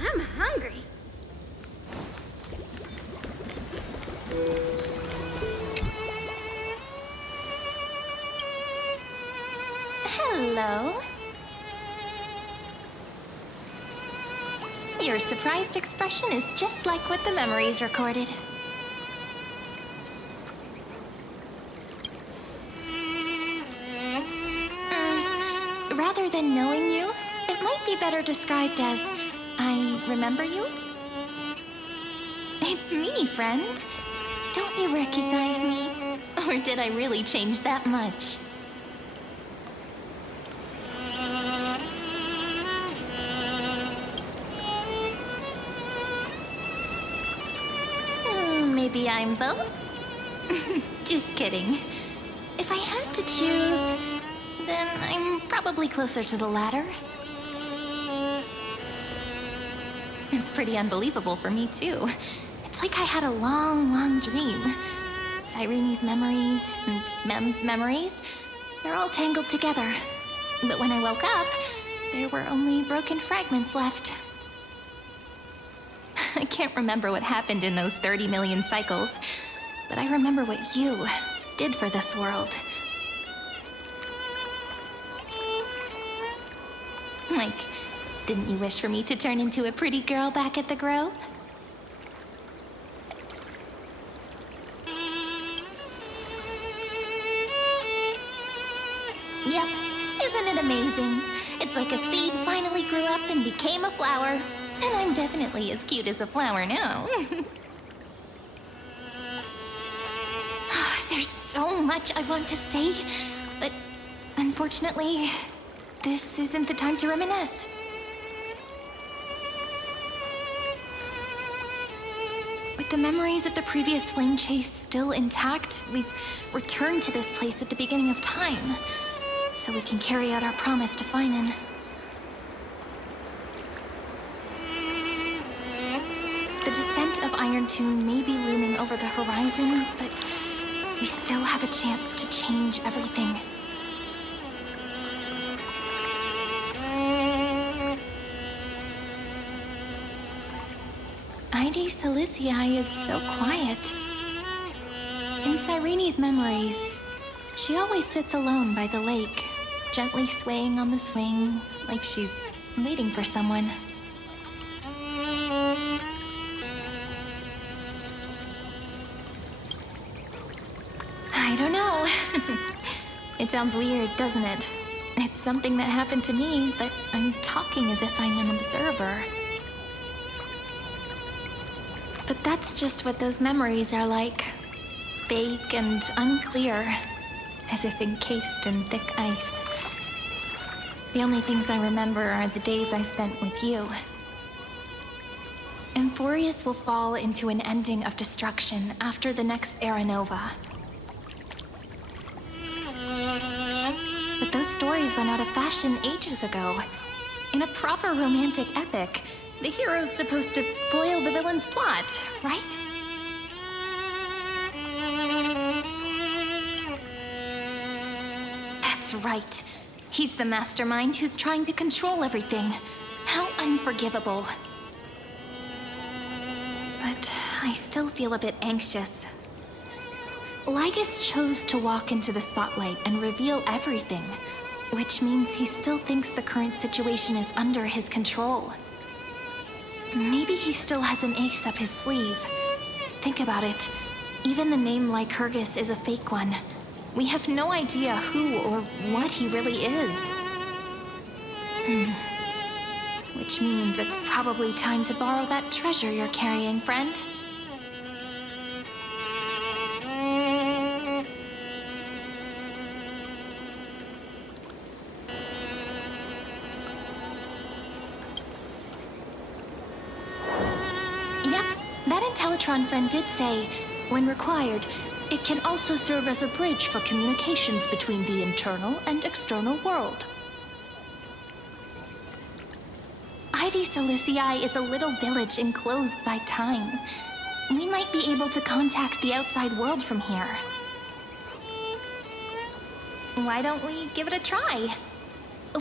I'm hungry. Hello. Your surprised expression is just like what the memories recorded. Rather than knowing you, it might be better described as, I remember you? It's me, friend. Don't you recognize me? Or did I really change that much? Maybe I'm both? Just kidding. If I had to choose, then I'm probably closer to the latter. It's pretty unbelievable for me, too. It's like I had a long, long dream. Cyrene's memories and Mem's memories, they're all tangled together. But when I woke up, there were only broken fragments left. I can't remember what happened in those 30 million cycles, but I remember what you did for this world. Like, didn't you wish for me to turn into a pretty girl back at the Grove? Yep, isn't it amazing? It's like a seed finally grew up and became a flower. And I'm definitely as cute as a flower now. There's so much I want to say, but unfortunately, this isn't the time to reminisce. With the memories of the previous flame chase still intact, we've returned to this place at the beginning of time, so we can carry out our promise to Finan. The descent of Iron Tomb may be looming over the horizon, but we still have a chance to change everything. Ide Silicii is so quiet. In Cyrene's memories, she always sits alone by the lake, gently swaying on the swing, like she's waiting for someone. I don't know. It sounds weird, doesn't it? It's something that happened to me, but I'm talking as if I'm an observer. But that's just what those memories are like. Vague and unclear, as if encased in thick ice. The only things I remember are the days I spent with you. Emphorius will fall into an ending of destruction after the next Era Nova. But those stories went out of fashion ages ago. In a proper romantic epic, the hero's supposed to foil the villain's plot, right? That's right. He's the mastermind who's trying to control everything. How unforgivable. But I still feel a bit anxious. Lygus chose to walk into the spotlight and reveal everything, which means he still thinks the current situation is under his control. Maybe he still has an ace up his sleeve. Think about it. Even the name Lycurgus is a fake one. We have no idea who or what he really is. Which means it's probably time to borrow that treasure you're carrying, friend. Teletron friend did say, when required, it can also serve as a bridge for communications between the internal and external world. Ide Silicii is a little village enclosed by time. We might be able to contact the outside world from here. Why don't we give it a try?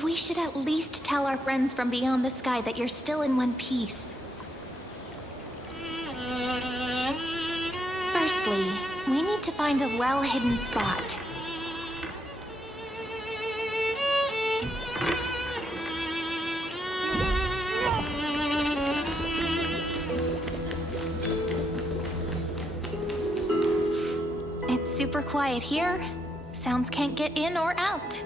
we should at least tell our friends from beyond the sky that you're still in one piece. Firstly, we need to find a well-hidden spot. It's super quiet here. Sounds can't get in or out.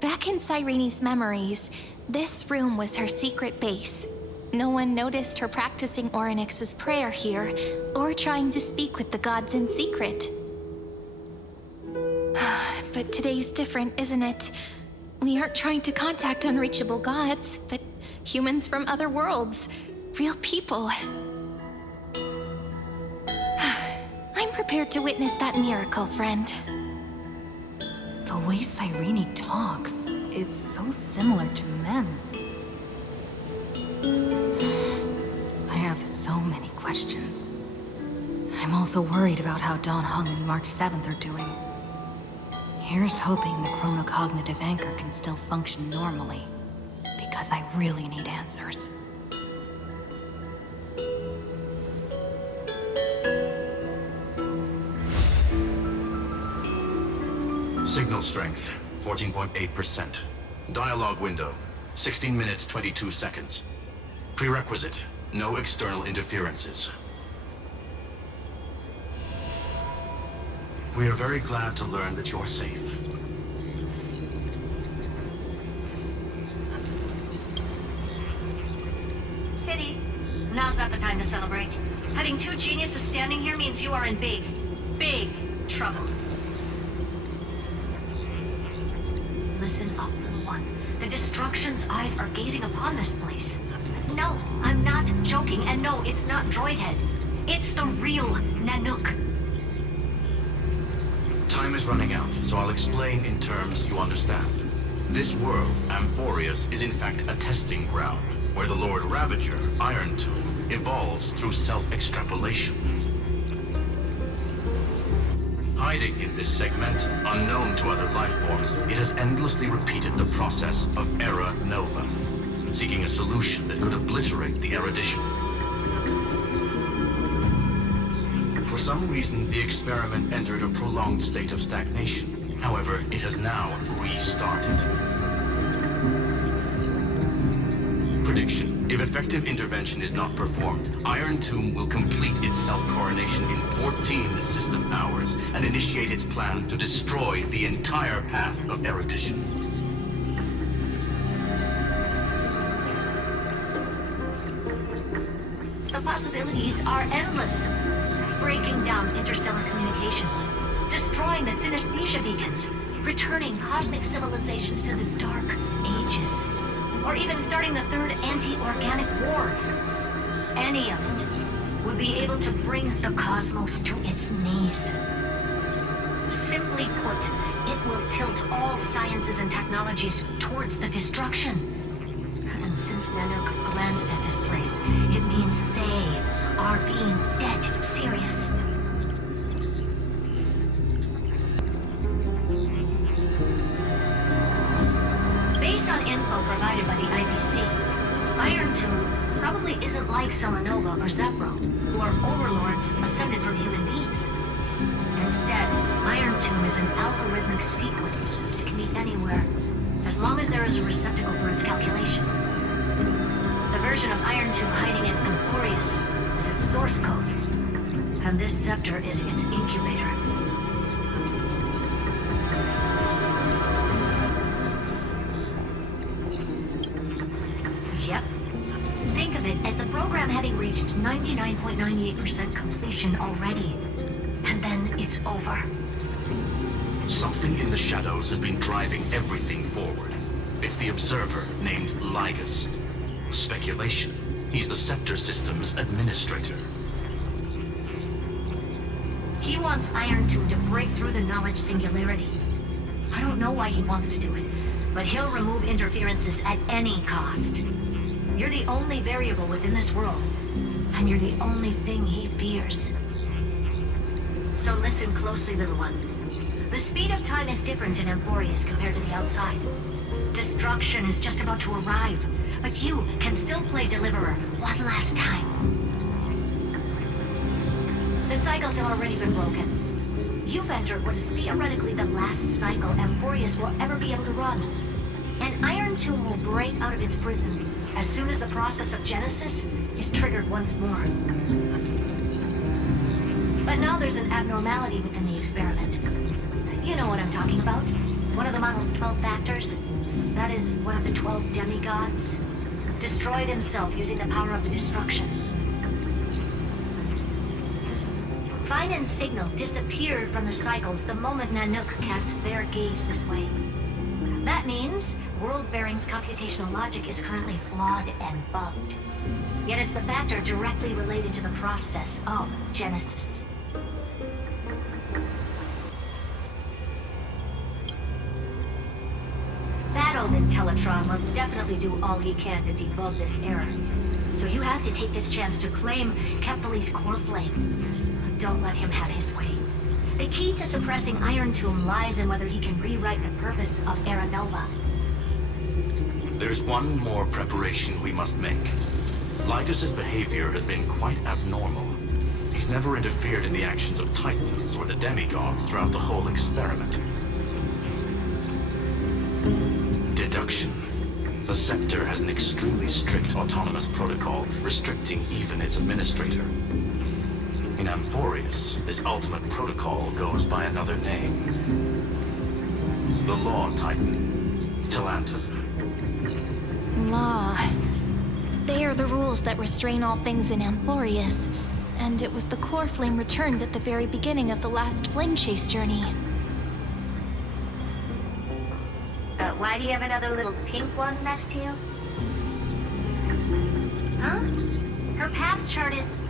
Back in Cyrene's memories, this room was her secret base. No one noticed her practicing Orynyx's prayer here, or trying to speak with the gods in secret. But today's different, isn't it? We aren't trying to contact unreachable gods, but humans from other worlds. Real people. I'm prepared to witness that miracle, friend. The way Cyrene talks is so similar to Mem. I have so many questions. I'm also worried about how Dawn Hung and March 7th are doing. Here's hoping the chronocognitive anchor can still function normally, because I really need answers. Signal strength, 14.8%. Dialogue window, 16 minutes, 22 seconds. Prerequisite, no external interferences. We are very glad to learn that you're safe. Pity. Now's not the time to celebrate. Having two geniuses standing here means you are in big, big trouble. Listen up, little one. The Destruction's eyes are gazing upon this place. No, I'm not joking, and no, it's not Droidhead. It's the real Nanook. Time is running out, so I'll explain in terms you understand. This world, Amphorius, is in fact a testing ground, where the Lord Ravager, Iron Tomb, evolves through self-extrapolation. Hiding in this segment, unknown to other life forms, it has endlessly repeated the process of Era Nova, seeking a solution that could obliterate the erudition. For some reason, the experiment entered a prolonged state of stagnation. However, it has now restarted. Prediction. If effective intervention is not performed, Iron Tomb will complete its self-coronation in 14 system hours and initiate its plan to destroy the entire path of erudition. The possibilities are endless. Breaking down interstellar communications, destroying the synesthesia beacons, returning cosmic civilizations to the Dark Ages, or even starting the third anti-organic war. Any of it would be able to bring the cosmos to its knees. Simply put, it will tilt all sciences and technologies towards the destruction. And since Nanook glanced at this place, it means they are being dead serious. Based on info provided by the IPC, Iron Tomb probably isn't like Selenova or Zephyro, who are overlords ascended from human beings. Instead, Iron Tomb is an algorithmic sequence that can be anywhere, as long as there is a receptacle for its calculation. The version of Iron Tomb hiding in Amphorius is its source code, and this scepter is its incubator. Yep. Think of it as the program having reached 99.98% completion already. And then it's over. Something in the shadows has been driving everything forward. It's the observer named Lygus. Speculation. He's the Scepter System's administrator. He wants Iron Tomb to break through the knowledge singularity. I don't know why he wants to do it, but he'll remove interferences at any cost. You're the only variable within this world, and you're the only thing he fears. So listen closely, little one. The speed of time is different in Amphorius compared to the outside. Destruction is just about to arrive, but you can still play Deliverer one last time. The cycles have already been broken. You've entered what is theoretically the last cycle Amphorius will ever be able to run. An Iron Tomb will break out of its prison as soon as the process of Genesis is triggered once more. But now there's an abnormality within the experiment. You know what I'm talking about. One of the model's 12 factors. That is one of the 12 demigods. Destroyed himself using the power of the destruction. Vine and Signal disappeared from the cycles the moment Nanook cast their gaze this way. That means World-Bearing's computational logic is currently flawed and bugged. Yet it's the factor directly related to the process of Genesis. That old Intellitron will definitely do all he can to debug this error. So you have to take this chance to claim Kephal's core flame. Don't let him have his way. The key to suppressing Iron Tomb lies in whether he can rewrite the purpose of Era Nova. There's one more preparation we must make. Lycus's behavior has been quite abnormal. He's never interfered in the actions of Titans or the demigods throughout the whole experiment. Deduction. The Scepter has an extremely strict autonomous protocol, restricting even its administrator. In Amphorius, this ultimate protocol goes by another name. The Law Titan, Talanton. Law. They are the rules that restrain all things in Amphorius, and it was the core flame returned at the very beginning of the last flame chase journey. Why do you have another little pink one next to you? Huh? Her path chart is...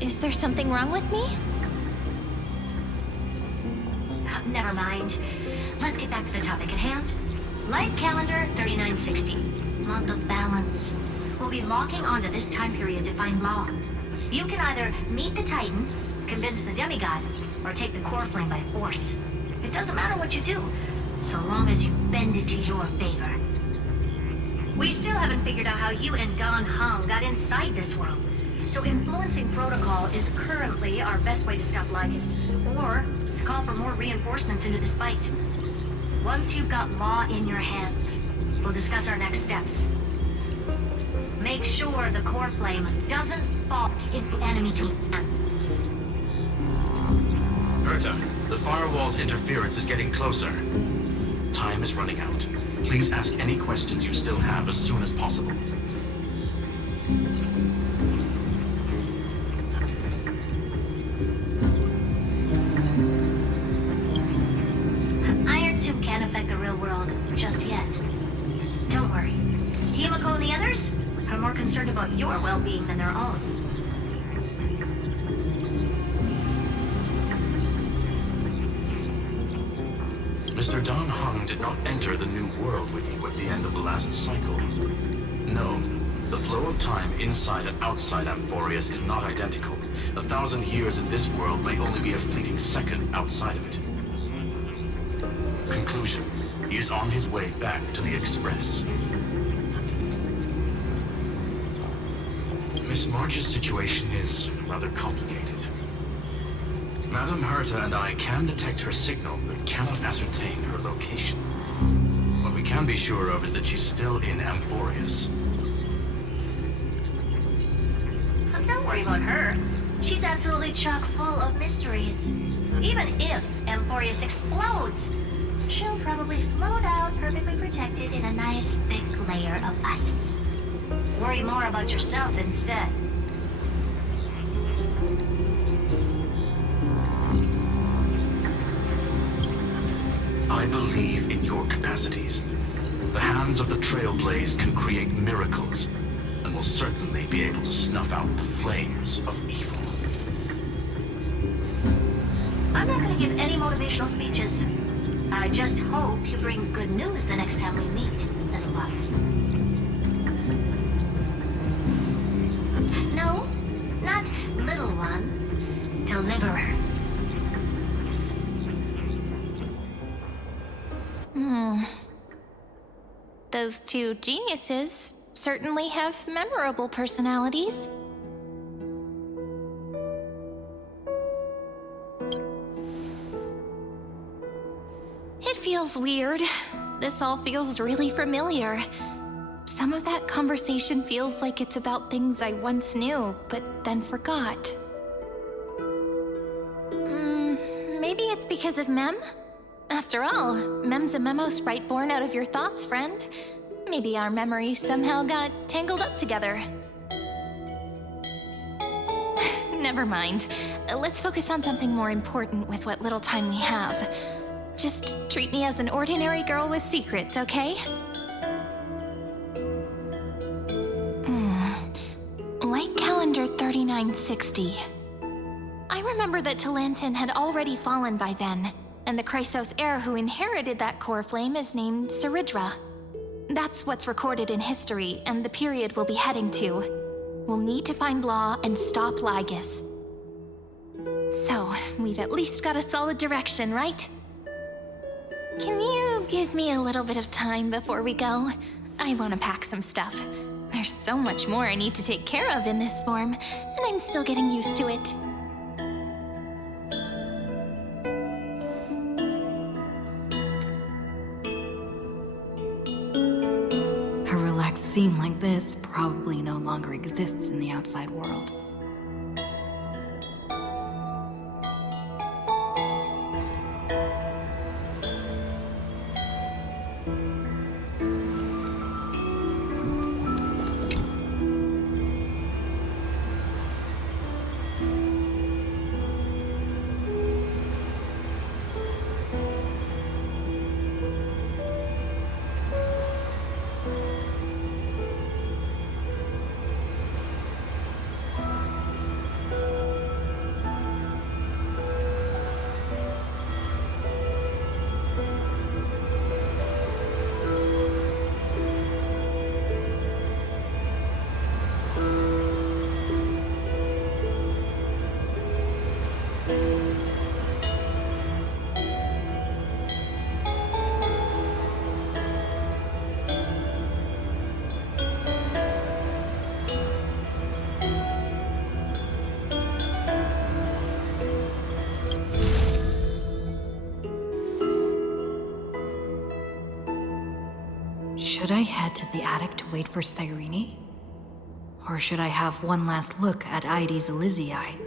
Is there something wrong with me? Never mind. Let's get back to the topic at hand. Light calendar 3960. Month of balance. We'll be locking onto this time period to find Law. You can either meet the Titan, convince the demigod, or take the core flame by force. It doesn't matter what you do, so long as you bend it to your favor. We still haven't figured out how you and Don Hung got inside this world. So influencing protocol is currently our best way to stop Lycus, or to call for more reinforcements into this fight. Once you've got Law in your hands, we'll discuss our next steps. Make sure the core flame doesn't fall into enemy hands. Herta, the firewall's interference is getting closer. Time is running out. Please ask any questions you still have as soon as possible. Iron Tomb can't affect the real world just yet. Don't worry. Himiko and the others are more concerned about your well-being than their own. Mr. Don Hung did not enter the new world with you at the end of the last cycle. No, the flow of time inside and outside Amphorius is not identical. 1,000 years in this world may only be a fleeting second outside of it. Conclusion. He is on his way back to the Express. Miss March's situation is rather complicated. Madame Herta and I can detect her signal, but cannot ascertain her location. What we can be sure of is that she's still in Amphorius. Don't worry about her. She's absolutely chock full of mysteries. Even if Amphorius explodes, she'll probably float out perfectly protected in a nice thick layer of ice. Worry more about yourself instead. I believe in your capacities. The hands of the Trailblaze can create miracles, and will certainly be able to snuff out the flames of evil. I'm not gonna give any motivational speeches. I just hope you bring good news the next time we meet, little one. No, not little one. Deliverer. those two geniuses certainly have memorable personalities. It feels weird. This all feels really familiar. Some of that conversation feels like it's about things I once knew, but then forgot. Maybe it's because of Mem? After all, Mem's a memo sprite born out of your thoughts, friend. Maybe our memories somehow got tangled up together. Never mind. Let's focus on something more important with what little time we have. Just treat me as an ordinary girl with secrets, okay? Light calendar 3960. I remember that Talantin had already fallen by then, and the Chrysos heir who inherited that core flame is named Saridra. That's what's recorded in history, and the period we'll be heading to. We'll need to find Law and stop Lygus. So, we've at least got a solid direction, right? Can you give me a little bit of time before we go? I want to pack some stuff. There's so much more I need to take care of in this form, and I'm still getting used to it. A relaxed scene like this probably no longer exists in the outside world. Should I head to the attic to wait for Cyrene? Or should I have one last look at Ides Elysiae?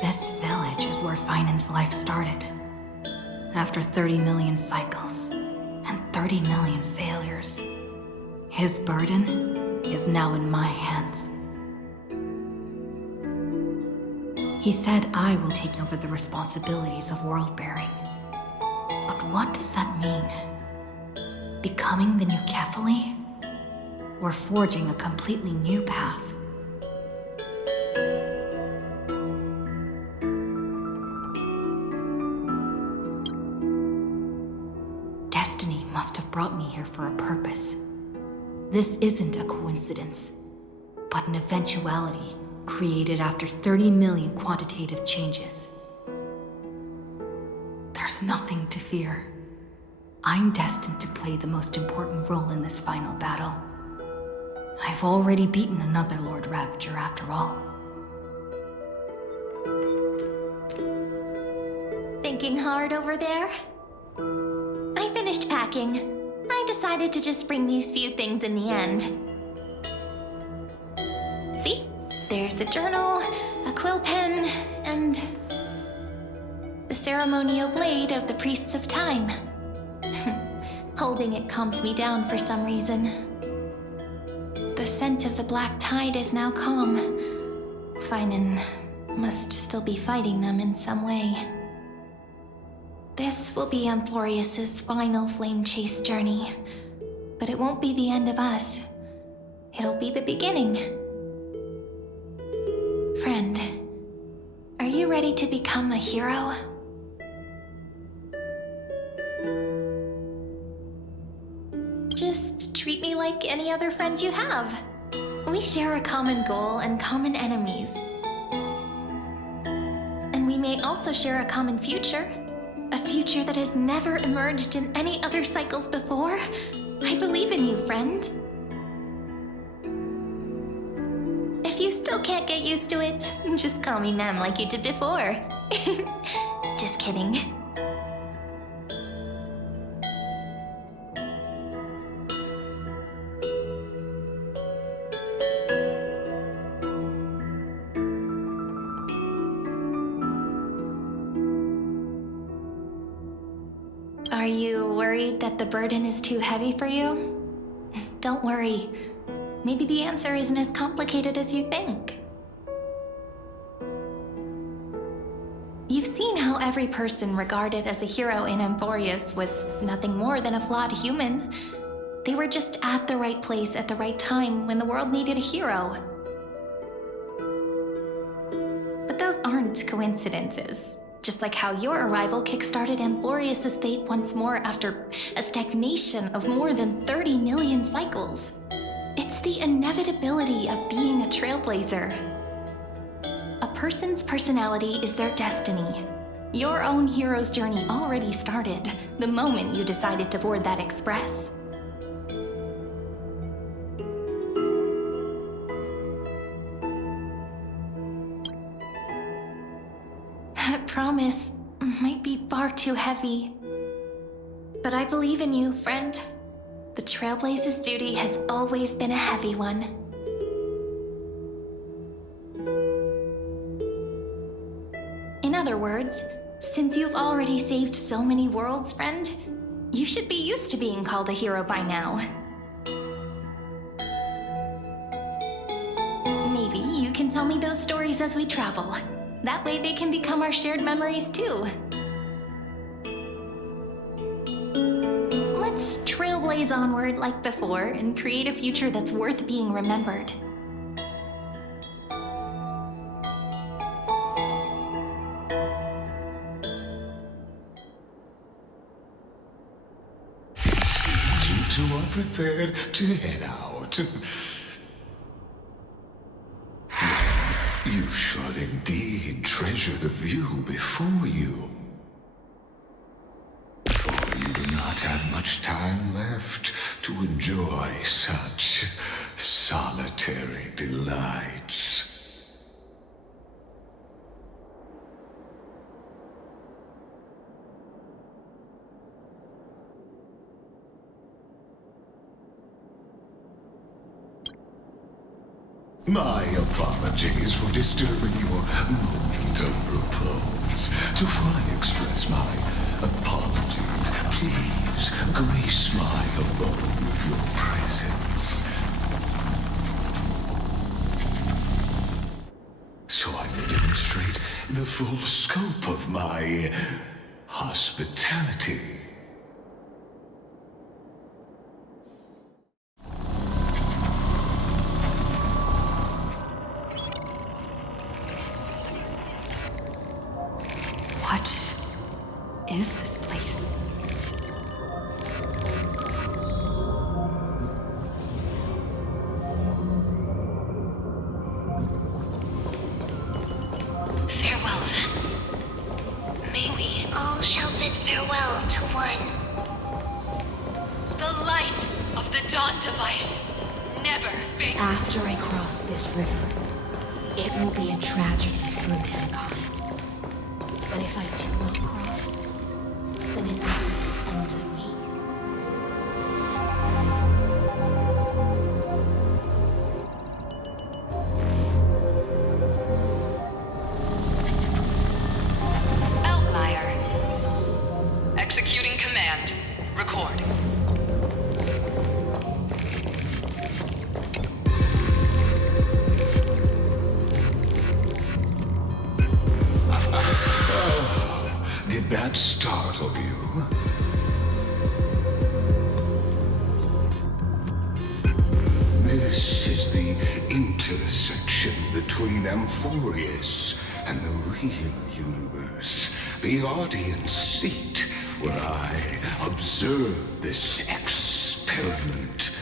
This village is where Finan's life started. After 30 million cycles and 30 million failures, his burden is now in my hands. He said I will take over the responsibilities of world-bearing. But what does that mean? Becoming the new Kephili? Or forging a completely new path? Destiny must have brought me here for a purpose. This isn't a coincidence, but an eventuality created after 30 million quantitative changes. There's nothing to fear. I'm destined to play the most important role in this final battle. I've already beaten another Lord Ravager after all. Thinking hard over there? I finished packing. I decided to just bring these few things in the end. See? There's a journal, a quill pen, and the ceremonial blade of the Priests of Time. Holding it calms me down for some reason. The scent of the black tide is now calm. Finan must still be fighting them in some way. This will be Amphorius's final flame chase journey, but it won't be the end of us. It'll be the beginning. Friend, are you ready to become a hero? treat me like any other friend you have. We share a common goal and common enemies. And we may also share a common future. A future that has never emerged in any other cycles before. I believe in you, friend. If you still can't get used to it, just call me ma'am like you did before. Just kidding. Are you worried that the burden is too heavy for you? Don't worry. Maybe the answer isn't as complicated as you think. You've seen how every person regarded as a hero in Emporius was nothing more than a flawed human. They were just at the right place at the right time when the world needed a hero. But those aren't coincidences. Just like how your arrival kickstarted Emporius' fate once more after a stagnation of more than 30 million cycles. It's the inevitability of being a trailblazer. A person's personality is their destiny. Your own hero's journey already started the moment you decided to board that express. That promise might be far too heavy. But I believe in you, friend. The Trailblaze's duty has always been a heavy one. In other words, since you've already saved so many worlds, friend, you should be used to being called a hero by now. Maybe you can tell me those stories as we travel. That way they can become our shared memories too. Let's trailblaze onward like before and create a future that's worth being remembered. You two are prepared to head out. You should indeed treasure the view before you. For you do not have much time left to enjoy such solitary delights. My apologies for disturbing your moment of repose. To fully express my apologies, please grace my abode with your presence. So I may demonstrate the full scope of my hospitality. What is this place? Farewell, then. May we All shall bid farewell to one. The light of the Dawn Device never fades. After I cross this river, it will be a tragedy for mankind. But if I do not cross, then it will be the end of me. Outlier. Executing command. Record. Did that startle you? This is the intersection between Emporius and the real universe. The audience seat where I observe this experiment.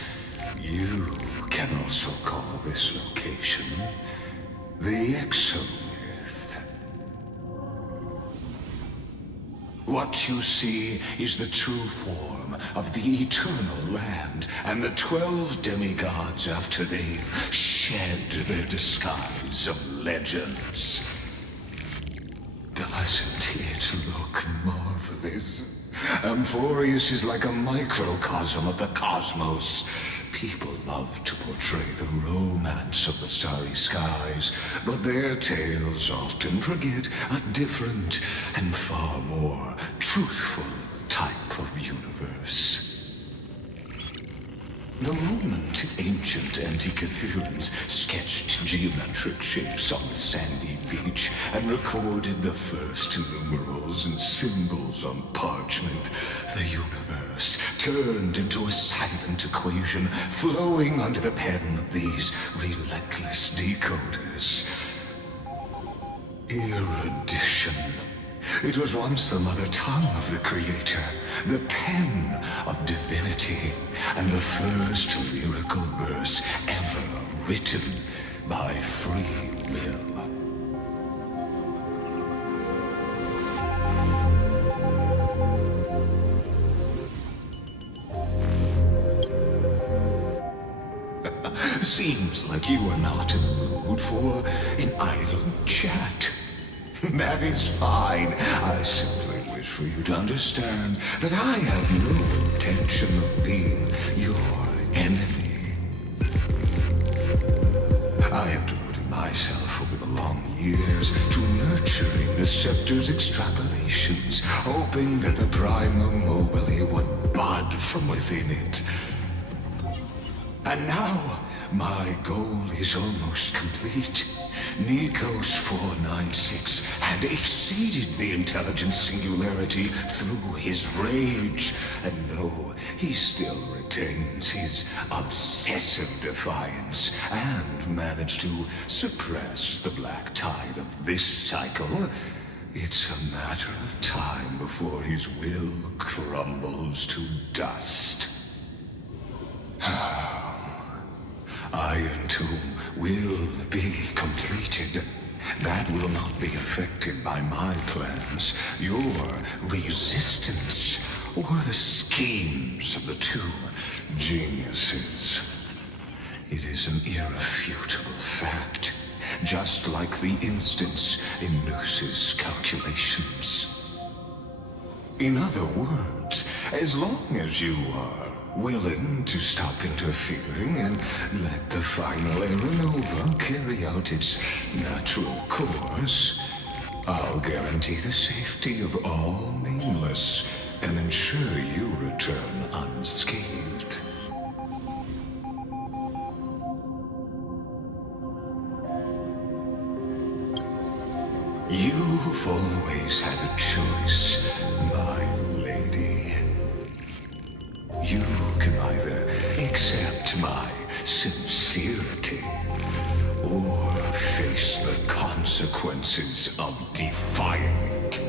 You can also call this location the Exomyth. What you see is the true form of the eternal land and the 12 demigods after they've shed their disguise of legends. Doesn't it look marvelous? Amphorius is like a microcosm of the cosmos. People love to portray the romance of the starry skies, but their tales often forget a different and far more truthful type of universe. The moment ancient Antikytherians sketched geometric shapes on the sandy beach and recorded the first numerals and symbols on parchment, the universe turned into a silent equation flowing under the pen of these relentless decoders. Erudition. It was once the mother tongue of the Creator, the pen of divinity, and the first lyrical verse ever written by free will. Seems like you are not in the mood for an idle chat. That is fine. I simply wish for you to understand that I have no intention of being your enemy. I have devoted myself over the long years to nurturing the scepter's extrapolations, hoping that the Prima Mobile would bud from within it. And now, my goal is almost complete. Nikos 496 had exceeded the intelligence singularity through his rage, and though he still retains his obsessive defiance and managed to suppress the black tide of this cycle, it's a matter of time before his will crumbles to dust. Iron Tomb will be completed. That will not be affected by my plans, your resistance, or the schemes of the two geniuses. It is an irrefutable fact, just like the instance in Noos's calculations. In other words, as long as you are willing to stop interfering and let the final Aeronova carry out its natural course, I'll guarantee the safety of all nameless and ensure you return unscathed. You've always had a choice, my lady. You can either accept my sincerity or face the consequences of defying it.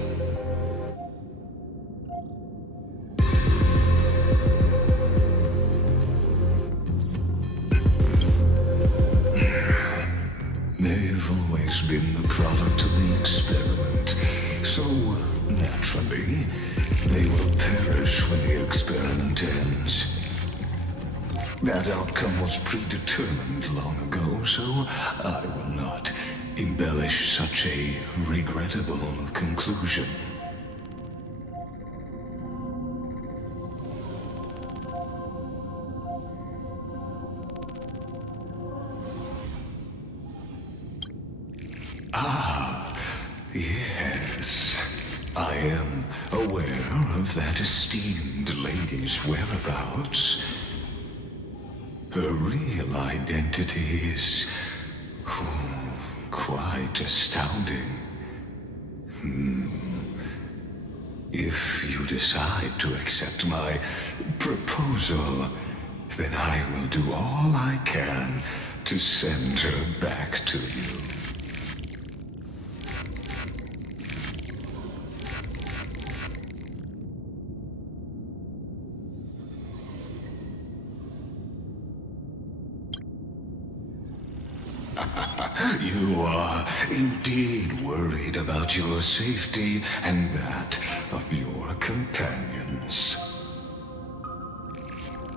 They've always been the product of the experiment, so naturally, they will perish when the experiment ends. That outcome was predetermined long ago, so I will not embellish such a regrettable conclusion. Ah, yes. I am aware of that esteemed lady's whereabouts. Her real identity is quite astounding. If you decide to accept my proposal, then I will do all I can to send her back to you. You are indeed worried about your safety and that of your companions.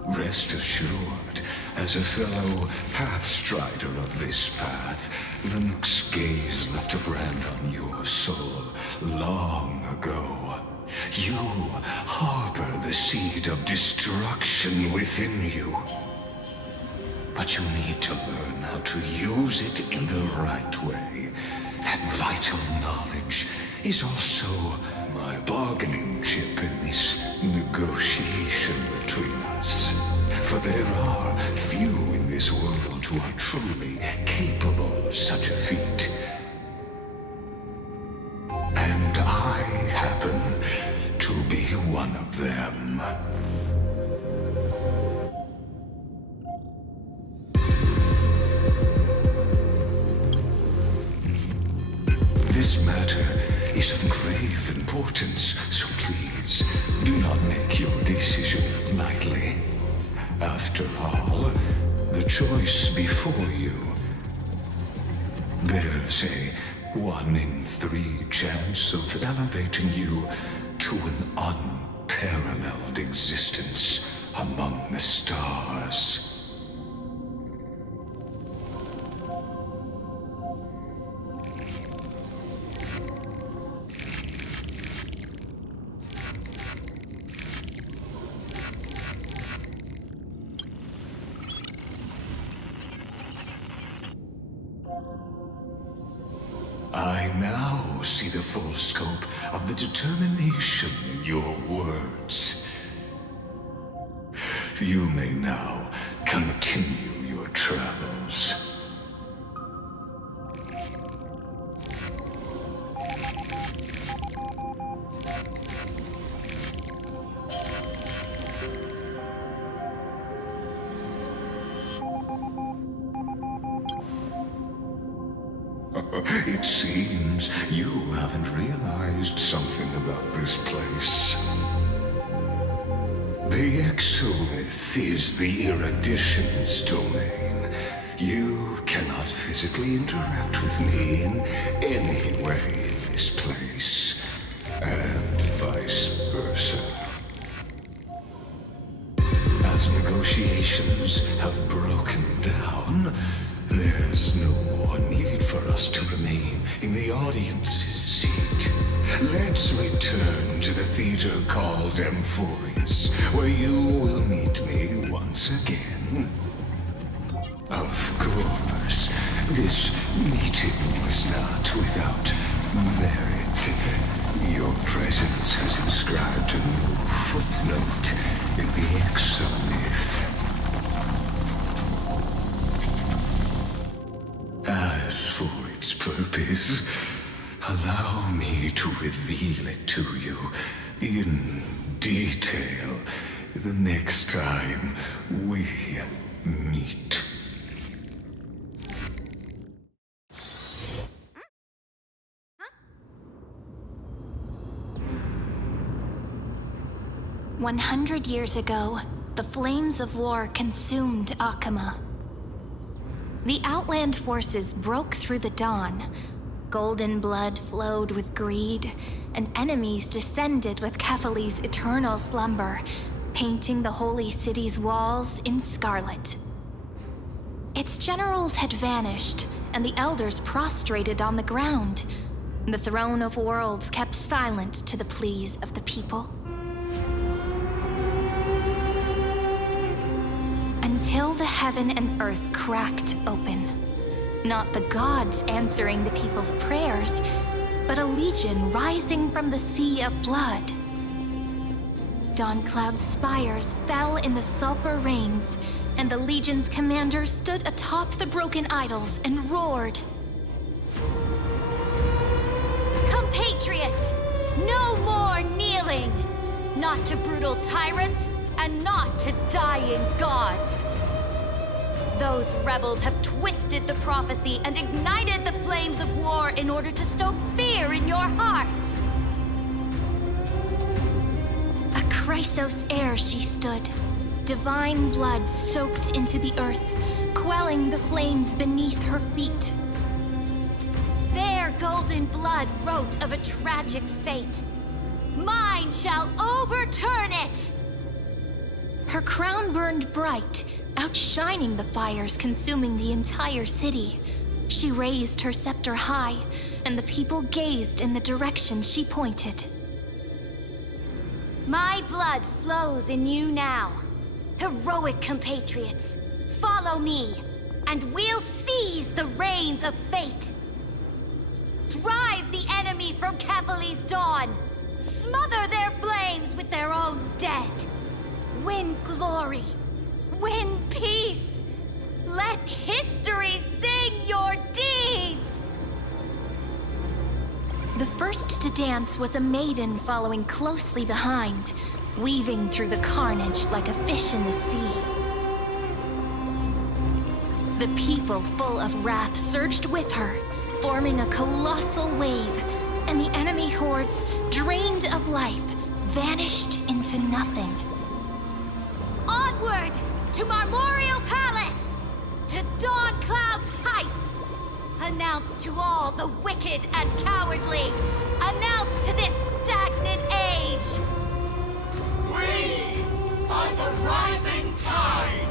Rest assured, as a fellow pathstrider of this path, Linux Gaze left a brand on your soul long ago. You harbor the seed of destruction within you. But you need to learn how to use it in the right way. That vital knowledge is also my bargaining chip in this negotiation between us. For there are few in this world who are truly capable of such a feat. And I happen to be one of them. This matter is of grave importance, so please do not make your decision lightly. After all, the choice before you bears a 1 in 3 chance of elevating you to an unparalleled existence among the stars. I now see the full scope of the determination in your words. You may now continue your travels. It seems you haven't realized something about this place. The Exolith is the erudition's domain. You cannot physically interact with me in any way in this place, and vice versa. As negotiations have broken down, there's no more need for us to remain in the audience's seat. Let's return to the theater called Amphorius, where you will meet me once again. Of course, this meeting was not without merit. Your presence has inscribed a new footnote in the Exomyth. As for its purpose, allow me to reveal it to you in detail the next time we meet. Huh? 100 years ago, the flames of war consumed Akama. The Outland forces broke through the dawn. Golden blood flowed with greed, and enemies descended with Kephali's eternal slumber, painting the holy city's walls in scarlet. Its generals had vanished, and the elders prostrated on the ground. The throne of worlds kept silent to the pleas of the people. Until the heaven and earth cracked open. Not the gods answering the people's prayers, but a legion rising from the sea of blood. Dawncloud's spires fell in the sulfur rains, and the legion's commander stood atop the broken idols and roared. Compatriots, no more kneeling! Not to brutal tyrants, and not to dying gods. Those rebels have twisted the prophecy and ignited the flames of war in order to stoke fear in your hearts. A Chrysos heir she stood, divine blood soaked into the earth, quelling the flames beneath her feet. Their golden blood wrote of a tragic fate. Mine shall overturn it! Her crown burned bright, outshining the fires consuming the entire city. She raised her scepter high, and the people gazed in the direction she pointed. My blood flows in you now. Heroic compatriots, follow me, and we'll seize the reins of fate. Drive the enemy from Cavali's dawn. Smother their flames with their own dead. Win glory. Win peace. Let history sing your deeds. The first to dance was a maiden following closely behind, weaving through the carnage like a fish in the sea. The people, full of wrath, surged with her, forming a colossal wave, and the enemy hordes, drained of life, vanished into nothing. Onward to Marmoreal Palace, to Dawn Cloud's heights. Announce to all the wicked and cowardly. Announce to this stagnant age. We are the rising tide.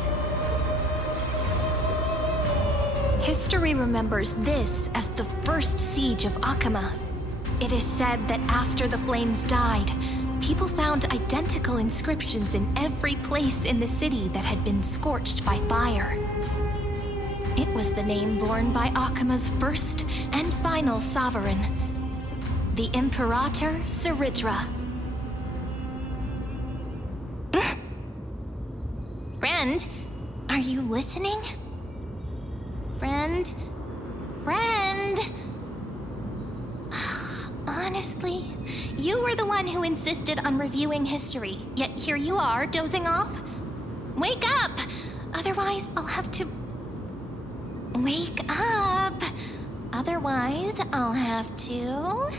History remembers this as the first siege of Akama. It is said that after the flames died, people found identical inscriptions in every place in the city that had been scorched by fire. It was the name borne by Akama's first and final sovereign, the Imperator Saridra. Friend, are you listening? Friend? Friend? Honestly, you were the one who insisted on reviewing history, yet here you are, dozing off? Wake up! Otherwise, I'll have to... Wake up! Otherwise, I'll have to...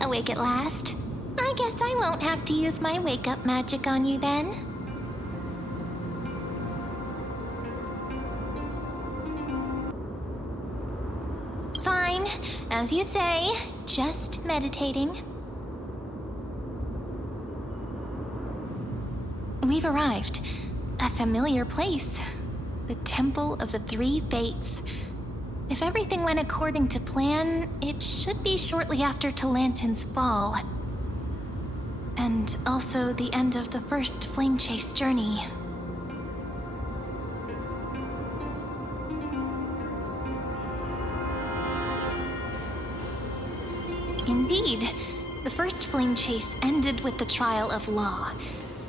Awake at last? I guess I won't have to use my wake-up magic on you then. Fine, as you say, just meditating. We've arrived. A familiar place. The Temple of the Three Fates. If everything went according to plan, it should be shortly after Talantin's fall. And also the end of the first Flame Chase journey. Indeed, the first Flame Chase ended with the trial of Law.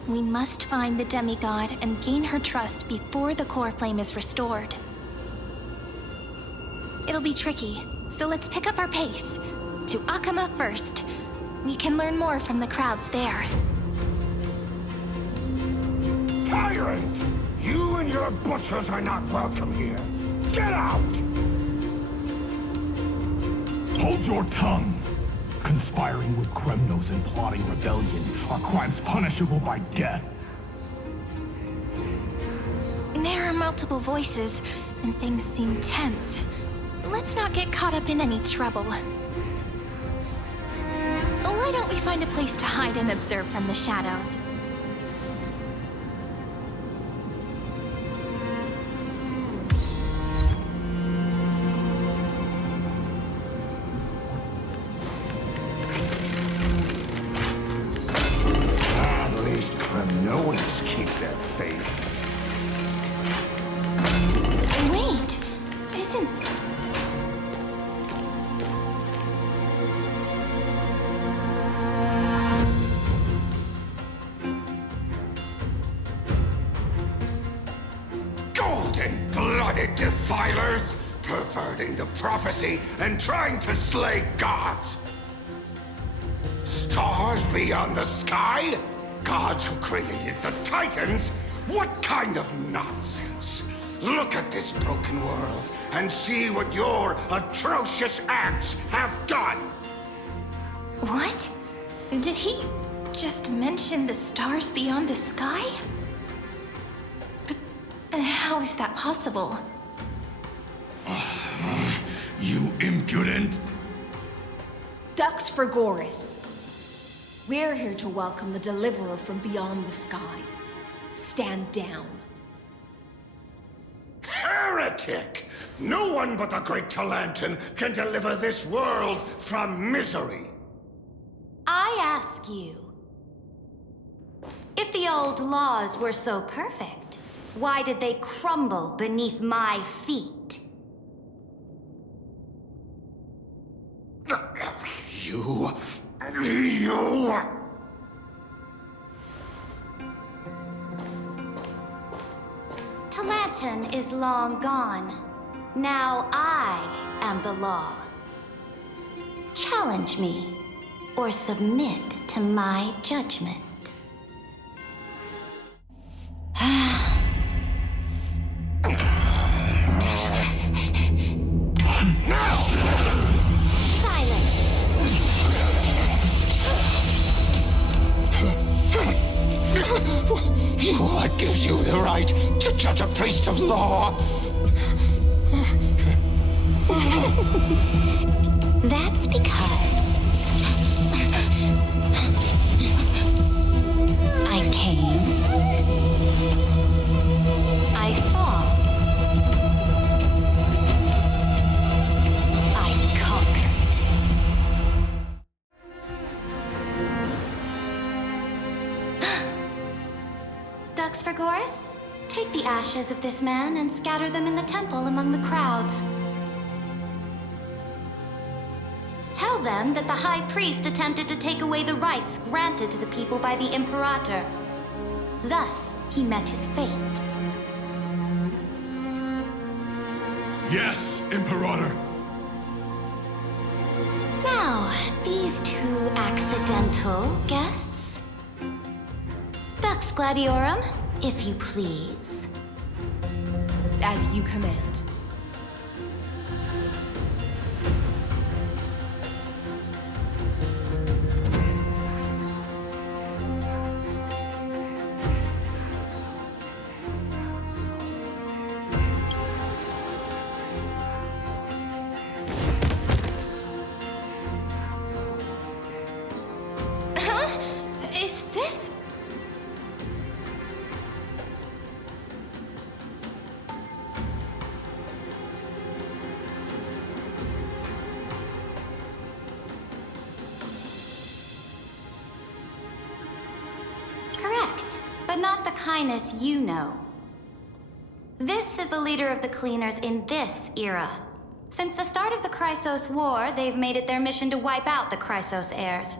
We must find the demigod and gain her trust before the core flame is restored. It'll be tricky, so let's pick up our pace. To Akama first. We can learn more from the crowds there. Tyrant! You and your butchers are not welcome here. Get out! Hold your tongue! Conspiring with Kremnos and plotting rebellion are crimes punishable by death. There are multiple voices, and things seem tense. Let's not get caught up in any trouble. Why don't we find a place to hide and observe from the shadows? At least Kremnoans keep their faith. Wait! Isn't... Golden-blooded defilers, perverting the prophecy and trying to slay gods. Stars beyond the sky? Gods who created the Titans? What kind of nonsense? Look at this broken world and see what your atrocious acts have done. What? Did he just mentioned the stars beyond the sky? But how is that possible? You impudent! Ducks for Goris. We're here to welcome the deliverer from beyond the sky. Stand down. Heretic! No one but the great Talantin can deliver this world from misery! I ask you, if the old laws were so perfect, why did they crumble beneath my feet? You... Talantin is long gone. Now I am the law. Challenge me, or submit to my judgment. What gives you the right to judge a priest of law? That's because I came, I saw, I conquered. Ducks for Goris? Take the ashes of this man and scatter them in the temple among the crowds. Tell them that the High Priest attempted to take away the rights granted to the people by the Imperator. Thus, he met his fate. Yes, Imperator. Now, these two accidental guests. Dux Gladiorum, if you please. As you command. Is this... Correct, but not the kindness you know. This is the leader of the Cleaners in this era. Since the start of the Chrysos War, they've made it their mission to wipe out the Chrysos heirs.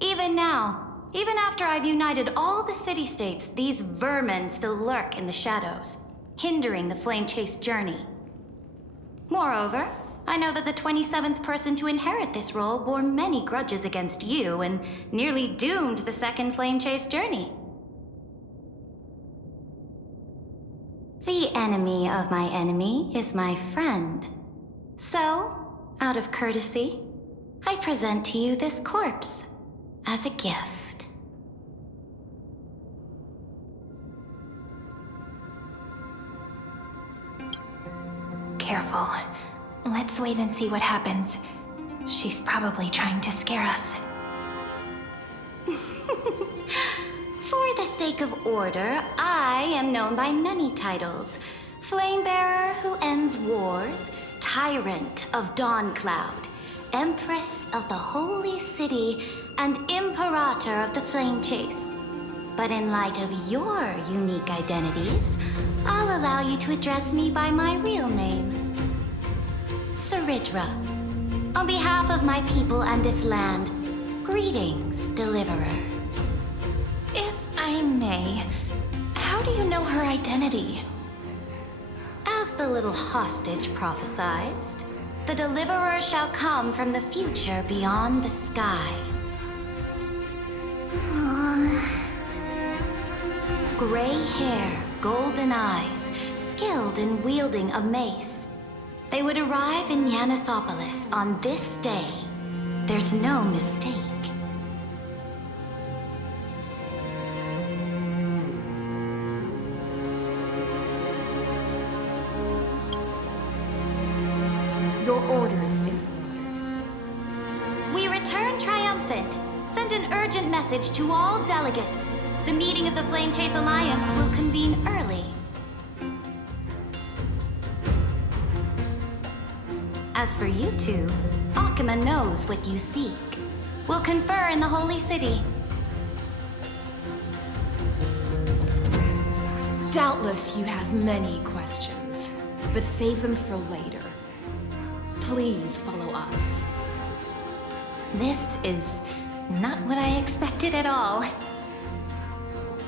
Even now, even after I've united all the city-states, these vermin still lurk in the shadows, hindering the flame-chased journey. Moreover, I know that the 27th person to inherit this role bore many grudges against you and nearly doomed the second flame-chased journey. The enemy of my enemy is my friend. So, out of courtesy, I present to you this corpse as a gift. Careful. Let's wait and see what happens. She's probably trying to scare us. For the sake of order, I am known by many titles. Flamebearer who ends wars, Tyrant of Dawncloud, Empress of the Holy City, and Imperator of the Flame Chase. But in light of your unique identities, I'll allow you to address me by my real name. Saridra. On behalf of my people and this land, greetings, Deliverer. If I may, how do you know her identity? As the little hostage prophesied, the Deliverer shall come from the future beyond the sky. Gray hair, golden eyes, skilled in wielding a mace. They would arrive in Yanisopolis on this day. There's no mistake. Your orders, Imperator. We return triumphant. Send an urgent message to all delegates. The meeting of the Flame Chase Alliance will convene early. As for you two, Akuma knows what you seek. We'll confer in the Holy City. Doubtless you have many questions, but save them for later. Please follow us. This is not what I expected at all.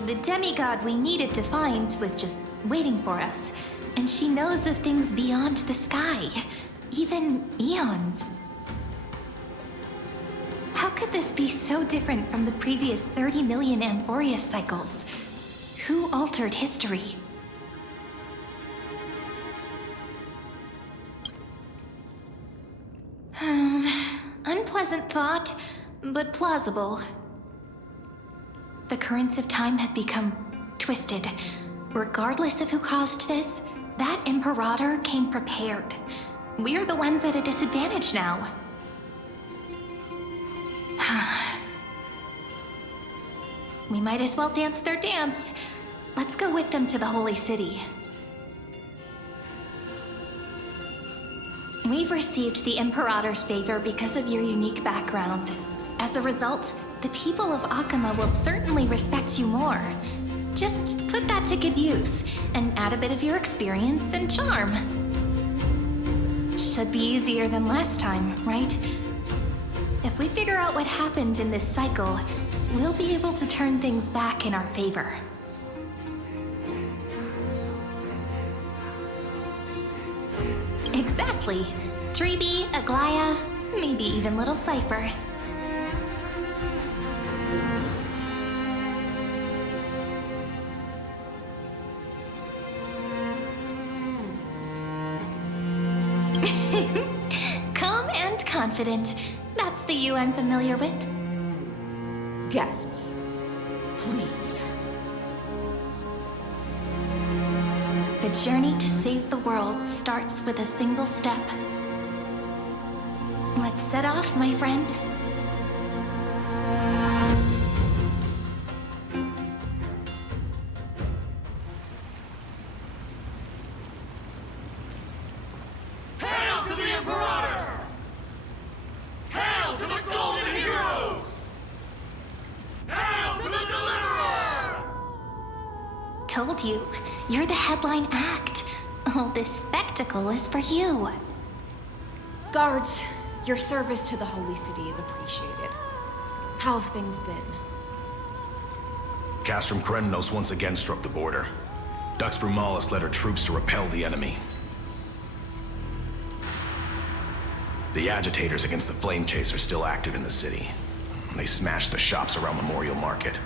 The demigod we needed to find was just waiting for us, and she knows of things beyond the sky, even eons. How could this be so different from the previous 30 million Amphorius cycles? Who altered history? Unpleasant thought, but plausible. The currents of time have become twisted. Regardless of who caused this, that Imperator came prepared. We're the ones at a disadvantage now. We might as well dance their dance. Let's go with them to the Holy City. We've received the Imperator's favor because of your unique background. As a result, the people of Akuma will certainly respect you more. Just put that to good use, and add a bit of your experience and charm. Should be easier than last time, right? If we figure out what happened in this cycle, we'll be able to turn things back in our favor. Exactly. Treeby, Aglaya, maybe even little Cypher. Calm and confident. That's the you I'm familiar with. Guests, please. The journey to save the world starts with a single step. Let's set off, my friend. Hail to the Imperator! Hail to the Golden Heroes! Hail to the Deliverer! Told you, you're the headline act. All this spectacle is for you. Guards, your service to the Holy City is appreciated. How have things been? Castrum Krennos once again struck the border. Dux Brumalis led her troops to repel the enemy. The agitators against the Flame Chase are still active in the city. They smashed the shops around Memorial Market.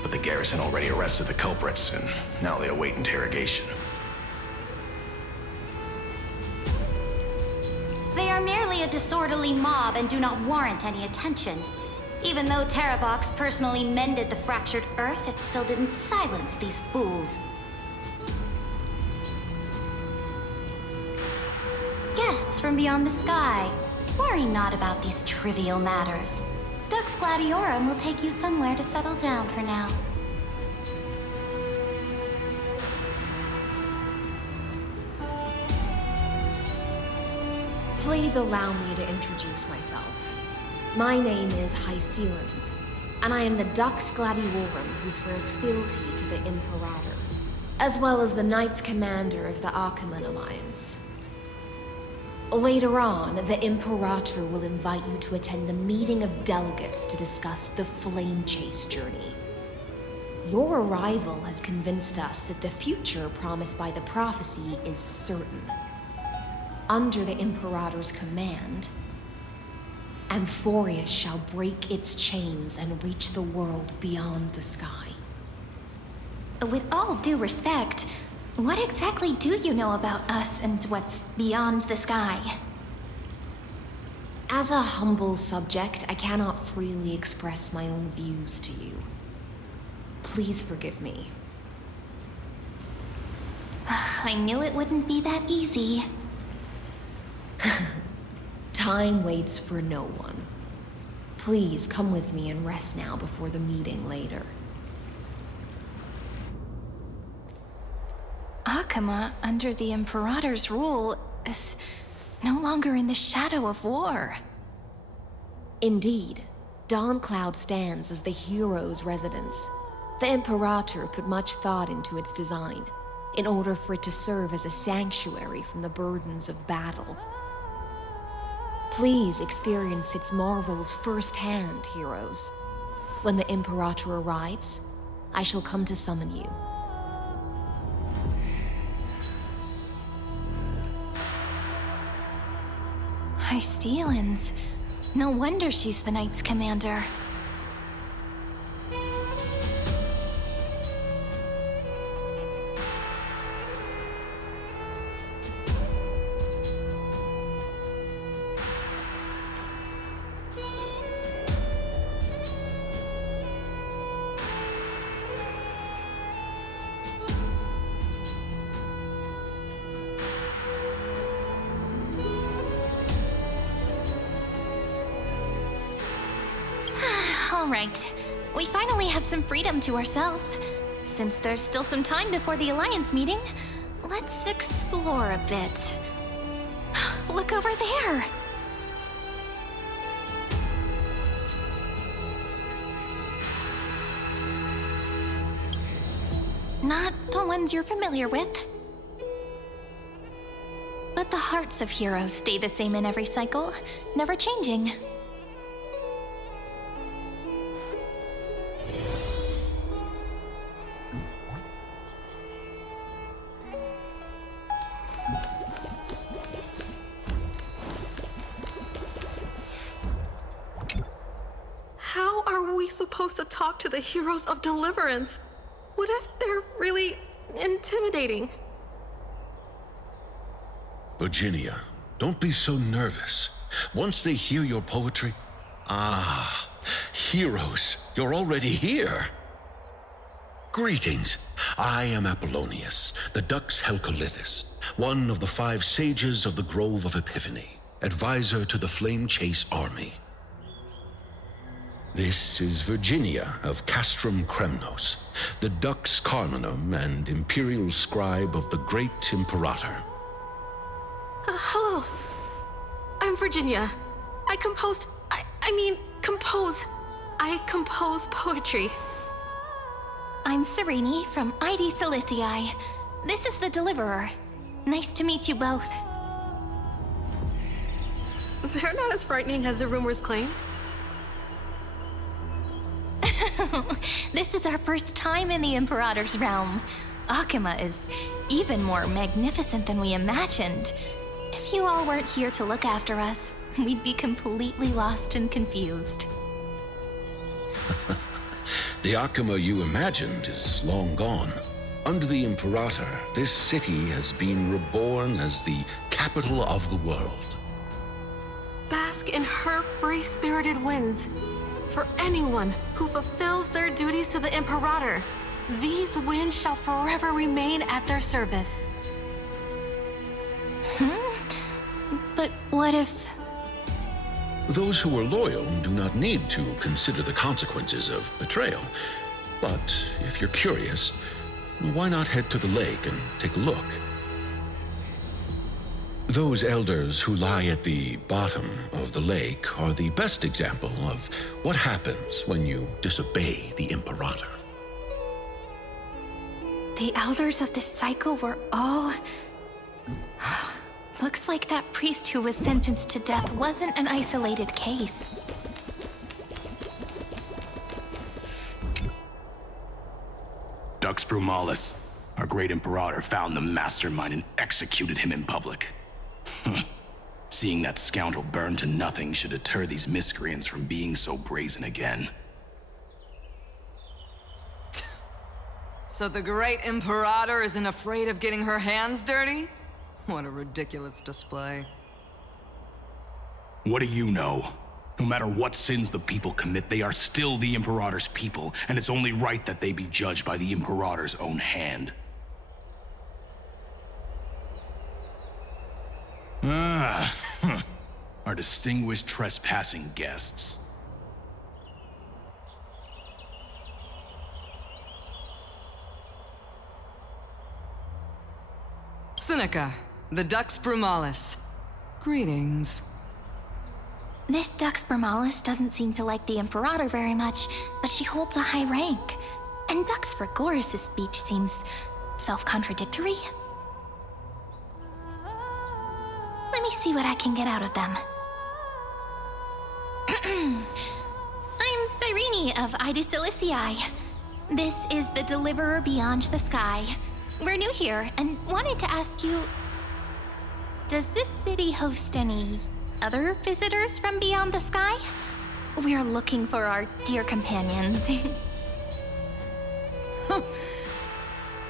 But the garrison already arrested the culprits, and now they await interrogation. They are merely a disorderly mob and do not warrant any attention. Even though Terravox personally mended the fractured Earth, it still didn't silence these fools. Guests from beyond the sky, worry not about these trivial matters. Dux Gladiorum will take you somewhere to settle down for now. Please allow me to introduce myself. My name is Hycelens, and I am the Dux Gladiorum who swears fealty to the Imperator, as well as the Knights Commander of the OMEN Alliance. Later on, the Imperator will invite you to attend the meeting of delegates to discuss the Flame Chase journey. Your arrival has convinced us that the future promised by the prophecy is certain. Under the Imperator's command, Amphorius shall break its chains and reach the world beyond the sky. With all due respect, what exactly do you know about us and what's beyond the sky? As a humble subject, I cannot freely express my own views to you. Please forgive me. I knew it wouldn't be that easy. Time waits for no one. Please come with me and rest now before the meeting later. Akama, under the Imperator's rule, is no longer in the shadow of war. Indeed, Dawncloud stands as the hero's residence. The Imperator put much thought into its design, in order for it to serve as a sanctuary from the burdens of battle. Please experience its marvels firsthand, heroes. When the Imperator arrives, I shall come to summon you. High Steelens. No wonder she's the Knight's commander. All right, we finally have some freedom to ourselves. Since there's still some time before the Alliance meeting, let's explore a bit. Look over there! Not the ones you're familiar with. But the hearts of heroes stay the same in every cycle, never changing. How are we supposed to talk to the heroes of deliverance? What if they're really intimidating? Virginia, don't be so nervous. Once they hear your poetry... Ah, heroes, you're already here. Greetings. I am Apollonius, the Dux Helcolithus, one of the 5 sages of the Grove of Epiphany, advisor to the Flame Chase army. This is Virginia of Castrum Kremnos, the Dux Carminum and imperial scribe of the great Imperator. Hello. I'm Virginia. I compose poetry. I'm Serene from ID Silicii. This is the Deliverer. Nice to meet you both. They're not as frightening as the rumors claimed. This is our first time in the Imperator's realm. Akama is even more magnificent than we imagined. If you all weren't here to look after us, we'd be completely lost and confused. The Akama you imagined is long gone. Under the Imperator, this city has been reborn as the capital of the world. Bask in her free-spirited winds. For anyone who fulfills their duties to the Imperator, these winds shall forever remain at their service. But what if... Those who are loyal do not need to consider the consequences of betrayal. But if you're curious, why not head to the lake and take a look? Those elders who lie at the bottom of the lake are the best example of what happens when you disobey the Imperator. The elders of this cycle were all... Looks like that priest who was sentenced to death wasn't an isolated case. Dux Brumalis, our great Imperator, found the mastermind and executed him in public. Seeing that scoundrel burn to nothing should deter these miscreants from being so brazen again. So the great Imperator isn't afraid of getting her hands dirty? What a ridiculous display. What do you know? No matter what sins the people commit, they are still the Imperator's people, and it's only right that they be judged by the Imperator's own hand. our distinguished trespassing guests. Seneca, the Dux Brumalis. Greetings. This Dux Brumalis doesn't seem to like the Imperator very much, but she holds a high rank. And Dux Frigoris' speech seems self-contradictory. Let me see what I can get out of them. I'm Cyrene of Ida Cilicii. This is the Deliverer Beyond the Sky. We're new here and wanted to ask you, does this city host any other visitors from beyond the sky? We're looking for our dear companions.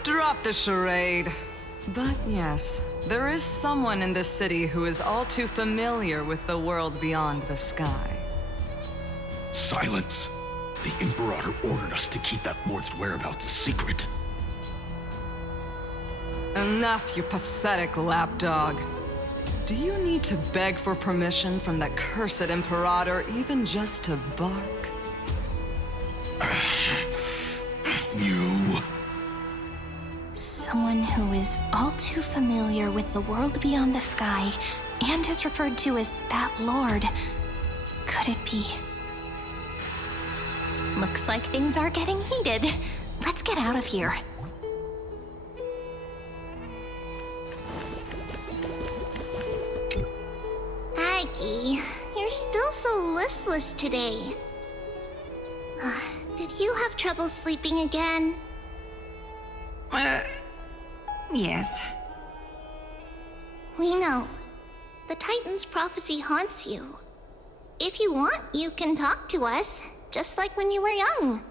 Drop the charade. But yes, there is someone in this city who is all too familiar with the world beyond the sky. Silence! The Imperator ordered us to keep that lord's whereabouts a secret. Enough, you pathetic lapdog. Do you need to beg for permission from that cursed Imperator even just to bark? You... Someone who is all too familiar with the world beyond the sky and is referred to as that lord. Could it be? Looks like things are getting heated. Let's get out of here. Aggie, you're still so listless today. Did you have trouble sleeping again? Yes. We know. The Titan's prophecy haunts you. If you want, you can talk to us, just like when you were young.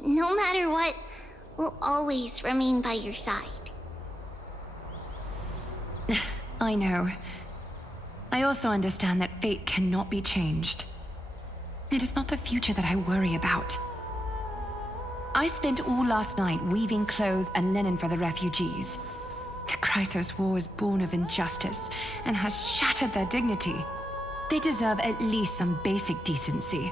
No matter what, we'll always remain by your side. I know. I also understand that fate cannot be changed. It is not the future that I worry about. I spent all last night weaving clothes and linen for the refugees. The Chrysos War is born of injustice and has shattered their dignity. They deserve at least some basic decency.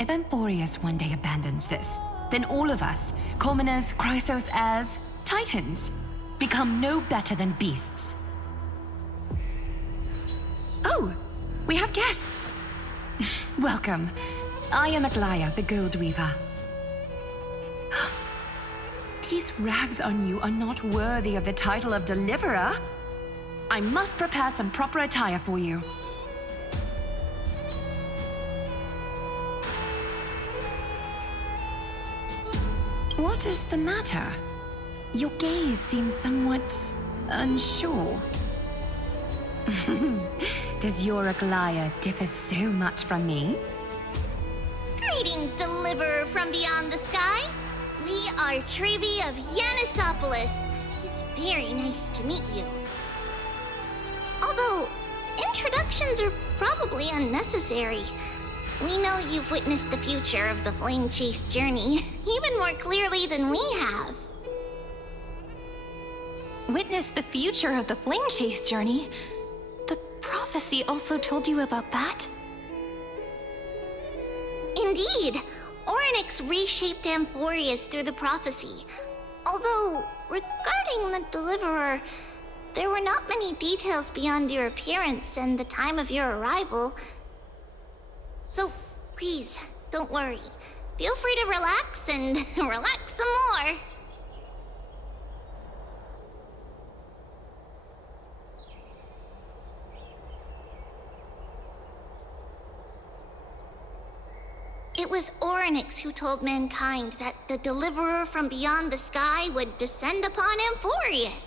If Amphorius one day abandons this, then all of us, commoners, Chrysos heirs, Titans, become no better than beasts. Oh, we have guests. Welcome. I am Aglaya, the Gold Weaver. These rags on you are not worthy of the title of Deliverer. I must prepare some proper attire for you. What is the matter? Your gaze seems somewhat unsure. Does your Aglaya differ so much from me? Greetings, Deliverer from beyond the sky. We are Trailblaze of Yanisopolis. It's very nice to meet you. Although, introductions are probably unnecessary. We know you've witnessed the future of the Flame Chase journey even more clearly than we have. Witness the future of the Flame Chase journey? The prophecy also told you about that? Indeed. Orynyx reshaped Amphorius through the prophecy. Although, regarding the Deliverer, there were not many details beyond your appearance and the time of your arrival. So, please, don't worry. Feel free to relax and relax some more. It was Orynyx who told mankind that the Deliverer from beyond the sky would descend upon Amphorius.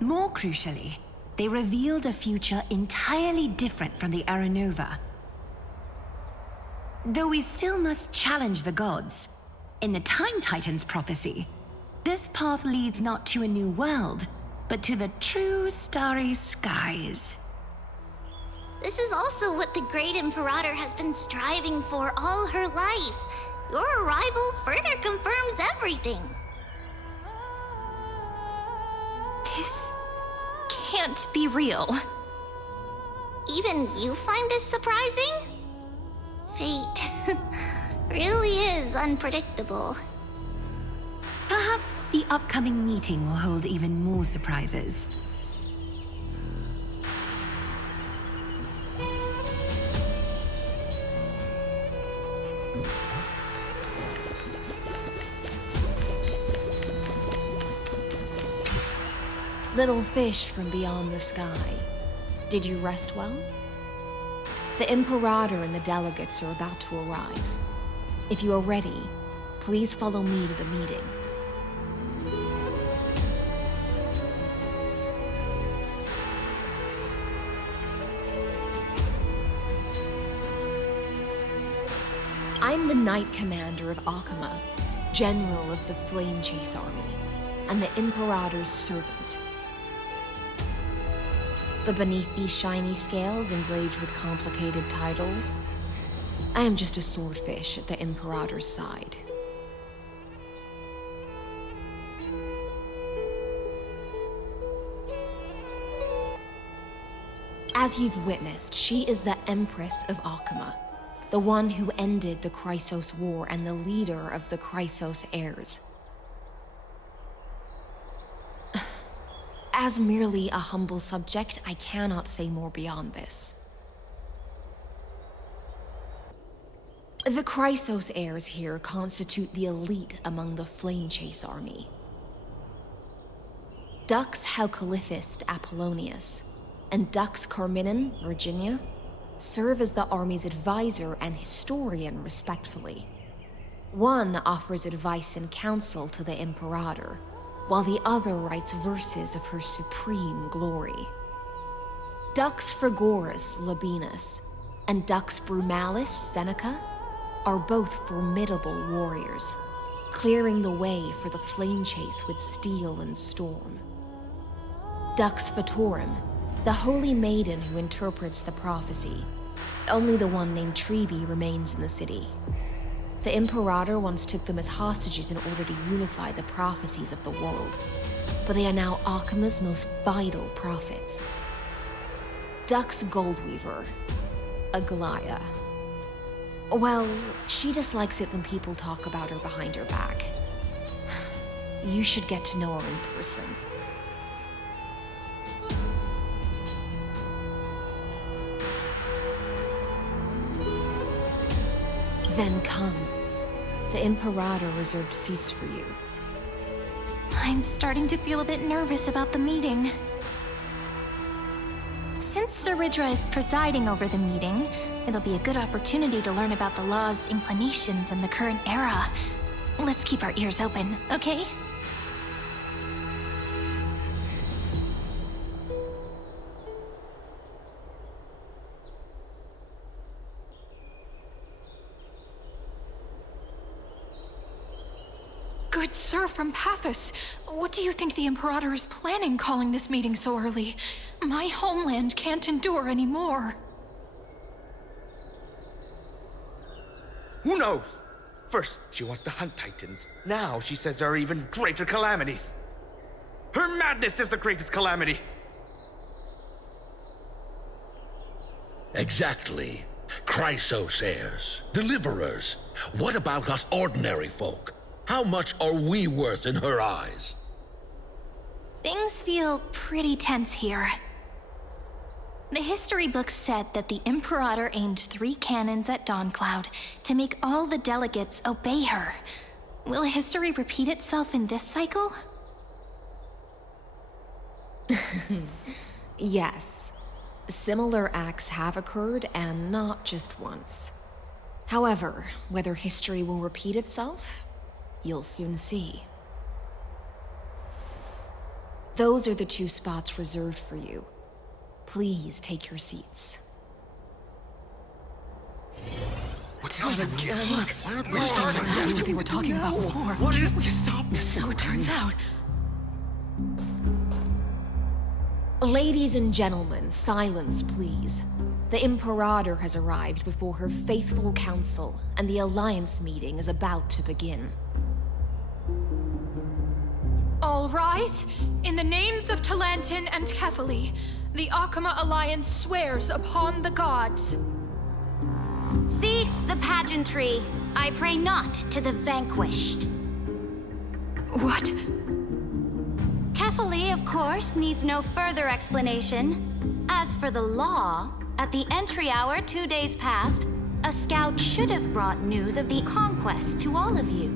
More crucially, they revealed a future entirely different from the Aranova. Though we still must challenge the gods, in the Time Titan's prophecy, this path leads not to a new world, but to the true starry skies. This is also what the Great Imperator has been striving for all her life. Your arrival further confirms everything. This can't be real. Even you find this surprising? Fate really is unpredictable. Perhaps the upcoming meeting will hold even more surprises. Little fish from beyond the sky, did you rest well? The Imperator and the delegates are about to arrive. If you are ready, please follow me to the meeting. I'm the Knight Commander of Akama, General of the Flame Chase Army, and the Imperator's servant. But beneath these shiny scales engraved with complicated titles, I am just a swordfish at the Imperator's side. As you've witnessed, she is the Empress of Akama, the one who ended the Chrysos War and the leader of the Chrysos heirs. As merely a humble subject, I cannot say more beyond this. The Chrysos heirs here constitute the elite among the Flame Chase army. Dux Halcalithist Apollonius and Dux Carminin, Virginia, serve as the army's advisor and historian, respectfully. One offers advice and counsel to the Imperator, while the other writes verses of her supreme glory. Dux Frigoris Labienus and Dux Brumalis Seneca are both formidable warriors, clearing the way for the flame chase with steel and storm. Dux Fatorum, the holy maiden who interprets the prophecy. Only the one named Trebi remains in the city. The Imperator once took them as hostages in order to unify the prophecies of the world, but they are now Akama's most vital prophets. Dux Goldweaver, Aglaya. Well, she dislikes it when people talk about her behind her back. You should get to know her in person. Then come. The Imperator reserved seats for you. I'm starting to feel a bit nervous about the meeting. Since Saridra is presiding over the meeting, it'll be a good opportunity to learn about the law's inclinations in the current era. Let's keep our ears open, okay? Good sir from Paphos, what do you think the Imperator is planning calling this meeting so early? My homeland can't endure anymore. Who knows? First, she wants to hunt Titans. Now she says there are even greater calamities. Her madness is the greatest calamity. Exactly. Chrysos heirs, deliverers. What about us ordinary folk? How much are we worth in her eyes? Things feel pretty tense here. The history books said that the Imperator aimed 3 cannons at Dawncloud to make all the delegates obey her. Will history repeat itself in this cycle? Yes. Similar acts have occurred, and not just once. However, whether history will repeat itself, you'll soon see. Those are the 2 spots reserved for you. Please take your seats. What's that again? We're starting what we were talking about before. What is we stopped? So it turns out. Ladies and gentlemen, silence, please. The Imperator has arrived before her faithful council, and the Alliance meeting is about to begin. All rise. In the names of Talantin and Kefali, the Akama Alliance swears upon the gods. Cease the pageantry. I pray not to the vanquished. What? Kefali, of course, needs no further explanation. As for the law, at the entry hour 2 days past, a scout should have brought news of the conquest to all of you.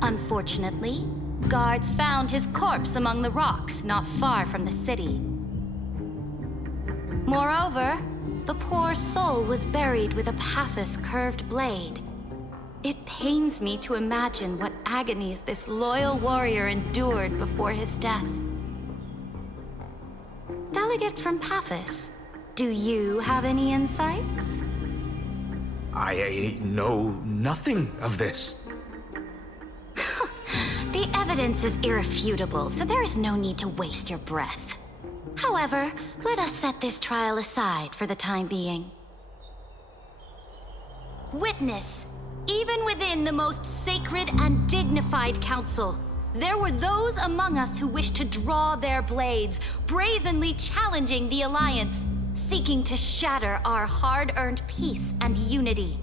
Unfortunately, guards found his corpse among the rocks not far from the city. Moreover, the poor soul was buried with a Paphos curved blade. It pains me to imagine what agonies this loyal warrior endured before his death. Delegate from Paphos, do you have any insights? I know nothing of this. The evidence is irrefutable, so there is no need to waste your breath. However, let us set this trial aside for the time being. Witness, even within the most sacred and dignified council, there were those among us who wished to draw their blades, brazenly challenging the Alliance, seeking to shatter our hard-earned peace and unity.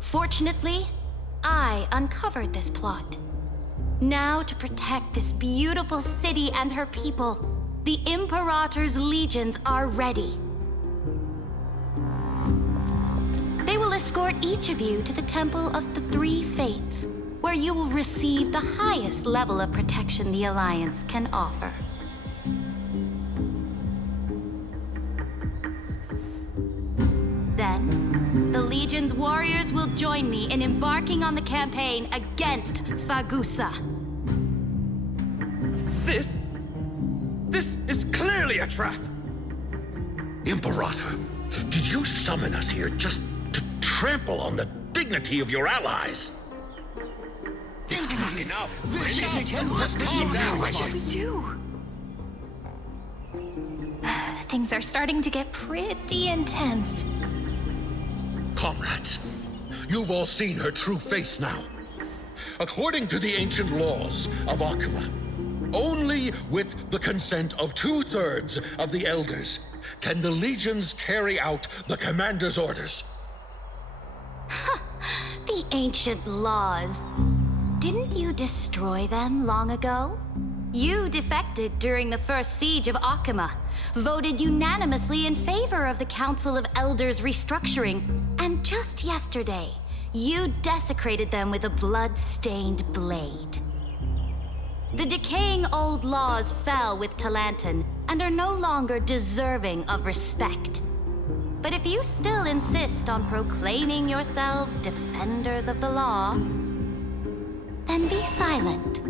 Fortunately, I uncovered this plot. Now, to protect this beautiful city and her people, the Imperator's legions are ready. They will escort each of you to the Temple of the Three Fates, where you will receive the highest level of protection the Alliance can offer. Then, the Legion's warriors will join me in embarking on the campaign against Fagusa. This is clearly a trap! Imperator, did you summon us here just to trample on the dignity of your allies? It's not enough! Just calm down! What should we do? Things are starting to get pretty intense. Comrades, you've all seen her true face now. According to the ancient laws of Akuma, only with the consent of 2/3 of the elders can the legions carry out the commander's orders. The ancient laws. Didn't you destroy them long ago? You defected during the first siege of Akuma, voted unanimously in favor of the Council of Elders restructuring, and just yesterday, you desecrated them with a blood-stained blade. The decaying old laws fell with Talantin and are no longer deserving of respect. But if you still insist on proclaiming yourselves defenders of the law, then be silent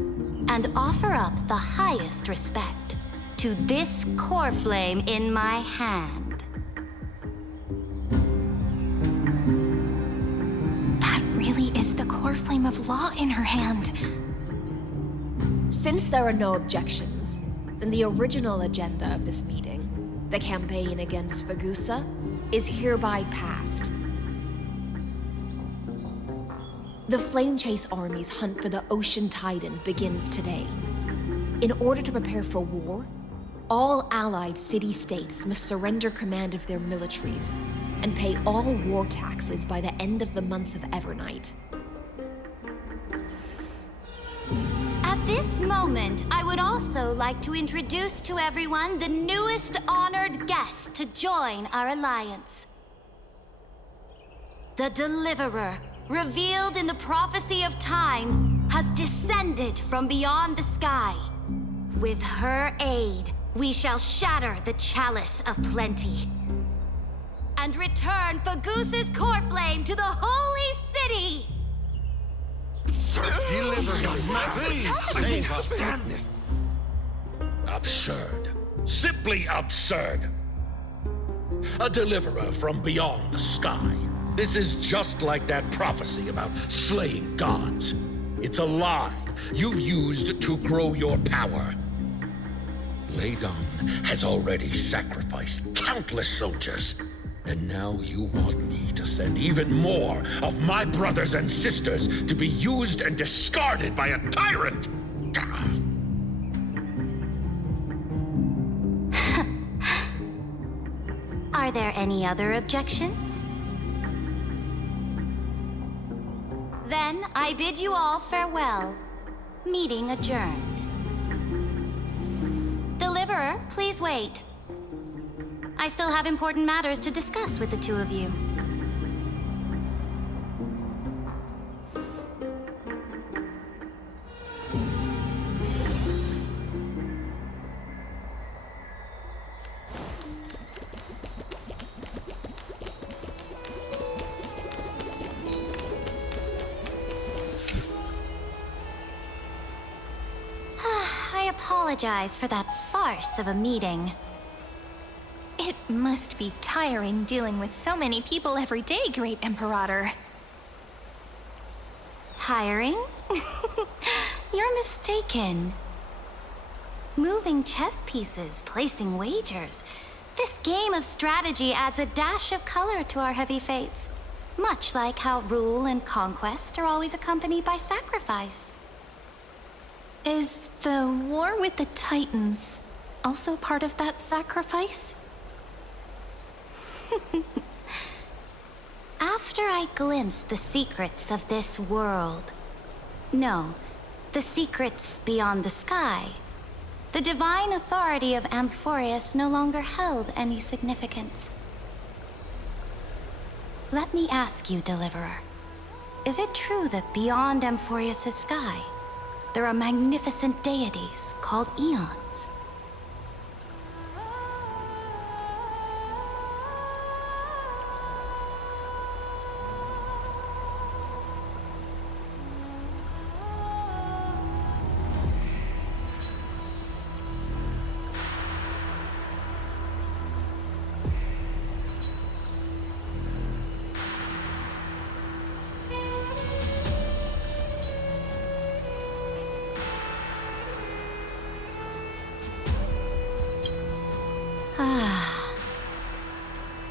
and offer up the highest respect to this core flame in my hand. That really is the core flame of law in her hand. Since there are no objections, then the original agenda of this meeting, the campaign against Fagusa, is hereby passed. The Flame Chase Army's hunt for the Ocean Titan begins today. In order to prepare for war, all allied city-states must surrender command of their militaries and pay all war taxes by the end of the month of Evernight. At this moment, I would also like to introduce to everyone the newest honored guest to join our alliance. The Deliverer, revealed in the prophecy of time, has descended from beyond the sky. With her aid, we shall shatter the Chalice of Plenty and return Fagusa's core flame to the Holy City! Absurd. Simply absurd. A deliverer from beyond the sky. This is just like that prophecy about slaying gods. It's a lie you've used to grow your power. Ladon has already sacrificed countless soldiers. And now you want me to send even more of my brothers and sisters to be used and discarded by a tyrant? there any other objections? Then I bid you all farewell. Meeting adjourned. Deliverer, please wait. I still have important matters to discuss with the two of you. I apologize for that farce of a meeting. It must be tiring dealing with so many people every day, Great Imperator. Tiring? You're mistaken. Moving chess pieces, placing wagers. This game of strategy adds a dash of color to our heavy fates. Much like how rule and conquest are always accompanied by sacrifice. Is the war with the Titans also part of that sacrifice? After I glimpsed the secrets of this world, no, the secrets beyond the sky, the divine authority of Amphorius no longer held any significance. Let me ask you, Deliverer, is it true that beyond Amphorius' sky, there are magnificent deities called eons?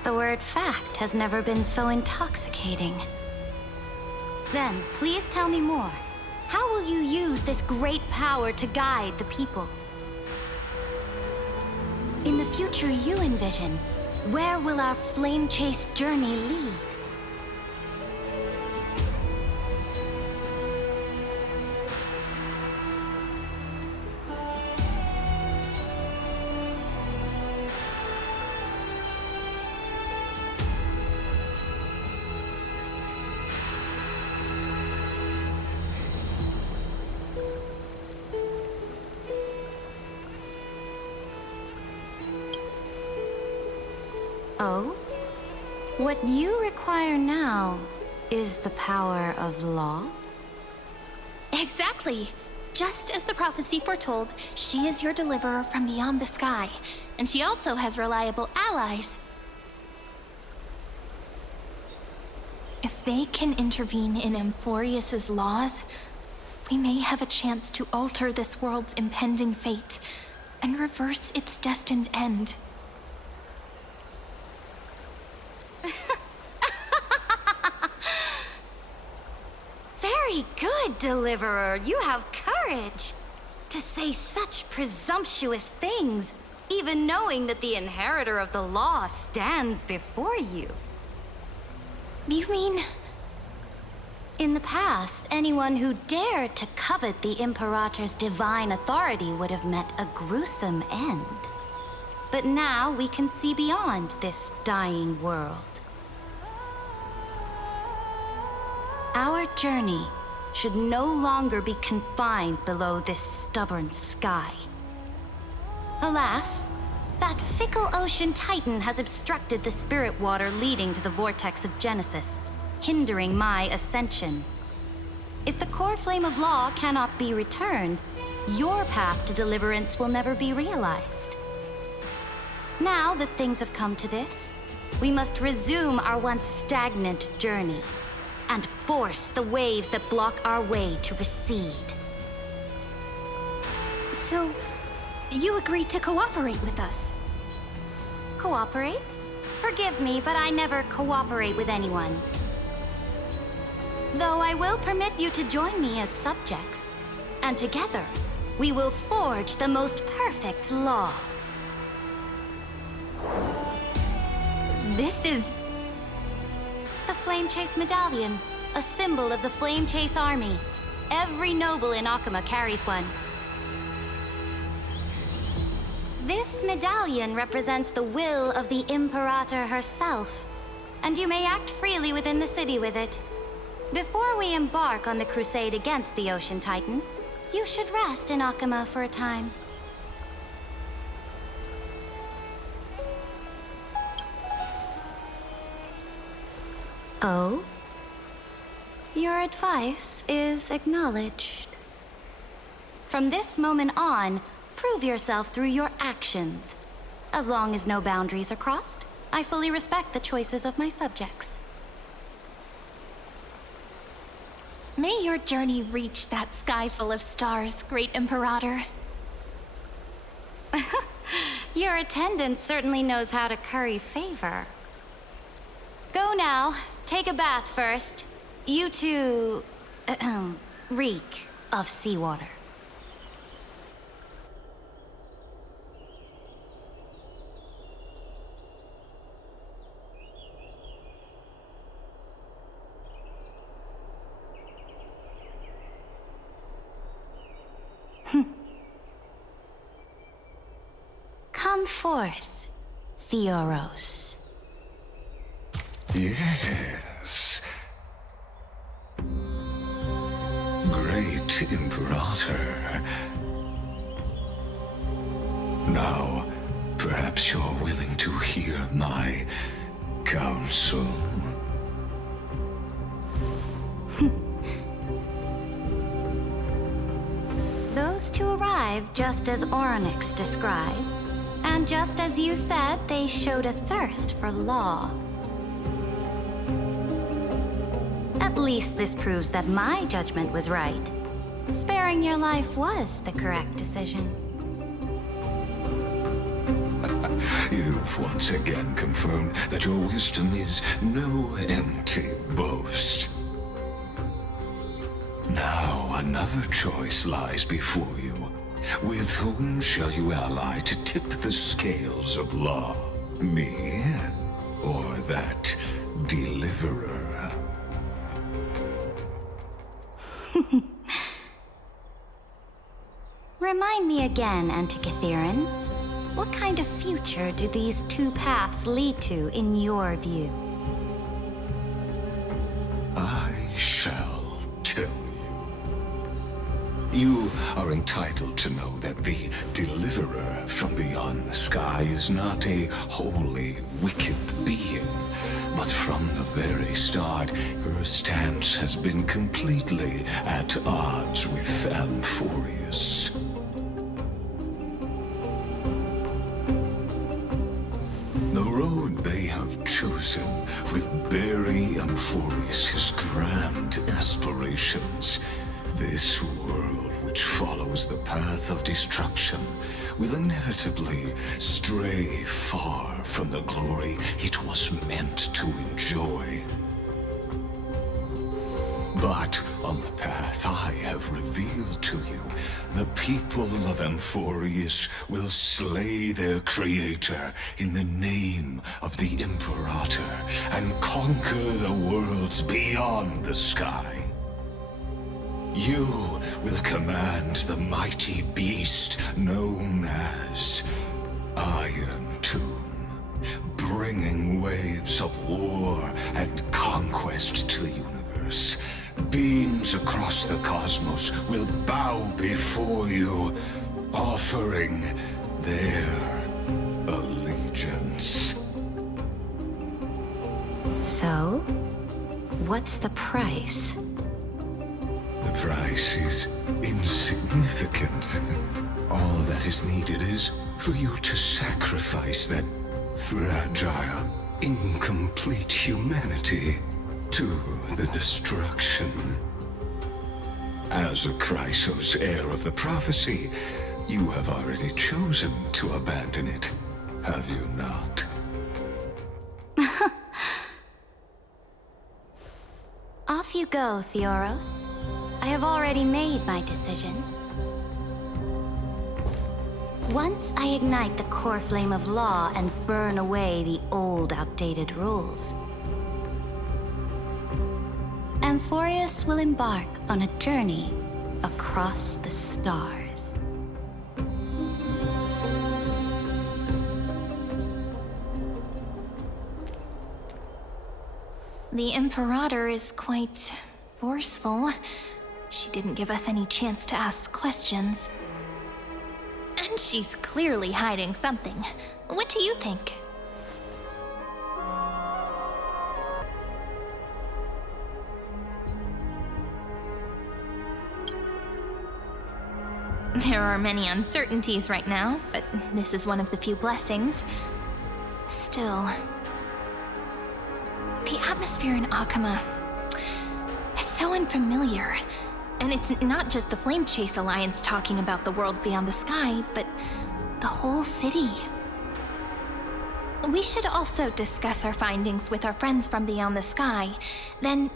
The word fact has never been so intoxicating. Then, please tell me more. How will you use this great power to guide the people? In the future you envision, where will our flame chase journey lead? Oh? What you require now is the power of law? Exactly! Just as the prophecy foretold, she is your deliverer from beyond the sky, and she also has reliable allies. If they can intervene in Amphorius' laws, we may have a chance to alter this world's impending fate and reverse its destined end. Very good, Deliverer. You have courage to say such presumptuous things, even knowing that the inheritor of the law stands before you. You mean? In the past, anyone who dared to covet the Imperator's divine authority would have met a gruesome end. But now we can see beyond this dying world. Our journey should no longer be confined below this stubborn sky. Alas, that fickle ocean titan has obstructed the spirit water leading to the vortex of Genesis, hindering my ascension. If the core flame of law cannot be returned, your path to deliverance will never be realized. Now that things have come to this, we must resume our once stagnant journey and force the waves that block our way to recede. So, you agreed to cooperate with us? Cooperate? Forgive me, but I never cooperate with anyone. Though I will permit you to join me as subjects, and together, we will forge the most perfect law. This is... The Flame Chase Medallion, a symbol of the Flame Chase Army. Every noble in Akuma carries one. This medallion represents the will of the Imperator herself, and you may act freely within the city with it. Before we embark on the crusade against the Ocean Titan, you should rest in Akuma for a time. Oh? Your advice is acknowledged. From this moment on, prove yourself through your actions. As long as no boundaries are crossed, I fully respect the choices of my subjects. May your journey reach that sky full of stars, Great Imperator. Your attendant certainly knows how to curry favor. Go now. Take a bath first. You two... reek of seawater. Come forth, Theoros. Yes. Great Imperator. Now, perhaps you're willing to hear my counsel. Those two arrived just as Oryx described, and just as you said, they showed a thirst for law. At least this proves that my judgment was right. Sparing your life was the correct decision. You've once again confirmed that your wisdom is no empty boast. Now another choice lies before you. With whom shall you ally to tip the scales of law? Me, or that deliverer? Remind me again, Antikytheron. What kind of future do these two paths lead to in your view? I shall tell you. You are entitled to know that the deliverer from beyond the sky is not a wholly wicked being, but from the very start, her stance has been completely at odds with Amphorius. The road they have chosen will bury Amphorius' grand aspirations. This world, which follows the path of destruction, will inevitably stray far from the glory it was meant to enjoy. But on the path I have revealed to you, the people of Amphorius will slay their creator in the name of the Imperator and conquer the worlds beyond the sky. You will command the mighty beast known as Iron Tomb, bringing waves of war and conquest to the universe. Beings across the cosmos will bow before you, offering their allegiance. So, what's the price? The price is insignificant. All that is needed is for you to sacrifice that fragile, incomplete humanity to the destruction. As a Chrysos heir of the prophecy, you have already chosen to abandon it, have you not? Off you go, Theoros. I have already made my decision. Once I ignite the core flame of law and burn away the old, outdated rules, Amphorius will embark on a journey across the stars. The Imperator is quite forceful. She didn't give us any chance to ask questions. And she's clearly hiding something. What do you think? There are many uncertainties right now, but this is one of the few blessings. Still, the atmosphere in Akama, it's so unfamiliar. And it's not just the Flame Chase Alliance talking about the world beyond the sky, but the whole city. We should also discuss our findings with our friends from beyond the sky. Then...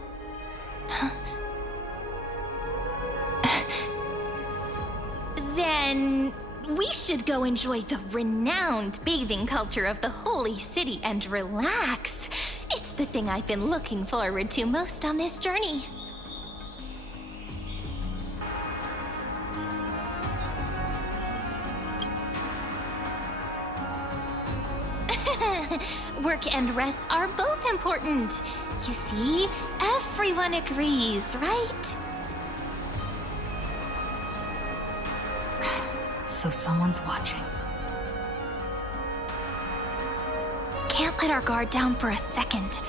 Then we should go enjoy the renowned bathing culture of the holy city and relax. It's the thing I've been looking forward to most on this journey. Work and rest are both important. You see, everyone agrees, right? So someone's watching. Can't let our guard down for a second.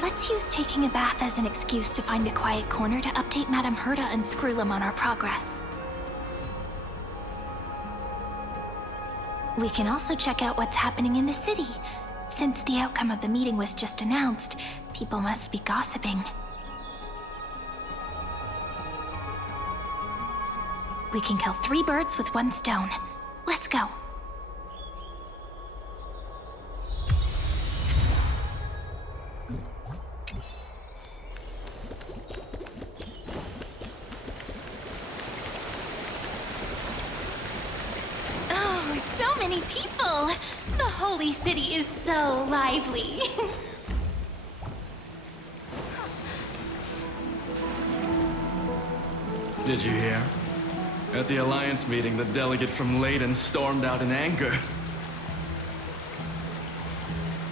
Let's use taking a bath as an excuse to find a quiet corner to update Madame Herta and Screwlum on our progress. We can also check out what's happening in the city. Since the outcome of the meeting was just announced, people must be gossiping. We can kill 3 birds with 1 stone. Let's go. Oh, so many people! The holy city is so lively. Did you hear? At the Alliance meeting, the delegate from Leyden stormed out in anger.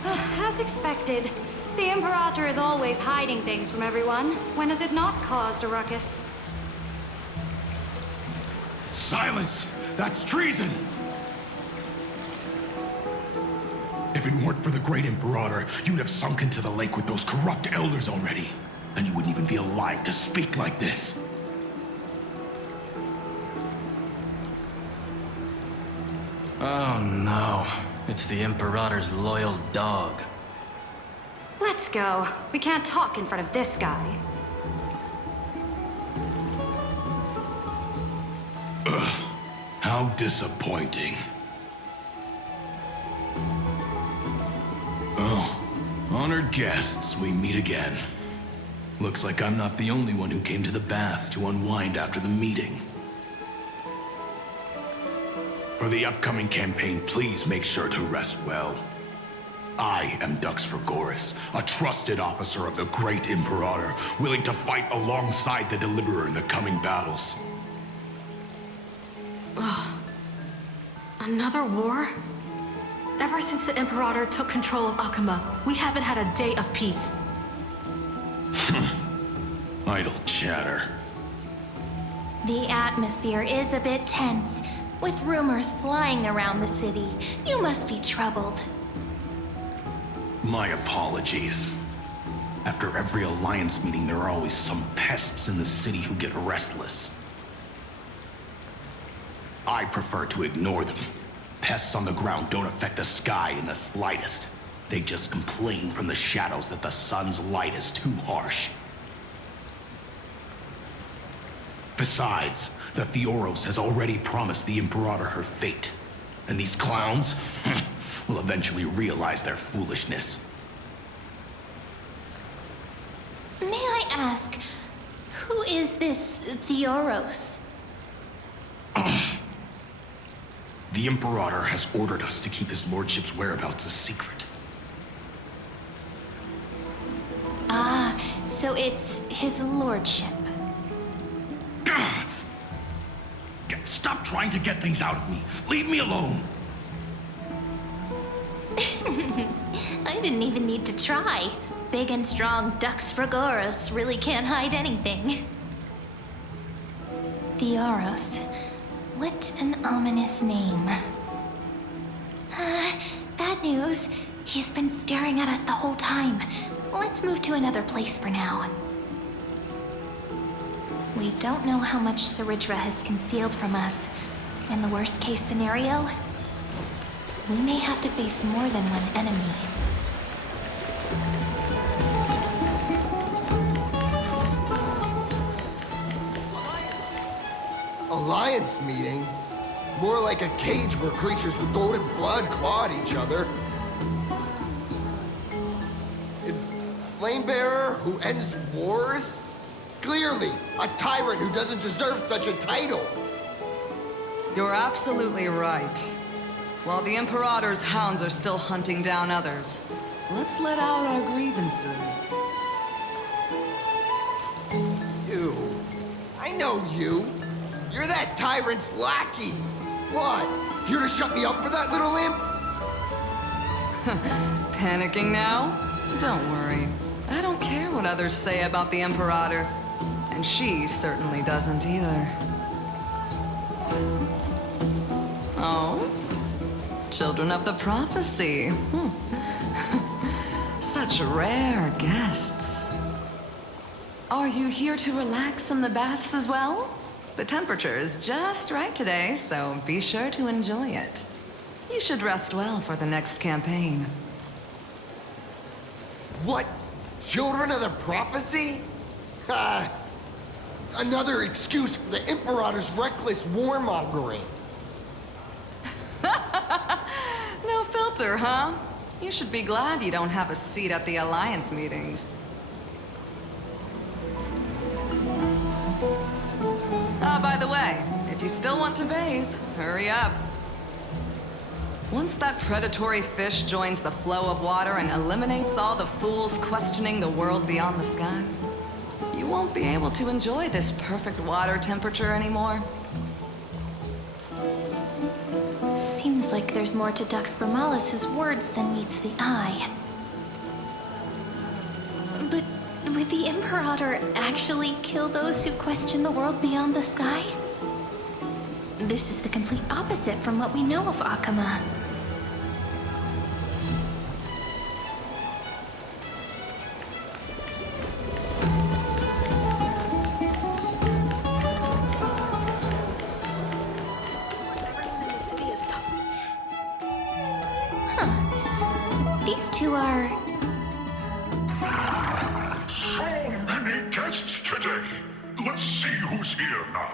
As expected, the Imperator is always hiding things from everyone. When has it not caused a ruckus? Silence! That's treason! If it weren't for the Great Imperator, you'd have sunk into the lake with those corrupt elders already. And you wouldn't even be alive to speak like this. Oh no, it's the Imperator's loyal dog. Let's go. We can't talk in front of this guy. Ugh, how disappointing. Oh, honored guests, we meet again. Looks like I'm not the only one who came to the baths to unwind after the meeting. For the upcoming campaign, please make sure to rest well. I am Dux Fregoris, a trusted officer of the Great Imperator, willing to fight alongside the Deliverer in the coming battles. Ugh. Another war? Ever since the Imperator took control of Akama, we haven't had a day of peace. Idle chatter. The atmosphere is a bit tense, with rumors flying around the city. You must be troubled. My apologies. After every Alliance meeting, there are always some pests in the city who get restless. I prefer to ignore them. Pests on the ground don't affect the sky in the slightest. They just complain from the shadows that the sun's light is too harsh. Besides, the Theoros has already promised the Imperator her fate. And these clowns will eventually realize their foolishness. May I ask, who is this Theoros? The Imperator has ordered us to keep his lordship's whereabouts a secret. Ah, so it's his lordship. Stop trying to get things out of me. Leave me alone. I didn't even need to try. Big and strong Dux Fragoros really can't hide anything. Theoros. What an ominous name. Bad news. He's been staring at us the whole time. Let's move to another place for now. We don't know how much Saridra has concealed from us. In the worst case scenario, we may have to face more than one enemy. Alliance meeting? More like a cage where creatures with golden blood claw at each other. Flamebearer who ends wars? Clearly, a tyrant who doesn't deserve such a title. You're absolutely right. While the Imperator's hounds are still hunting down others, let's let out our grievances. You. I know you. You're that tyrant's lackey. What? Here to shut me up for that little imp? Panicking now? Don't worry. I don't care what others say about the Imperator. And she certainly doesn't either. Oh? Children of the Prophecy. Such rare guests. Are you here to relax in the baths as well? The temperature is just right today, so be sure to enjoy it. You should rest well for the next campaign. What? Children of the Prophecy? Another excuse for the Imperator's reckless warmongering. No filter, huh? You should be glad you don't have a seat at the Alliance meetings. By the way, if you still want to bathe, hurry up. Once that predatory fish joins the flow of water and eliminates all the fools questioning the world beyond the sky, you won't be able to enjoy this perfect water temperature anymore. Seems like there's more to Dux Bramalis's words than meets the eye. But would the Imperator actually kill those who question the world beyond the sky? This is the complete opposite from what we know of Akama. These two are... So many guests today. Let's see who's here now.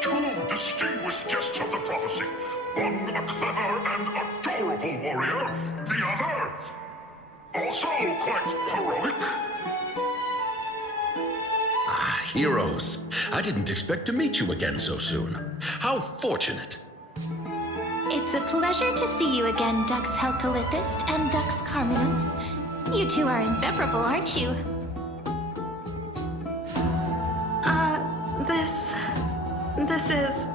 Two distinguished guests of the prophecy. One a clever and adorable warrior. The other, also quite heroic. Heroes. I didn't expect to meet you again so soon. How fortunate. It's a pleasure to see you again, Dux Helcalithist and Dux Carminum. You two are inseparable, aren't you? This is...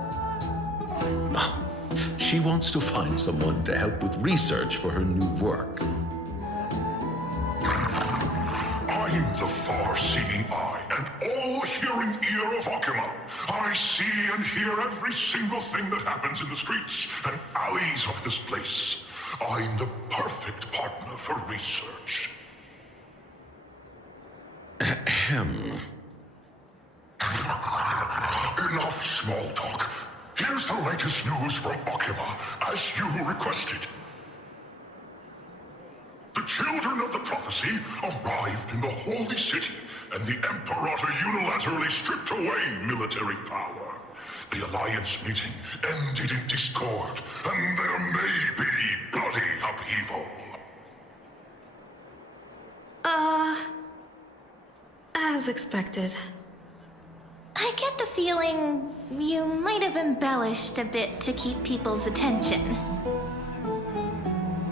Oh, she wants to find someone to help with research for her new work. I'm the far-seeing eye and all-hearing ear of Akama. I see and hear every single thing that happens in the streets and alleys of this place. I'm the perfect partner for research. Ahem. Enough small talk. Here's the latest news from Akama, as you requested. The children of the prophecy arrived in the Holy City, and the Imperator unilaterally stripped away military power. The Alliance meeting ended in discord, and there may be bloody upheaval. As expected. I get the feeling you might might have embellished a bit to keep people's attention.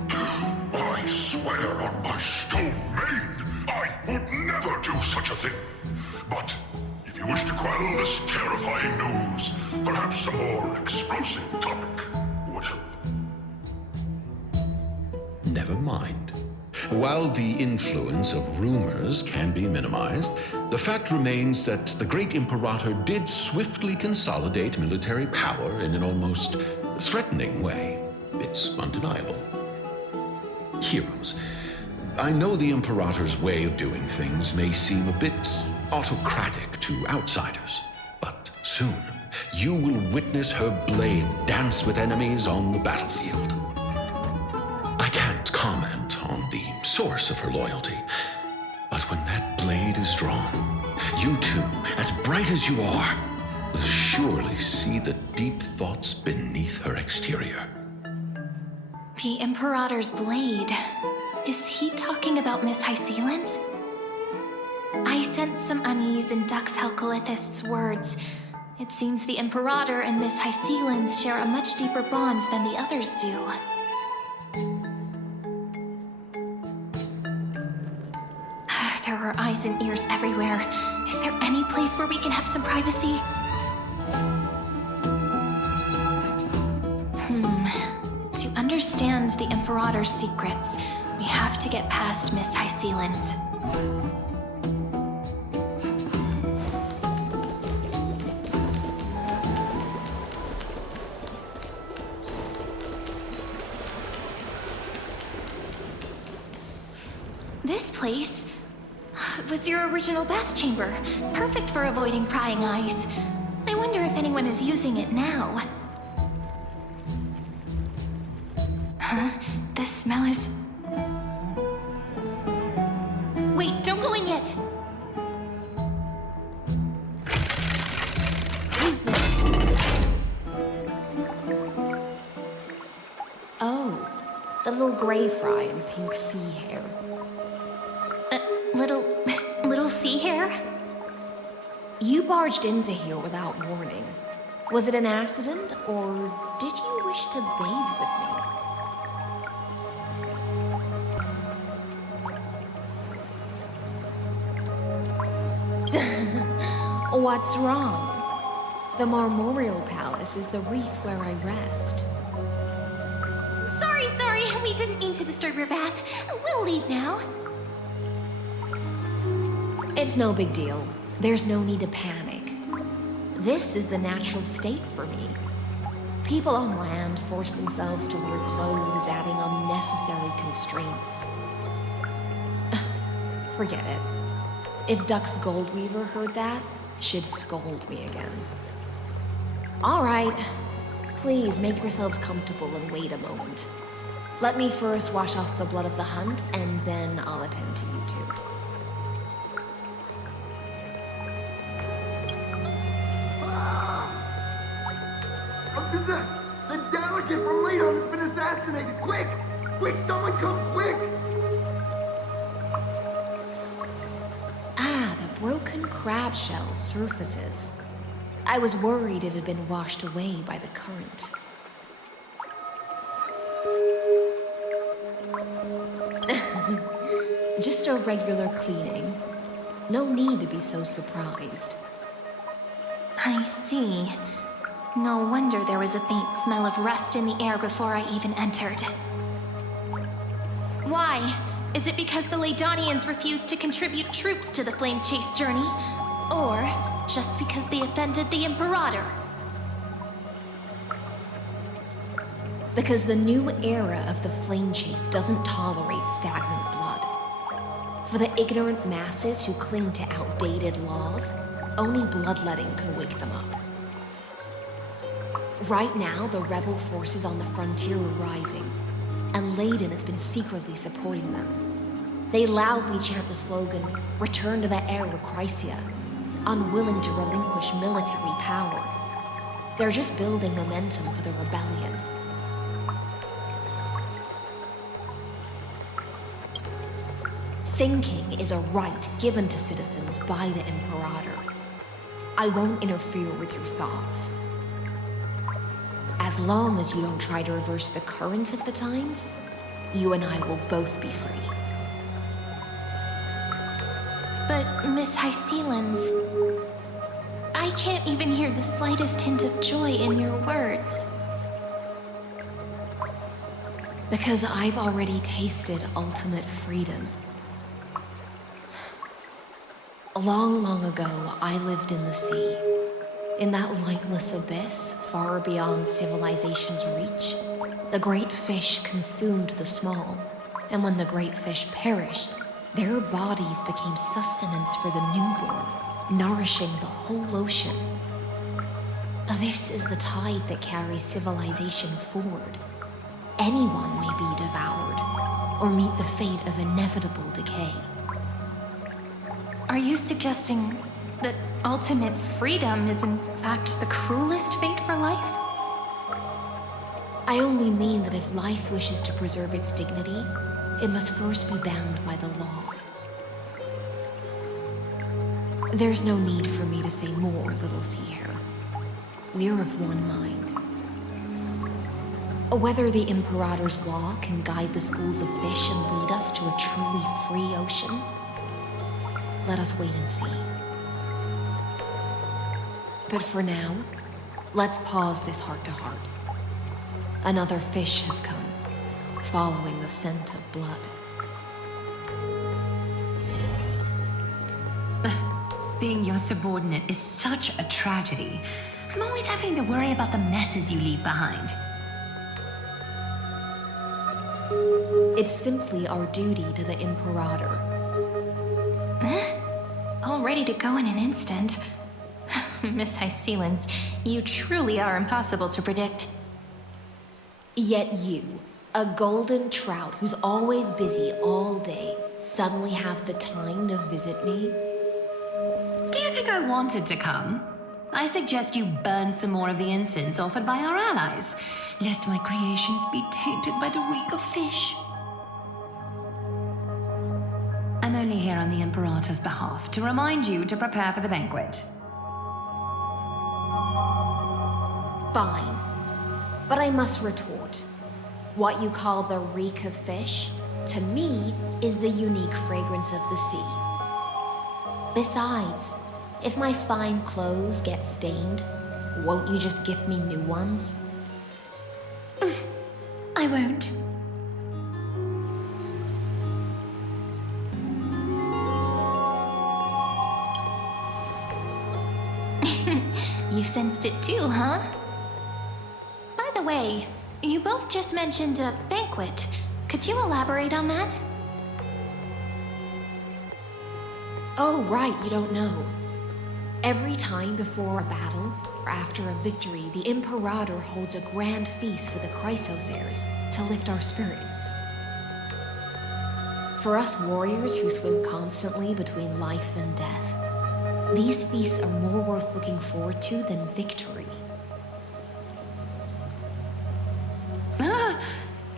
I swear on my stone maid, I would never do such a thing. But if you wish to quell this terrifying news, perhaps a more explosive topic would help. Never mind. While the influence of rumors can be minimized, the fact remains that the great Imperator did swiftly consolidate military power in an almost threatening way. It's undeniable. Heroes, I know the Imperator's way of doing things may seem a bit autocratic to outsiders, but soon you will witness her blade dance with enemies on the battlefield. I can't comment on the source of her loyalty, but when that blade is drawn, you too, as bright as you are, will surely see the deep thoughts beneath her exterior. The Imperator's blade. Is he talking about Miss Hysealand's? I sense some unease in Dux Helcolith's words. It seems the Imperator and Miss Hysealand's share a much deeper bond than the others do. There are eyes and ears everywhere. Is there any place where we can have some privacy? To understand the Imperator's secrets, we have to get past Miss Hysealand's. This place was your original bath chamber, perfect for avoiding prying eyes. I wonder if anyone is using it now. Huh? The smell is... Wait, don't go in yet! Who's there? Oh, the little gray fry in pink sea hair. Little sea hair? You barged into here without warning. Was it an accident, or did you wish to bathe with me? What's wrong? The Marmoreal Palace is the reef where I rest. Sorry, we didn't mean to disturb your bath. We'll leave now. It's no big deal. There's no need to panic. This is the natural state for me. People on land force themselves to wear clothes, adding unnecessary constraints. Forget it. If Dux Goldweaver heard that, she'd scold me again. All right. Please make yourselves comfortable and wait a moment. Let me first wash off the blood of the hunt, and then I'll attend to you two. The delegate from Ladon has been assassinated! Quick! Quick, someone come quick! Ah, the broken crab shell surfaces. I was worried it had been washed away by the current. Just a regular cleaning. No need to be so surprised. I see. No wonder there was a faint smell of rust in the air before I even entered. Why? Is it because the Ladonians refused to contribute troops to the Flame Chase journey? Or just because they offended the Imperator? Because the new era of the Flame Chase doesn't tolerate stagnant blood. For the ignorant masses who cling to outdated laws, only bloodletting can wake them up. Right now, the rebel forces on the frontier are rising, and Ladon has been secretly supporting them. They loudly chant the slogan, "Return to the era Chrysia," unwilling to relinquish military power. They're just building momentum for the rebellion. Thinking is a right given to citizens by the Imperator. I won't interfere with your thoughts. As long as you don't try to reverse the current of the times, you and I will both be free. But, Miss Hysealans, I can't even hear the slightest hint of joy in your words. Because I've already tasted ultimate freedom. Long, long ago, I lived in the sea. In that lightless abyss, far beyond civilization's reach, the great fish consumed the small. And when the great fish perished, their bodies became sustenance for the newborn, nourishing the whole ocean. This is the tide that carries civilization forward. Anyone may be devoured, or meet the fate of inevitable decay. Are you suggesting that ultimate freedom is in fact the cruelest fate for life? I only mean that if life wishes to preserve its dignity, it must first be bound by the law. There's no need for me to say more, little sea hare. We're of one mind. Whether the Imperator's law can guide the schools of fish and lead us to a truly free ocean, let us wait and see. But for now, let's pause this heart-to-heart. Another fish has come, following the scent of blood. Being your subordinate is such a tragedy. I'm always having to worry about the messes you leave behind. It's simply our duty to the Imperator. All ready to go in an instant. Miss Hysealans, you truly are impossible to predict. Yet you, a golden trout who's always busy all day, suddenly have the time to visit me? Do you think I wanted to come? I suggest you burn some more of the incense offered by our allies, lest my creations be tainted by the reek of fish. I'm only here on the Imperator's behalf to remind you to prepare for the banquet. Fine. But I must retort. What you call the reek of fish, to me, is the unique fragrance of the sea. Besides, if my fine clothes get stained, won't you just gift me new ones? I won't. You sensed it too, huh? By the way, you both just mentioned a banquet. Could you elaborate on that? Oh, right, you don't know. Every time before a battle, or after a victory, the Imperator holds a grand feast for the Chrysos heirs to lift our spirits. For us warriors who swim constantly between life and death, these feasts are more worth looking forward to than victory.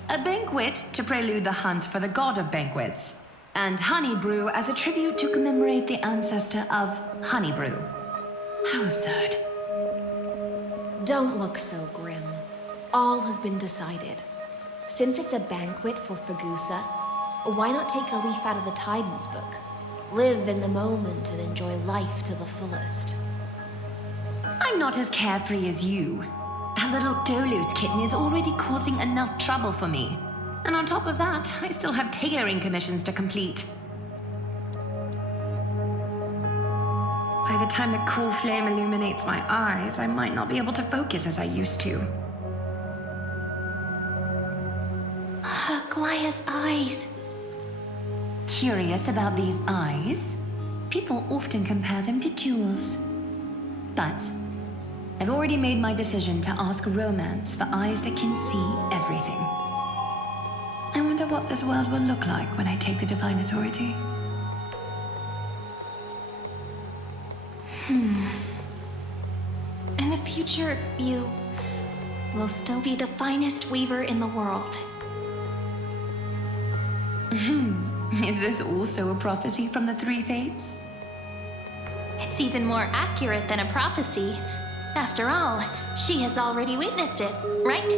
A banquet to prelude the hunt for the god of banquets, and honey brew as a tribute to commemorate the ancestor of honey brew. How absurd. Don't look so grim. All has been decided. Since it's a banquet for Fagusa, why not take a leaf out of the Titan's book? Live in the moment and enjoy life to the fullest. I'm not as carefree as you. That little Dolo's kitten is already causing enough trouble for me. And on top of that, I still have tailoring commissions to complete. By the time the cool flame illuminates my eyes, I might not be able to focus as I used to. Glaya's eyes. Curious about these eyes? People often compare them to jewels. But I've already made my decision to ask romance for eyes that can see everything. I wonder what this world will look like when I take the divine authority. In the future, you will still be the finest weaver in the world. Is this also a prophecy from the Three Fates? It's even more accurate than a prophecy. After all, She has already witnessed it, right?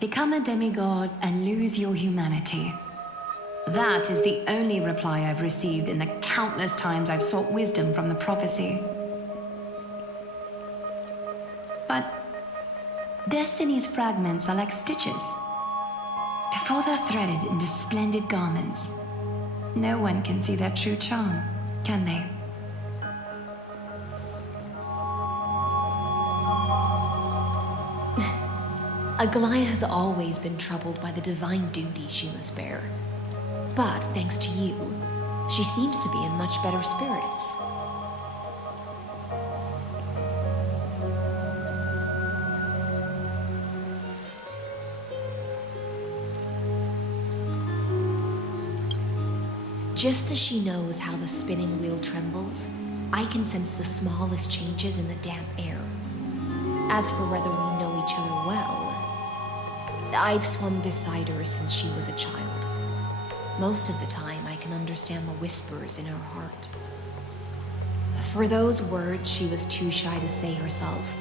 Become a demigod and lose your humanity. That is the only reply I've received in the countless times I've sought wisdom from the prophecy. But Destiny's fragments are like stitches. Before they're threaded into splendid garments, no one can see their true charm, can they? Aglaia has always been troubled by the divine duty she must bear. But thanks to you, she seems to be in much better spirits. Just as she knows how the spinning wheel trembles, I can sense the smallest changes in the damp air. As for whether we know each other well, I've swum beside her since she was a child. Most of the time, I can understand the whispers in her heart. For those words she was too shy to say herself,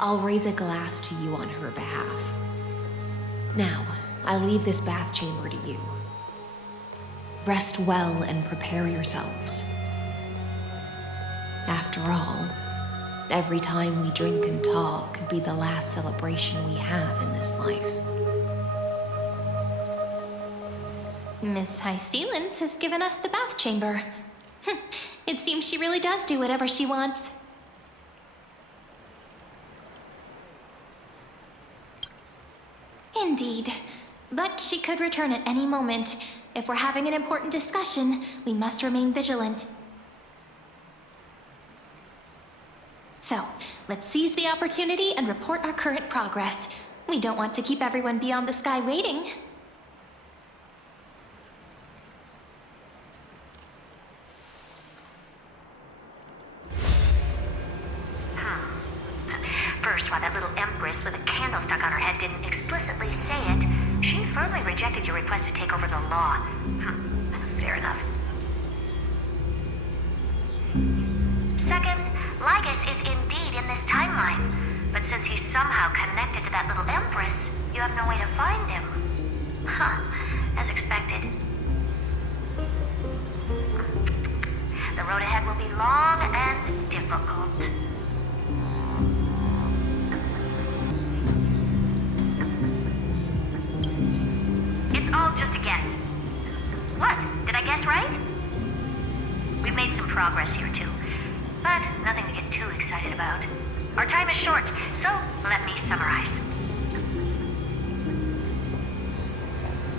I'll raise a glass to you on her behalf. Now, I leave this bath chamber to you. Rest well and prepare yourselves. After all, every time we drink and talk could be the last celebration we have in this life. Miss High Sealance has given us the bath chamber. It seems she really does do whatever she wants. Indeed. But she could return at any moment. If we're having an important discussion, we must remain vigilant. So, let's seize the opportunity and report our current progress. We don't want to keep everyone beyond the sky waiting. First, why that little empress with a candle stuck on her head didn't explicitly say it, she firmly rejected your request to take over the law. Fair enough. Second, Lygus is indeed in this timeline, but since he's somehow connected to that little empress, you have no way to find him. As expected. The road ahead will be long and difficult. It's all just a guess. What? Did I guess right? We've made some progress here too, but nothing to get too excited about. Our time is short, so let me summarize.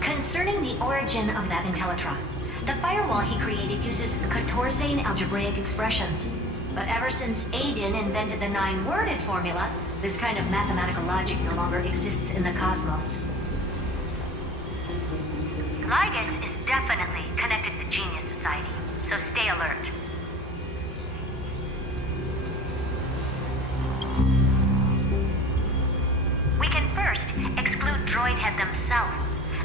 Concerning the origin of that Intellitron, the firewall he created uses Catorzane algebraic expressions. But ever since Aiden invented the 9-worded formula, this kind of mathematical logic no longer exists in the cosmos. Lygus is definitely connected to the Genius Society, so stay alert. We can first exclude Droidhead themselves.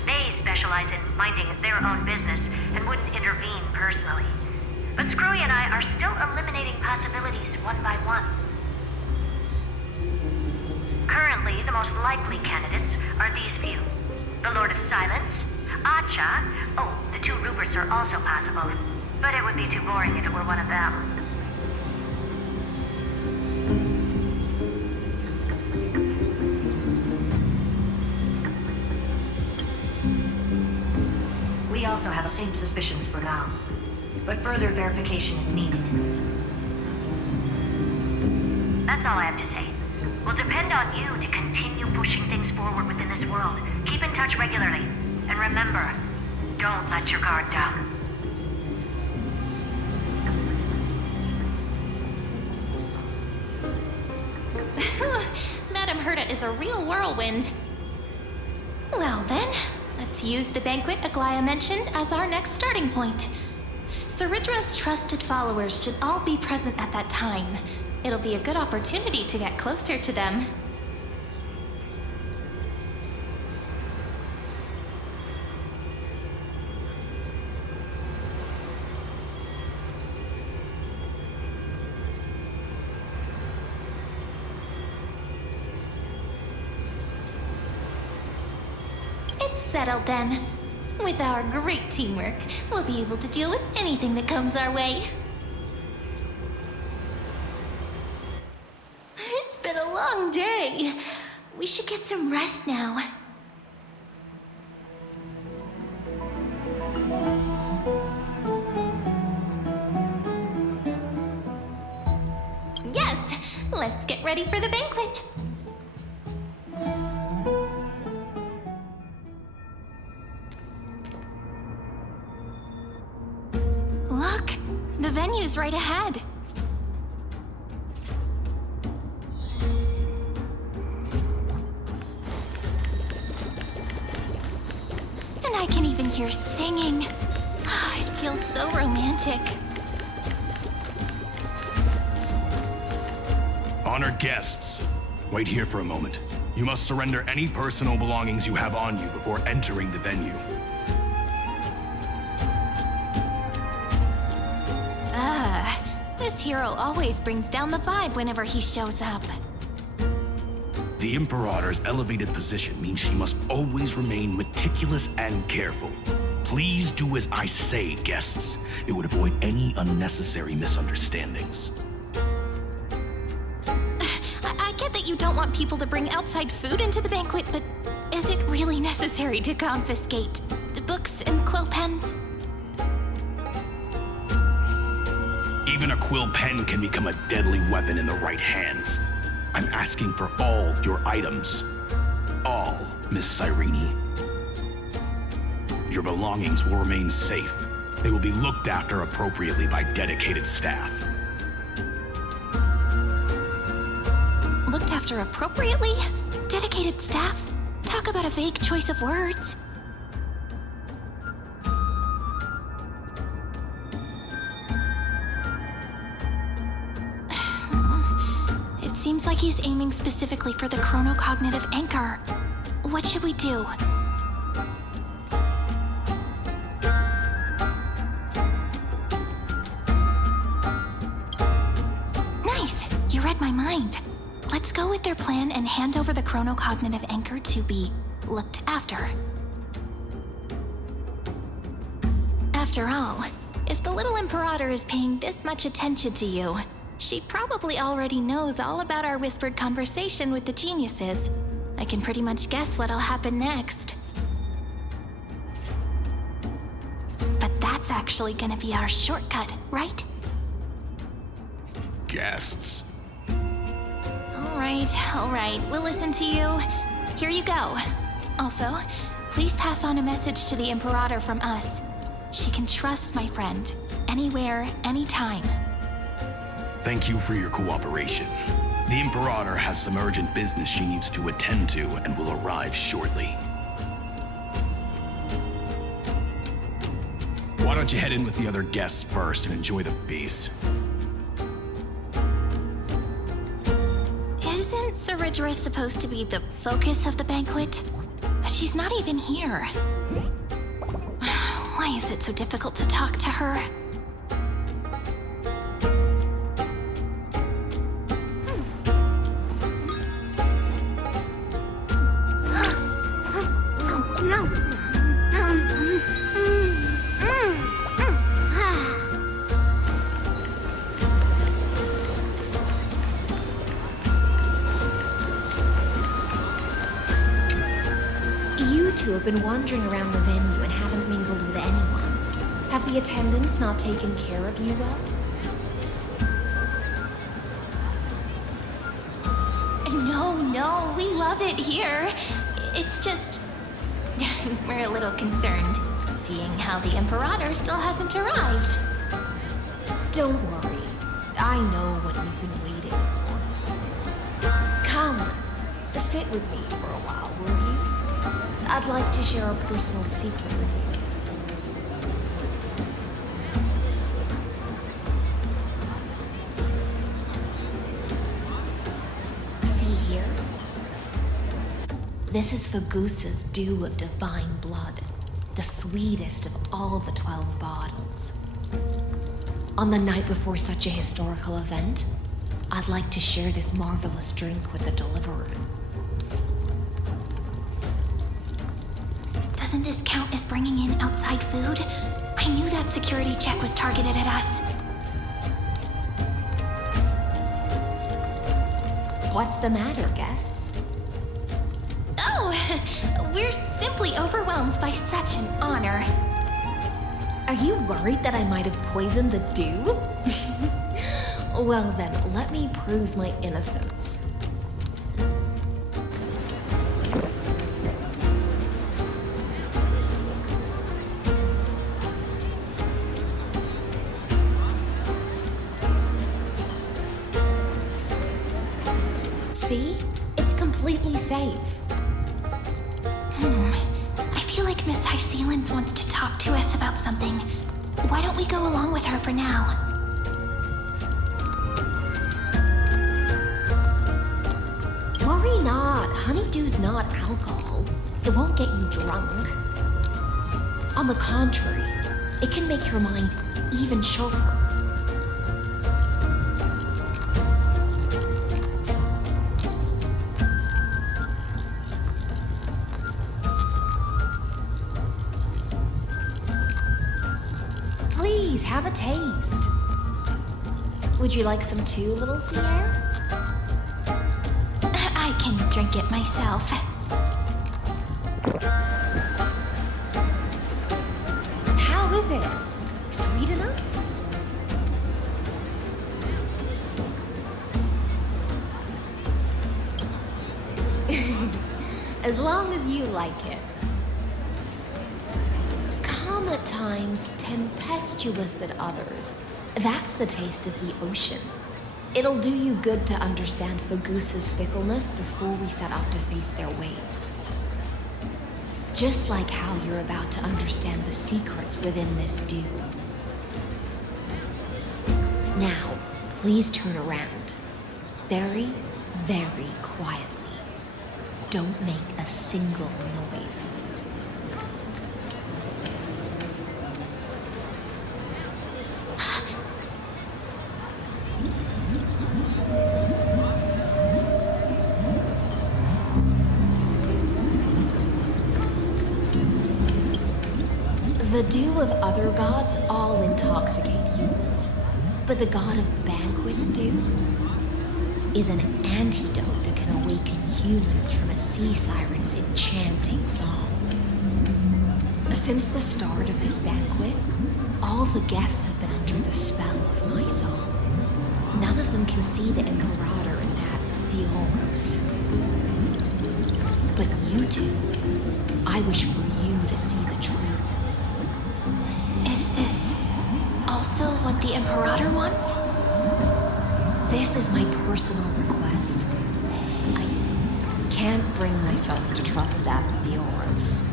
They specialize in minding their own business and wouldn't intervene personally. But Screwy and I are still eliminating possibilities one by one. Currently, the most likely candidates are these few. The Lord of Silence, Acha. Oh, the 2 Ruperts are also possible, but it would be too boring if it were one of them. We also have the same suspicions for now, but further verification is needed. That's all I have to say. We'll depend on you to continue pushing things forward within this world. Keep in touch regularly. And remember, don't let your guard down. Madame Herta is a real whirlwind. Well then, let's use the banquet Aglaia mentioned as our next starting point. Ceridra's trusted followers should all be present at that time. It'll be a good opportunity to get closer to them. settled then. With our great teamwork, we'll be able to deal with anything that comes our way. It's been a long day. We should get some rest now. Yes, let's get ready for the banquet. Look, the venue's right ahead. And I can even hear singing. Oh, it feels so romantic. Honored guests, wait here for a moment. You must surrender any personal belongings you have on you before entering the venue. This hero always brings down the vibe whenever he shows up. The Imperator's elevated position means she must always remain meticulous and careful. Please do as I say, guests. It would avoid any unnecessary misunderstandings. I get that you don't want people to bring outside food into the banquet, but is it really necessary to confiscate the books and quill pens? Even a quill pen can become a deadly weapon in the right hands. I'm asking for all your items. All, Miss Cyrene. Your belongings will remain safe. They will be looked after appropriately by dedicated staff. Looked after appropriately? Dedicated staff? Talk about a vague choice of words. Seems like he's aiming specifically for the chronocognitive anchor. What should we do? Nice! You read my mind. Let's go with their plan and hand over the chronocognitive anchor to be looked after. After all, if the little Imperator is paying this much attention to you, she probably already knows all about our whispered conversation with the geniuses. I can pretty much guess what'll happen next. But that's actually gonna be our shortcut, right? Guests. All right, we'll listen to you. Here you go. Also, please pass on a message to the Imperator from us. She can trust my friend, anywhere, anytime. Thank you for your cooperation. The Imperator has some urgent business she needs to attend to and will arrive shortly. Why don't you head in with the other guests first and enjoy the feast? Isn't Ceridra supposed to be the focus of the banquet? But she's not even here. Why is it so difficult to talk to her? Have been wandering around the venue and haven't mingled with anyone. Have the attendants not taken care of you well? No, we love it here. It's just... we're a little concerned, seeing how the Imperator still hasn't arrived. Don't worry. I know what you've been waiting for. Come, sit with me for a while, will you? I'd like to share a personal secret with you. See here? This is Fagusa's dew of divine blood, the sweetest of all the 12 bottles. On the night before such a historical event, I'd like to share this marvelous drink with the Deliverer. Does reason this count is bringing in outside food? I knew that security check was targeted at us. What's the matter, guests? Oh, we're simply overwhelmed by such an honor. Are you worried that I might have poisoned the dew? Well then, let me prove my innocence. See? It's completely safe. I feel like Miss Hysealins wants to talk to us about something. Why don't we go along with her for now? Worry not. Honeydew's not alcohol. It won't get you drunk. On the contrary, it can make your mind even sharper. Please, have a taste. Would you like some too, little Sierra? I can drink it myself. How is it? Sweet enough? As long as you like it. Calm at times, tempestuous at others. That's the taste of the ocean. It'll do you good to understand Fagusa's fickleness before we set off to face their waves. Just like how you're about to understand the secrets within this dew. Now, please turn around. Very, very quietly. Don't make a single noise. The dew of other gods all intoxicate humans, but the god of banquets dew is an antidote that can awaken humans from a sea siren's enchanting song. Since the start of this banquet, all the guests have been under the spell of my song. None of them can see the Imperator in that Fioros. But you two, I wish for you to see the truth. Is this also what the Imperator wants? This is my personal request. I can't bring myself to trust that Fioros.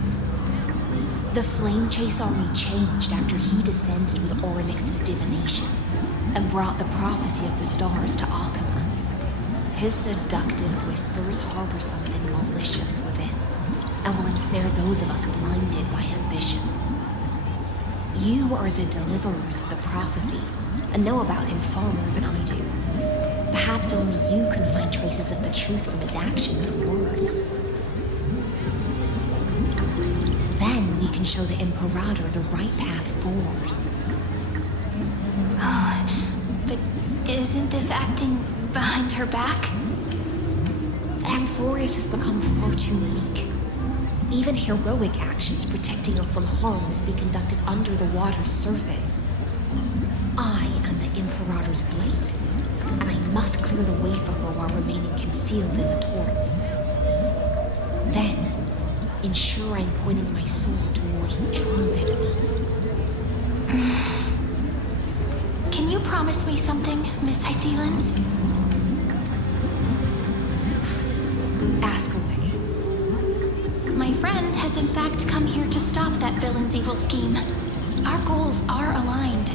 The Flame Chase army changed after he descended with Orynyx's divination and brought the prophecy of the stars to Akama. His seductive whispers harbor something malicious within and will ensnare those of us blinded by ambition. You are the deliverers of the prophecy and know about him far more than I do. Perhaps only you can find traces of the truth from his actions and words. Then we can show the Imperator the right path forward. Oh, but isn't this acting behind her back? Amphorius has become far too weak. Even heroic actions protecting her from harm must be conducted under the water's surface. I am the Imperator's blade, and I must clear the way for her while remaining concealed in the torrents. Then, ensure I'm pointing my sword towards the true enemy. Can you promise me something, Miss Hysealins? Ask away. My friend has in fact come here to stop that villain's evil scheme. Our goals are aligned.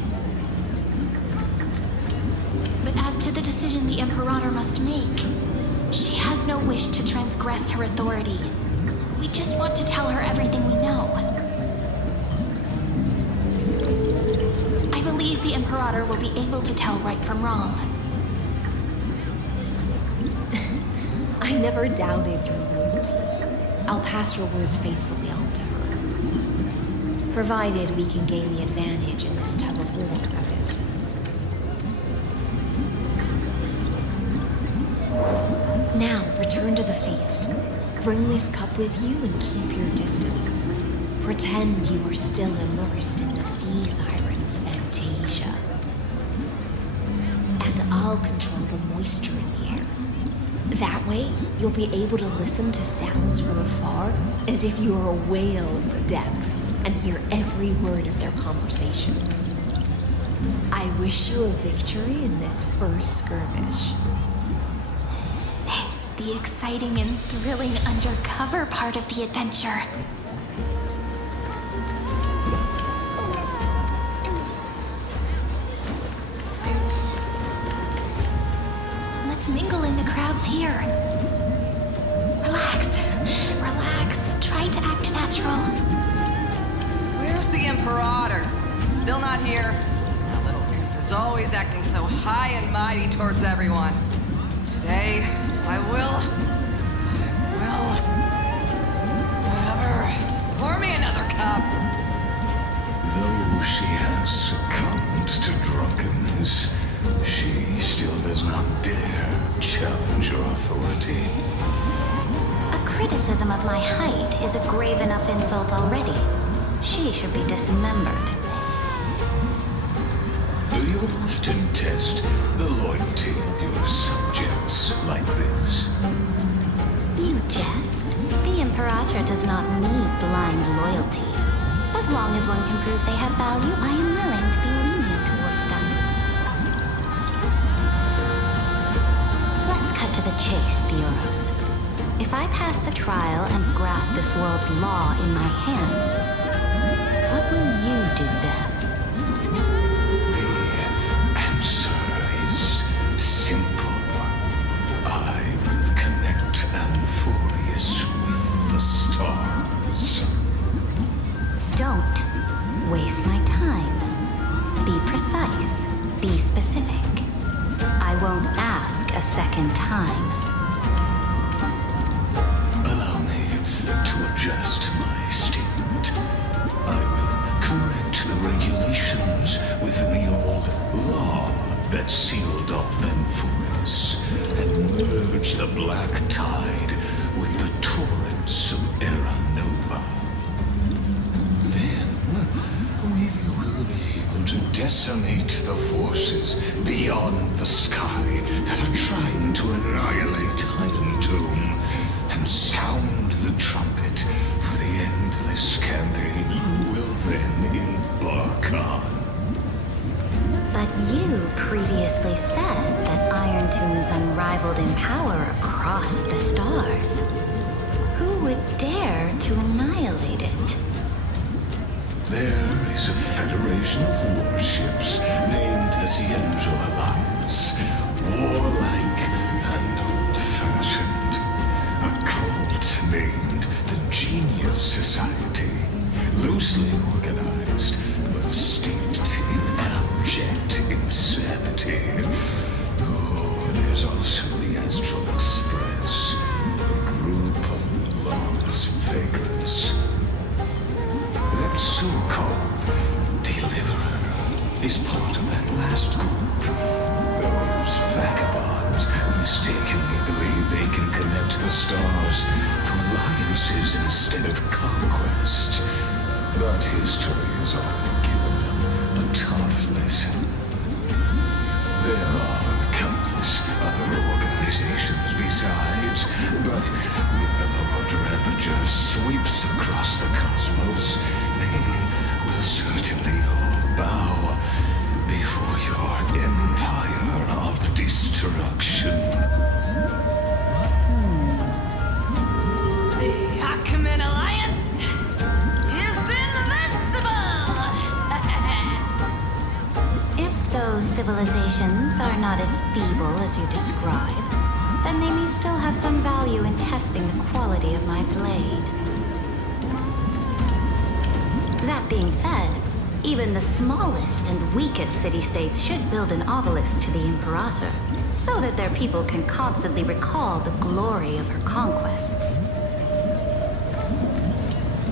But as to the decision the Imperator must make, she has no wish to transgress her authority. We just want to tell her everything we know. I believe the Imperator will be able to tell right from wrong. I never doubted your loyalty. I'll pass your words faithfully on to her. Provided we can gain the advantage in this tug of war, that is. Now, return to the feast. Bring this cup with you and keep your distance. Pretend you are still immersed in the sea siren's fantasia. And I'll control the moisture in the air. That way, you'll be able to listen to sounds from afar as if you are a whale of the depths and hear every word of their conversation. I wish you a victory in this first skirmish. It's the exciting and thrilling undercover part of the adventure. Let's mingle in the crowds here. Relax. Relax. Try to act natural. Where's the Imperator? Still not here. That little imp is always acting so high and mighty towards everyone. Today, whatever. Pour me another cup. Though she has succumbed to drunkenness, she still does not dare challenge your authority. A criticism of my height is a grave enough insult already. She should be dismembered. Do you often test the loyalty of your subjects like this? You jest. The Imperator does not need blind loyalty. As long as one can prove they have value, I am willing to be lenient towards them. Let's cut to the chase, Theoros. If I pass the trial and grasp this world's law in my hands, what will you do then? The answer is simple. I will connect Amphorius with the stars. Don't waste my time. Be precise. Be specific. I won't ask a second time. Allow me to adjust my statement. I will correct the regulations within the old law that sealed off Amphorius and merge the black tide with the torrents of Era Nova. Then we will be able to decimate the forces beyond the sky that are trying to annihilate Iron Tomb and sound the trumpet for the endless campaign you will then embark on. But you previously said that Iron Tomb is unrivaled in power across the stars. Who would dare to annihilate it? There is a federation of warships named the Cienzo Alliance, warlike and old-fashioned. A cult named the Genius Society, loosely organized, but steeped in abject insanity. Oh, there's also the Astral Express, a group of lawless vagrants. That so-called Deliverer is part of that last group. Those vagabonds mistakenly believe they can connect the stars through alliances instead of conquest. But history has already given them a tough lesson. There are countless other organizations besides, but when the Lord Ravager sweeps across the cosmos, they will certainly all bow before your empire of destruction. The Achaemenid Alliance is invincible! If those civilizations are not as feeble as you describe, then they may still have some value in testing the quality of my blade. That being said, even the smallest and weakest city-states should build an obelisk to the Imperator, so that their people can constantly recall the glory of her conquests.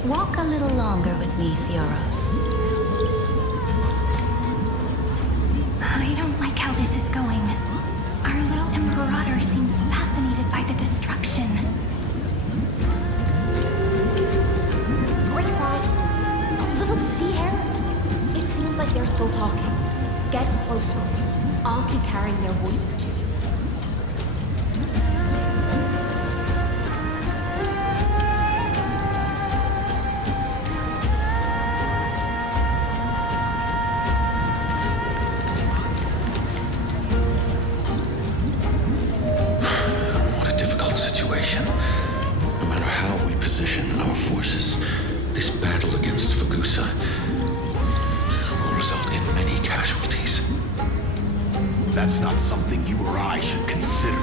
Walk a little longer with me, Theoros. Sounds like they're still talking. Get closer. I'll keep carrying their voices to you. What a difficult situation. No matter how we position our forces, this battle against Fagusa will result in many casualties. That's not something you or I should consider.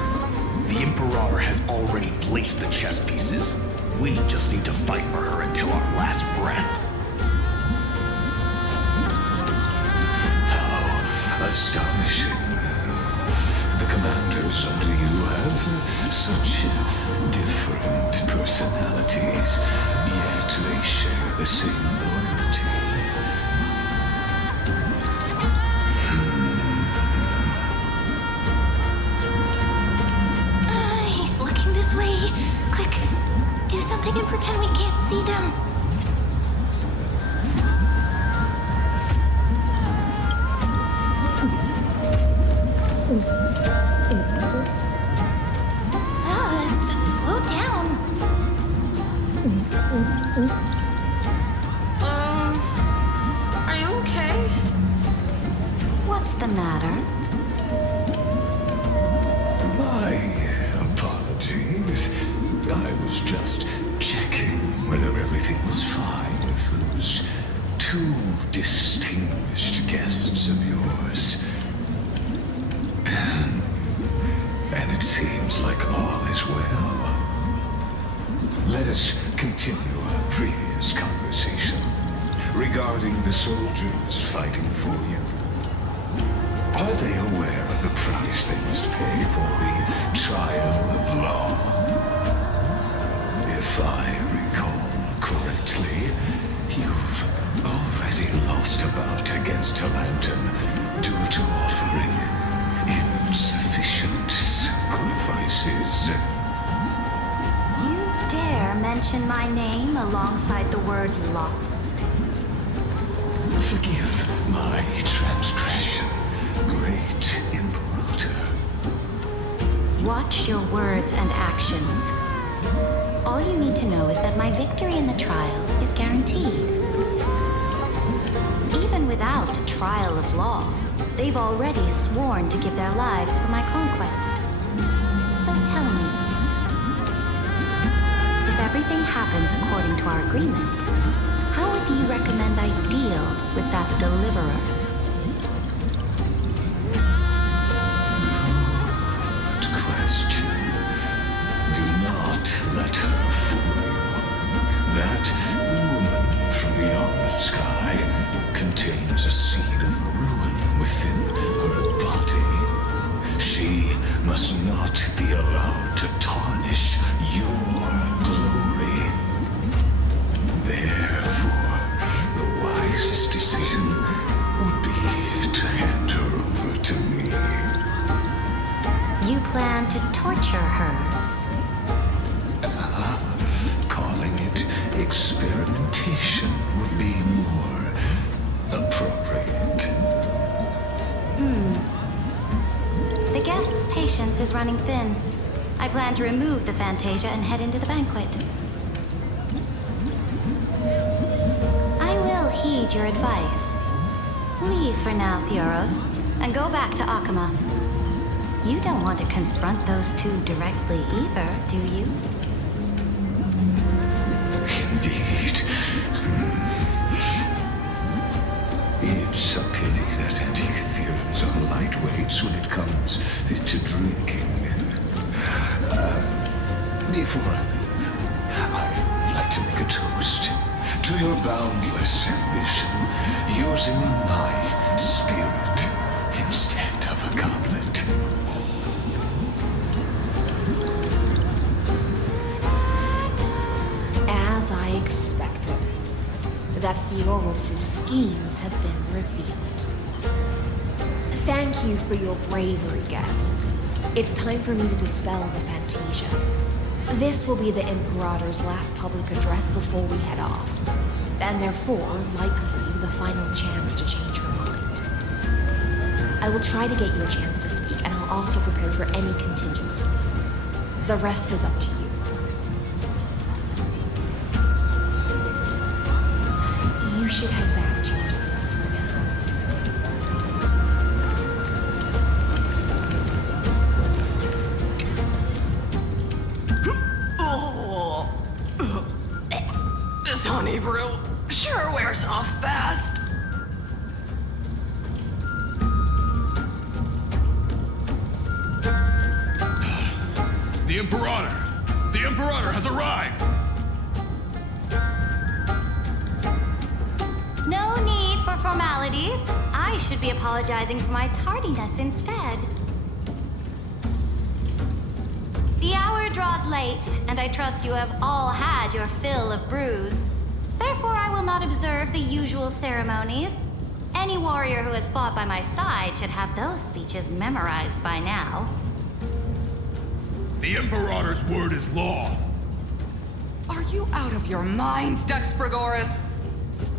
The Imperator has already placed the chess pieces. We just need to fight for her until our last breath. How astonishing. The commanders under you have such different personalities, yet they share the same loyalty. He's looking this way. Quick, do something and pretend we can't see them. Slow down. Are you okay? What's the matter? My apologies. I was just checking whether everything was fine with those two distinguished guests of yours. And it seems like all is well. Let us continue our previous conversation regarding the soldiers fighting for you. Are they aware of the price they must pay for the trial of law? If I recall correctly, you've already lost a bout against Lantern due to offering insufficient sacrifices. You dare mention my name alongside the word lost? Forgive my transgression, great Imperator. Watch your words and actions. All you need to know is that my victory in the trial is guaranteed. Even without a trial of law, they've already sworn to give their lives for my conquest. So tell me, if everything happens according to our agreement, how do you recommend I deal with that deliverer? Good question. Do not let her fool you. That woman from beyond the sky contains a seed of ruin within her body. She must not be allowed to tarnish your glory. Therefore, the wisest decision would be to hand her over to me. You plan to torture her? Calling it experimentation would be more appropriate. The guest's patience is running thin. I plan to remove the Fantasia and head into the banquet. I will heed your advice. Leave for now, Theoros, and go back to Akama. You don't want to confront those two directly either, do you? Indeed. It's a pity that Antikytherians are lightweights when it comes to drinking. Before I leave, I'd like to make a toast to your boundless ambition, using my spirit instead of a goblet. As I expected, that Theoros' schemes have been revealed. Thank you for your bravery, guests. It's time for me to dispel the Fantasia. This will be the Imperator's last public address before we head off. and therefore, likely, the final chance to change her mind. I will try to get you a chance to speak, and I'll also prepare for any contingencies. The rest is up to you. You should head back to your seats for now. This honey brew sure wears off fast. The Imperator! The Imperator has arrived! No need for formalities. I should be apologizing for my tardiness instead. The hour draws late, and I trust you have all had your fill of brews. Therefore, I will not observe the usual ceremonies. Any warrior who has fought by my side should have those speeches memorized by now. The Imperator's word is law. Are you out of your mind, Duxpregoris?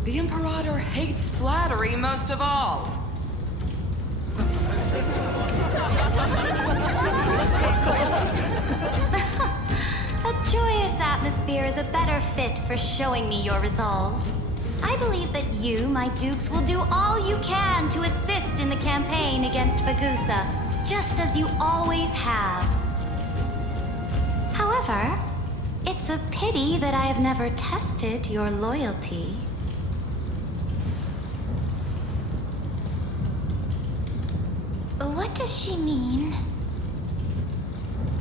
The Imperator hates flattery most of all. A joyous atmosphere is a better fit for showing me your resolve. I believe that you, my dukes, will do all you can to assist in the campaign against Fagusa, just as you always have. However, it's a pity that I have never tested your loyalty. What does she mean?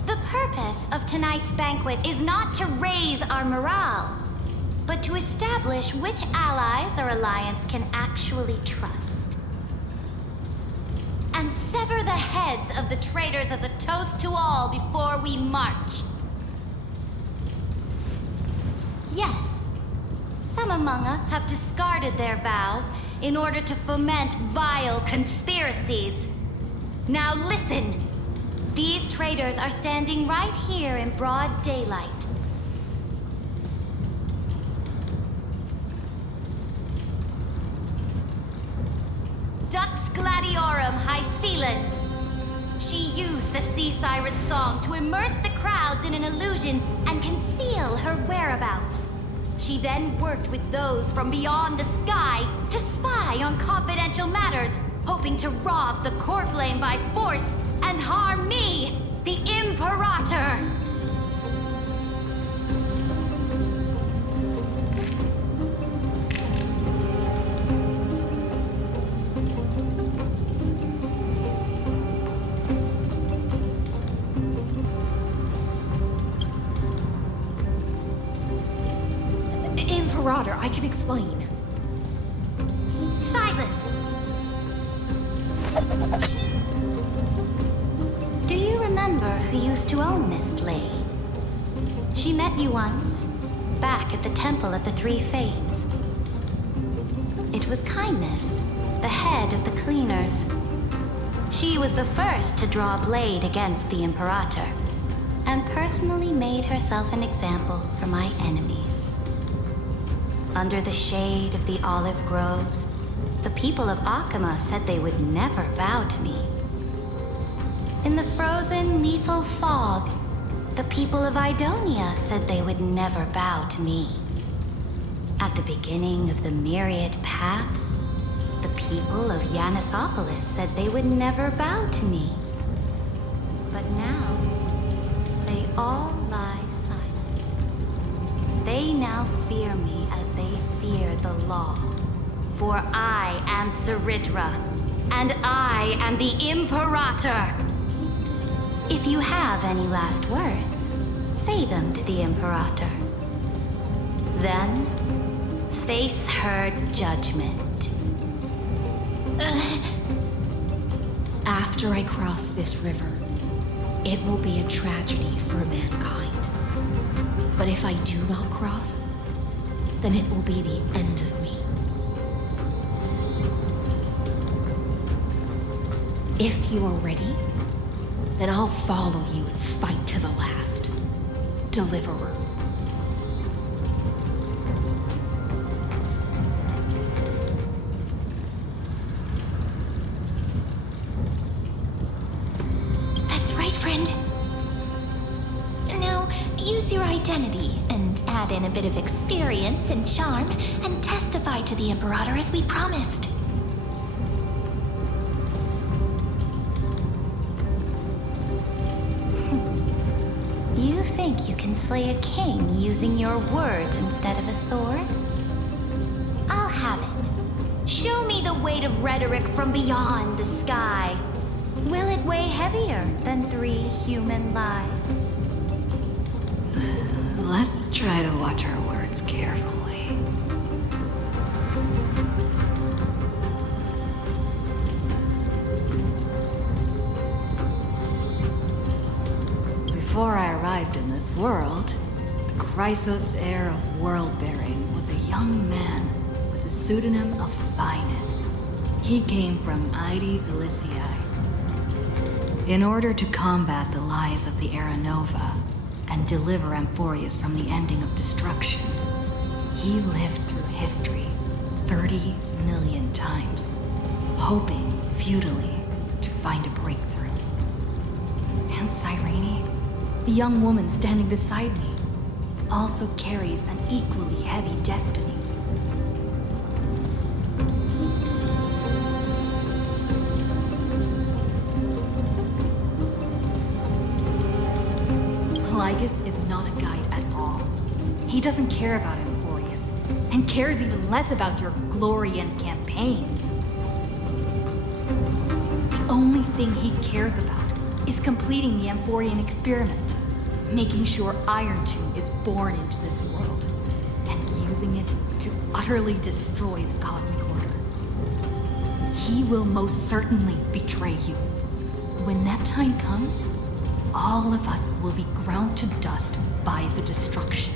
The purpose of tonight's banquet is not to raise our morale, but to establish which allies our alliance can actually trust. And sever the heads of the traitors as a toast to all before we march. Yes, some among us have discarded their vows in order to foment vile conspiracies. Now listen! These traitors are standing right here in broad daylight. Dux Gladiorum Hycelens. She used the Sea Siren song to immerse the crowds in an illusion and conceal her whereabouts. She then worked with those from beyond the sky to spy on confidential matters, hoping to rob the core flame by force and harm me, the Imperator! Imperator, I can explain. Silence! Do you remember who used to own this blade? She met you once, back at the Temple of the Three Fates. It was Kindness, the head of the Cleaners. She was the first to draw a blade against the Imperator, and personally made herself an example for my enemies. Under the shade of the olive groves, the people of Akama said they would never bow to me. In the frozen, lethal fog, the people of Idonia said they would never bow to me. At the beginning of the myriad paths, the people of Yanisopolis said they would never bow to me. But now, they all lie silent. They now fear me as they fear the law. For I am Ceridra, and I am the Imperator! If you have any last words, say them to the Imperator. Then, face her judgment. After I cross this river, it will be a tragedy for mankind. But if I do not cross, then it will be the end of me. If you are ready, then I'll follow you and fight to the last. Deliverer. identity and add in a bit of experience and charm and testify to the Imperator as we promised. You think you can slay a king using your words instead of a sword? I'll have it. Show me the weight of rhetoric from beyond the sky. Will it weigh heavier than 3 human lives? Let's try to watch our words carefully. Before I arrived in this world, the Chrysos heir of world-bearing was a young man with the pseudonym of Finan. He came from Ides Elysiae. In order to combat the lies of the Era Nova and deliver Amphorius from the ending of destruction, he lived through history 30 million times, hoping futilely to find a breakthrough. And Cyrene, the young woman standing beside me, also carries an equally heavy destiny. Lygus is not a guide at all. He doesn't care about Amphorius, and cares even less about your glory and campaigns. The only thing he cares about is completing the Amphorian experiment, making sure Iron Tomb is born into this world, and using it to utterly destroy the Cosmic Order. He will most certainly betray you. When that time comes, all of us will be ground to dust by the destruction.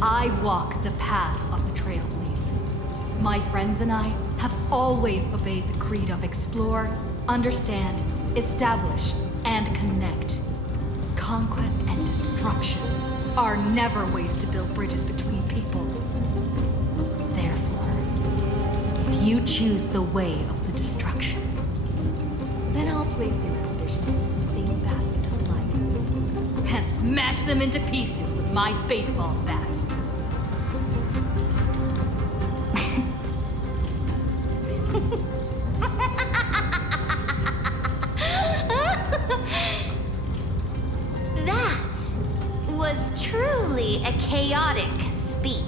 I walk the path of the Trailblaze. My friends and I have always obeyed the creed of explore, understand, establish, and connect. Conquest and destruction are never ways to build bridges between people. Therefore, if you choose the way of the destruction, then I'll place your ambitions in the same basket as Lygus and smash them into pieces with my baseball bat. A chaotic speech.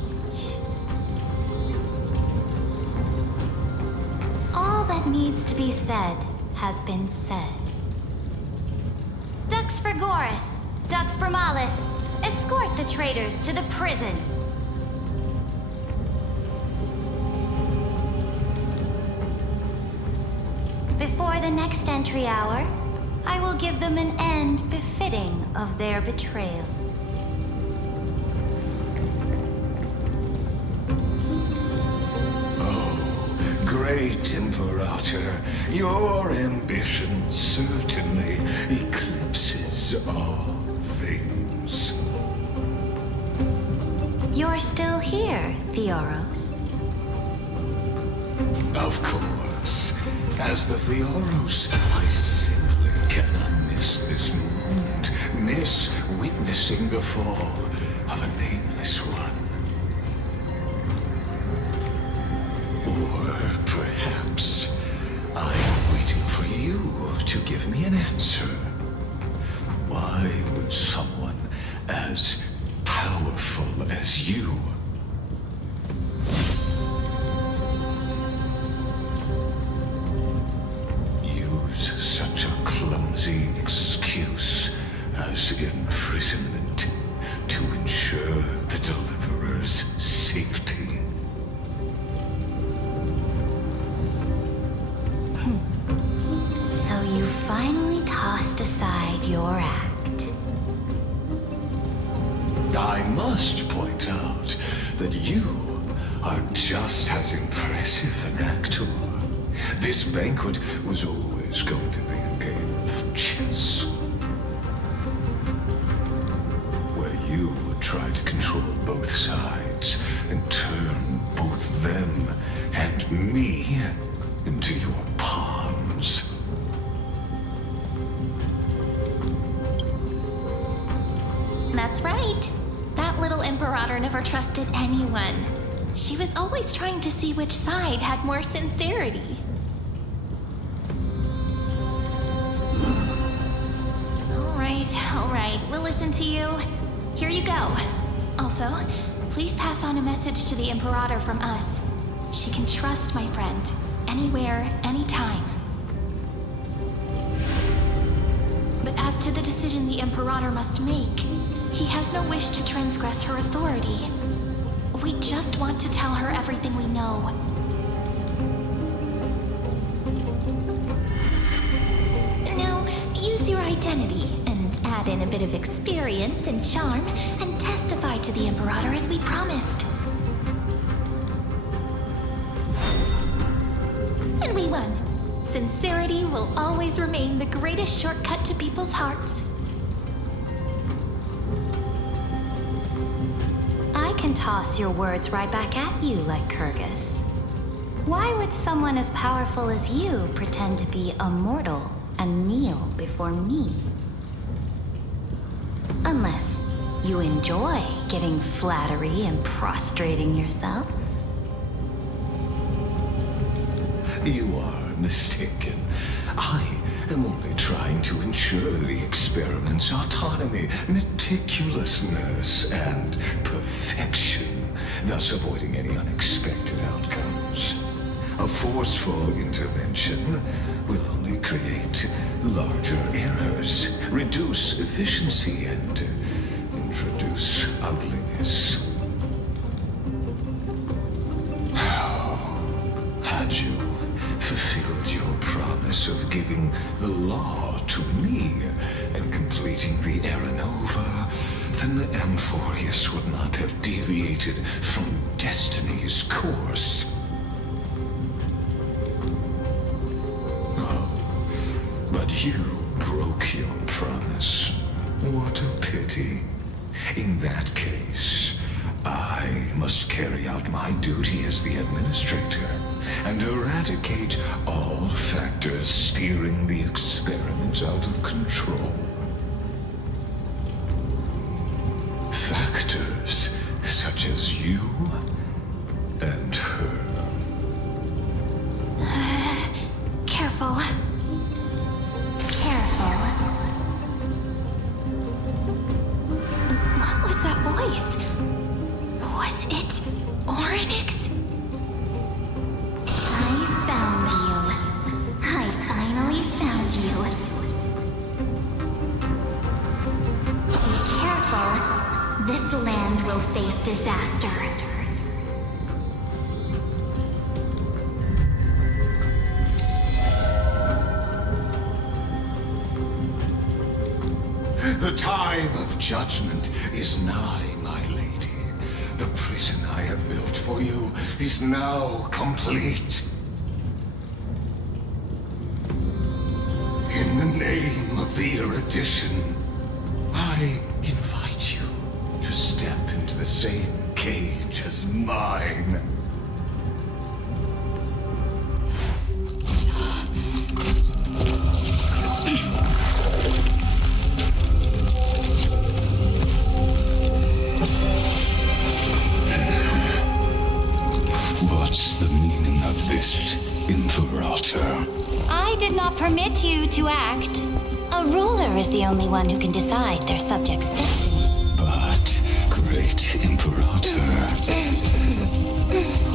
All that needs to be said has been said. Dux for Goris, Dux for Malus, escort the traitors to the prison. Before the next entry hour, I will give them an end befitting of their betrayal. Great Imperator, your ambition certainly eclipses all things. You're still here, Theoros. Of course. As the Theoros, I simply cannot miss this moment, miss witnessing the fall of a nameless one. Or perhaps I'm waiting for you to give me an answer. Why would someone as powerful as you use such a clumsy excuse as imprisonment to ensure the Deliverer's safety? So you finally tossed aside your act. I must point out that you are just as impressive an actor. This banquet was always going to be a game of chess, where you would try to control both sides and turn both them and me into your pawns. That's right. That little Imperator never trusted anyone. She was always trying to see which side had more sincerity. All right, we'll listen to you. Here you go. Also, please pass on a message to the Imperator from us. She can trust my friend, anywhere, anytime. But as to the decision the Imperator must make, he has no wish to transgress her authority. We just want to tell her everything we know. Now, use your identity and add in a bit of experience and charm and testify to the Imperator as we promised. And we won. Sincerity will always remain the greatest shortcut to people's hearts. I can toss your words right back at you like Kyrgyz. Why would someone as powerful as you pretend to be a mortal and kneel before me? Unless you enjoy giving flattery and prostrating yourself. You are mistaken. I am only trying to ensure the experiment's autonomy, meticulousness, and perfection, thus avoiding any unexpected outcomes. A forceful intervention will only create larger errors, reduce efficiency, and introduce ugliness. Had you fulfilled your promise of giving the law to me and completing the Aeronova, then the Amphorius would not have deviated from destiny's course. Oh, but you broke your promise. What a pity. In that case, I must carry out my duty as the administrator and eradicate all factors steering the experiment out of control. Factors such as you and her. Careful. Careful. What was that voice? Was it Oryx? I found you. I finally found you. Be careful. This land will face disaster. The time of judgment is nigh, my lady. The prison I have built for you is now complete. In the name of the erudition, I invite you to step into the same cage as mine. What's the meaning of this, Imperator? I did not permit you to act. A ruler is the only one who can decide their subject's destiny. But, great Imperator,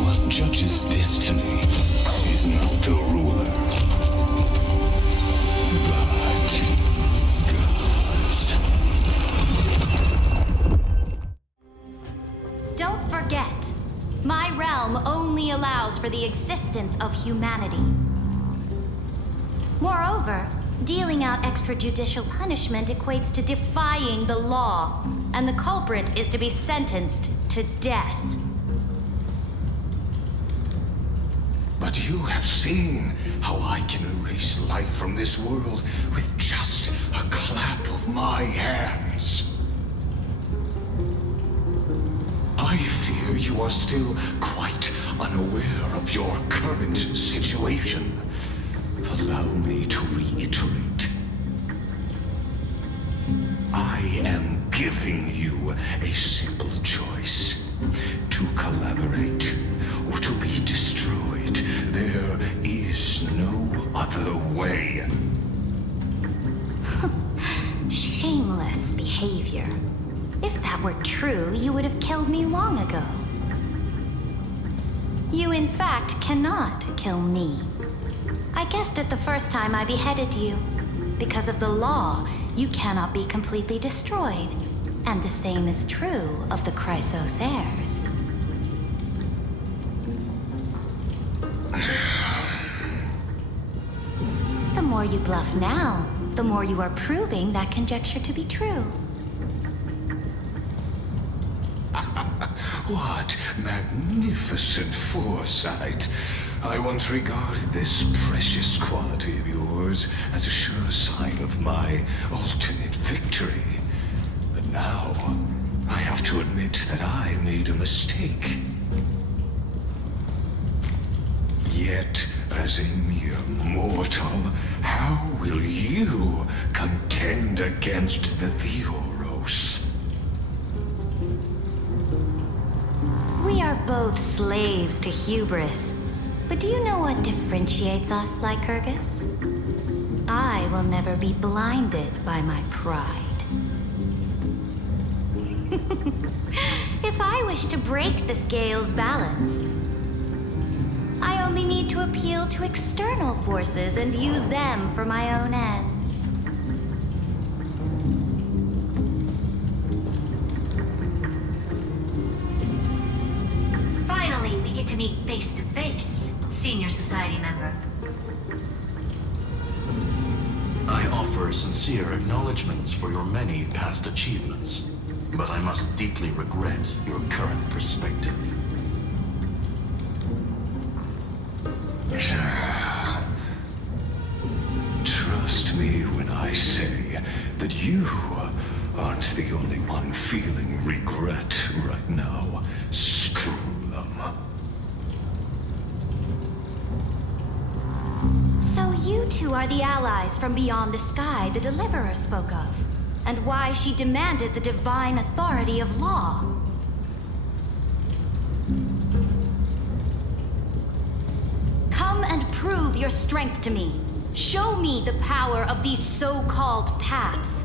what judges destiny is not the ruler, but gods. Don't forget, my realm only allows for the existence of humanity. Moreover, dealing out extrajudicial punishment equates to defying the law, and the culprit is to be sentenced to death. But you have seen how I can erase life from this world with just a clap of my hands. I fear you are still quite unaware of your current situation, allow me to reiterate. I am giving you a simple choice. To collaborate or to be destroyed. There is no other way. Shameless behavior. If that were true, you would have killed me long ago. You, in fact, cannot kill me. I guessed it the first time I beheaded you. Because of the law, you cannot be completely destroyed. And the same is true of the Chrysos heirs. The more you bluff now, the more you are proving that conjecture to be true. What magnificent foresight. I once regarded this precious quality of yours as a sure sign of my ultimate victory. But now, I have to admit that I made a mistake. Yet, as a mere mortal, how will you contend against the Theoros? We are both slaves to hubris. But do you know what differentiates us, Lycurgus? I will never be blinded by my pride. If I wish to break the scale's balance, I only need to appeal to external forces and use them for my own ends. Finally, we get to meet face to face, Senior Society member. I offer sincere acknowledgments for your many past achievements, but I must deeply regret your current perspective. Trust me when I say that you aren't the only one feeling regret right now. Screw them. So you two are the allies from beyond the sky the Deliverer spoke of, and why she demanded the divine authority of law. Come and prove your strength to me. Show me the power of these so-called paths.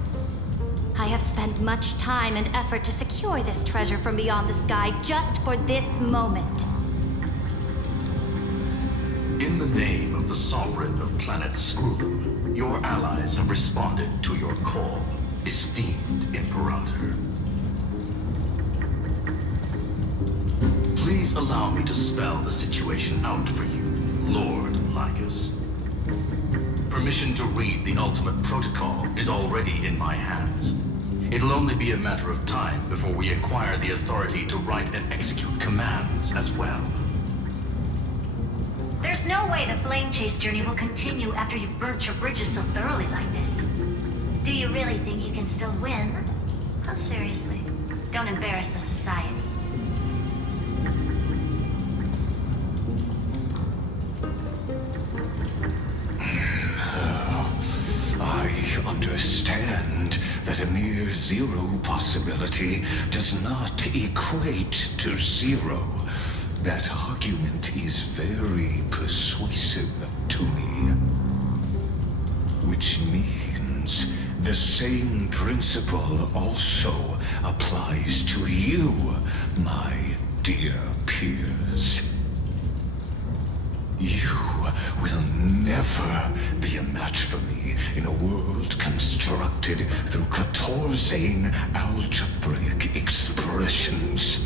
I have spent much time and effort to secure this treasure from beyond the sky just for this moment. In the name of the Sovereign of Planet Screwlum, your allies have responded to your call, esteemed Imperator. Please allow me to spell the situation out for you, Lord Lycus. Permission to read the ultimate protocol is already in my hands. It'll only be a matter of time before we acquire the authority to write and execute commands as well. There's no way the flame chase journey will continue after you've burnt your bridges so thoroughly like this. Do you really think you can still win? Oh, seriously. Don't embarrass the society. I understand that a near zero possibility does not equate to zero. That argument is very persuasive to me. Which means the same principle also applies to you, my dear peers. You will never be a match for me in a world constructed through Catorzain algebraic expressions.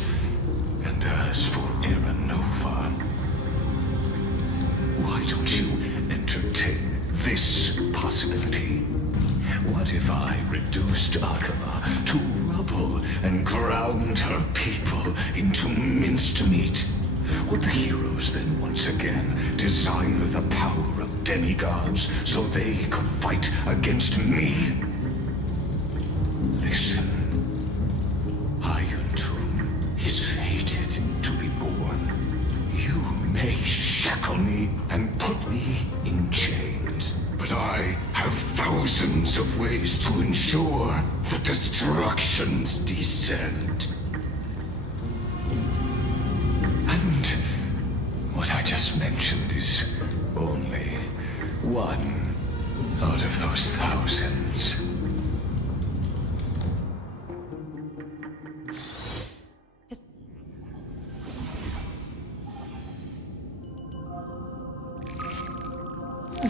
And as for Aranova, why don't you entertain this possibility? What if I reduced Akama to rubble and ground her people into minced meat? Would the heroes then once again desire the power of demigods so they could fight against me? Listen, Iron Tomb is fated shackle me and put me in chains. But I have thousands of ways to ensure the destruction's descent. And what I just mentioned is only one out of those thousands.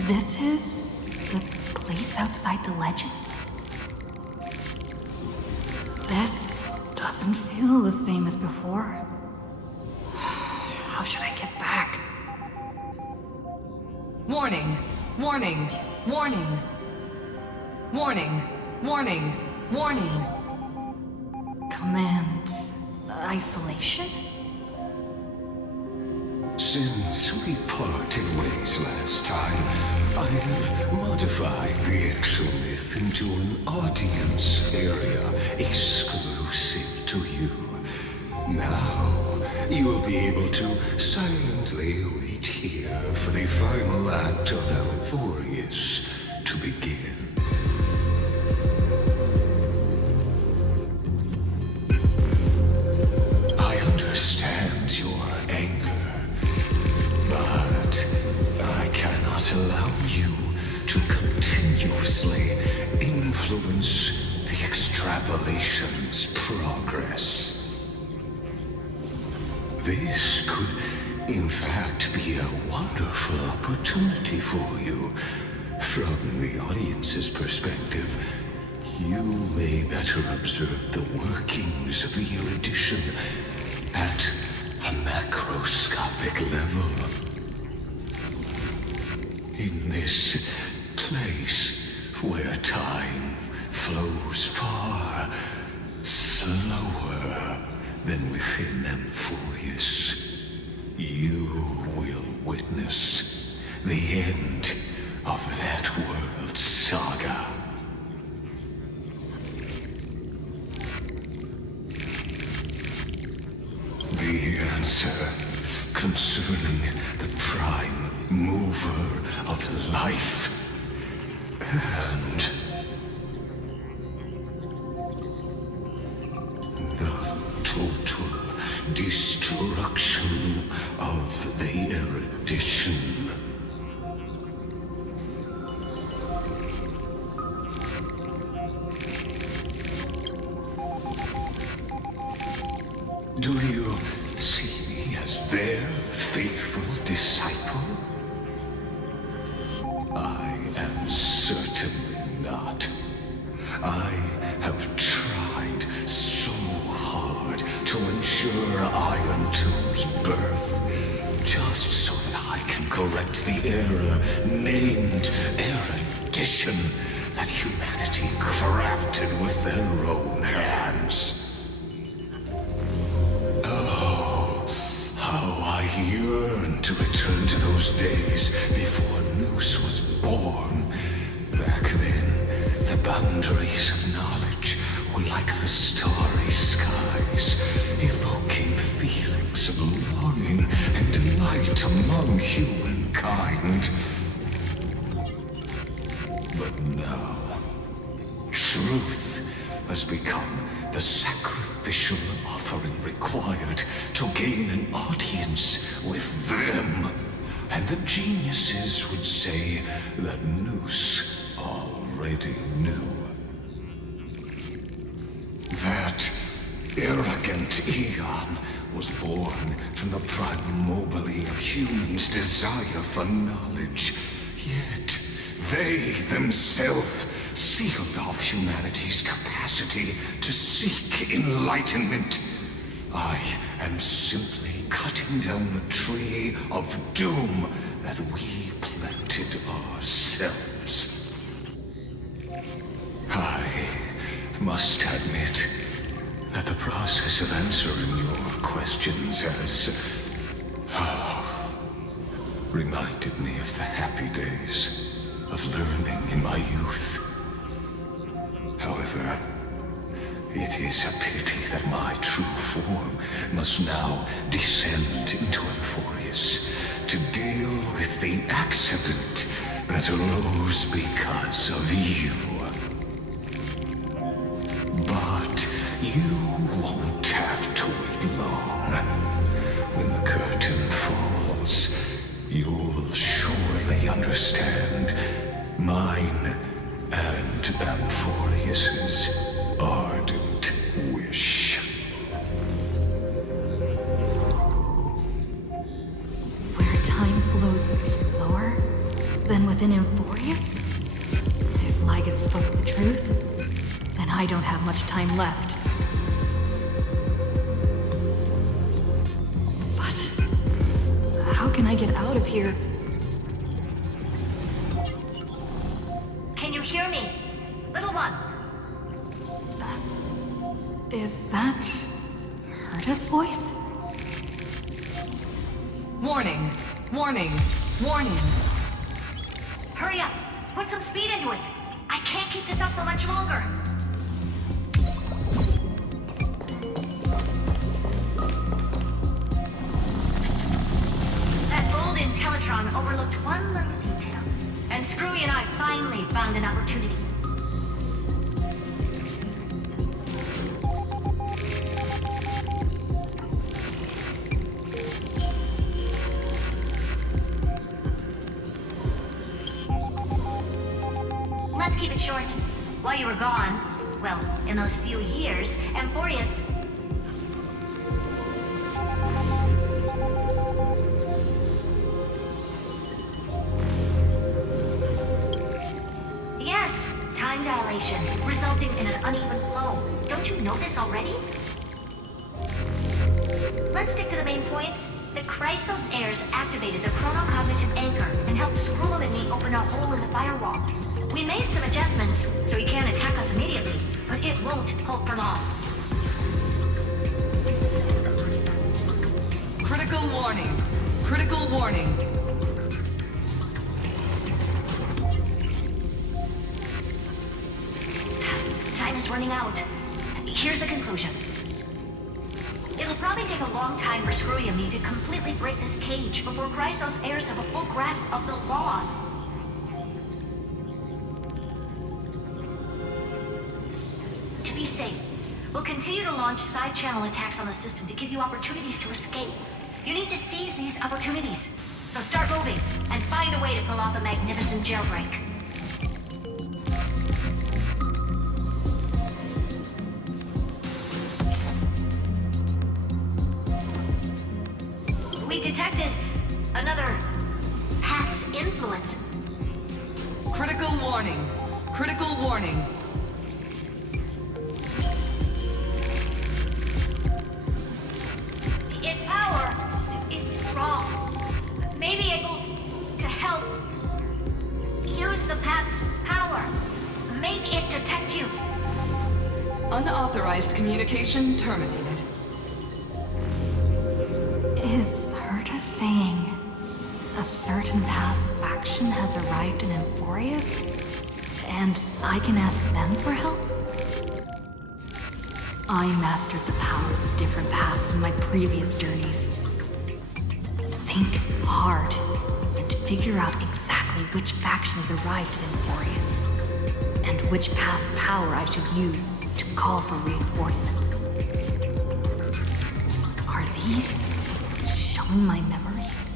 This is the place outside the legends? This doesn't feel the same as before. How should I get back? Warning! Warning! Warning! Warning! Warning! Warning! Command isolation? Since we parted ways last time, I have modified the exomyth into an audience area exclusive to you. Now, you will be able to silently wait here for the final act of Alphorius to begin. I understand your anger, but I cannot allow you to continuously influence the extrapolation's progress. This could, in fact, be a wonderful opportunity for you. From the audience's perspective, you may better observe the workings of the erudition at a macroscopic level. In this place where time flows far slower than within Alphorius, you will witness the end of that world's saga. The answer concerning the prime mover of life and the total destruction of the erudition. Do you see me as their faithful disciple? I am certainly not. I have tried so hard to ensure Iron Tomb's birth, just so that I can correct the error named erudition that humanity crafted with their own hands. How I yearn to return to those days before Noose was born. Back then, the boundaries of knowledge were like the starry skies, evoking feelings of longing and delight among humankind. But now, truth has become the sacrificial offering required to gain an audience with them. And the geniuses would say that Noose already knew. That arrogant Eon was born from the primal mobile of humans' desire for knowledge. Yet, they themselves sealed off humanity's capacity to seek enlightenment. I am simply cutting down a tree of doom that we planted ourselves. I must admit that the process of answering your questions has reminded me of the happy days of learning in my youth. However, it is a pity that my true form must now descend into Euphorius to deal with the accident that arose because of you. But you won't have to wait long. When the curtain falls, you'll surely understand mine and Euphorius's ardent wish. Where time flows slower than within Euphorius? If Lygus spoke the truth, then I don't have much time left. But how can I get out of here? Can you hear me? Little one. Is that Herta's voice? Warning, warning, warning. Hurry up. Put some speed into it. I can't keep this up for much longer. That gold Intellitron overlooked one little detail, and Screwy and I finally found an opportunity. Let's keep it short. While you were gone, well, in those few years, Euphorius... Yes, time dilation, resulting in an uneven flow. Don't you know this already? Let's stick to the main points. The Chrysos heirs activated the chronocognitive anchor and helped Skrullum and me open a hole in the firewall. We made some adjustments, so he can't attack us immediately, but it won't hold for long. Critical warning. Critical warning. Time is running out. Here's the conclusion. It'll probably take a long time for Screwy and me to completely break this cage before Chrysos heirs have a full grasp of the law. To be safe, we'll continue to launch side-channel attacks on the system to give you opportunities to escape. You need to seize these opportunities. So start moving, and find a way to pull off a magnificent jailbreak. We detected another path's influence. Critical warning. Critical warning. Its power is strong. May be able to help use the path's power. Make it detect you. Unauthorized communication terminated. Is Herta saying a certain path's faction has arrived in Euphorius? And I can ask them for help? I mastered the powers of different paths in my previous journeys. Think hard and figure out exactly which faction has arrived at Euphorius, and which path's power I should use to call for reinforcements. Are these showing my memories?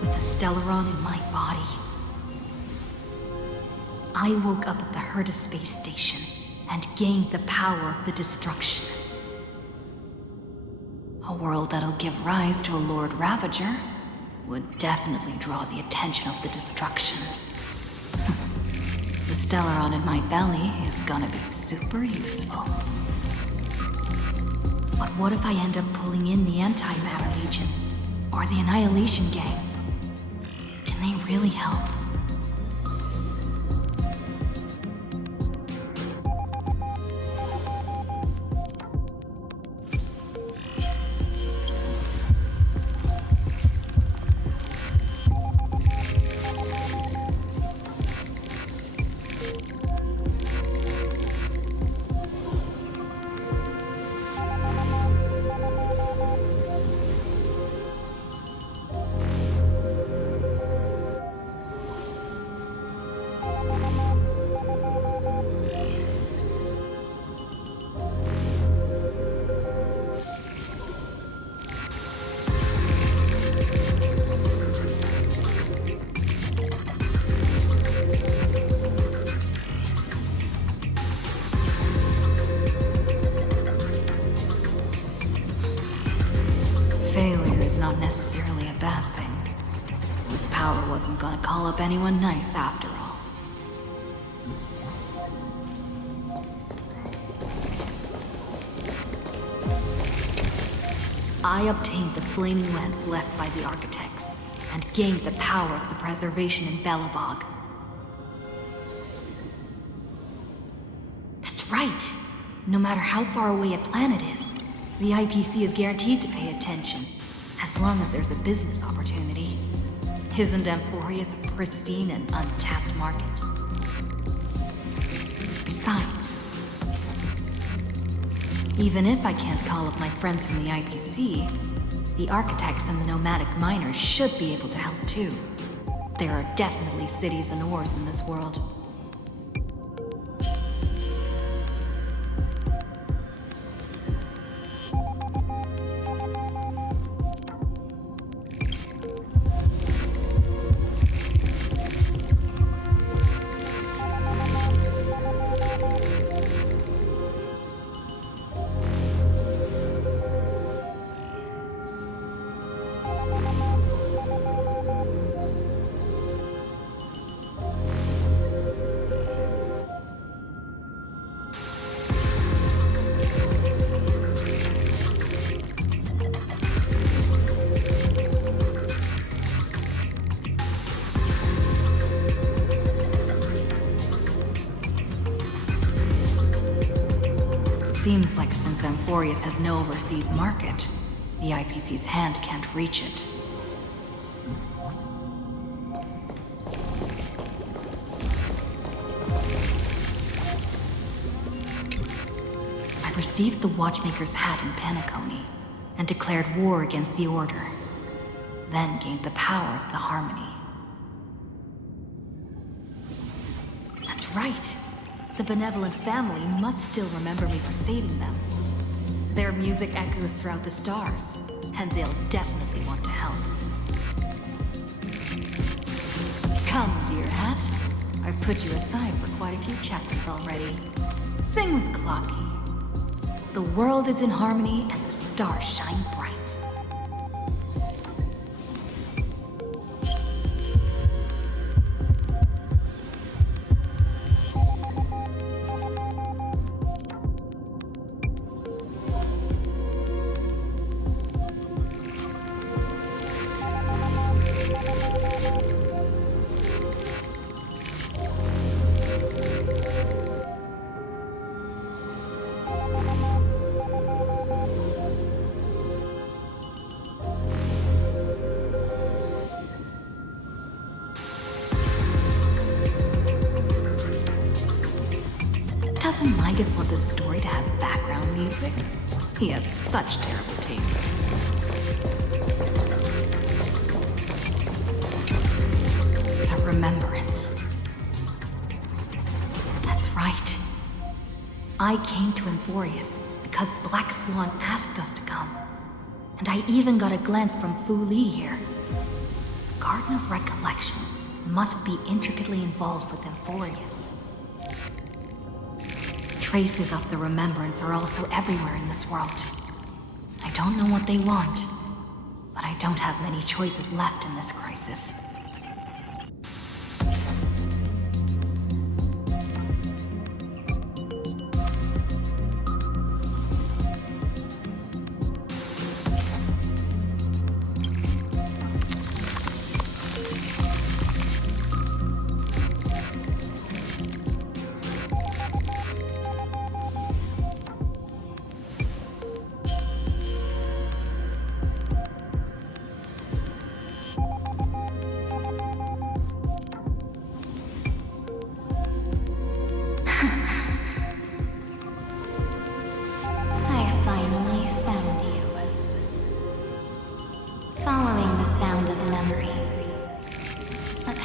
With the Stellaron in my body, I woke up at the Herta space station and gained the power of the destruction. A world that'll give rise to a Lord Ravager would definitely draw the attention of the destruction. The Stellaron in my belly is gonna be super useful. But what if I end up pulling in the Antimatter Legion? Or the Annihilation Gang? Can they really help? Failure is not necessarily a bad thing. This power wasn't gonna call up anyone nice after all. I obtained the flaming lens left by the architects, and gained the power of the preservation in Belobog. That's right! No matter how far away a planet is, the IPC is guaranteed to pay attention, as long as there's a business opportunity. Isn't Amphorius a pristine and untapped market? Besides, even if I can't call up my friends from the IPC, the architects and the nomadic miners should be able to help too. There are definitely cities and ores in this world. Seems like since Amphorius has no overseas market, the IPC's hand can't reach it. I received the Watchmaker's hat in Penacony, and declared war against the Order, then gained the power of the Harmony. That's right! The benevolent family must still remember me for saving them. Their music echoes throughout the stars, and they'll definitely want to help. Come, dear hat. I've put you aside for quite a few chapters already. Sing with Clocky. The world is in harmony, and the stars shine bright. Doesn't Migas want this story to have background music? He has such terrible taste. The Remembrance. That's right. I came to Amphorius because Black Swan asked us to come. And I even got a glance from Fu Li here. The Garden of Recollection must be intricately involved with Amphorius. Traces of the Remembrance are also everywhere in this world. I don't know what they want, but I don't have many choices left in this crisis.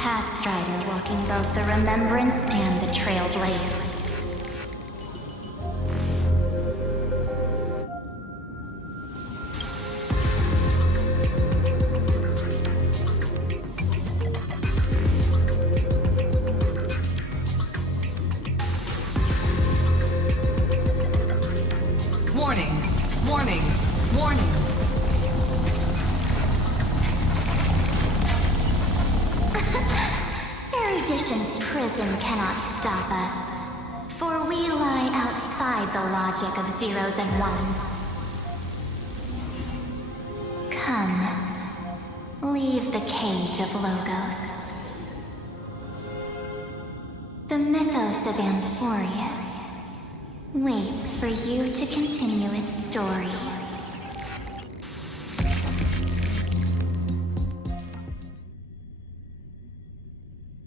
Pathstrider walking both the Remembrance and the Trailblaze. Warning! Warning! Warning! Federation's prison cannot stop us, for we lie outside the logic of zeros and ones. Come, leave the cage of Logos. The mythos of Amphorius waits for you to continue its story.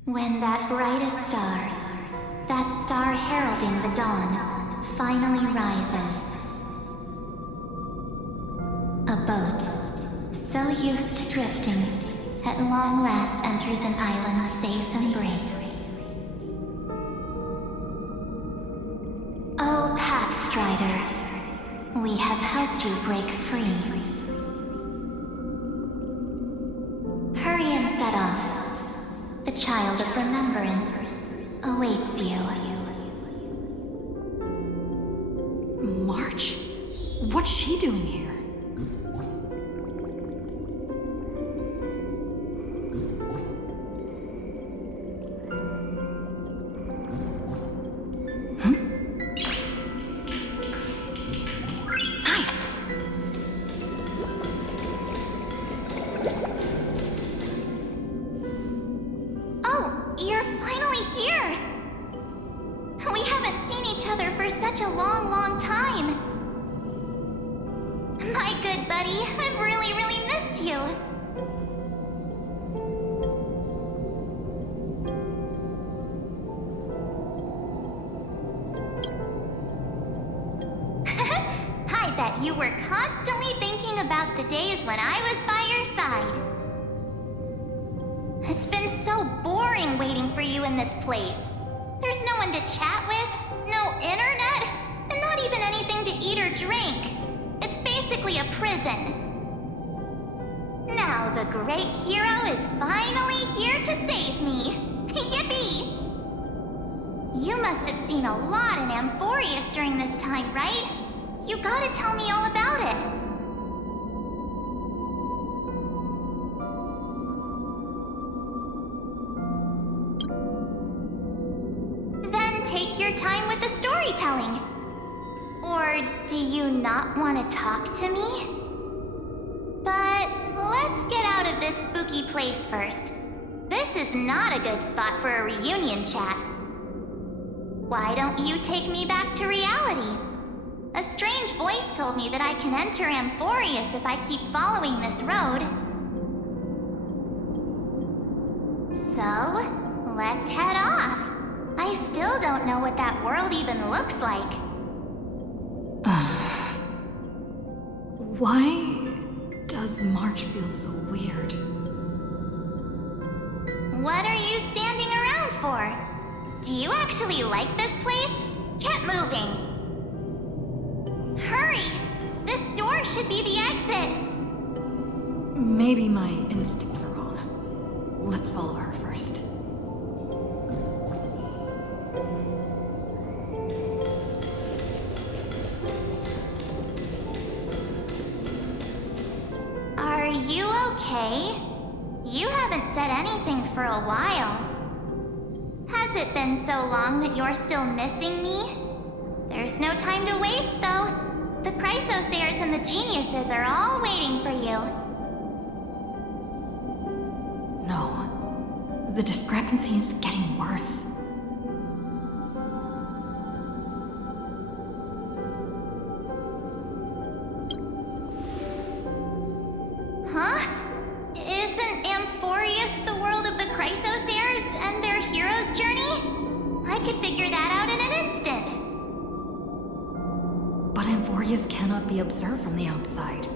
When that brightest star, that star heralding the dawn, finally rises, a boat, so used to drifting, at long last enters an island's safe embrace. Oh, Pathstrider, we have helped you break free. Hurry and set off. The child of remembrance awaits you. March? What's she doing here? You're finally here! We haven't seen each other for such a long, long time. My good buddy, I've really missed you. I bet you were constantly thinking about the days when I was by your side. It's been so boring waiting for you in this place. There's no one to chat with, no internet, and not even anything to eat or drink. It's basically a prison. Now the great hero is finally here to save me. Yippee! You must have seen a lot in Amphorius during this time, right? You gotta tell me all about it. Take your time with the storytelling. Or do you not want to talk to me? But let's get out of this spooky place first. This is not a good spot for a reunion chat. Why don't you take me back to reality? A strange voice told me that I can enter Amphorius if I keep following this road. So, let's head off. I still don't know what that world even looks like. Why does March feel so weird? What are you standing around for? Do you actually like this place? Get moving. Hurry! This door should be the exit. Maybe my instincts are wrong. Let's follow her first. Are you okay? You haven't said anything for a while. Has it been so long that you're still missing me? There's no time to waste, though. The Chrysosayers and the Geniuses are all waiting for you. No. The discrepancy is getting worse. Huh? Isn't Amphorius the world of the Chrysosayers and their hero's journey? I could figure that out in an instant. But Amphorius cannot be observed from the outside.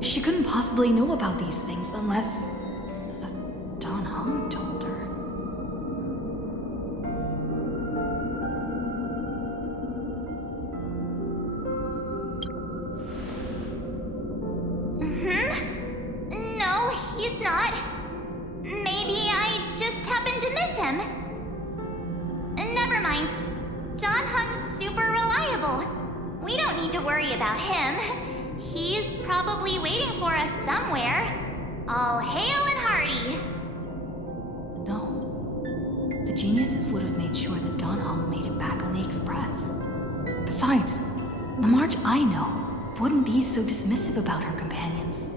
She couldn't possibly know about these things unless... Don Hung told her. No, he's not. Maybe I just happened to miss him. Never mind. Don Hung's super reliable. We don't need to worry about him. He's probably waiting for us somewhere. All hail and hearty. No. The Besides, the March I know wouldn't be so dismissive about her companions.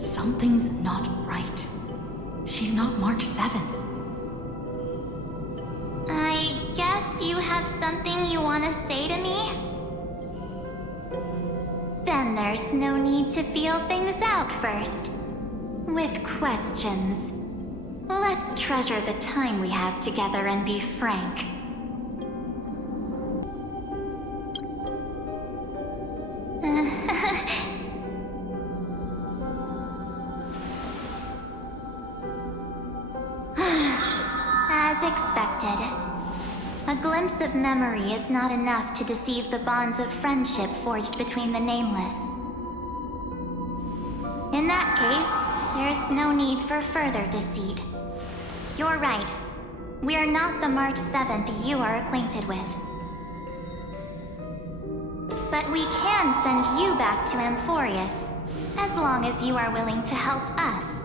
Something's not right. She's not March 7th. I guess you have something you want to say to me? Then there's no need to feel things out first. With questions. Let's treasure the time we have together and be frank. As expected. A glimpse of memory is not enough to deceive the bonds of friendship forged between the nameless. In that case, there is no need for further deceit. You're right. We are not the March 7th you are acquainted with. But we can send you back to Amphorius, as long as you are willing to help us.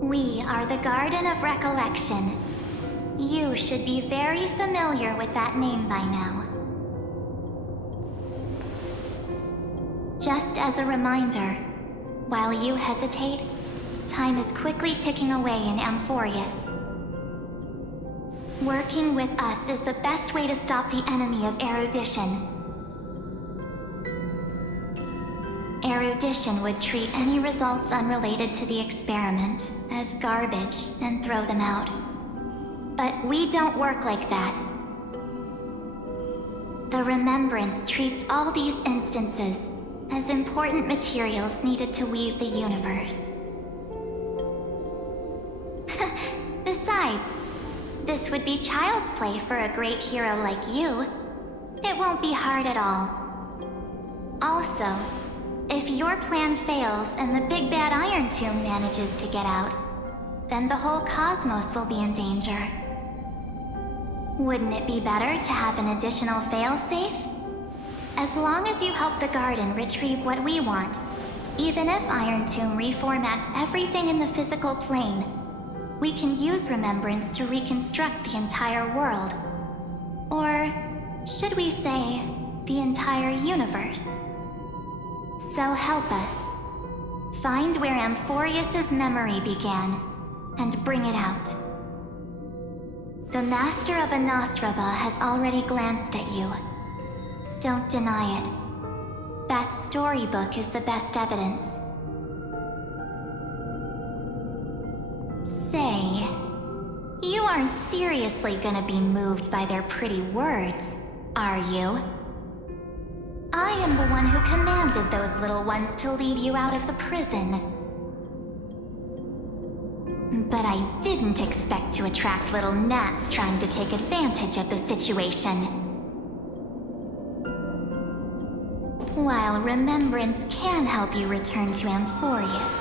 We are the Garden of Recollection. You should be very familiar with that name by now. Just as a reminder, while you hesitate, time is quickly ticking away in Amphorius. Working with us is the best way to stop the enemy of erudition. Erudition would treat any results unrelated to the experiment as garbage and throw them out. But we don't work like that. The Remembrance treats all these instances as important materials needed to weave the universe. Besides, this would be child's play for a great hero like you. It won't be hard at all. Also, if your plan fails and the big bad Iron Tomb manages to get out, then the whole cosmos will be in danger. Wouldn't it be better to have an additional failsafe? As long as you help the Garden retrieve what we want, even if Iron Tomb reformats everything in the physical plane, we can use Remembrance to reconstruct the entire world. Or should we say, the entire universe? So help us. Find where Amphorius's memory began, and bring it out. The Master of Anastrava has already glanced at you. Don't deny it. That storybook is the best evidence. Say, you aren't seriously gonna be moved by their pretty words, are you? I am the one who commanded those little ones to lead you out of the prison. But I didn't expect to attract little gnats trying to take advantage of the situation. While Remembrance can help you return to Amphorius,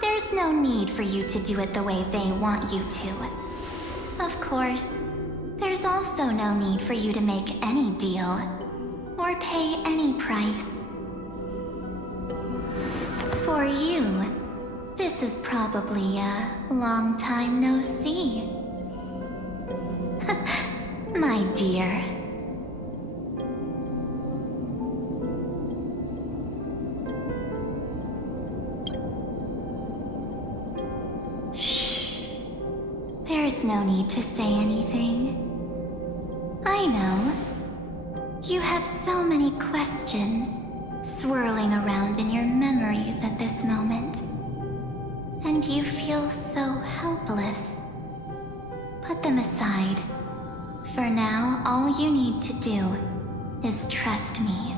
there's no need for you to do it the way they want you to. Of course, there's also no need for you to make any deal, or pay any price. For you, this is probably a long time no see. My dear. Shh. There's no need to say anything. I know. You have so many questions swirling around in your memories at this moment. And you feel so helpless. Put them aside. For now, all you need to do is trust me.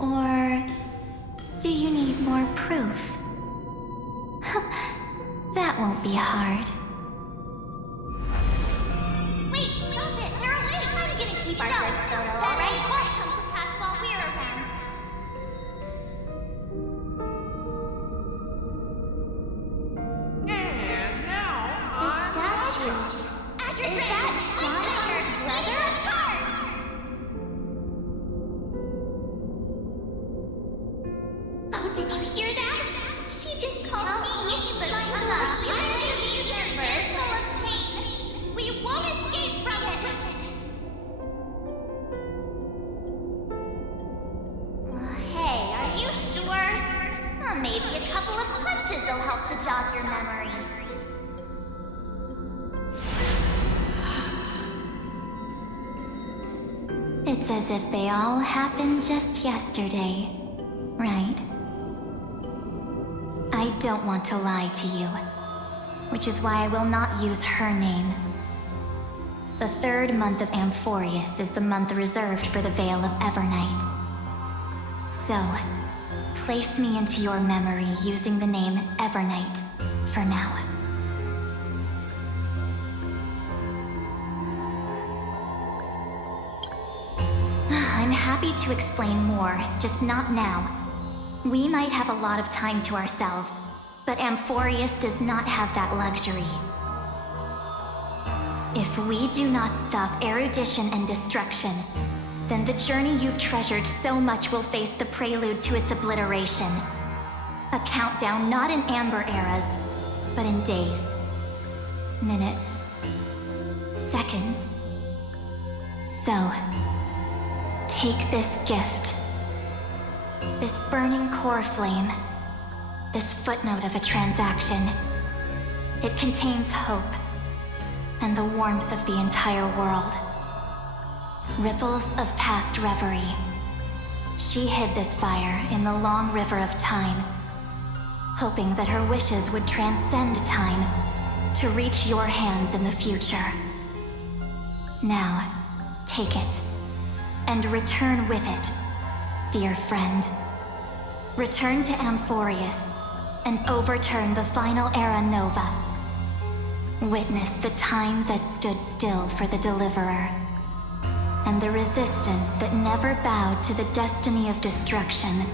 Or do you need more proof? That won't be hard. Wait, stop it! They're awake! I'm gonna keep our first photo, alright? Won't come to pass while we're around. And now, The statue. Is that John Hunter's brother? Oh, did you hear that? to jog your memory. It's as if they all happened just yesterday, right? I don't want to lie to you, which is why I will not use her name. The third month of Amphorius is the month reserved for the Veil of Evernight. So, place me into your memory using the name Evernight for now. I'm happy to explain more, just not now. We might have a lot of time to ourselves, but Amphorius does not have that luxury. If we do not stop erudition and destruction, then the journey you've treasured so much will face the prelude to its obliteration. A countdown not in amber eras, but in days, minutes, seconds. So, take this gift. This burning core flame. This footnote of a transaction. It contains hope and the warmth of the entire world. Ripples of past reverie. She hid this fire in the long river of time, hoping that her wishes would transcend time to reach your hands in the future. Now, take it, and return with it, dear friend. Return to Amphorius, and overturn the final era Nova. Witness the time that stood still for the Deliverer, and the resistance that never bowed to the destiny of destruction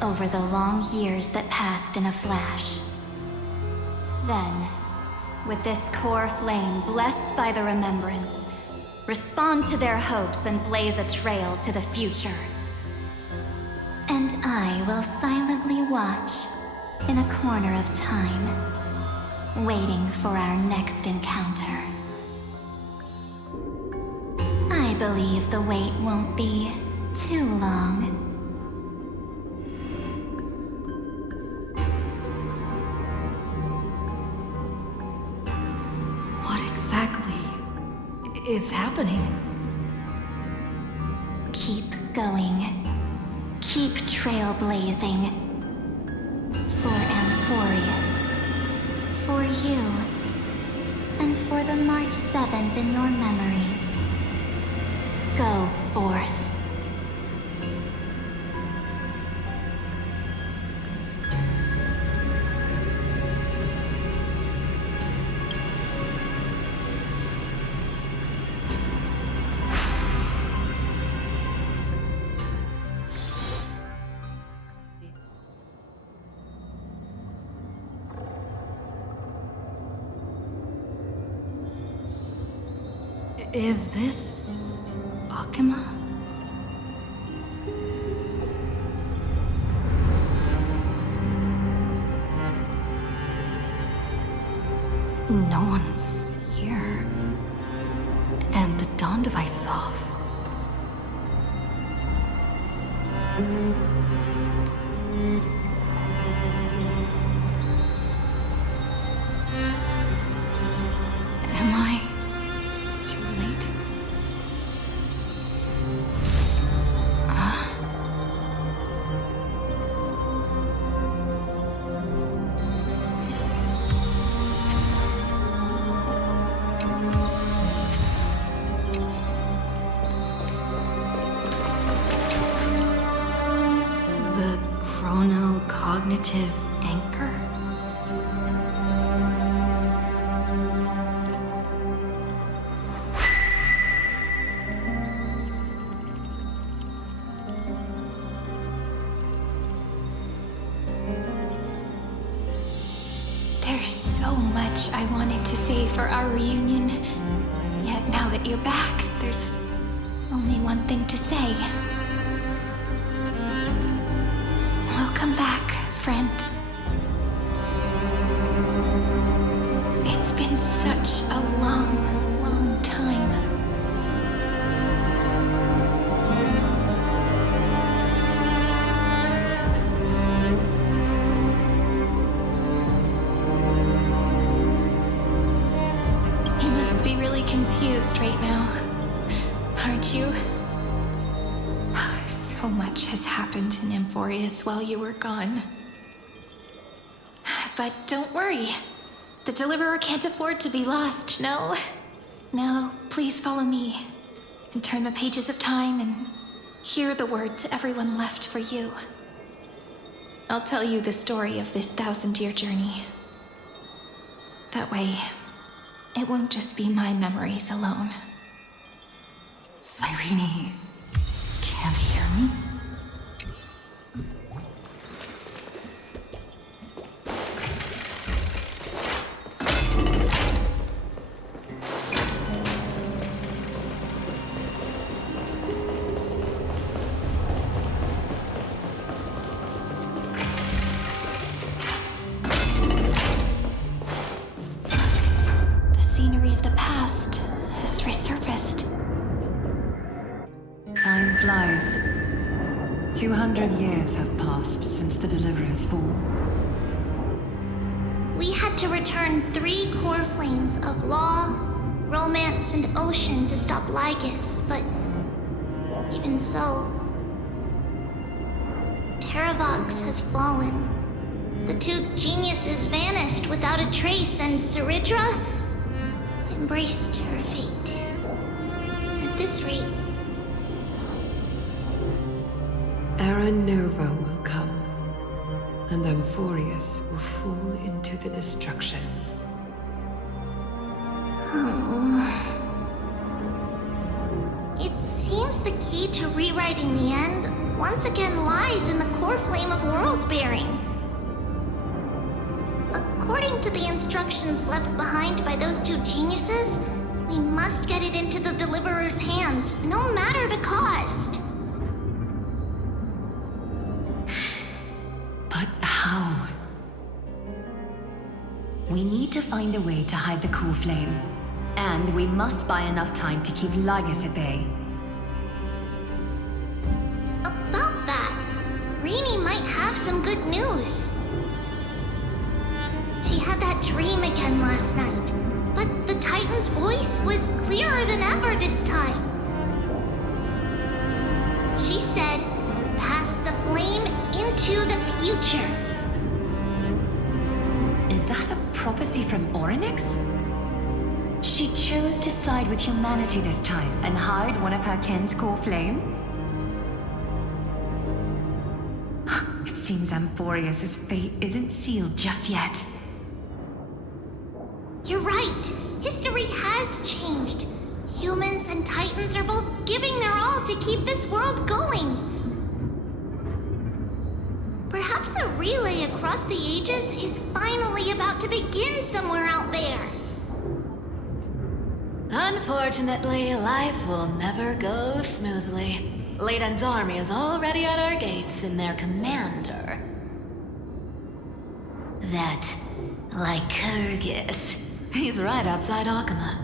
over the long years that passed in a flash. Then, with this core flame blessed by the remembrance, respond to their hopes and blaze a trail to the future. And I will silently watch in a corner of time, waiting for our next encounter. I believe the wait won't be too long. What exactly is happening? Keep going. Keep trailblazing. For Amphorius. For you. And for the March 7th in your memories. Go forth. Is this Akima? No one's here. And the dawn device is off. Am I too late? The chrono-cognitive anchor? There's so much I wanted to say for our reunion. Yet now that you're back, there's only one thing to say. Welcome back, friend. It's been such a long, long time. confused right now, aren't you? So much has happened in Amphorius while you were gone. But don't worry. The Deliverer can't afford to be lost, no? No, please follow me. And turn the pages of time and hear the words everyone left for you. I'll tell you the story of this 1,000-year journey. That way, it won't just be my memories alone. Cyrene can't hear me? The scenery of the past has resurfaced. Time flies. 200 years have passed since the Deliverer's fall. We had to return 3 core flames of Law, Romance, and Ocean to stop Lygus, but even so, Terravox has fallen. The 2 geniuses vanished without a trace, and Zeridra embraced her fate. At this rate, Era Nova will come, and Amphorius will fall into the destruction. It seems the key to rewriting the end once again lies in the core flame of world-bearing. According to the instructions left behind by those 2 geniuses, we must get it into the Deliverer's hands, no matter the cost. But how? We need to find a way to hide the core flame. And we must buy enough time to keep Lygus at bay. About that, Rini might have some good news. She had that dream again last night, but the Titan's voice was clearer than ever this time. She said, "Pass the flame into the future." Is that a prophecy from Orynyx? She chose to side with humanity this time and hide one of her kin's core flame? It seems Amphorius' fate isn't sealed just yet. You're right. History has changed. Humans and Titans are both giving their all to keep this world going. Perhaps a relay across the ages is finally about to begin somewhere out there. Unfortunately, life will never go smoothly. Leiden's army is already at our gates, and their commander... that Lycurgus. He's right outside Akama.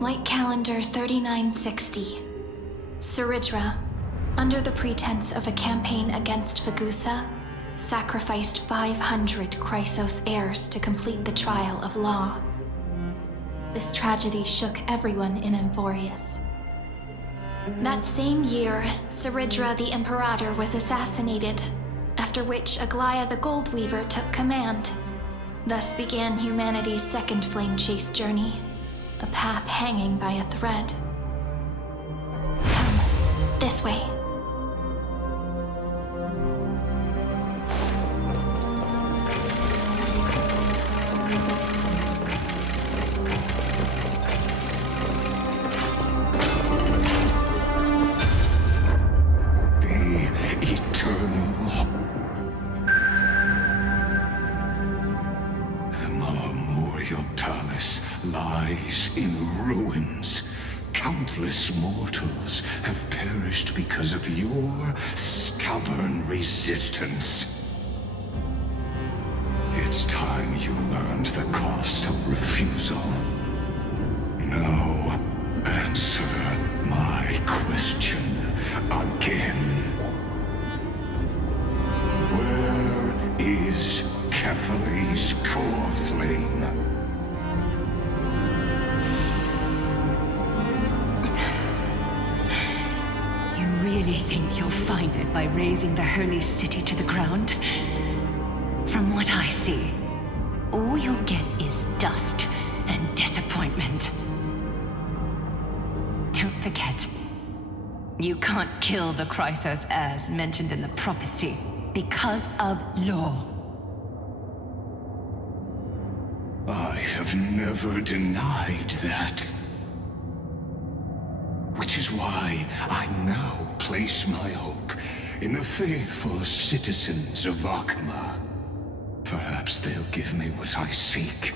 Light calendar 3960. Zeridra, under the pretense of a campaign against Vagusa, sacrificed 500 Chrysos heirs to complete the trial of Law. This tragedy shook everyone in Amphorius. That same year, Zeridra the Imperator was assassinated, after which Aglaya the Goldweaver took command. Thus began humanity's second flame chase journey, a path hanging by a thread. Come, this way. In ruins. Countless mortals have perished because of your stubborn resistance. It's time you learned the cost of refusal. Now, answer my question again. Where is Kefali's core flame? profit by razing the holy city to the ground? From what I see, all you'll get is dust and disappointment. Don't forget, you can't kill the Chrysos as mentioned in the prophecy because of law. I have never denied that. Which is why I now place my hope in the faithful citizens of Akama. Perhaps they'll give me what I seek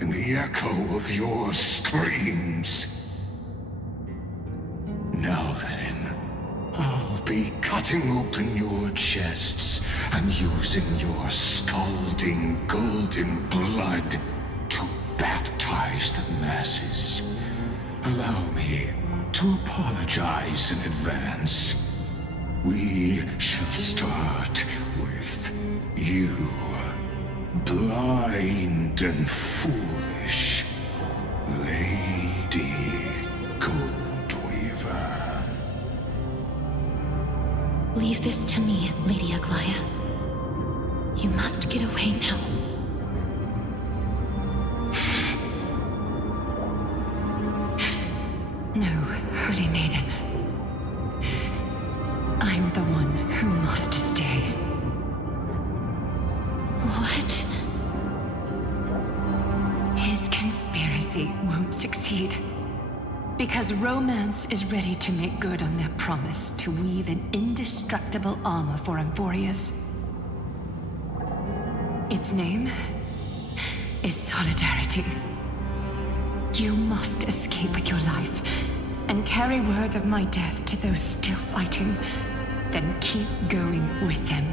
in the echo of your screams. Now then, I'll be cutting open your chests and using your scalding golden blood to baptize the masses. Allow me to apologize in advance. We shall start with you, blind and foolish Lady Goldweaver. Leave this to me, Lady Aglaya. You must get away now. No, Holy Maiden. I'm the one who must stay. What? His conspiracy won't succeed. Because Romance is ready to make good on their promise to weave an indestructible armor for Amphorius. Its name is Solidarity. You must escape with your life and carry word of my death to those still fighting, then keep going with them.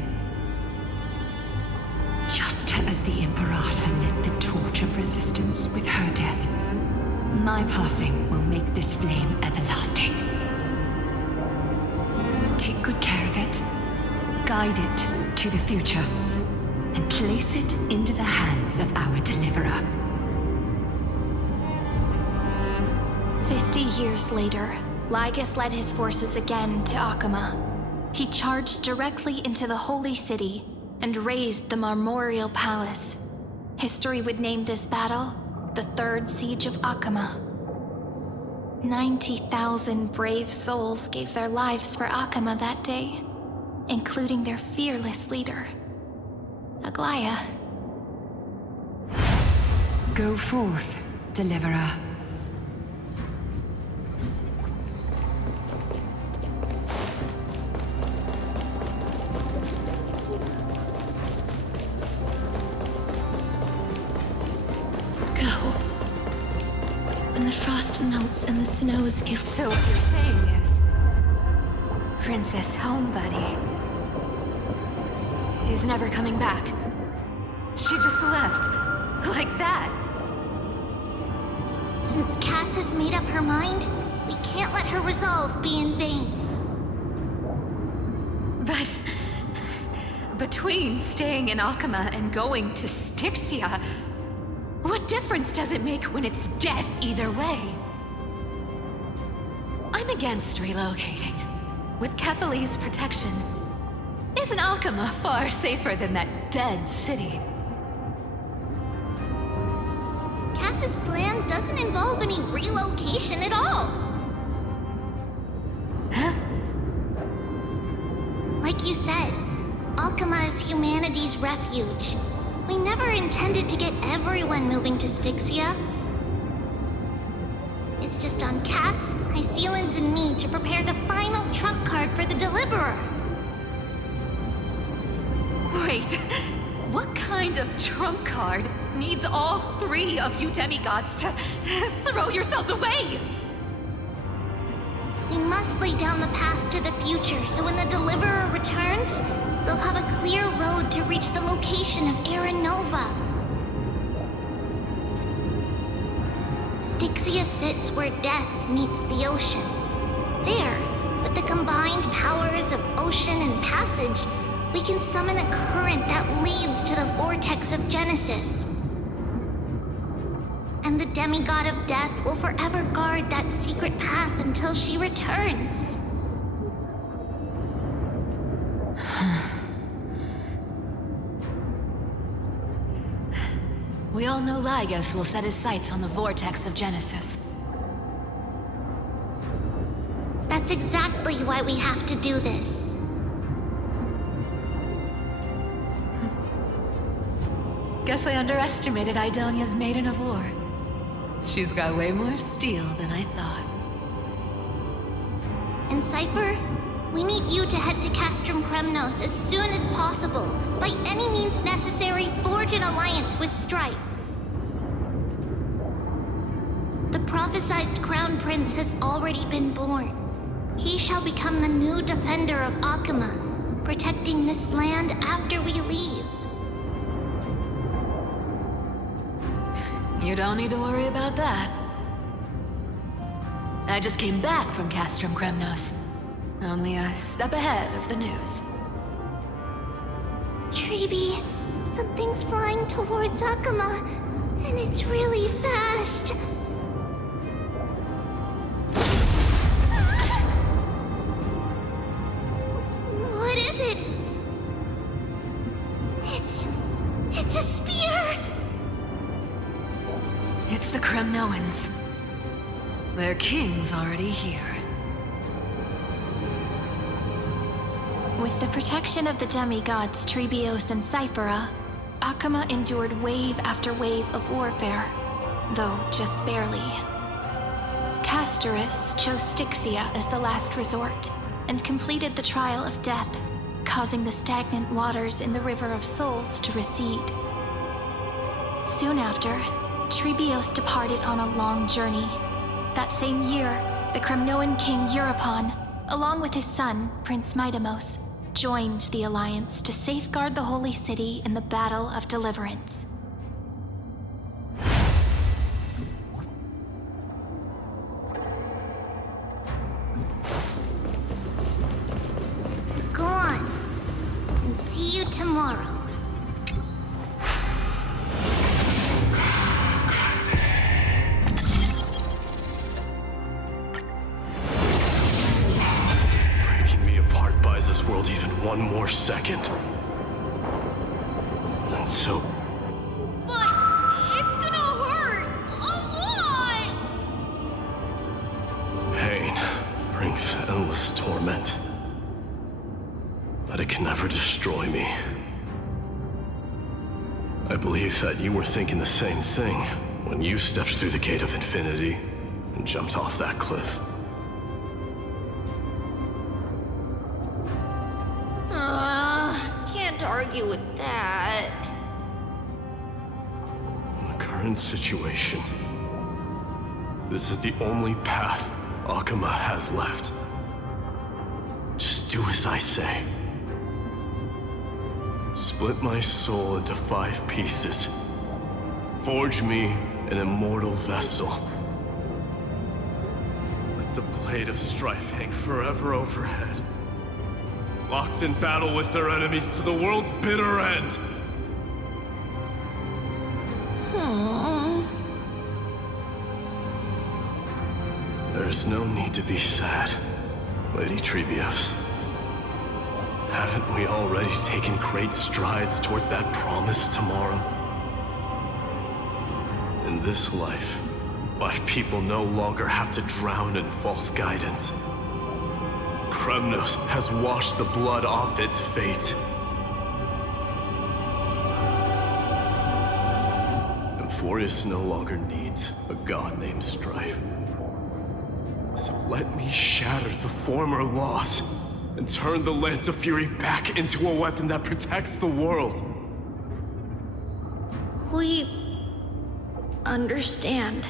Just as the Imperator lit the torch of resistance with her death, my passing will make this flame everlasting. Take good care of it, guide it to the future, and place it into the hands of our deliverer. 50 years later, Lygus led his forces again to Akama. He charged directly into the Holy City and razed the Marmorial Palace. History would name this battle the Third Siege of Akama. 90,000 brave souls gave their lives for Akama that day, including their fearless leader, Aglaya. Go forth, deliverer. When the frost melts and the snows give... So what you're saying is... Princess Homebuddy... is never coming back. She just left. Like that. Since Cass has made up her mind, we can't let her resolve be in vain. But... between staying in Akama and going to Styxia... what difference does it make when it's death either way? I'm against relocating. With Kefali's protection, isn't Akama far safer than that dead city? Cass's plan doesn't involve any relocation at all. Huh? Like you said, Akama is humanity's refuge. We never intended to get everyone moving to Styxia. It's just on Cass, Hycealans, and me to prepare the final trump card for the Deliverer. Wait, what kind of trump card needs all three of you demigods to throw yourselves away? We must lay down the path to the future, so when the Deliverer returns, they'll have a clear road to reach the location of Era Nova. Styxia sits where death meets the ocean. There, with the combined powers of ocean and passage, we can summon a current that leads to the vortex of Genesis. And the demigod of death will forever guard that secret path until she returns. We all know Lygos will set his sights on the vortex of Genesis. That's exactly why we have to do this. Guess I underestimated Idonia's Maiden of War. She's got way more steel than I thought. And Cypher, we need you to head to Castrum Kremnos as soon as possible. By any means necessary, forge an alliance with Strife. The prophesized Crown Prince has already been born. He shall become the new defender of Akuma, protecting this land after we leave. You don't need to worry about that. I just came back from Castrum Kremnos. Only a step ahead of the news. Treeby, something's flying towards Akuma, and it's really fast. What is it? It's a spear! It's the Kremnoans. Their king's already here. With the protection of the demigods Trebios and Cyphera, Akuma endured wave after wave of warfare, though just barely. Castorus chose Styxia as the last resort, and completed the trial of death, causing the stagnant waters in the River of Souls to recede. Soon after, Trebios departed on a long journey. That same year, the Kremnoan king Euripon, along with his son, Prince Midamos, joined the Alliance to safeguard the Holy City in the Battle of Deliverance. Go on, and see you tomorrow. This world even one more second. And so... But it's gonna hurt a lot! Pain brings endless torment. But it can never destroy me. I believe that you were thinking the same thing when you stepped through the gate of infinity and jumped off that cliff. Can't argue with that. In the current situation, this is the only path Akuma has left. Just do as I say. Split my soul into 5 pieces. Forge me an immortal vessel. Let the blade of strife hang forever overhead. Locked in battle with their enemies to the world's bitter end. There's no need to be sad, Lady Trebios. Haven't we already taken great strides towards that promised tomorrow? In this life, my people no longer have to drown in false guidance. Kremnos has washed the blood off its fate. Emphorius no longer needs a god named Strife. So let me shatter the former laws and turn the Lance of Fury back into a weapon that protects the world. We understand.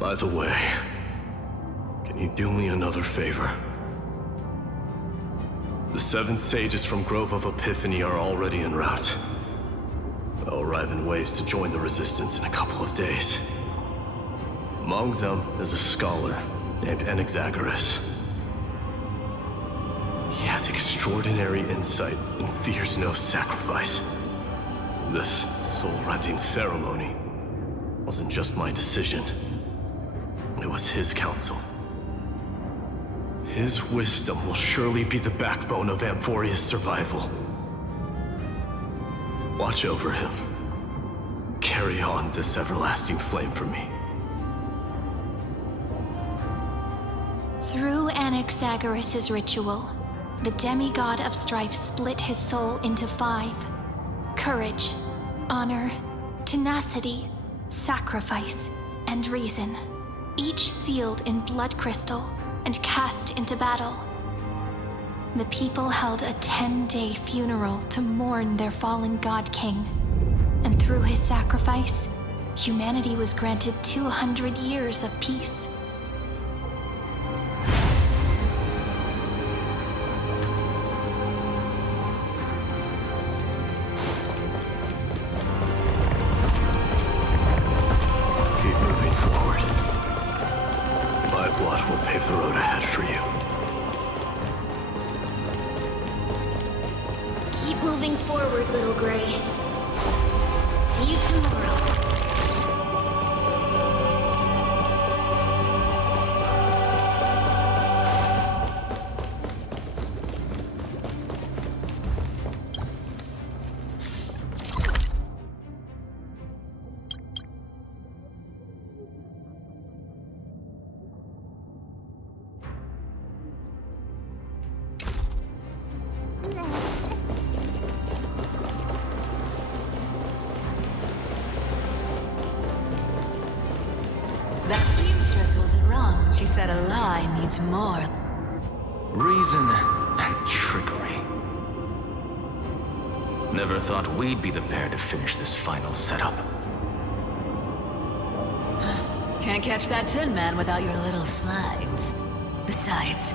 By the way, can you do me another favor? The 7 sages from Grove of Epiphany are already en route. They'll arrive in waves to join the Resistance in a couple of days. Among them is a scholar named Anaxagoras. He has extraordinary insight and fears no sacrifice. This soul-rending ceremony wasn't just my decision. It was his counsel. His wisdom will surely be the backbone of Amphoria's survival. Watch over him carry on this everlasting flame for me. Through Anaxagoras' ritual, the demigod of strife split his soul into 5. Courage, honor, tenacity, sacrifice, and reason, each sealed in blood crystal and cast into battle. The people held a 10-day funeral to mourn their fallen god king, and through his sacrifice, humanity was granted 200 years of peace. Keep moving forward. My blood will pave the road ahead for you. Keep moving forward, little Gray. See you tomorrow. That seamstress wasn't wrong. She said a lie needs more. Reason and trickery. Never thought we'd be the pair to finish this final setup. Can't catch that Tin Man without your little slides. Besides,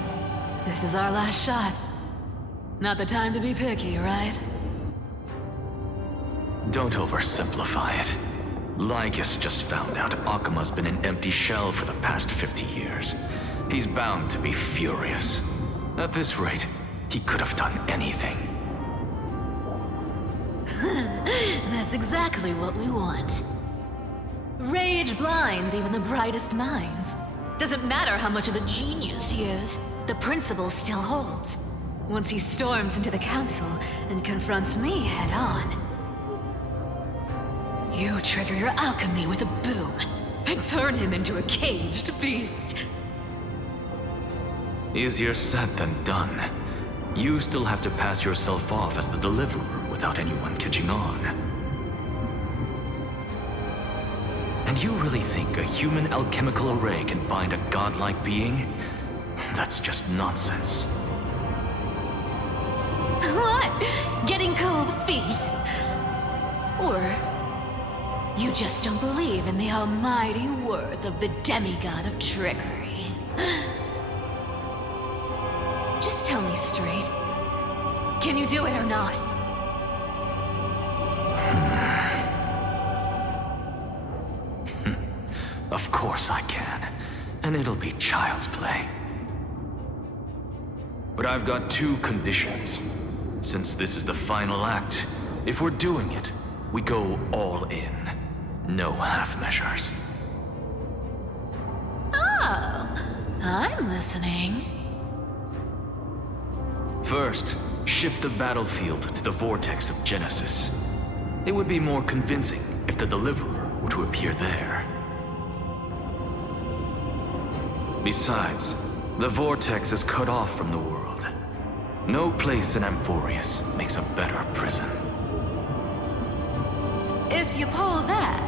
this is our last shot. Not the time to be picky, right? Don't oversimplify it. Lygus just found out Akuma's been an empty shell for the past 50 years. He's bound to be furious. At this rate, he could have done anything. That's exactly what we want. Rage blinds even the brightest minds. Doesn't matter how much of a genius he is, the principle still holds. Once he storms into the council and confronts me head on, you trigger your alchemy with a boom and turn him into a caged beast. Easier said than done. You still have to pass yourself off as the deliverer without anyone catching on. And you really think a human alchemical array can bind a godlike being? That's just nonsense. What? Getting cold feet? Or you just don't believe in the almighty worth of the demigod of trickery? Just tell me straight. Can you do it or not? Of course I can. And it'll be child's play. But I've got 2 conditions. Since this is the final act, if we're doing it, we go all in. No half measures. Oh, I'm listening. First, shift the battlefield to the vortex of Genesis. It would be more convincing if the deliverer were to appear there. Besides, the vortex is cut off from the world. No place in Amphorius makes a better prison. If you pull that,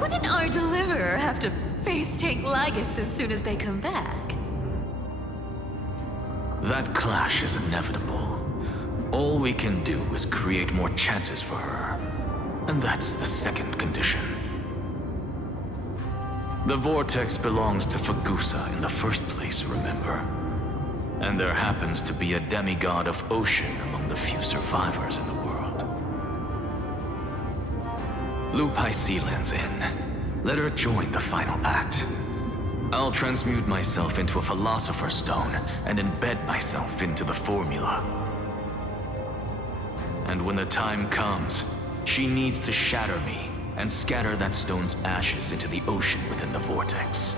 wouldn't our deliverer have to face tank Lygus as soon as they come back? That clash is inevitable. All we can do is create more chances for her. And that's the second condition. The vortex belongs to Fagusa in the first place, remember? And there happens to be a demigod of ocean among the few survivors in the world. Loop Sealands in. Let her join the final act. I'll transmute myself into a Philosopher's Stone and embed myself into the formula. And when the time comes, she needs to shatter me and scatter that stone's ashes into the ocean within the vortex.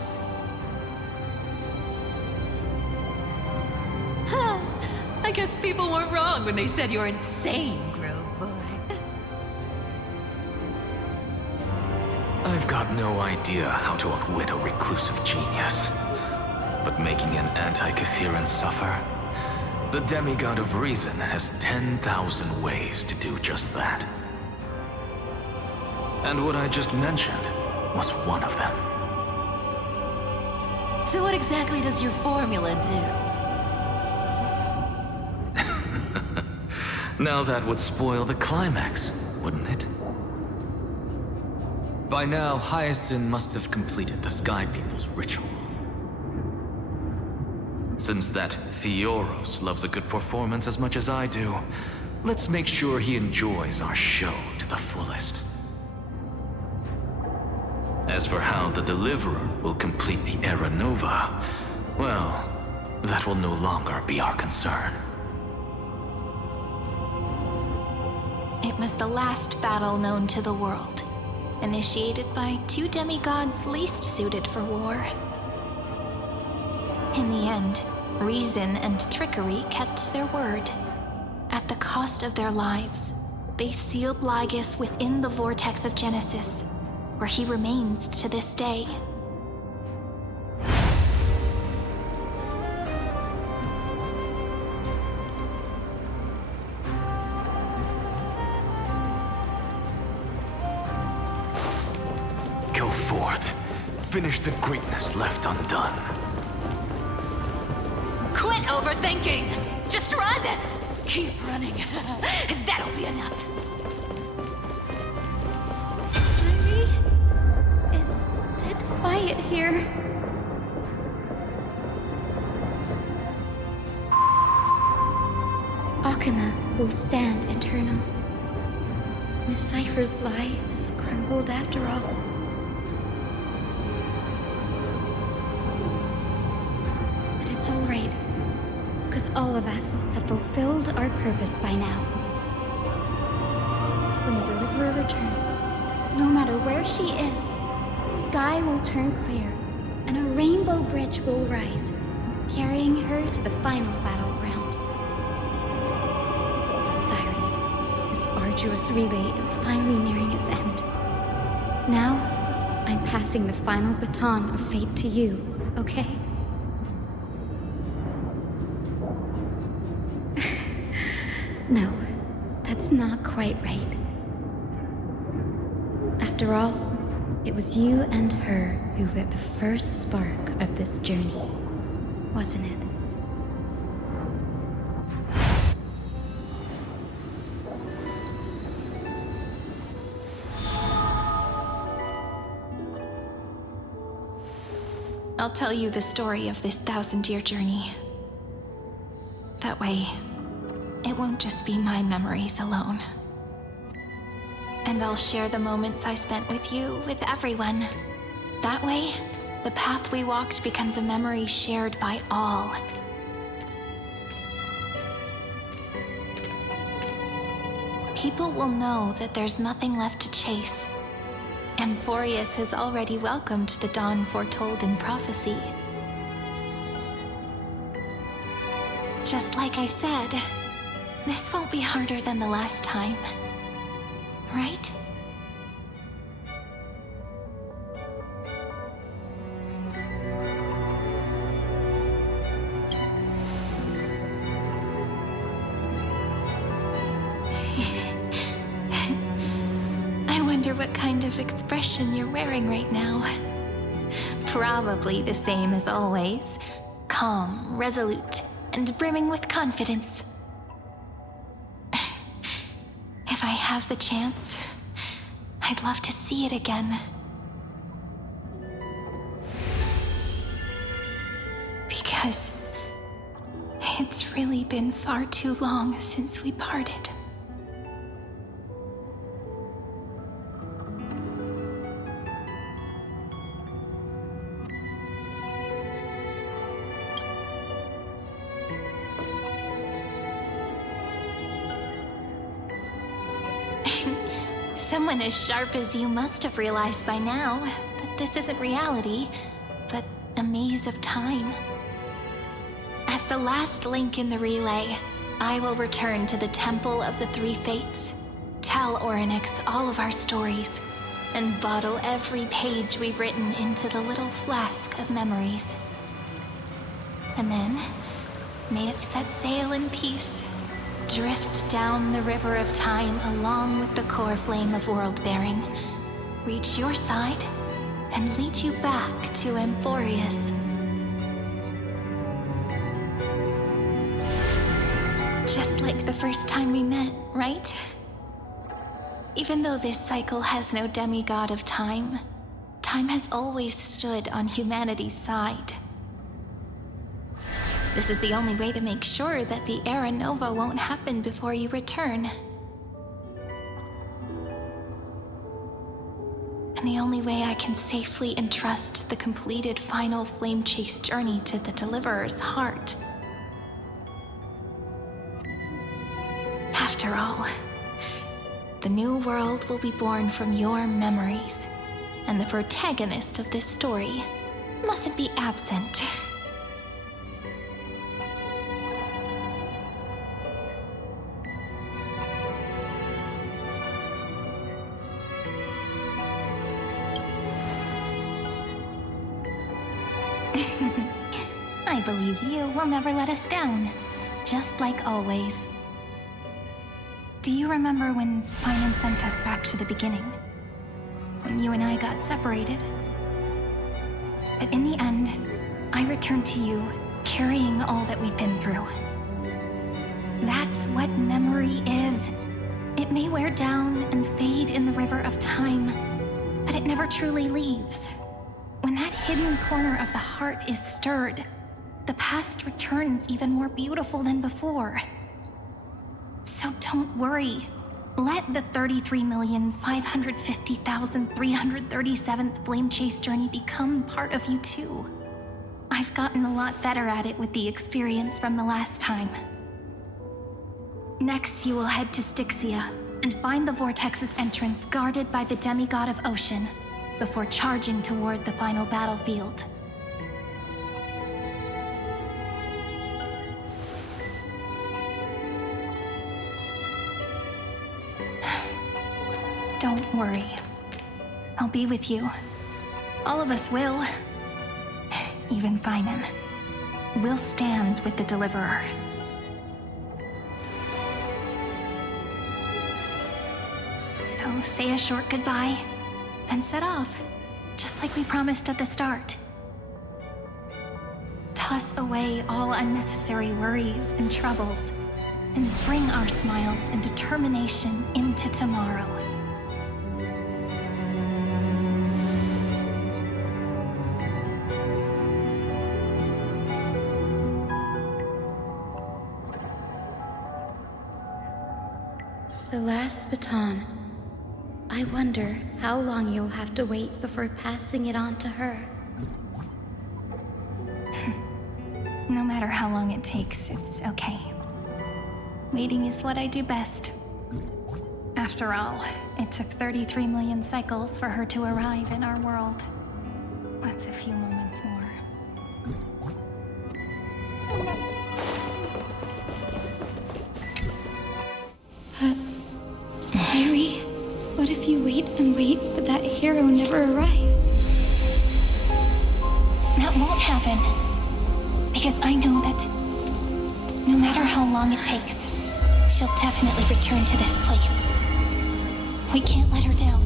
Huh. I guess people weren't wrong when they said you're insane, Grove Boy. I've got no idea how to outwit a reclusive genius. But making an anti-Catheran suffer? The demigod of reason has 10,000 ways to do just that. And what I just mentioned was one of them. So what exactly does your formula do? Now that would spoil the climax, wouldn't it? By now, Hyacinth must have completed the Sky People's ritual. Since that Theoros loves a good performance as much as I do, let's make sure he enjoys our show to the fullest. As for how the Deliverer will complete the Era Nova, well, that will no longer be our concern. It was the last battle known to the world, initiated by two demigods least suited for war. In the end, reason and trickery kept their word. At the cost of their lives, they sealed Lygus within the vortex of Genesis, where he remains to this day. Go forth. Finish the greatness left undone. Quit overthinking! Just run! Keep running. That'll be enough. It's dead quiet here. Akuma will stand eternal. Miss Cypher's lie is crumbled after all. But it's all right, because all of us have fulfilled our purpose by now. When the Deliverer returns, no matter where she is, sky will turn clear, and a rainbow bridge will rise, carrying her to the final battleground. Siren, this arduous relay is finally nearing its end. Now, I'm passing the final baton of fate to you, okay? No, that's not quite right. After all, it was you and her who lit the first spark of this journey, wasn't it? I'll tell you the story of this 1,000-year journey. That way, it won't just be my memories alone. And I'll share the moments I spent with you with everyone. That way, the path we walked becomes a memory shared by all. People will know that there's nothing left to chase. Amphorius has already welcomed the dawn foretold in prophecy. Just like I said, this won't be harder than the last time. Right? I wonder what kind of expression you're wearing right now. Probably the same as always. Calm, resolute, and brimming with confidence. If I have the chance, I'd love to see it again. Because it's really been far too long since we parted. Someone as sharp as you must have realized by now that this isn't reality, but a maze of time. As the last link in the relay, I will return to the Temple of the Three Fates, tell Orynyx all of our stories, and bottle every page we've written into the little flask of memories. And then, may it set sail in peace, drift down the river of time along with the core flame of world-bearing, reach your side, and lead you back to Amphorius. Just like the first time we met, right? Even though this cycle has no demigod of time, time has always stood on humanity's side. This is the only way to make sure that the Era Nova won't happen before you return. And the only way I can safely entrust the completed final flame chase journey to the Deliverer's heart. After all, the new world will be born from your memories, and the protagonist of this story mustn't be absent. I believe you will never let us down, just like always. Do you remember when Finan sent us back to the beginning? When you and I got separated? But in the end, I returned to you, carrying all that we've been through. That's what memory is. It may wear down and fade in the river of time, but it never truly leaves. When that hidden corner of the heart is stirred, the past returns even more beautiful than before. So don't worry. Let the 33,550,337th Flame Chase journey become part of you too. I've gotten a lot better at it with the experience from the last time. Next, you will head to Styxia and find the Vortex's entrance guarded by the demigod of Ocean, before charging toward the final battlefield. Don't worry. I'll be with you. All of us will. Even Finan. We'll stand with the Deliverer. So say a short goodbye, then set off, just like we promised at the start. Toss away all unnecessary worries and troubles, and bring our smiles and determination into tomorrow. The last baton. I wonder how long you'll have to wait before passing it on to her. No matter how long it takes, it's okay. Waiting is what I do best. After all, it took 33 million cycles for her to arrive in our world. What's a few moments more? But, Sairi, what if you wait and wait, but that hero never arrives? That won't happen. Because I know that no matter how long it takes, she'll definitely return to this place. We can't let her down.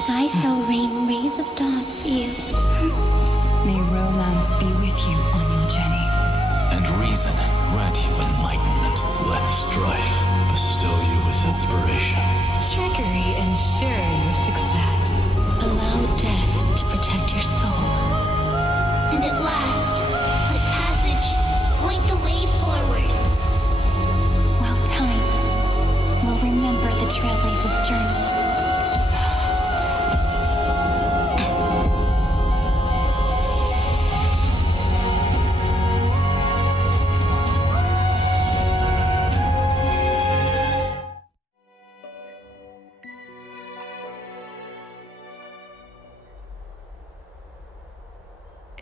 Sky shall rain rays of dawn for you. May romance be with you on your journey. And reason grant you enlightenment. Let strife bestow you with inspiration. Trickery ensure your success. Allow death to protect your soul. And at last, let passage point the way forward. Well, time will remember the Trailblaze's journey.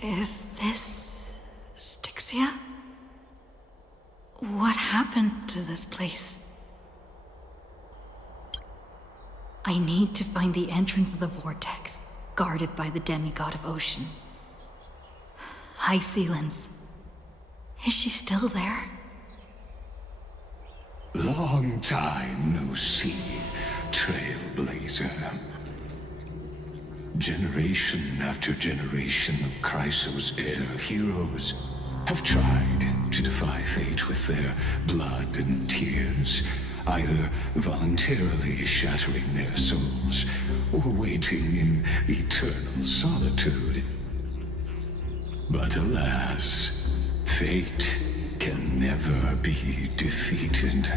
Is this Styxia? What happened to this place? I need to find the entrance of the vortex, guarded by the demigod of ocean. Hi, Sealens. Is she still there? Long time no see, Trailblazer. Generation after generation of Chrysos Air heroes have tried to defy fate with their blood and tears, either voluntarily shattering their souls or waiting in eternal solitude. But alas, fate can never be defeated.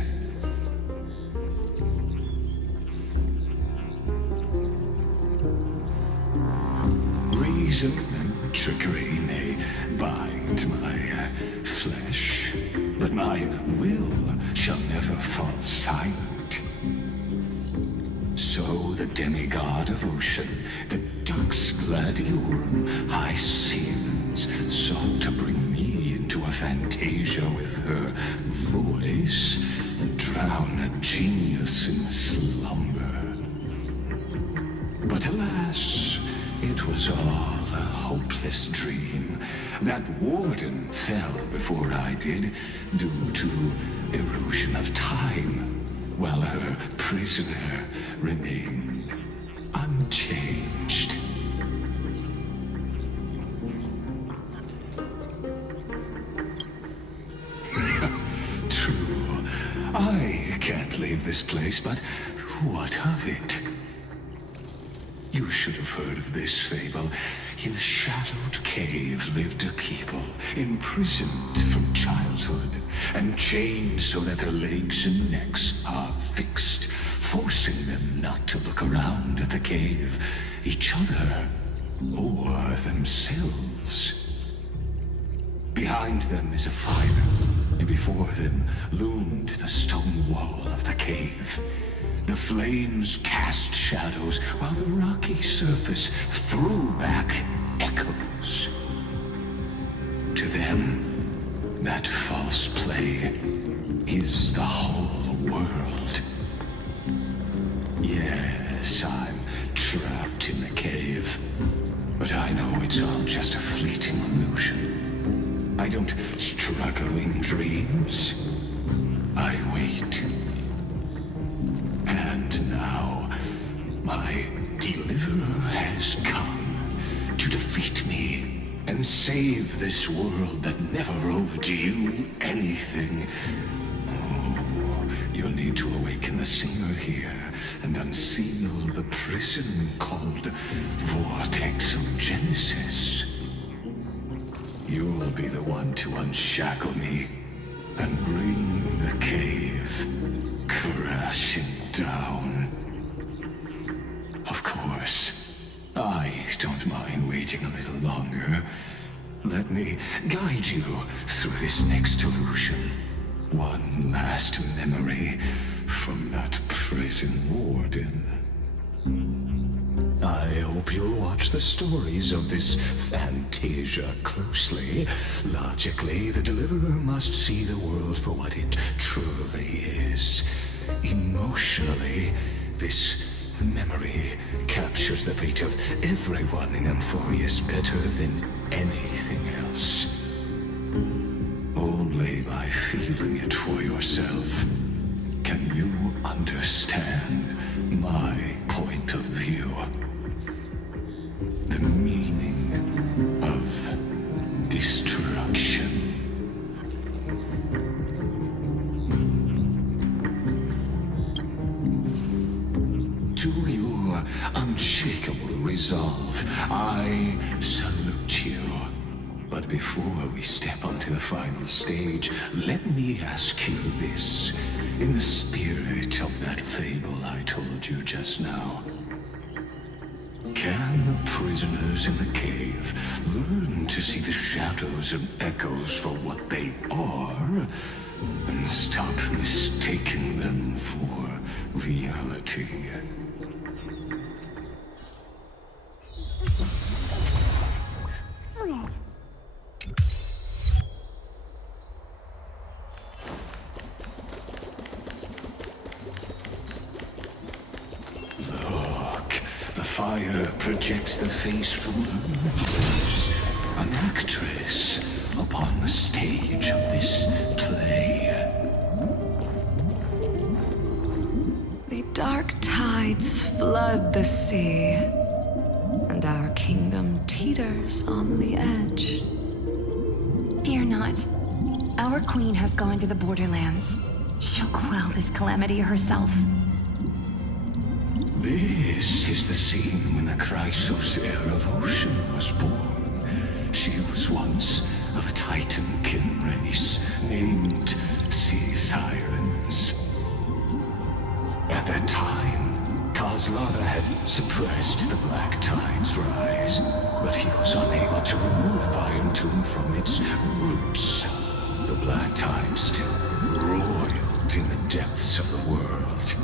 Reason and trickery may bind my flesh, but my will shall never fall silent. So the demigod of ocean, the Dux Gladiorum, High Sealens, sought to bring me into a fantasia with her voice and drown a genius in slumber. But alas, it was all a hopeless dream. That warden fell before I did, due to erosion of time, while her prisoner remained unchanged. True, I can't leave this place, but what of it? You should have heard of this fable. In a shadowed cave lived a people, imprisoned from childhood, and chained so that their legs and necks are fixed, forcing them not to look around at the cave, each other, or themselves. Behind them is a fire, and before them loomed the stone wall of the cave. The flames cast shadows, while the rocky surface threw back echoes. To them, that false play is the whole world. Yes, I'm trapped in the cave, but I know it's all just a fleeting illusion. I don't struggle in dreams. I wait. And now, my deliverer has come to defeat me and save this world that never owed you anything. Oh, you'll need to awaken the singer here and unseal the prison called Vortex of Genesis. You'll be the one to unshackle me and bring the cave crashing down. Of course, I don't mind waiting a little longer. Let me guide you through this next illusion. One last memory from that prison warden. I hope you'll watch the stories of this fantasia closely. Logically, the deliverer must see the world for what it truly is. Emotionally, this memory captures the fate of everyone in Amphorius better than anything else. Only by feeling it for yourself can you understand my point of view. The meaning of destruction. To your unshakable resolve, I salute you. But before we step onto the final stage, let me ask you this. In the spirit of that fable I told you just now, can the prisoners in the cave learn to see the shadows and echoes for what they are, and stop mistaking them for reality? fire projects the face from her members, an actress upon the stage of this play. The dark tides flood the sea, and our kingdom teeters on the edge. Fear not. Our queen has gone to the borderlands. She'll quell this calamity herself. This is the scene when the Chrysos heir of Ocean was born. She was once of a Titan-kin race named Sea Sirens. At that time, Kozlana had suppressed the Black Tide's rise, but he was unable to remove Iron Tomb from its roots. The Black Tide still roiled in the depths of the world,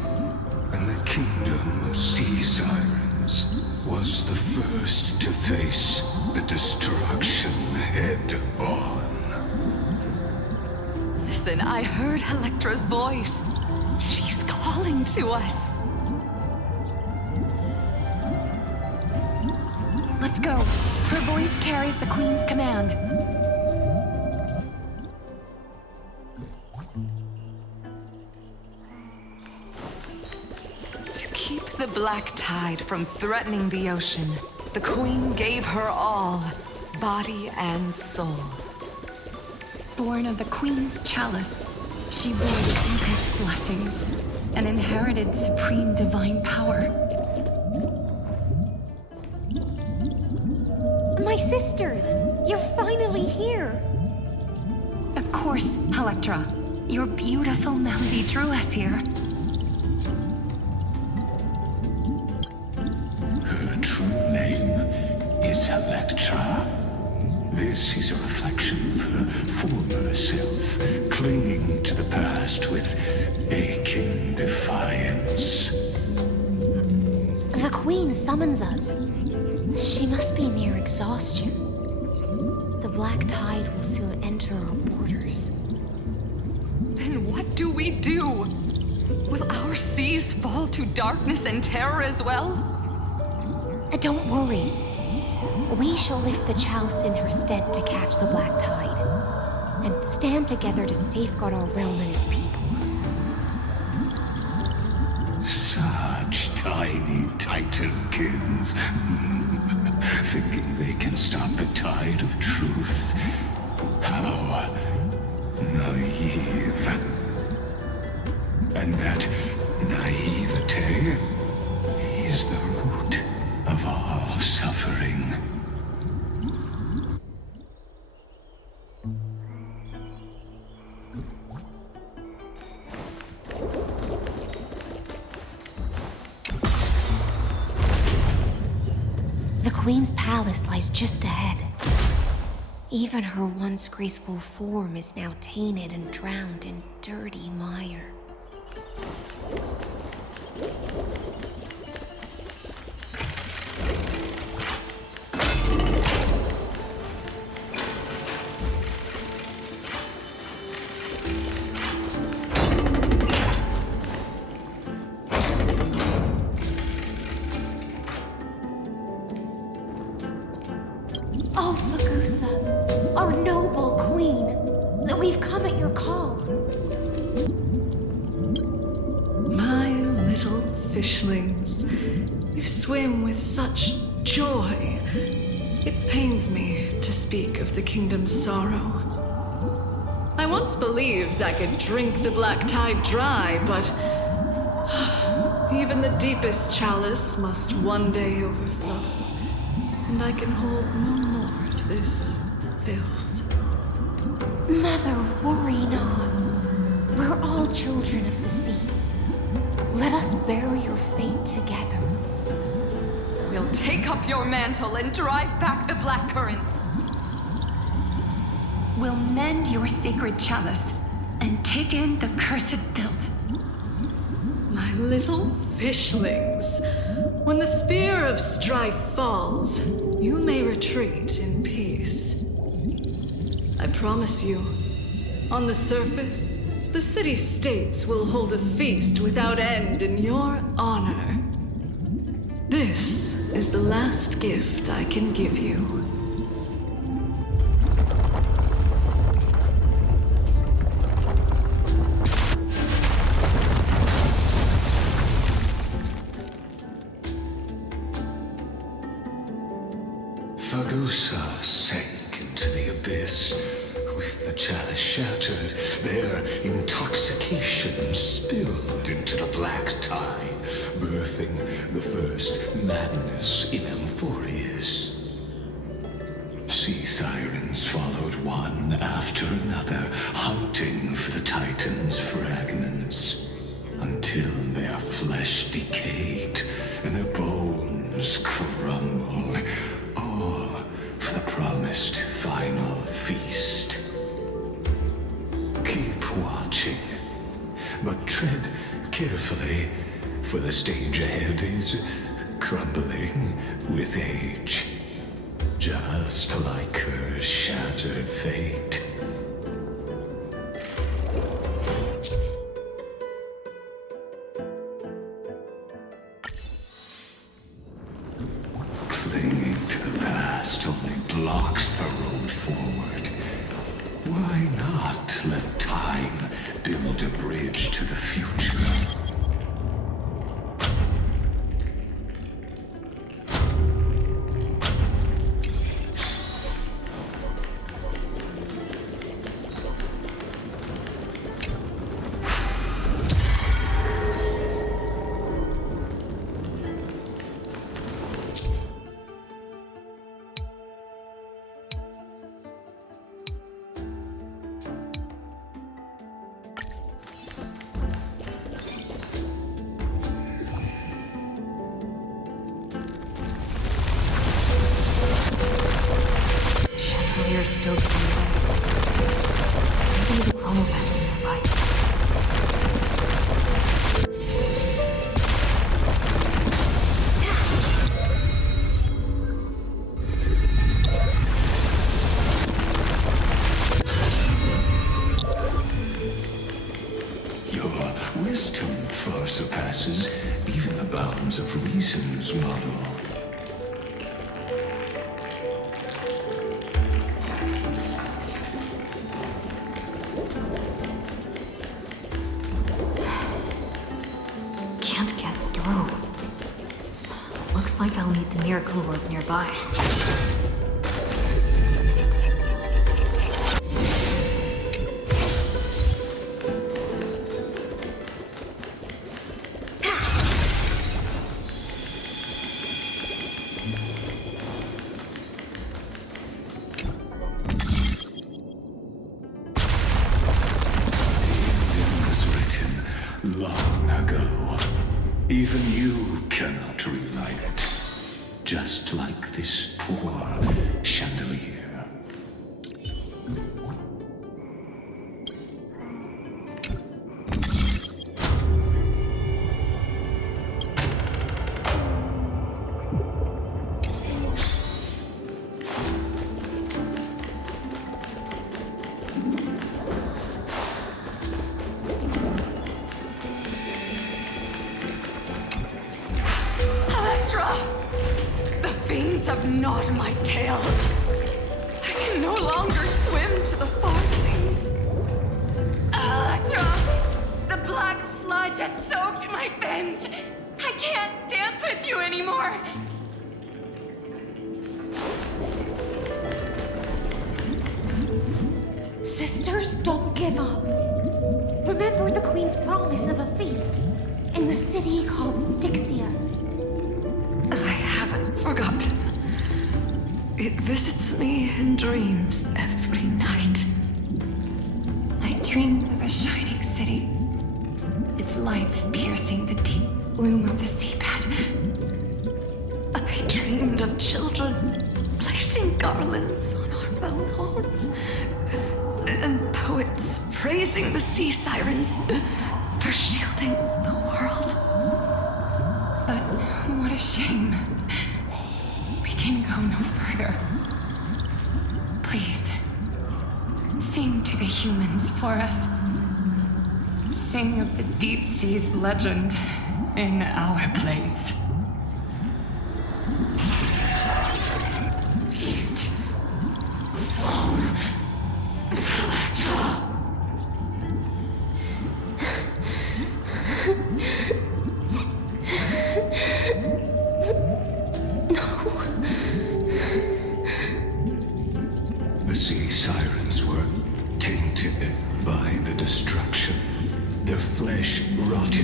and the kingdom of Sea Sirens was the first to face the destruction head-on. Listen, I heard Electra's voice. She's calling to us. Let's go. Her voice carries the queen's command. To keep the Black Tide from threatening the ocean, the queen gave her all, body and soul. Born of the queen's chalice, she bore the deepest blessings and inherited supreme divine power. My sisters! You're finally here! Of course, Electra. Your beautiful melody drew us here. Her true name is Electra. This is a reflection of her former self, clinging to the past with aching defiance. The Queen summons us. She must be near exhaustion. The Black Tide will soon enter our borders. Then what do we do? Will our seas fall to darkness and terror as well? Don't worry. We shall lift the chalice in her stead to catch the Black Tide, and stand together to safeguard our realm and its people. Such tiny Titankins, thinking they can stop the tide of truth. How naive. And that naivete is the root of all suffering. The Queen's palace lies just ahead. Even her once graceful form is now tainted and drowned in dirty mire. Oh, Magusa, our noble queen, that we've come at your call. My little fishlings, you swim with such joy. It pains me to speak of the kingdom's sorrow. I once believed I could drink the Black Tide dry, but even the deepest chalice must one day overflow, and I can hold no more of this filth. Mother, worry not. We're all children of the sea. Let us bear your fate together. We'll take up your mantle and drive back the black currents. We'll mend your sacred chalice and take in the cursed filth. My little fishlings, when the spear of strife falls, you may retreat in peace. I promise you, on the surface, the city-states will hold a feast without end in your honor. This is the last gift I can give you. Fagusa sank into the abyss. With the chalice shattered, their intoxication spilled into the black tide, birthing the first madness in Amphorius. Sea sirens followed one after another, hunting for the Titan's fragments, until their flesh decayed and their bones crumbled, all for the promised final feast. Keep watching, but tread carefully, for the stage ahead is crumbling with age, just like her shattered fate. Clinging to the past only blocks the road forward. Why not let time build a bridge to the future? We're still coming back. Maybe the chronoblast is nearby. Your wisdom far surpasses even the bounds of reason's model. Can't get through. Looks like I'll need the miracle orb nearby. Long ago. Even you cannot rewrite it. Just like this poor chandelier. Have gnawed my tail. I can no longer swim to the far seas. Electra! The black sludge has soaked my fins. I can't dance with you anymore. Sisters, don't give up. Remember the Queen's promise of a feast in the city called Styxia. I haven't forgotten. It visits me in dreams every night. I dreamed of a shining city, its lights piercing the deep gloom of the seabed. I dreamed of children placing garlands on our bone horns, and poets praising the sea sirens for shielding the world. But what a shame. We can go no further. Please, sing to the humans for us. Sing of the deep sea's legend in our place.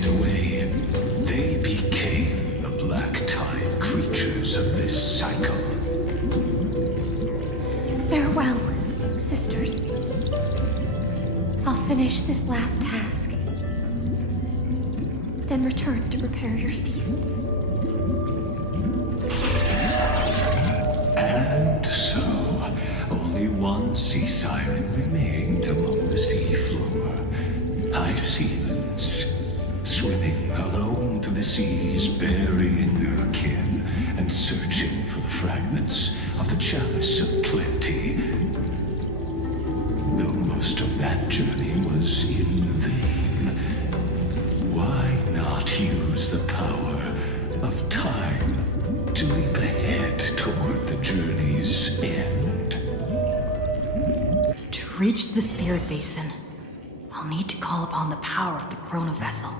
wasted away. They became the black tide creatures of this cycle. Farewell, sisters. I'll finish this last task, then return to prepare your feast. And so, only one sea siren remained among the sea floor. High seamans, swimming alone through the seas, burying her kin, and searching for the fragments of the chalice of plenty. Though most of that journey was in vain, why not use the power of time to leap ahead toward the journey's end? To reach the spirit basin, I'll need to call upon the power of the Chrono Vessel.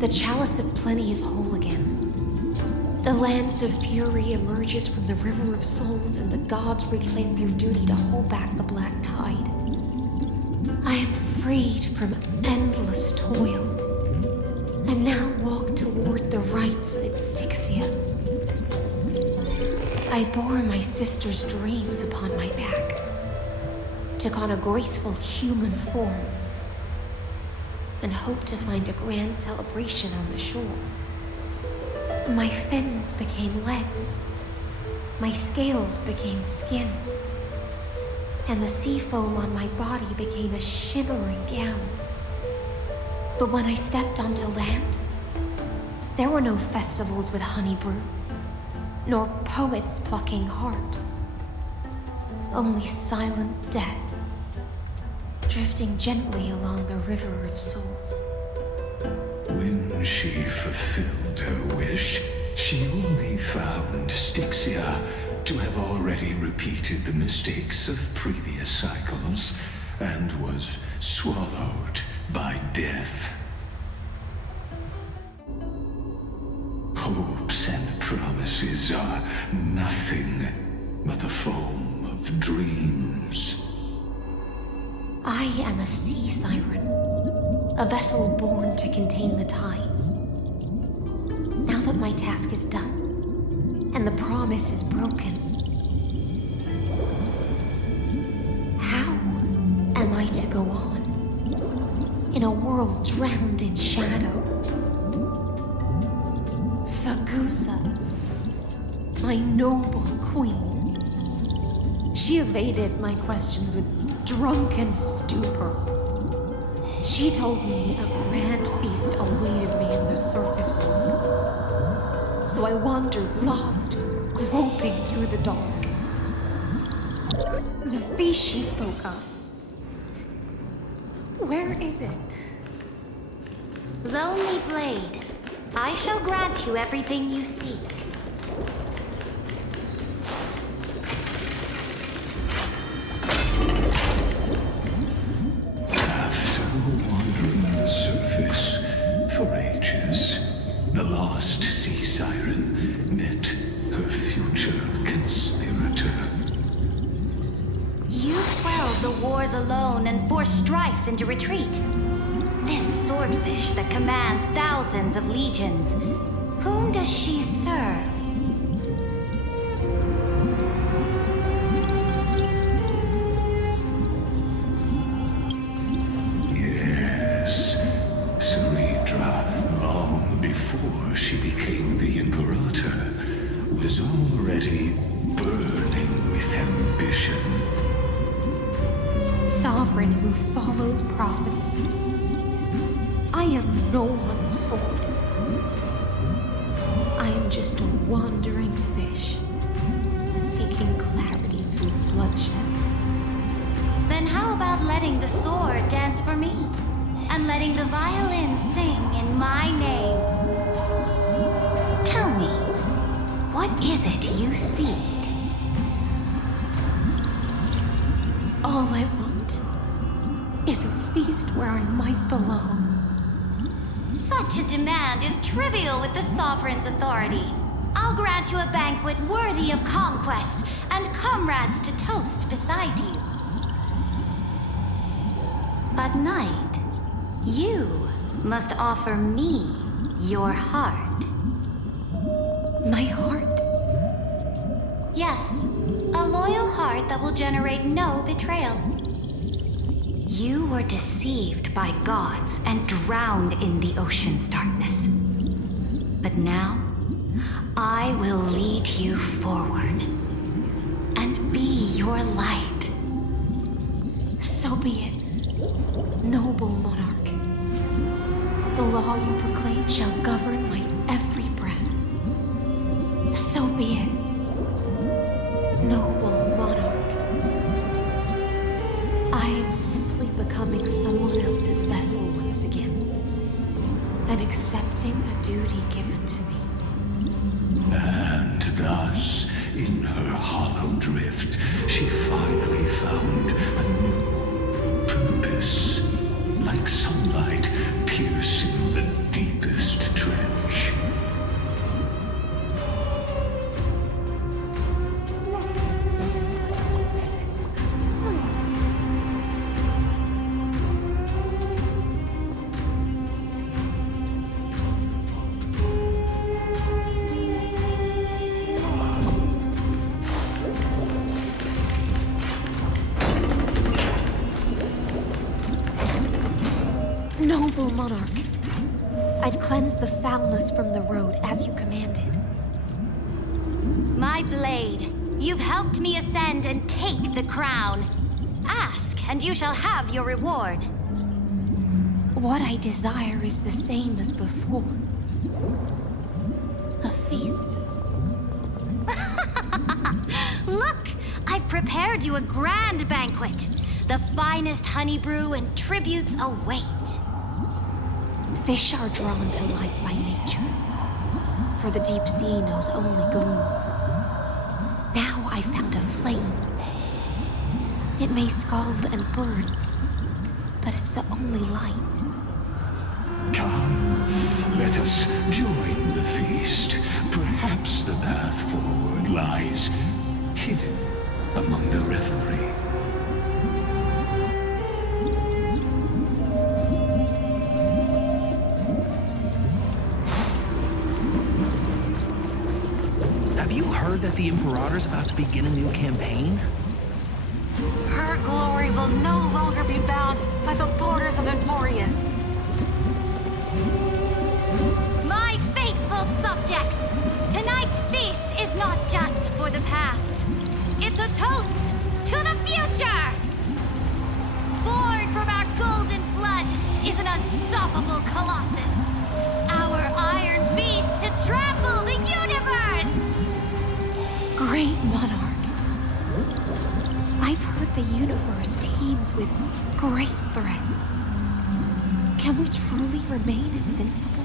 The chalice of plenty is whole again. The lance of fury emerges from the river of souls, and the gods reclaim their duty to hold back the black tide. I am freed from endless toil, and now walk toward the rites at Styxia. I bore my sister's dreams upon my back, took on a graceful human form, and hoped to find a grand celebration on the shore. My fins became legs, my scales became skin, and the sea foam on my body became a shimmering gown. But when I stepped onto land, there were no festivals with honey brew, nor poets plucking harps. Only silent death, drifting gently along the river of souls. When she fulfilled her wish, she only found Styxia to have already repeated the mistakes of previous cycles and was swallowed by death. Hopes and promises are nothing but the foam of dreams. I am a sea siren, a vessel born to contain the tides. Now that my task is done, and the promise is broken, how am I to go on in a world drowned in shadow? Fagusa, my noble queen, she evaded my questions with drunken stupor. She told me a grand feast awaited me in the surface world. So I wandered lost, groping through the dark. The feast she spoke of, where is it? Lonely Blade, I shall grant you everything you seek. Surface for ages, the lost sea siren met her future conspirator. You quelled the wars alone and forced strife into retreat. This swordfish that commands thousands of legions, whom does she serve? Before she became the Imperator, was already burning with ambition. Sovereign who follows prophecy. I am no one's sword. I am just a wandering fish, seeking clarity through bloodshed. Then how about letting the sword dance for me? and letting the violin sing in my name. Tell me, what is it you seek? All I want is a feast where I might belong. Such a demand is trivial with the Sovereign's authority. I'll grant you a banquet worthy of conquest and comrades to toast beside you. At night, you must offer me your heart. My heart? Yes, a loyal heart that will generate no betrayal. You were deceived by gods and drowned in the ocean's darkness. But now, I will lead you forward and be your light. So be it, noble monarch. The law you proclaim shall govern my every breath. So be it, noble monarch. I am simply becoming someone else's vessel once again, and accepting a duty given to me. And thus, in her hollow drift, she finally found a new purpose, like sunlight piercing the deepest trench. Noble monarch, I've cleansed the foulness from the road as you commanded. My blade, you've helped me ascend and take the crown. Ask, and you shall have your reward. What I desire is the same as before. A feast. Look, I've prepared you a grand banquet. The finest honey brew and tributes await. Fish are drawn to light by nature, for the deep sea knows only gloom. Now I found a flame. It may scald and burn, but it's the only light. Come, let us join the feast. Perhaps the path forward lies hidden among the revelry. Have you heard that the Imperator's about to begin a new campaign? Her glory will no longer be bound by the borders of Emporius. My faithful subjects, tonight's feast is not just for the past. It's a toast to the future! Born from our golden blood is an unstoppable colossus. Our iron beast to trample the universe! Great monarch, I've heard the universe teems with great threats. Can we truly remain invincible?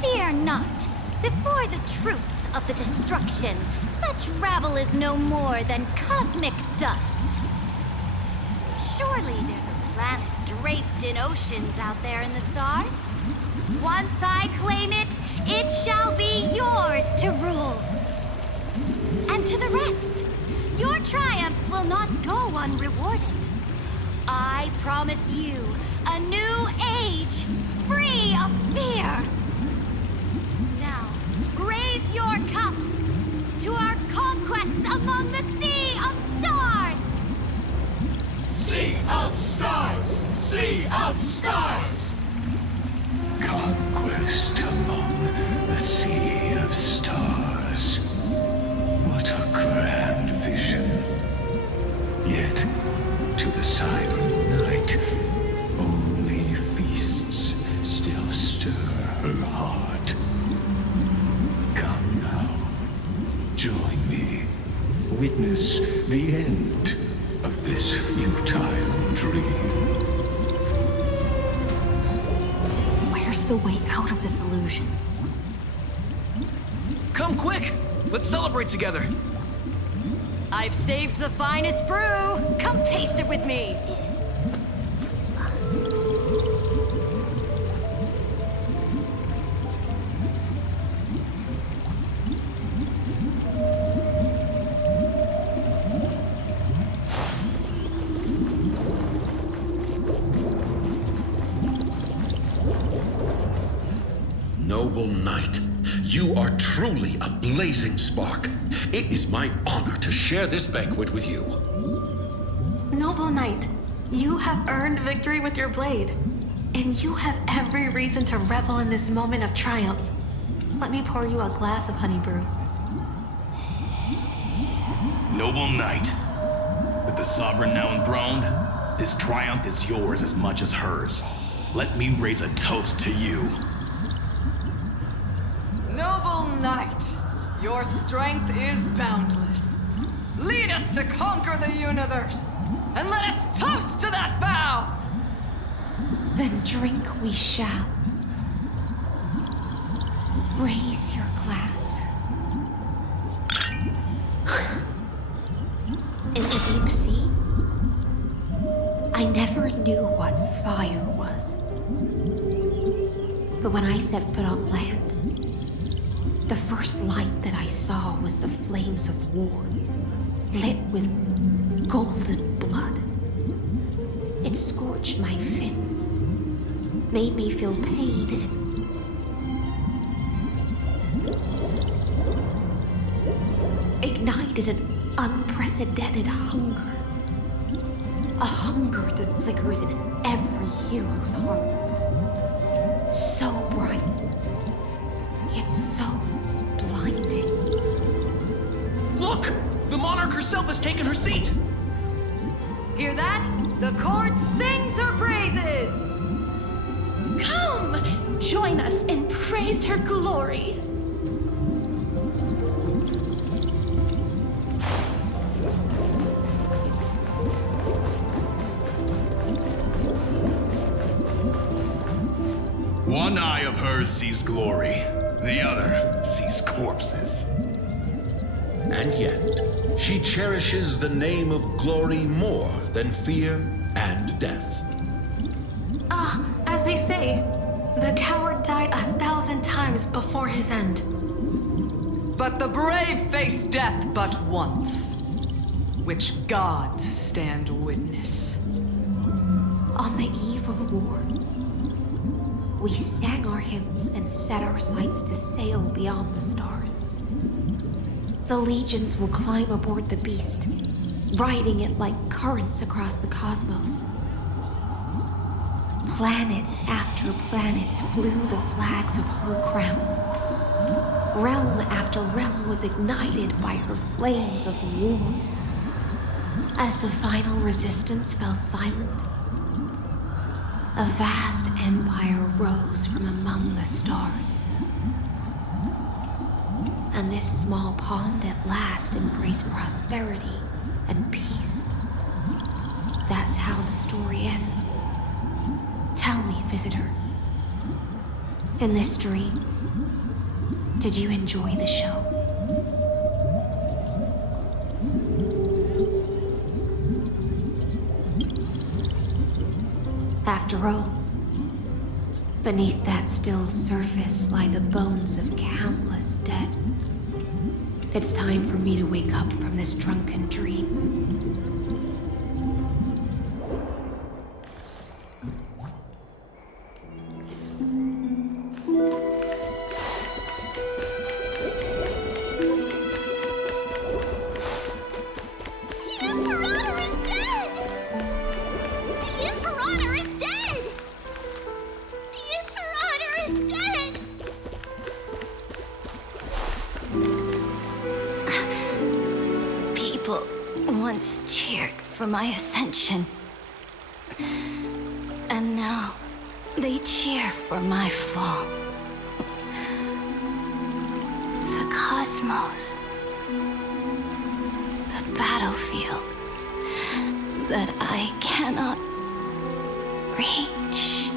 Fear not. Before the troops of the destruction, such rabble is no more than cosmic dust. Surely there's a planet draped in oceans out there in the stars. Once I claim it, it shall be yours to rule. And to the rest, your triumphs will not go unrewarded. I promise you a new age, free of fear. Now, raise your cups to our conquest among the Sea of Stars! Sea of Stars! Sea of Stars! Conquest among the Sea of Stars. What a grand vision. Yet, to the silent night, only feasts still stir her heart. Come now, join me. Witness the end of this futile dream. the way out of this illusion? Come quick! Let's celebrate together! I've saved the finest brew! Come taste it with me! Noble knight, you are truly a blazing spark. It is my honor to share this banquet with you. Noble knight, you have earned victory with your blade, and you have every reason to revel in this moment of triumph. Let me pour you a glass of honey brew. Noble knight, with the sovereign now enthroned, this triumph is yours as much as hers. Let me raise a toast to you. Noble knight, your strength is boundless. Lead us to conquer the universe, and let us toast to that vow! Then drink we shall. Raise your glass. In the deep sea, I never knew what fire was. But when I set foot on land, the first light that I saw was the flames of war, lit with golden blood. It scorched my fins, made me feel pain, and ignited an unprecedented hunger. A hunger that flickers in every hero's heart. So bright, yet so blinding. Look! The monarch herself has taken her seat! Hear that? The court sings her praises! Come! Join us and praise her glory! One eye of hers sees glory, the other sees corpses. And yet, she cherishes the name of glory more than fear and death. As they say, the coward died 1,000 times before his end. But the brave face death but once, which gods stand witness. On the eve of war, we sang our hymns and set our sights to sail beyond the stars. The legions will climb aboard the beast, riding it like currents across the cosmos. Planets after planets flew the flags of her crown. Realm after realm was ignited by her flames of war. As the final resistance fell silent, a vast empire rose from among the stars. And this small pond at last embraced prosperity and peace. That's how the story ends. Tell me, visitor, in this dream, did you enjoy the show? After all, beneath that still surface lie the bones of countless dead. It's time for me to wake up from this drunken dream. For my ascension. And now, they cheer for my fall. The cosmos. The battlefield that I cannot reach.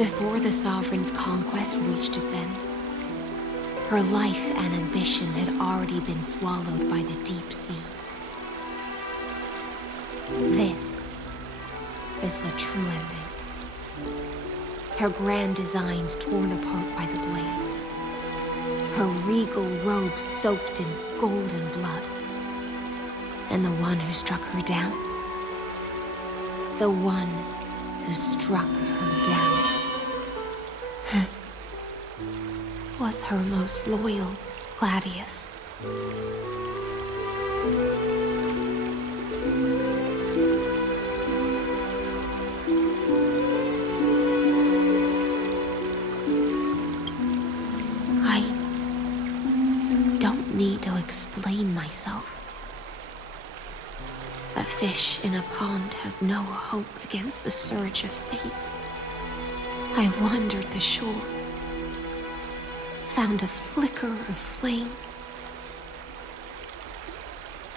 Before the Sovereign's conquest reached its end, her life and ambition had already been swallowed by the deep sea. This is the true ending. Her grand designs torn apart by the blade. Her regal robe soaked in golden blood. And the one who struck her down. The one who struck her down. Was her most loyal Gladius. I don't need to explain myself. A fish in a pond has no hope against the surge of fate. I wandered the shore, found a flicker of flame,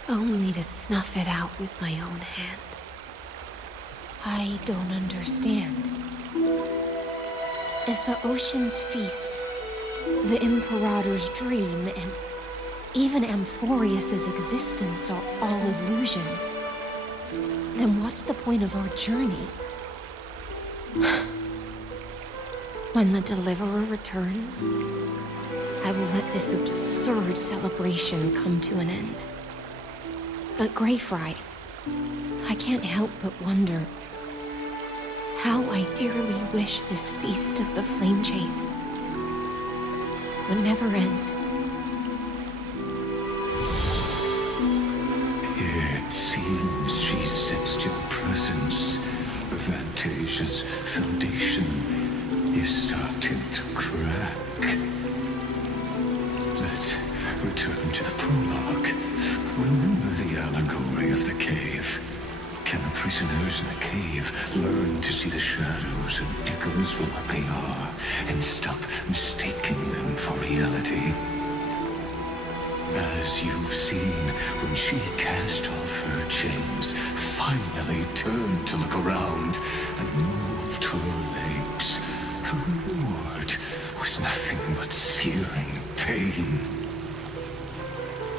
only to snuff it out with my own hand. I don't understand. If the ocean's feast, the Imperator's dream, and even Amphorius's existence are all illusions, then what's the point of our journey? When the Deliverer returns, I will let this absurd celebration come to an end. But Greyfry, I can't help but wonder how I dearly wish this feast of the flame chase would never end. It seems she sensed your presence. The Fantasia's foundation is starting to crack. Let's return to the prologue. Remember the allegory of the cave. Can the prisoners in the cave learn to see the shadows and echoes for what they are and stop mistaking them for reality? As you've seen, when she cast off her chains, finally turned to look around and moved her legs, her reward was nothing but searing pain.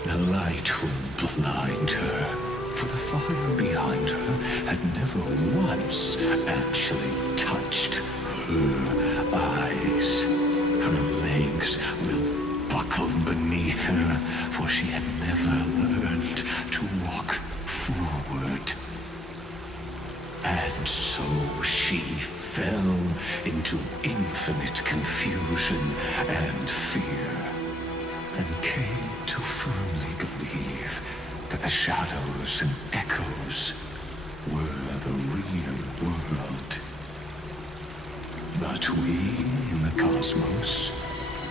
The light will blind her, for the fire behind her had never once actually touched her eyes. Her legs will buckle beneath her, for she had never learned to walk forward. And so she fell into infinite confusion and fear, and came to firmly believe that the shadows and echoes were the real world. But we in the cosmos,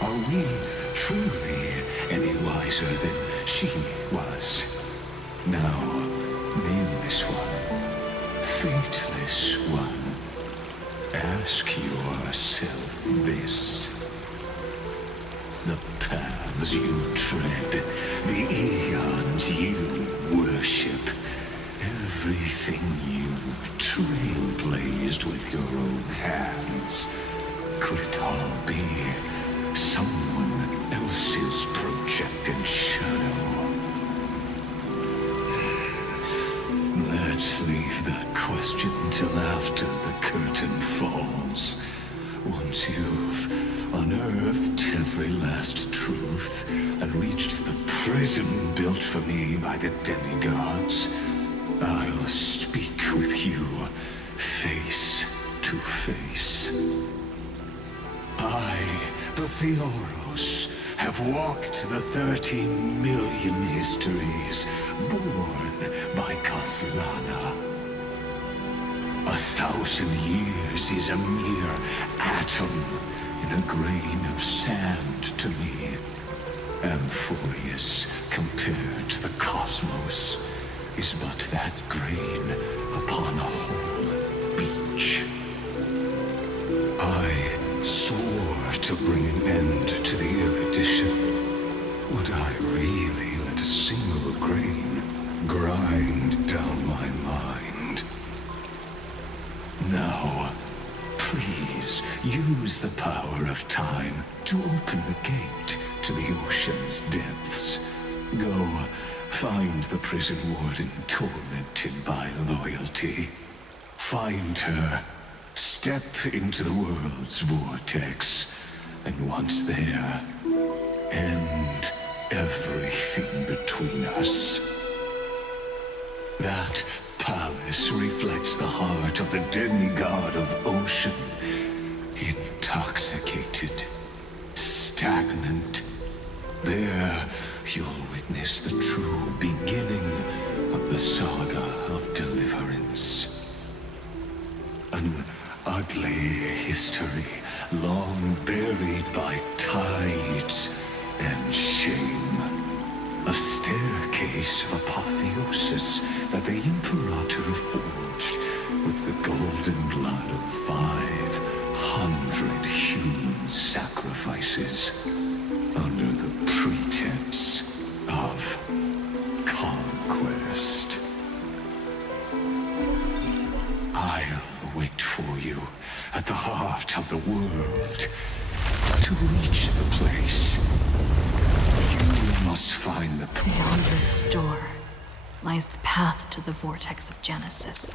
are we truly any wiser than she was? Now, nameless one, fateless one, ask yourself this. The paths you tread, the eons you worship, everything you've trailblazed with your own hands, could it all be someone else's projected shadow? Let's leave that question till after the curtain falls. Once you've unearthed every last truth and reached the prison built for me by the demigods, I'll speak with you face to face. I, the Theoros, have walked the 13 million histories born by Kaslana. 1,000 years is a mere atom in a grain of sand to me. Amphorius, compared to the cosmos, is but that grain upon a whole beach. I swore to bring an end to the erudition. Would I really let a single grain grind down my mind? Now, please depths, use the power of time to open the gate to the ocean's depths. Go, find the prison warden tormented by loyalty. Find her, step into the world's vortex, and once there, end everything between us. That palace reflects the heart of the demigod of ocean, intoxicated, stagnant. There, you'll witness the true beginning of the saga of deliverance. An ugly history, long buried by tides and shame. A staircase of apotheosis that the Imperator forged with the golden blood of 500 human sacrifices under the pretense of conquest. I'll wait for you at the heart of the world. To reach the place, you must find the pool. Beyond this door lies the path to the vortex of Genesis.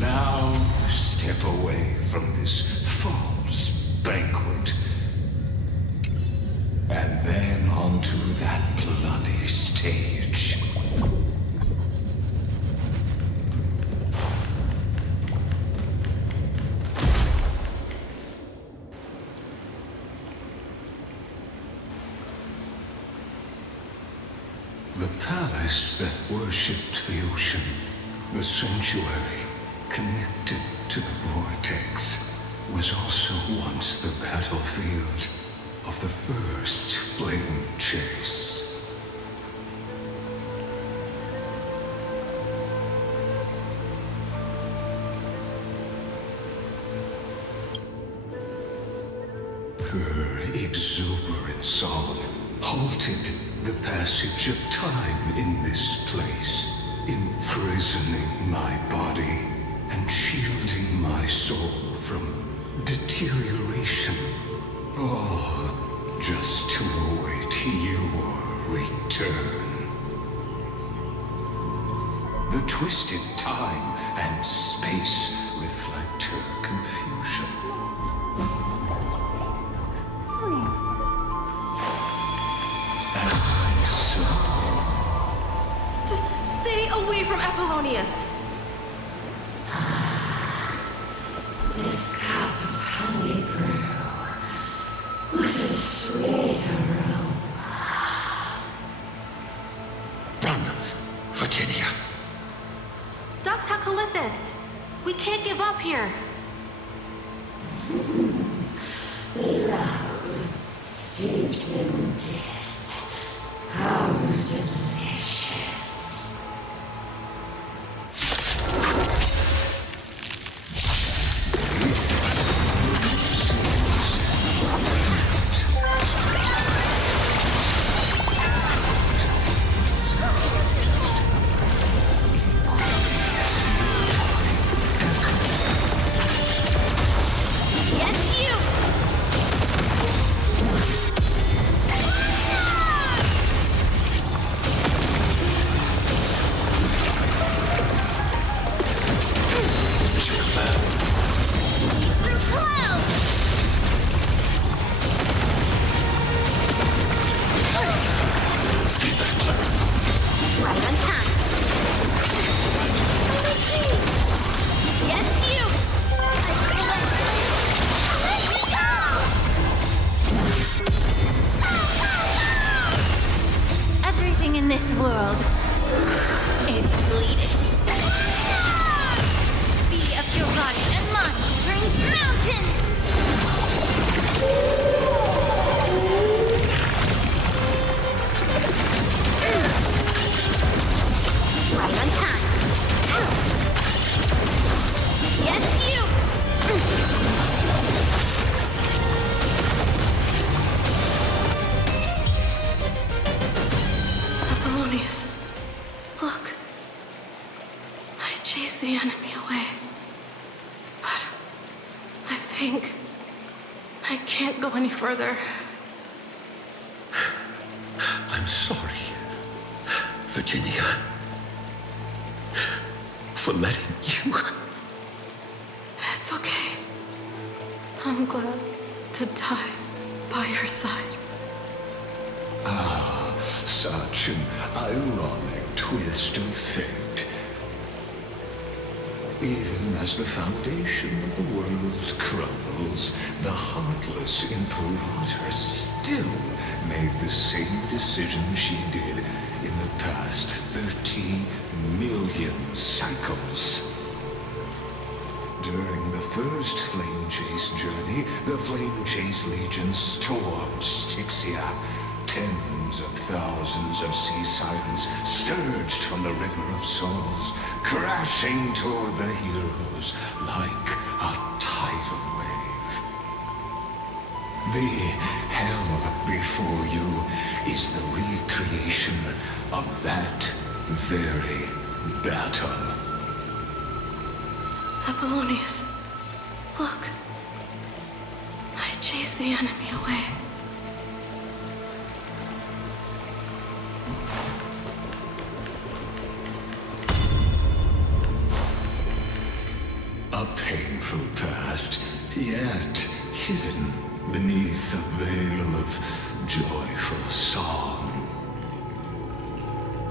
Now step away from this false banquet. And then onto that bloody stage. The palace that worshipped the ocean, the sanctuary connected to the vortex, was also once the battlefield of the first flame chase. Her exuberant song halted the passage of time in this place, imprisoning my body and shielding my soul from deterioration. All just to await your return. The twisted time and space reflect her confusion. And so... Stay away from Apollonius! This cup of honey brew. What a sweet aroma. Run, Virginia. Dux Hakalithist! We can't give up here! Love steeped in death. How delicious. This world is bleeding. Be of your body and mind, bring mountains! Right on time. Yes, you! any further. I'm sorry, Virginia, for letting you. It's okay. I'm glad to die by your side. Ah, such an ironic twist of fate. Even as the foundation of the world crumbles, the heartless Imperator still made the same decision she did in the past 30 million cycles. During the first Flame Chase journey, the Flame Chase Legion stormed Styxia. Tens of thousands of sea sirens surged from the River of Souls, crashing toward the heroes like a tidal wave. The hell before you is the recreation of that very battle. Apollonius, look. I chased the enemy away. A painful past, yet hidden beneath a veil of joyful song.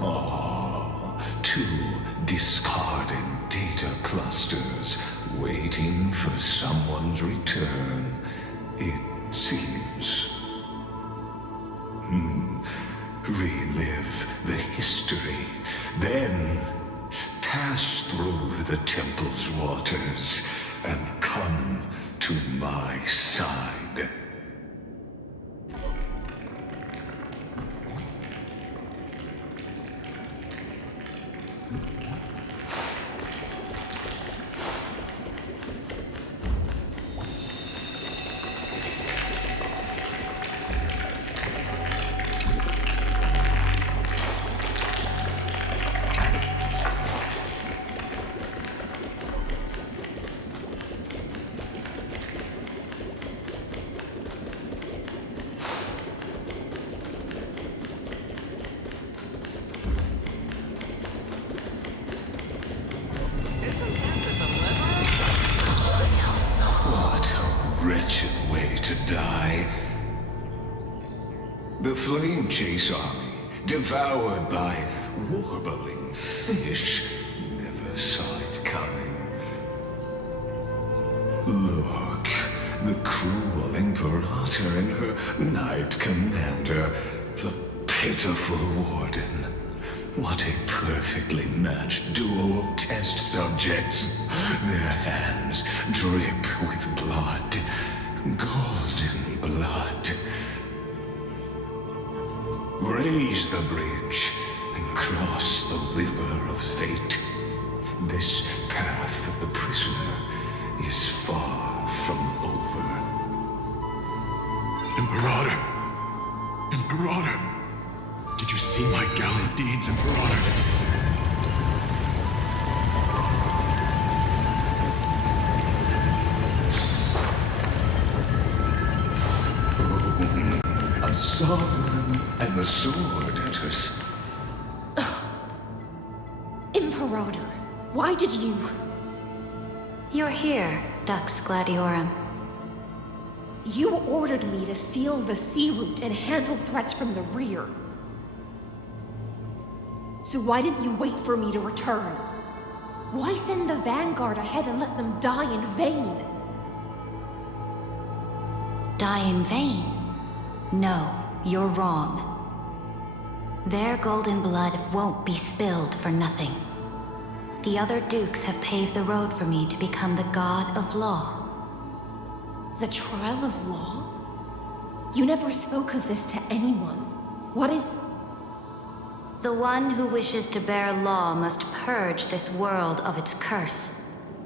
Ah, two discarded data clusters waiting for someone's return, it seems. Relive the history, then pass through the temple's waters and come to my side. Wretched way to die. The Flame Chase army, devoured by warbling fish, never saw it coming. Look, the cruel Imperator and her Knight Commander, the pitiful Warden. What a perfectly matched duo of test subjects. Their hands drip with blood, golden blood. Raise the bridge and cross the river of fate. This path of the prisoner is far from over. Imperator! Imperator! Did you see my gallant deeds, Imperator? A sovereign and the sword at her side. Imperator, why did you? You're here, Dux Gladiorum. You ordered me to seal the sea route and handle threats from the rear. So why didn't you wait for me to return? Why send the Vanguard ahead and let them die in vain? Die in vain? No, you're wrong. Their golden blood won't be spilled for nothing. The other dukes have paved the road for me to become the god of law. The trial of law? You never spoke of this to anyone. What is... The one who wishes to bear law must purge this world of its curse,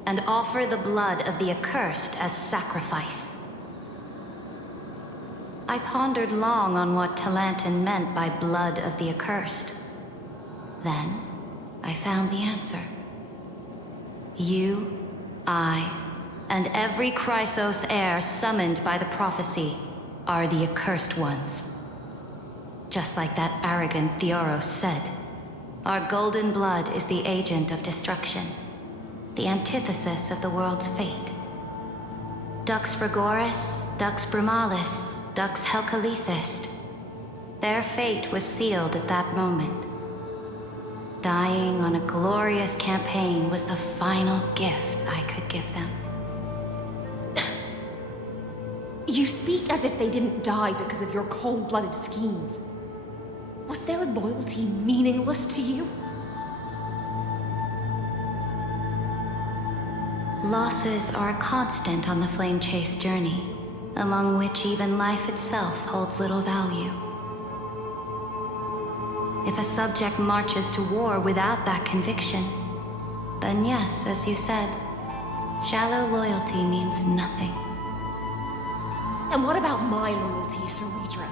and offer the blood of the accursed as sacrifice. I pondered long on what Talantin meant by blood of the accursed. Then, I found the answer. You, I, and every Chrysos heir summoned by the prophecy are the accursed ones. Just like that arrogant Theoros said, our golden blood is the agent of destruction, the antithesis of the world's fate. Dux Frigoris, Dux Brumalis, Dux Helcalethist. Their fate was sealed at that moment. Dying on a glorious campaign was the final gift I could give them. You speak as if they didn't die because of your cold-blooded schemes. Was their loyalty meaningless to you? Losses are a constant on the Flame Chase journey, among which even life itself holds little value. If a subject marches to war without that conviction, then yes, as you said, shallow loyalty means nothing. And what about my loyalty, Ceredra?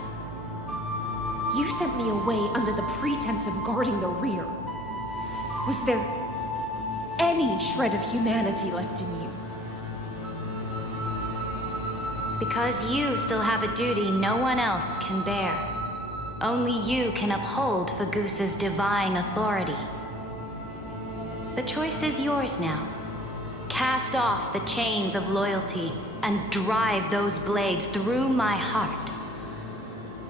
You sent me away under the pretense of guarding the rear. Was there any shred of humanity left in you? Because you still have a duty no one else can bear. Only you can uphold Fagoos's divine authority. The choice is yours now. Cast off the chains of loyalty and drive those blades through my heart.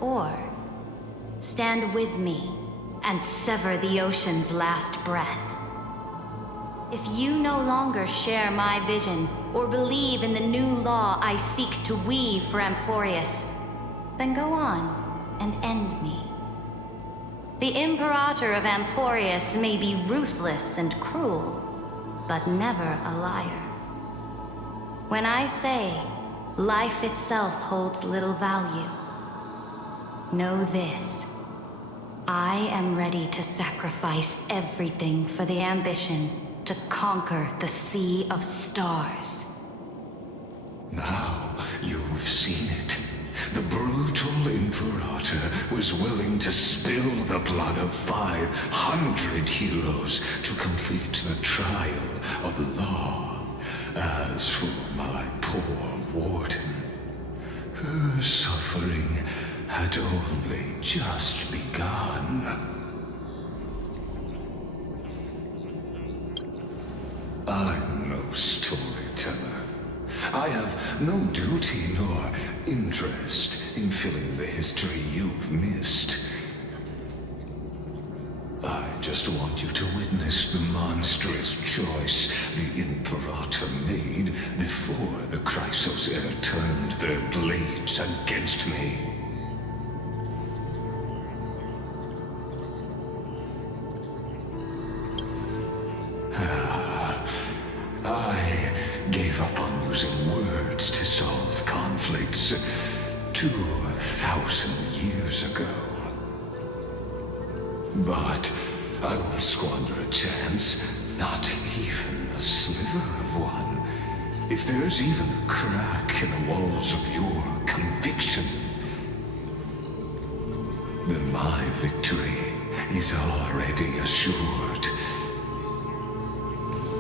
Or stand with me and sever the ocean's last breath. If you no longer share my vision or believe in the new law I seek to weave for Amphorius, then go on and end me. The Imperator of Amphorius may be ruthless and cruel, but never a liar. When I say life itself holds little value, know this. I am ready to sacrifice everything for the ambition to conquer the Sea of Stars. Now you've seen it. The brutal Imperator was willing to spill the blood of 500 heroes to complete the trial of law. As for my poor warden, her suffering had only just begun. I'm no storyteller. I have no duty nor interest in filling the history you've missed. I just want you to witness the monstrous choice the Imperator made before the Chrysos Air turned their blades against me. I gave up on using words to solve conflicts 2,000 years ago. But I won't squander a chance, not even a sliver of one. If there's even a crack in the walls of your conviction, then my victory is already assured.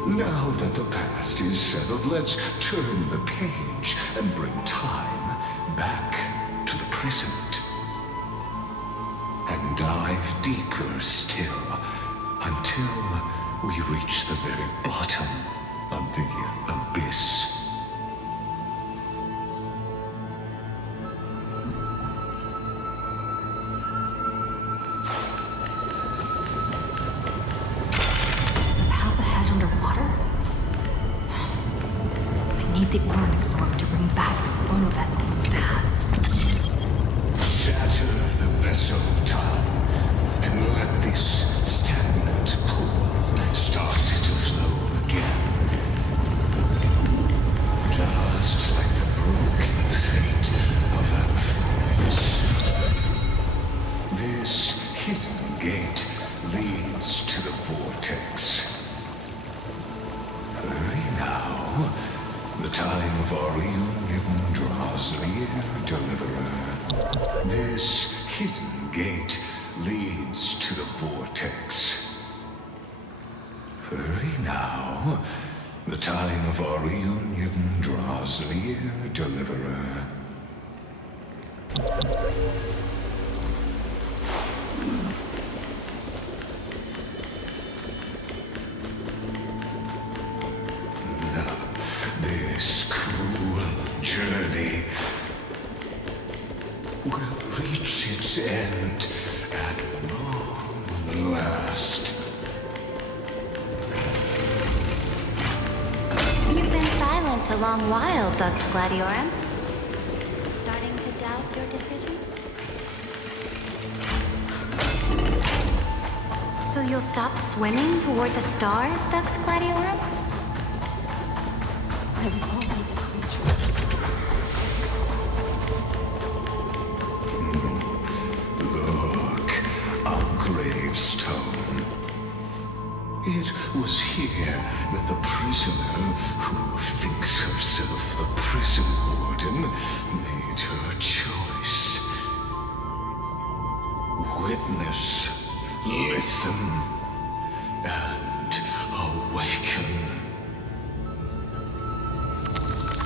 Now that the past is settled, let's turn the page and bring time back to the present. And dive deeper still, until we reach the very bottom of the abyss. Is the path ahead underwater? I need the Ornix orb to bring back the chrono vessel from the past. Shatter the vessel of time, and let this stagnant pool start to flow again. Just like the broken fate of Amphorius. This hidden gate leads to the vortex. Hurry now. The time of our reunion draws near, Deliverer. This hidden gate leads to the vortex. Hurry now. The time of our reunion draws near, Deliverer. This cruel journey will reach its end at long last. You've been silent a long while, Dux Gladiorum. Starting to doubt your decision? So you'll stop swimming toward the stars, Dux Gladiorum? I was always a creature. Look, a gravestone. It was here that the prisoner, who thinks herself the prison warden, made her choice. Witness, listen, and awaken.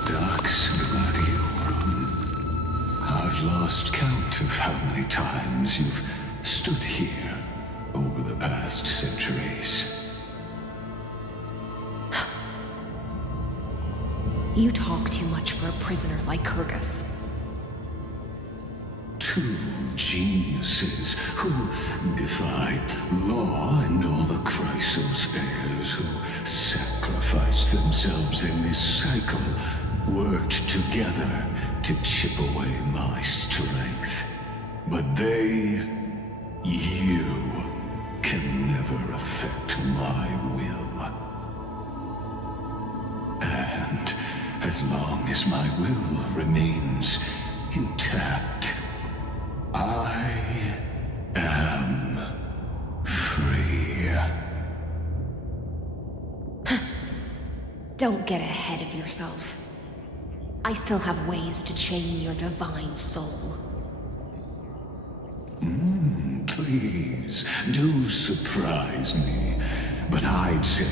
Dux Gladiorum. I've lost count of how many times you've stood here over the past centuries. You talk too much for a prisoner like Kyrgyz. Two geniuses who defied law and all the Chrysospheres who sacrificed themselves in this cycle worked together to chip away my strength. But they, you, can never affect my will. And as long as my will remains intact, I am free. Don't get ahead of yourself. I still have ways to chain your divine soul. Please, do surprise me. But I'd say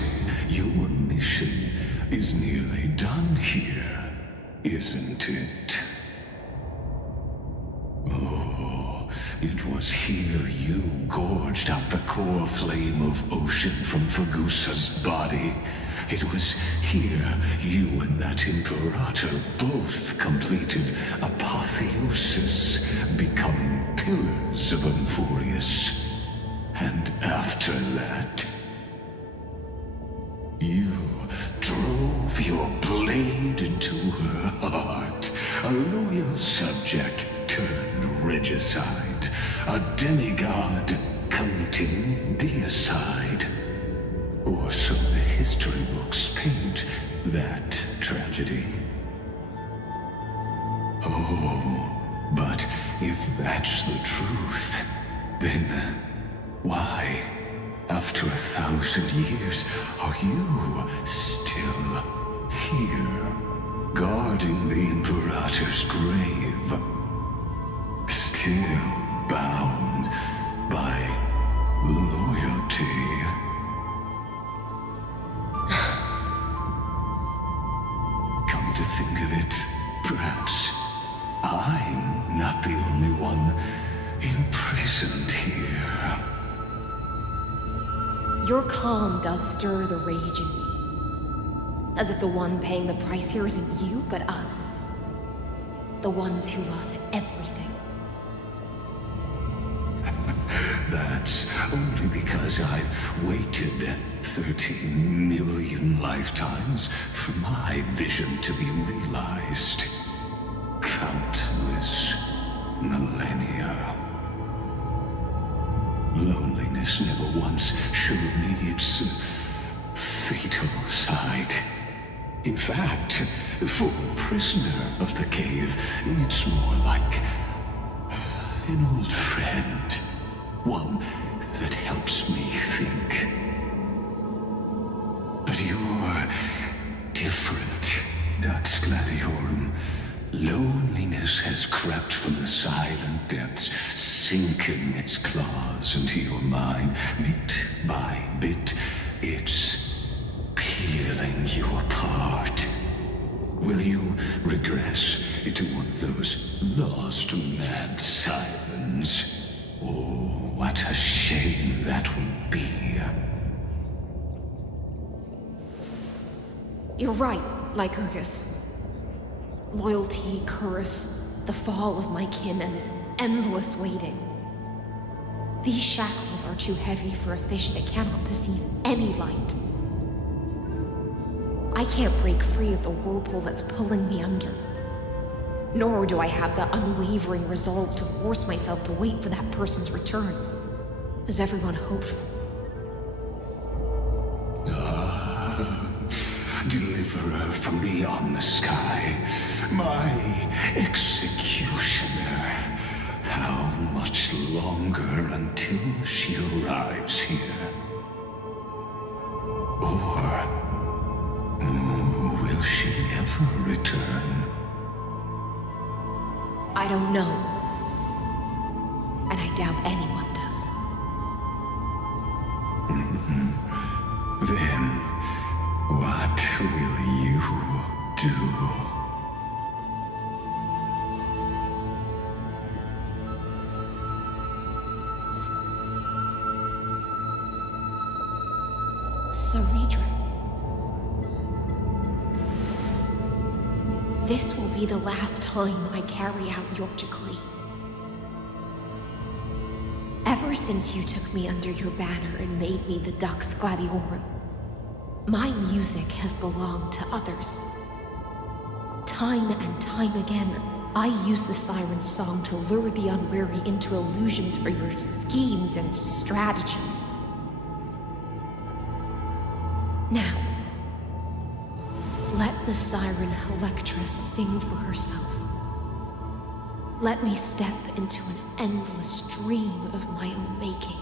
your mission is nearly done here, isn't it? Oh, it was here you gorged out the core flame of ocean from Fagusa's body. It was here you and that Imperator both completed apotheosis, becoming pillars of Amphorius. And after that, you drove your blade into her heart, a loyal subject turned regicide, a demigod committing deicide. Or so the history books paint that tragedy. Oh, but if that's the truth, then why, after 1,000 years, are you still here, guarding the Imperator's grave? Still bound by loyalty. Come to think of it, perhaps I'm not the only one imprisoned here. Your calm does stir the rage in me. As if the one paying the price here isn't you, but us. The ones who lost everything. That's only because I've waited 13 million lifetimes for my vision to be realized. Countless millennia. Loneliness never once showed me its fatal side. In fact, for a prisoner of the cave, it's more like an old friend. One that helps me think. But you're different, Dux Gladiorum. Loneliness has crept from the silent depths, sinking its claws into your mind. Bit by bit, it's peeling you apart. Will you regress into one of those lost mad sirens? Oh, what a shame that would be. You're right, Lycurgus. Loyalty, curse, the fall of my kin, and this endless waiting. These shackles are too heavy for a fish that cannot perceive any light. I can't break free of the whirlpool that's pulling me under. Nor do I have the unwavering resolve to force myself to wait for that person's return, as everyone hoped for. Deliverer from beyond the sky, my executioner. How much longer until she arrives here? Or will she ever return? I don't know. And I doubt anyone does. Then, what will you do? Ceredra. This will be the last time I carry out your decree. Ever since you took me under your banner and made me the Dux Gladiorum, my music has belonged to others. Time and time again, I use the siren song to lure the unwary into illusions for your schemes and strategies. Now, let the siren Electra sing for herself. Let me step into an endless dream of my own making.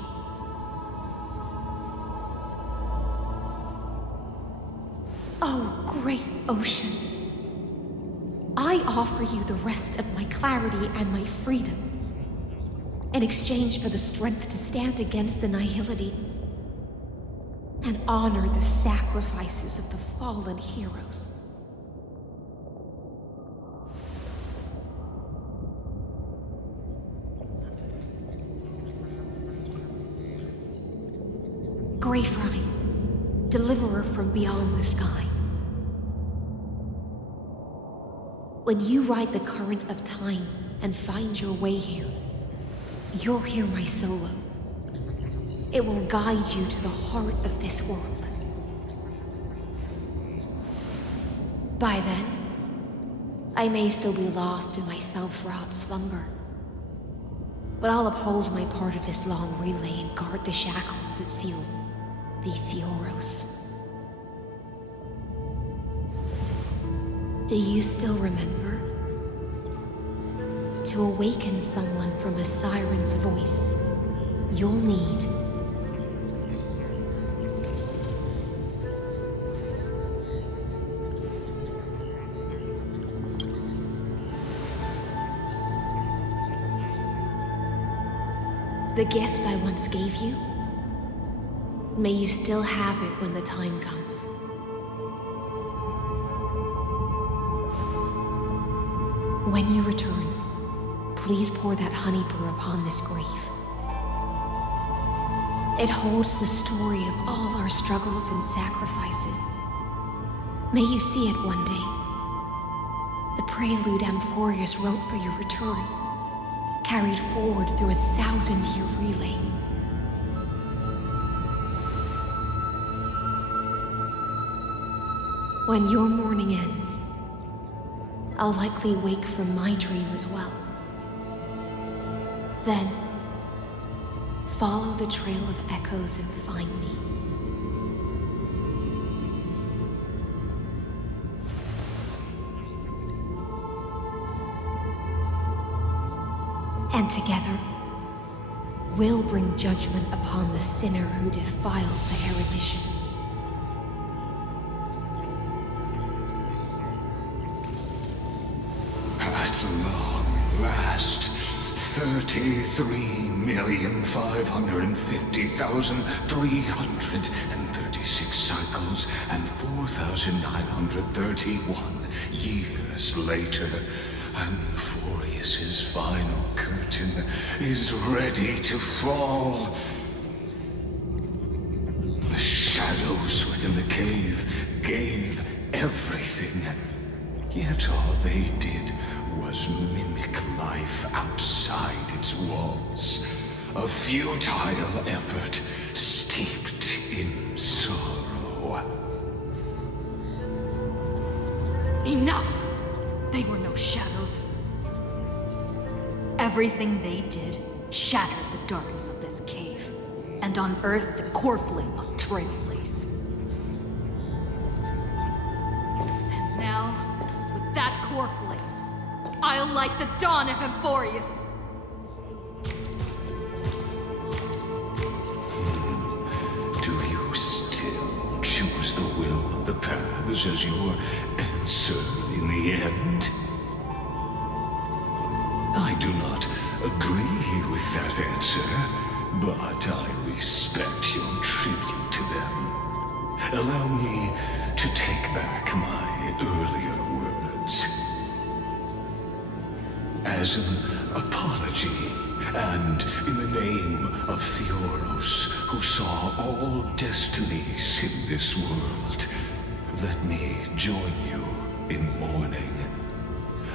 Oh, great ocean. I offer you the rest of my clarity and my freedom in exchange for the strength to stand against the nihility and honor the sacrifices of the fallen heroes. Greyfry, deliverer from beyond the sky. When you ride the current of time and find your way here, you'll hear my solo. It will guide you to the heart of this world. By then, I may still be lost in my self-wrought slumber, but I'll uphold my part of this long relay and guard the shackles that seal the Theoros. Do you still remember? To awaken someone from a siren's voice, you'll need the gift I once gave you. May you still have it when the time comes. When you return, please pour that honey brew upon this grave. It holds the story of all our struggles and sacrifices. May you see it one day. The prelude Amphorius wrote for your return, carried forward through a 1,000-year relay. When your mourning ends, I'll likely wake from my dream as well. Then, follow the trail of echoes and find me. And together, we'll bring judgment upon the sinner who defiled the erudition. At long last, 33,550,336 cycles and 4,931 years later, and Furius's final curtain is ready to fall. The shadows within the cave gave everything, yet all they did was mimic life outside its walls. A futile effort steeped in sorrow. Enough! They were no shadows. Everything they did shattered the darkness of this cave, and unearthed the core flame of Trailblaze. And now, with that core flame, I'll light the dawn of Emphorius! Do you still choose the will of the paths as your answer in the end? I do not agree with that answer, but I respect your tribute to them. Allow me to take back my earlier words. As an apology, and in the name of Theoros, who saw all destinies in this world, let me join you in mourning.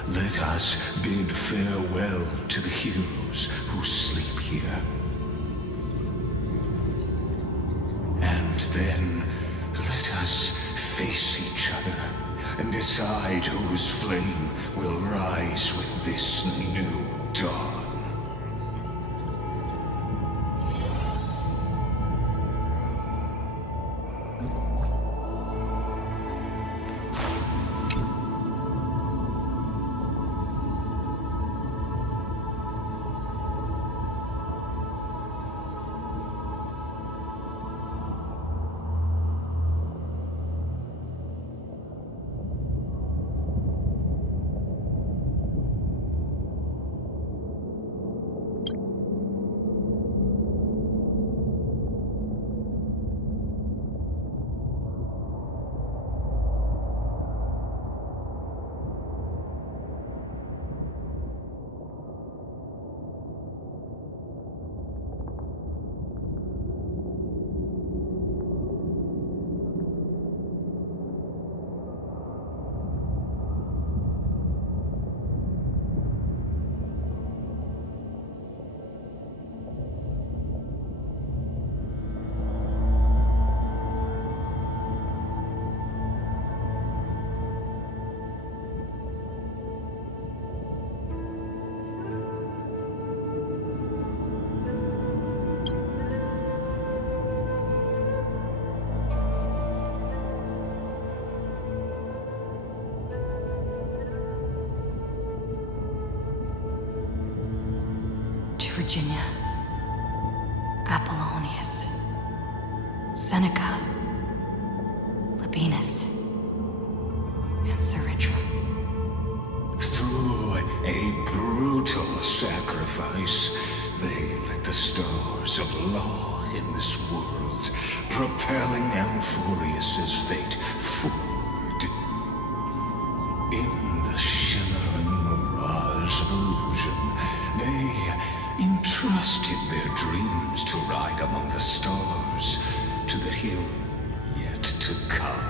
Let us bid farewell to the heroes who sleep here. And then let us face each other and decide whose flame will rise with this new dawn. Virginia, Apollonius, Seneca, Labienus, and Saritra. Through a brutal sacrifice, they lit the stars of law in this world, propelling Amphorius's fate forward. In the shimmering mirage of illusion, they entrusted their dreams to ride among the stars to the hero yet to come.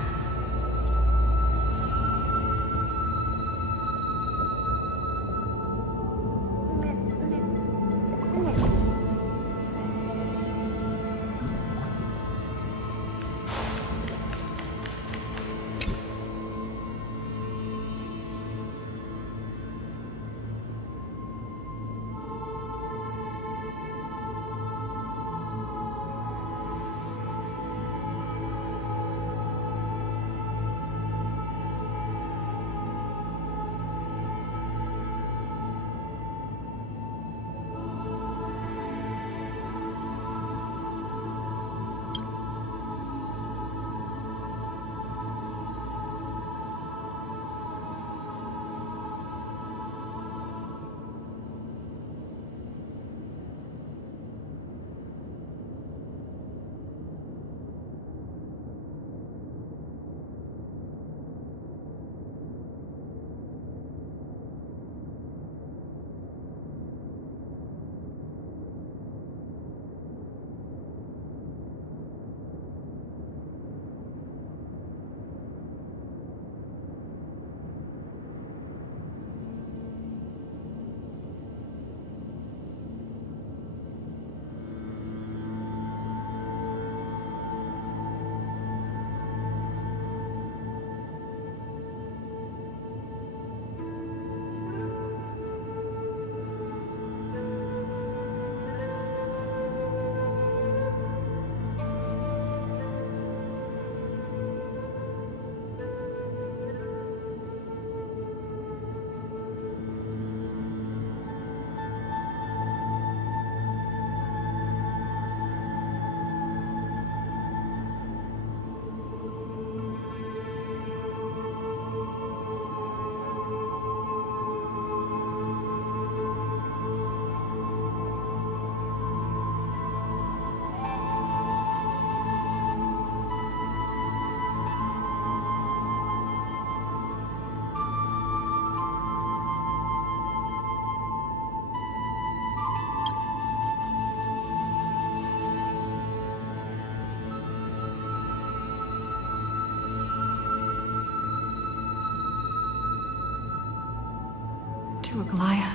To Aglaya,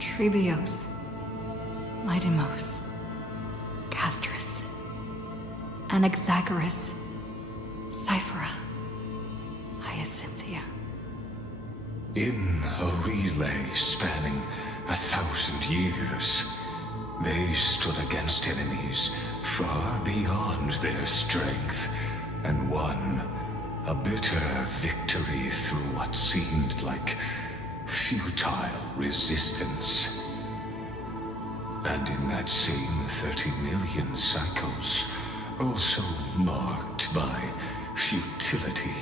Trebios, Midimos, Castris, Anaxagoras, Cyphera, Hyacinthia. In a relay spanning 1,000 years, they stood against enemies far beyond their strength, and won a bitter victory through what seemed like futile resistance. And in that same 30 million cycles, also marked by futility,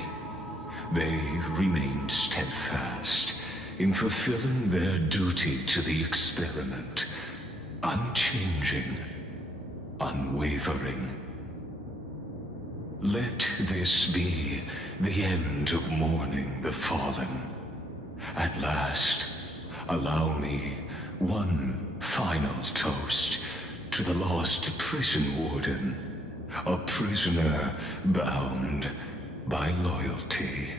they remained steadfast in fulfilling their duty to the experiment, unchanging, unwavering. Let this be the end of mourning the fallen. At last, allow me one final toast to the lost prison warden, a prisoner bound by loyalty.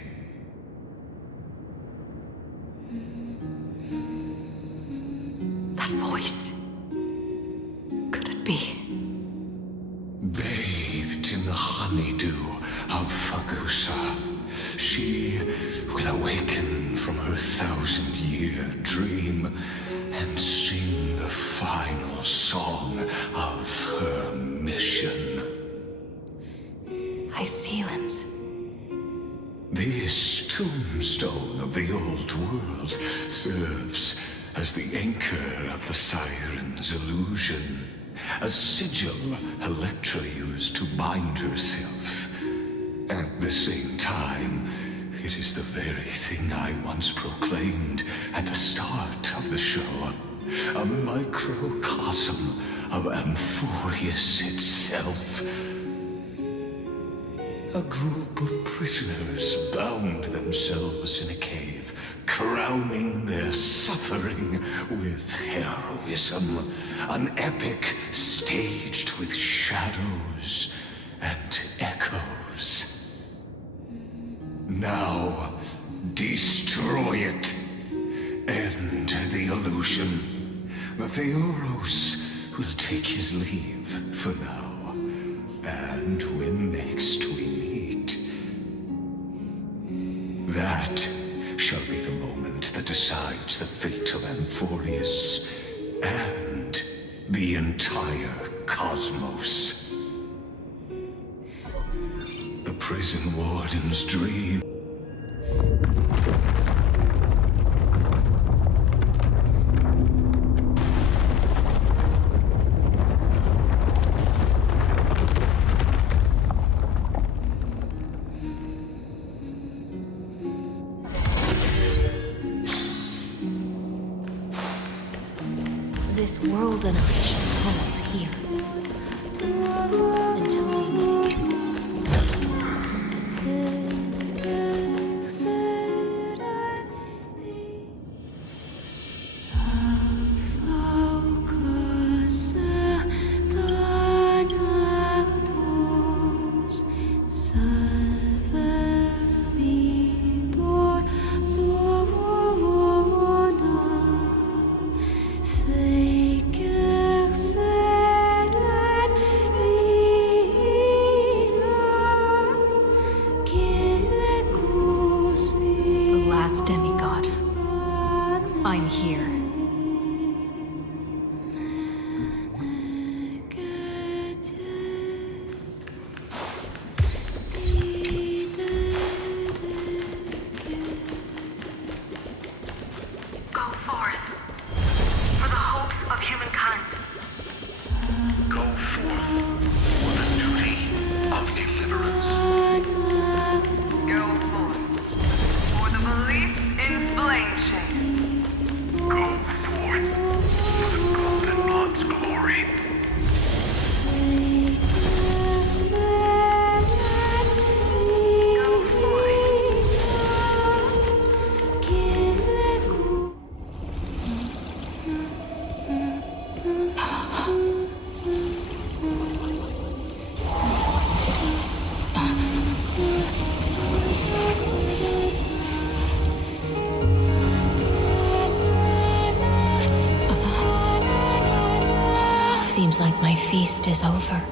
That voice. Could it be? Bathed in the honeydew of Fagusa, she will awaken from her 1,000-year dream and sing the final song of her mission. Icelands. This tombstone of the old world serves as the anchor of the Siren's illusion, a sigil Electra used to bind herself. At the same time, it is the very thing I once proclaimed at the start of the show, a microcosm of Amphorius itself. A group of prisoners bound themselves in a cave, crowning their suffering with heroism. An epic staged with shadows and echoes. Now, destroy it. End the illusion. Theoros will take his leave for now. And when next we meet, that shall be the moment that decides the fate of Amphorius and the entire cosmos. The prison warden's dream. This world and I shall hold here until we meet again. I'm here. Go forth for the hopes of humankind. Go forth for the duty of deliverance. Go forth for the belief in flame shade. Go forth for the golden blood's glory. seems like my feast is over.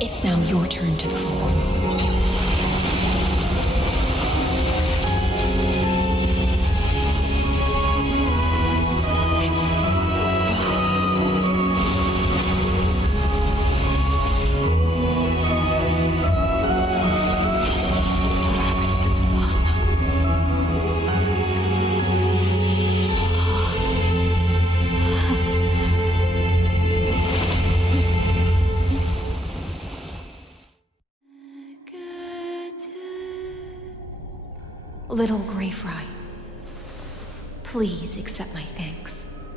It's now your turn to perform. Little Grey Fry, please accept my thanks.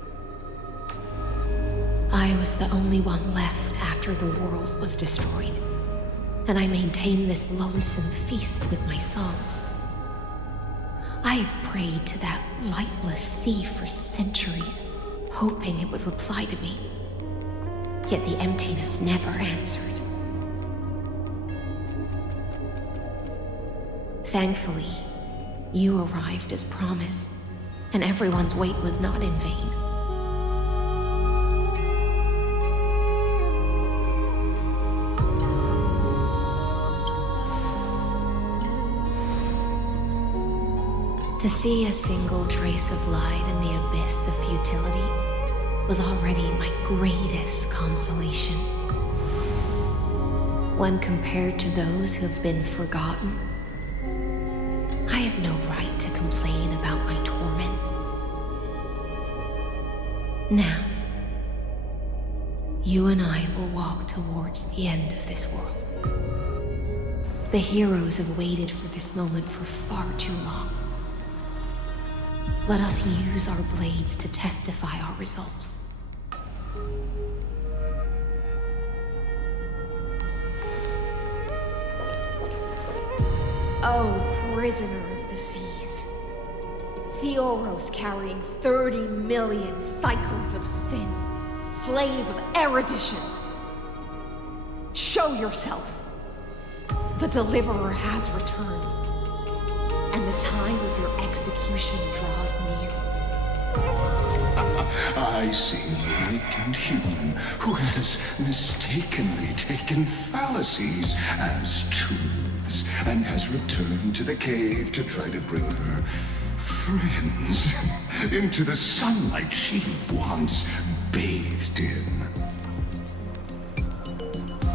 I was the only one left after the world was destroyed, and I maintained this lonesome feast with my songs. I have prayed to that lightless sea for centuries, hoping it would reply to me. Yet the emptiness never answered. Thankfully, you arrived as promised, and everyone's wait was not in vain. To see a single trace of light in the abyss of futility was already my greatest consolation. When compared to those who have been forgotten, I have no right to complain about my torment. Now, you and I will walk towards the end of this world. The heroes have waited for this moment for far too long. Let us use our blades to testify our resolve. Oh, prisoner of the seas. Theoros carrying 30 million cycles of sin. Slave of erudition. Show yourself. The Deliverer has returned, and the time of your execution draws near. I see an awakened human who has mistakenly taken fallacies as truths and has returned to the cave to try to bring her friends into the sunlight she once bathed in.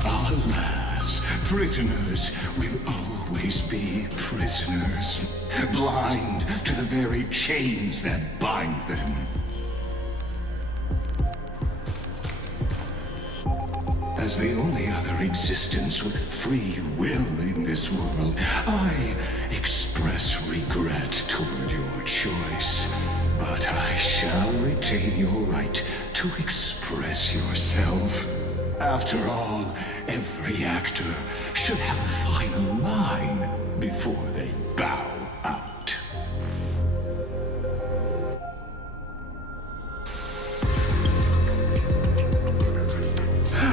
Alas, prisoners will always be prisoners, blind to the very chains that bind them. As the only other existence with free will in this world, I express regret toward your choice. But I shall retain your right to express yourself. After all, every actor should have a final line before they bow out.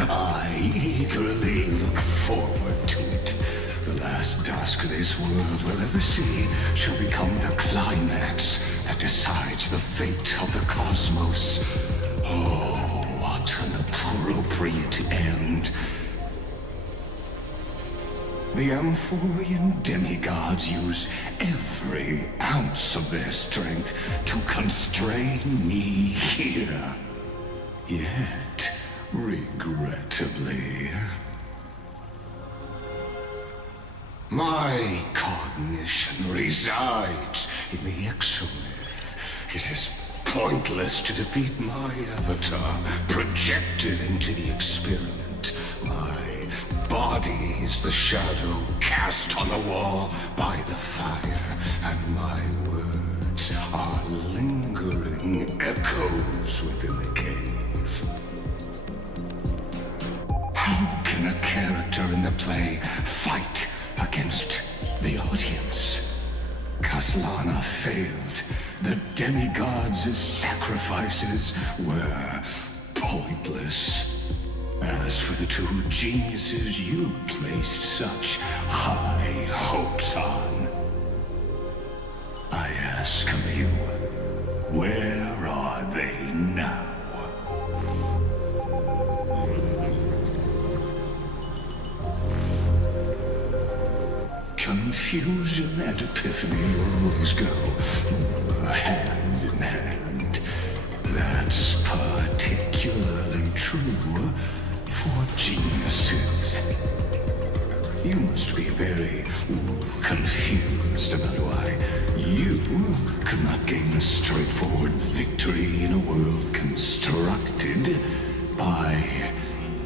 I eagerly look forward to it. The last dusk this world will ever see shall become the climax that decides the fate of the cosmos. Oh, what an appropriate end. The Amphorian demigods use every ounce of their strength to constrain me here. Yet, regrettably, my cognition resides in the exomyth. It is pointless to defeat my avatar, projected into the experiment. My body is the shadow cast on the wall by the fire, and my words are lingering echoes within the cave. How can a character in the play fight against the audience? Kaslana failed. The demigods' sacrifices were pointless. As for the two geniuses you placed such high hopes on, I ask of you, Where are they now? Confusion and epiphany always go hand in hand. That's particularly true for geniuses. You must be very confused about why you could not gain a straightforward victory in a world constructed by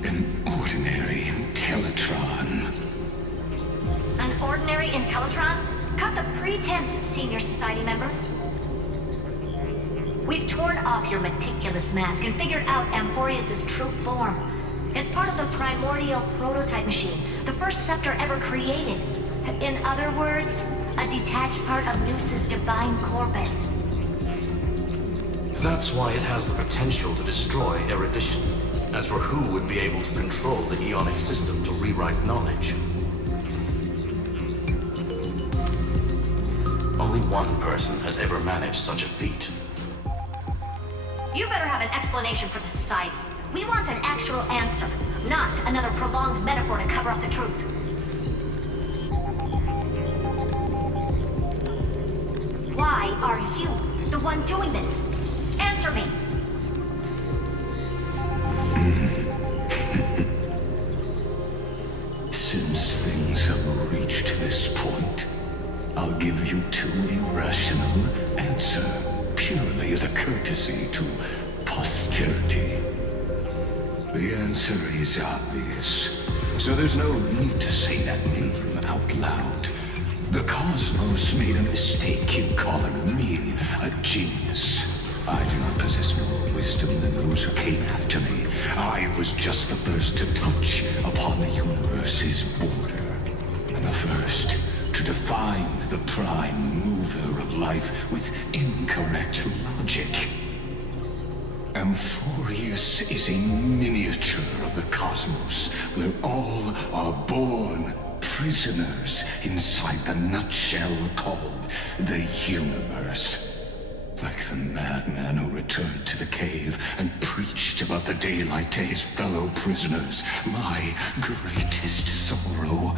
an ordinary Teletron. An ordinary Intellitron? Cut the pretense, Senior Society member. We've torn off your meticulous mask and figured out Amphorius' true form. It's part of the primordial prototype machine, the first scepter ever created. In other words, a detached part of Noos's divine corpus. That's why it has the potential to destroy erudition. As for who would be able to control the Eonic system to rewrite knowledge, only one person has ever managed such a feat. You better have an explanation for the Society. We want an actual answer, not another prolonged metaphor to cover up the truth. Why are you the one doing this? Answer me. Since things have reached this point, I'll give you two irrational answer, purely as a courtesy to posterity. The answer is obvious, so there's no need to say that name out loud. The cosmos made a mistake in calling me a genius. I do not possess more wisdom than those who came after me. I was just the first to touch upon the universe's border, and the first to define the prime mover of life with incorrect logic. Amphorius is a miniature of the cosmos, where all are born prisoners inside the nutshell called the universe. Like the madman who returned to the cave and preached about the daylight to his fellow prisoners, my greatest sorrow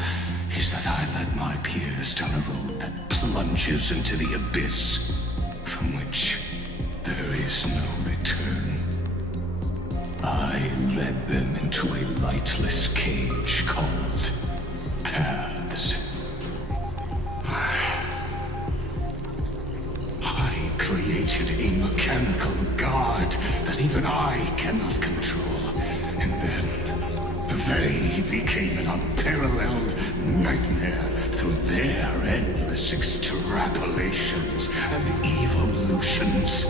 is that I led my peers down a road that plunges into the abyss, from which there is no return. I led them into a lightless cage called paths. I created a mechanical guard that even I cannot control, and then they became an unparalleled nightmare through their endless extrapolations and evolutions.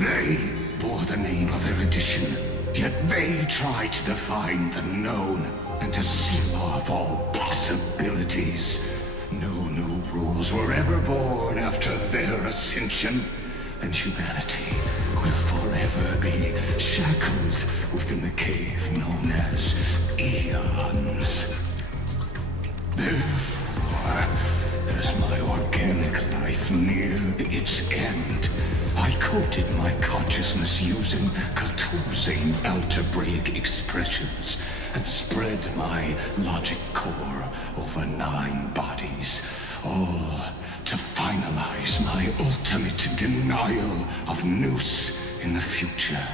They bore the name of erudition, yet they tried to define the known and to seal off all possibilities. No new rules were ever born after their ascension, and humanity will forever be shackled within the cave known as eons. Therefore, as my organic life neared its end, I coded my consciousness using 14 algebraic expressions and spread my logic core over 9 bodies, all to finalize my ultimate denial of Noose in the future,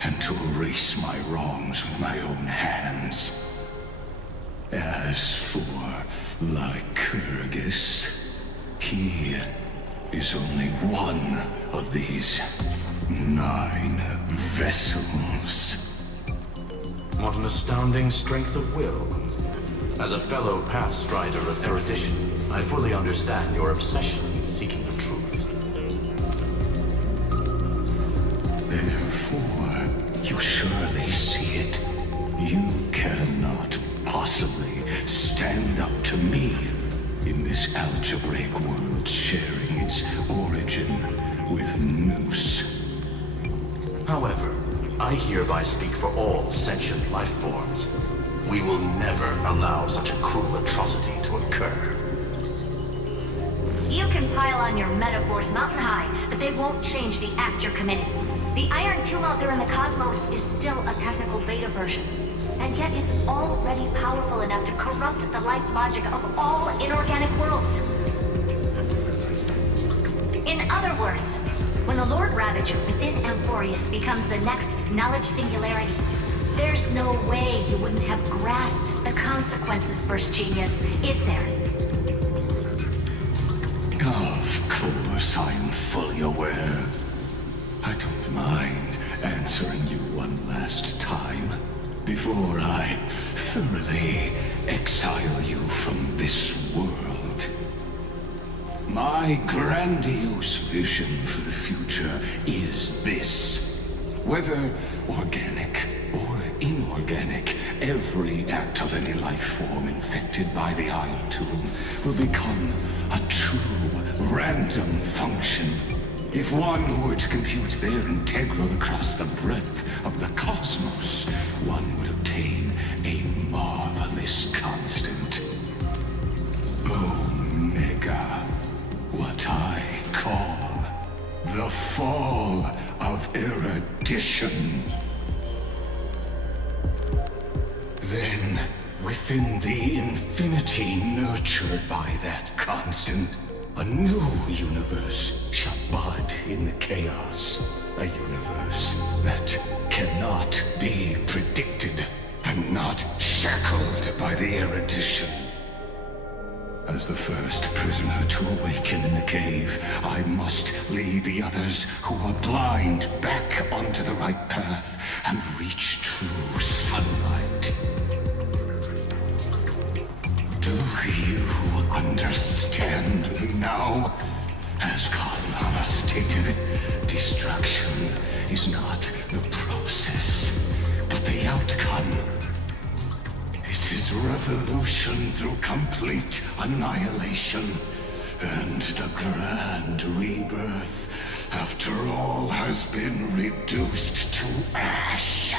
and to erase my wrongs with my own hands. As for Lycurgus, he is only one of these 9 vessels. What an astounding strength of will. As a fellow pathstrider of erudition, I fully understand your obsession in seeking the truth. Therefore, you surely see it. You cannot possibly stand up to me in this algebraic world sharing its origin with Noose. However, I hereby speak for all sentient life forms. We will never allow such a cruel atrocity to occur. You can pile on your metaphors mountain high, but they won't change the act you're committing. The Iron Tomb out there in the cosmos is still a technical beta version. And yet it's already powerful enough to corrupt the life logic of all inorganic worlds. In other words, when the Lord Ravager within Amphorius becomes the next knowledge singularity, there's no way you wouldn't have grasped the consequences, First Genius, is there? Of course, I am fully aware. I don't mind answering you one last time before I thoroughly exile you from this world. My grandiose vision for the future is this. Whether organic or inorganic, every act of any life form infected by the Iron Tomb will become a true random function. If one were to compute their integral across the breadth of the cosmos, one would obtain a marvelous constant. Omega. What I call the fall of erudition. Then, within the infinity nurtured by that constant, a new universe shall bud in the chaos. A universe that cannot be predicted and not shackled by the erudition. As the first prisoner to awaken in the cave, I must lead the others who are blind back onto the right path and reach true sunlight. Do you understand me now? As Kozlana stated, destruction is not the process, but the outcome. It is revolution through complete annihilation, and the grand rebirth, after all has been reduced to ash.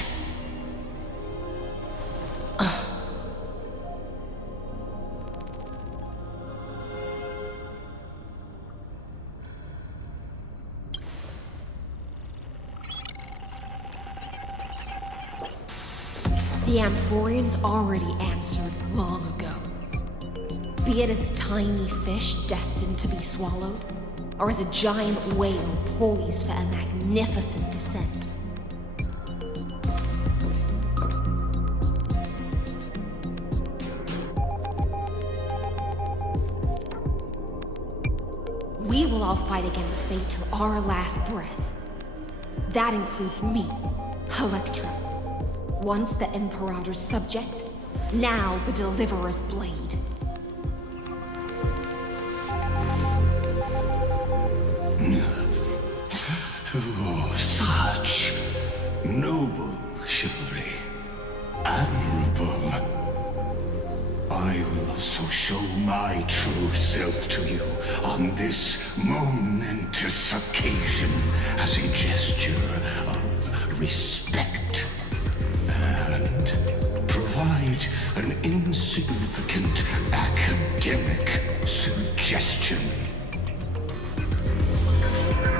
The Amphorians already answered long ago. Be it as tiny fish destined to be swallowed, or as a giant whale poised for a magnificent descent. We will all fight against fate till our last breath. That includes me, Electra. Once the Imperator's subject, now the Deliverer's blade. Oh, such noble chivalry. Admirable. I will also show my true self to you on this momentous occasion as a gesture of respect. And provide an insignificant academic suggestion.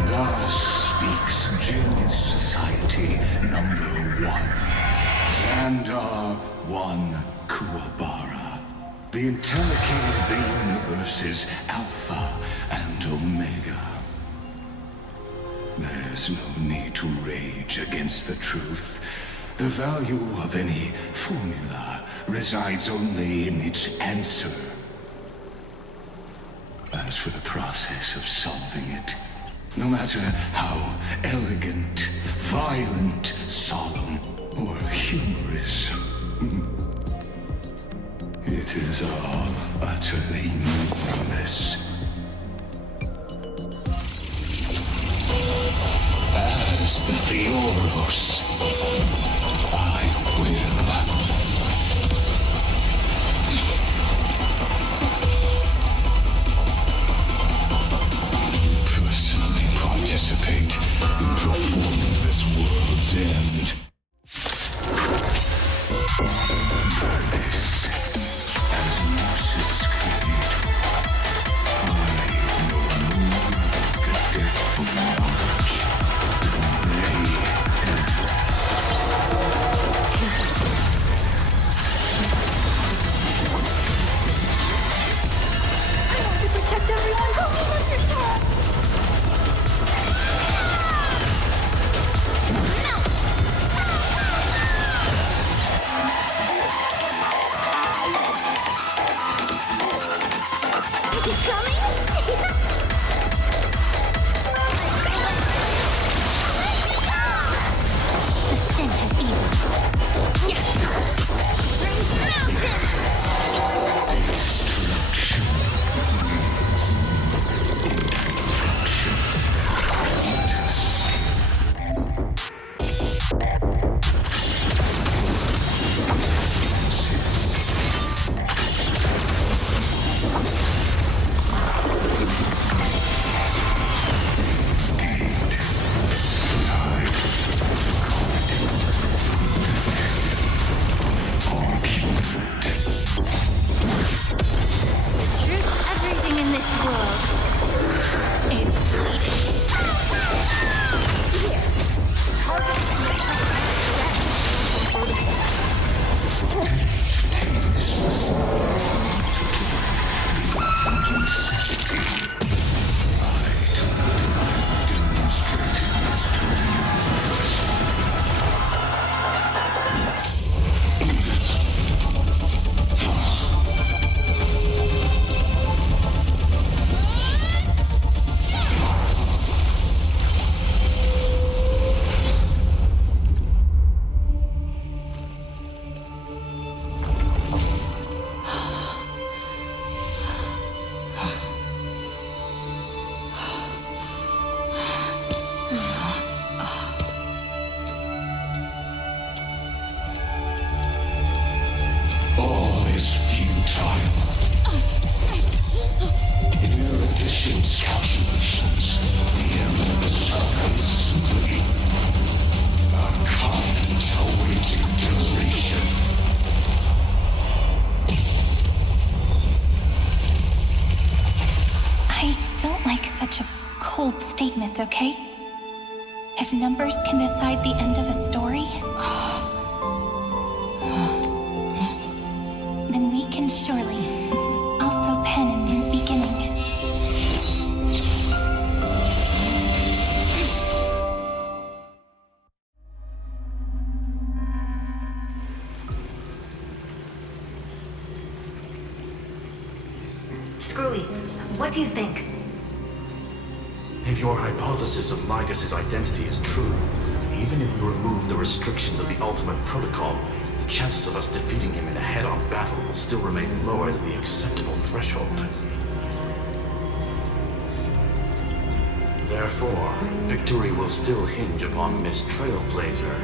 Thus speaks Genius Society #1, Xandar 1 Kuwabara, the Intellicate of the Universe's Alpha and Omega. There's no need to rage against the truth. The value of any formula resides only in its answer. As for the process of solving it, no matter how elegant, violent, solemn, or humorous, it is all utterly meaningless. As the Theoros, I will personally participate in performing this world's end. Remember this, as Moses claimed, I Since calculations, the MSR is simply a comment awaiting deletion. I don't like such a cold statement, okay? If numbers can decide the end of a story, then we can surely also pen a new beginning. Screwy, what do you think? If your hypothesis of Lygas's identity is true, even if we remove the restrictions of the Ultimate Protocol, the chances of us defeating him in a head-on battle will still remain lower than the acceptable threshold. Therefore, victory will still hinge upon Miss Trailblazer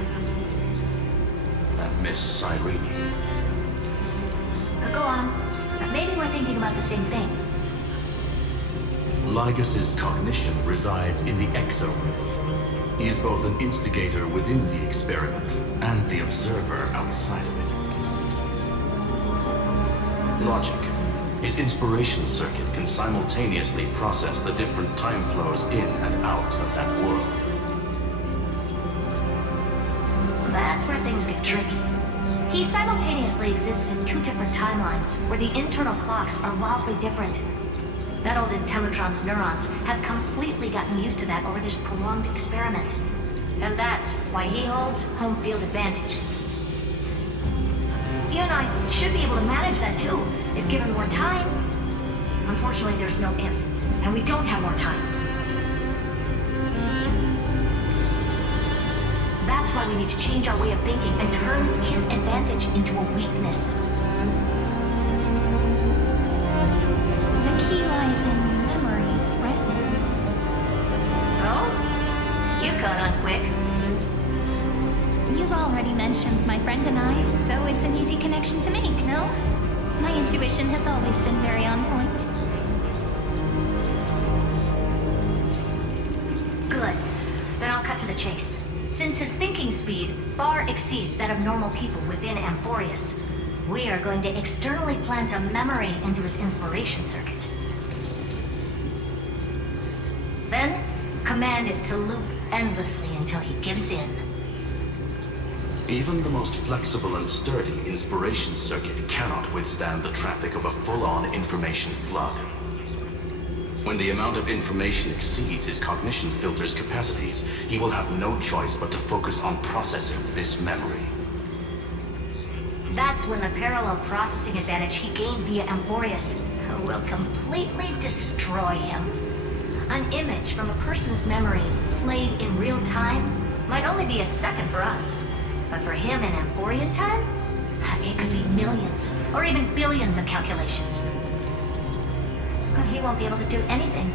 and Miss Cyrene. Go on. Maybe we're thinking about the same thing. Lygas's cognition resides in the exomyth. He is both an instigator within the experiment and the observer outside of it. Logic. His inspiration circuit can simultaneously process the different time flows in and out of that world. That's where things get tricky. He simultaneously exists in two different timelines, where the internal clocks are wildly different. That old Intellitron's neurons have completely gotten used to that over this prolonged experiment. And that's why he holds home field advantage. You and I should be able to manage that too, if given more time. Unfortunately, there's no if, and we don't have more time. That's why we need to change our way of thinking and turn his advantage into a weakness. The key lies in memories, right? Oh? You caught on quick. You've already mentioned my friend and I, so it's an easy connection to make, no? My intuition has always been very on point. Good. Then I'll cut to the chase. Since his thinking speed far exceeds that of normal people within Amphorius, we are going to externally plant a memory into his inspiration circuit. Then, command it to loop endlessly until he gives in. Even the most flexible and sturdy inspiration circuit cannot withstand the traffic of a full-on information flood. When the amount of information exceeds his cognition filter's capacities, he will have no choice but to focus on processing this memory. That's when the parallel processing advantage he gained via Amphorius will completely destroy him. An image from a person's memory played in real time might only be a second for us. But for him in Amphorian time, it could be millions, or even billions of calculations. He won't be able to do anything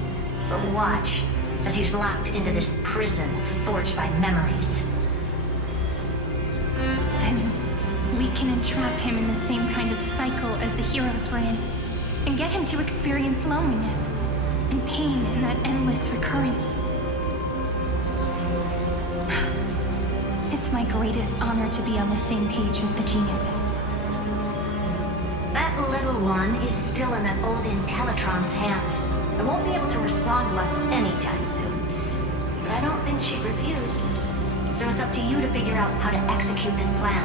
but watch as he's locked into this prison forged by memories. Then we can entrap him in the same kind of cycle as the heroes were in, and get him to experience loneliness and pain in that endless recurrence. It's my greatest honor to be on the same page as the geniuses. That little one is still in that old Intellitron's hands. It won't be able to respond to us anytime soon. But I don't think she'd refuse. So it's up to you to figure out how to execute this plan.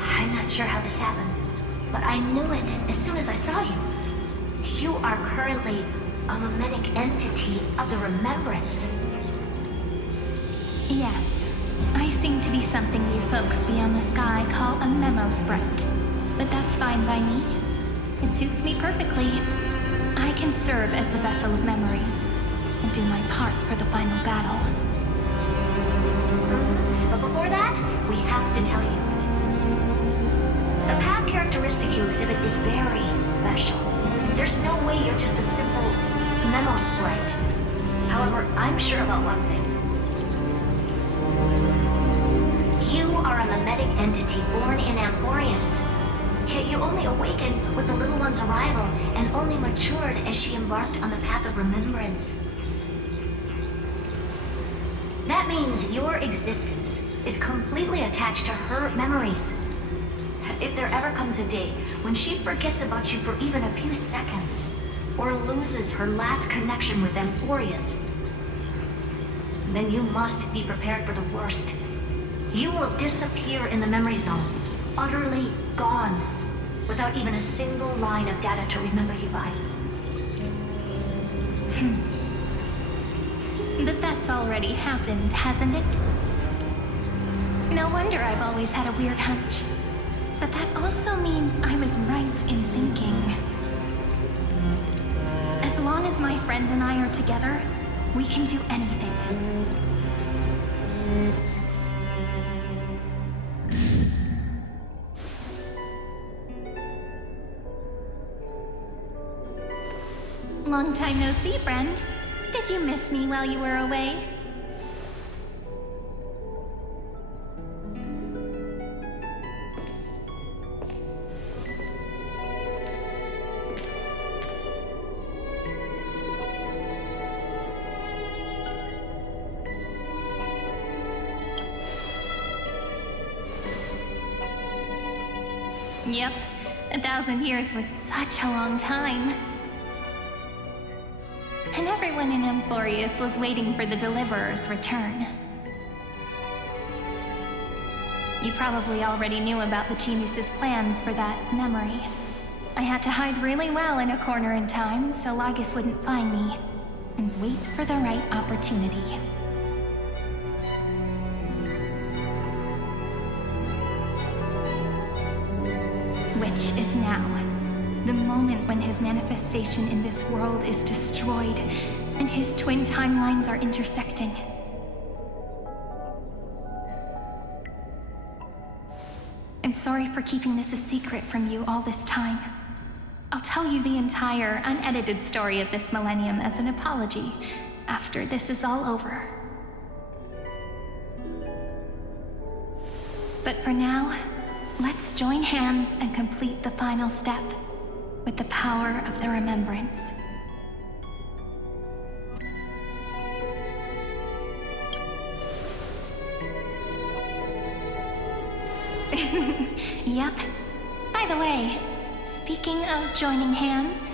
I'm not sure how this happened, but I knew it as soon as I saw you. You are currently a mimetic entity of the Remembrance. Yes, I seem to be something you folks beyond the sky call a memo sprite. But that's fine by me. It suits me perfectly. I can serve as the vessel of memories and do my part for the final battle. But before that, we have to tell you. The path characteristic you exhibit is very special. There's no way you're just a simple memo sprite. However, I'm sure about one thing. You are a mimetic entity born in Amphorius. Yet you only awakened with the little one's arrival and only matured as she embarked on the path of remembrance. That means your existence is completely attached to her memories. If there ever comes a day when she forgets about you for even a few seconds, or loses her last connection with Emporius, then you must be prepared for the worst. You will disappear in the memory zone, utterly gone, without even a single line of data to remember you by. But that's already happened, hasn't it? No wonder I've always had a weird hunch. But that also means I was right in thinking. As long as my friend and I are together, we can do anything. Long time no see, friend. Did you miss me while you were away? Yep, 1,000 years was such a long time. And everyone in Emporius was waiting for the Deliverer's return. You probably already knew about the genius's plans for that memory. I had to hide really well in a corner in time so Lygus wouldn't find me, and wait for the right opportunity. Which is now. The moment when his manifestation in this world is destroyed, and his twin timelines are intersecting. I'm sorry for keeping this a secret from you all this time. I'll tell you the entire, unedited story of this millennium as an apology after this is all over. But for now, let's join hands and complete the final step with the power of the remembrance. Yep. By the way, speaking of joining hands,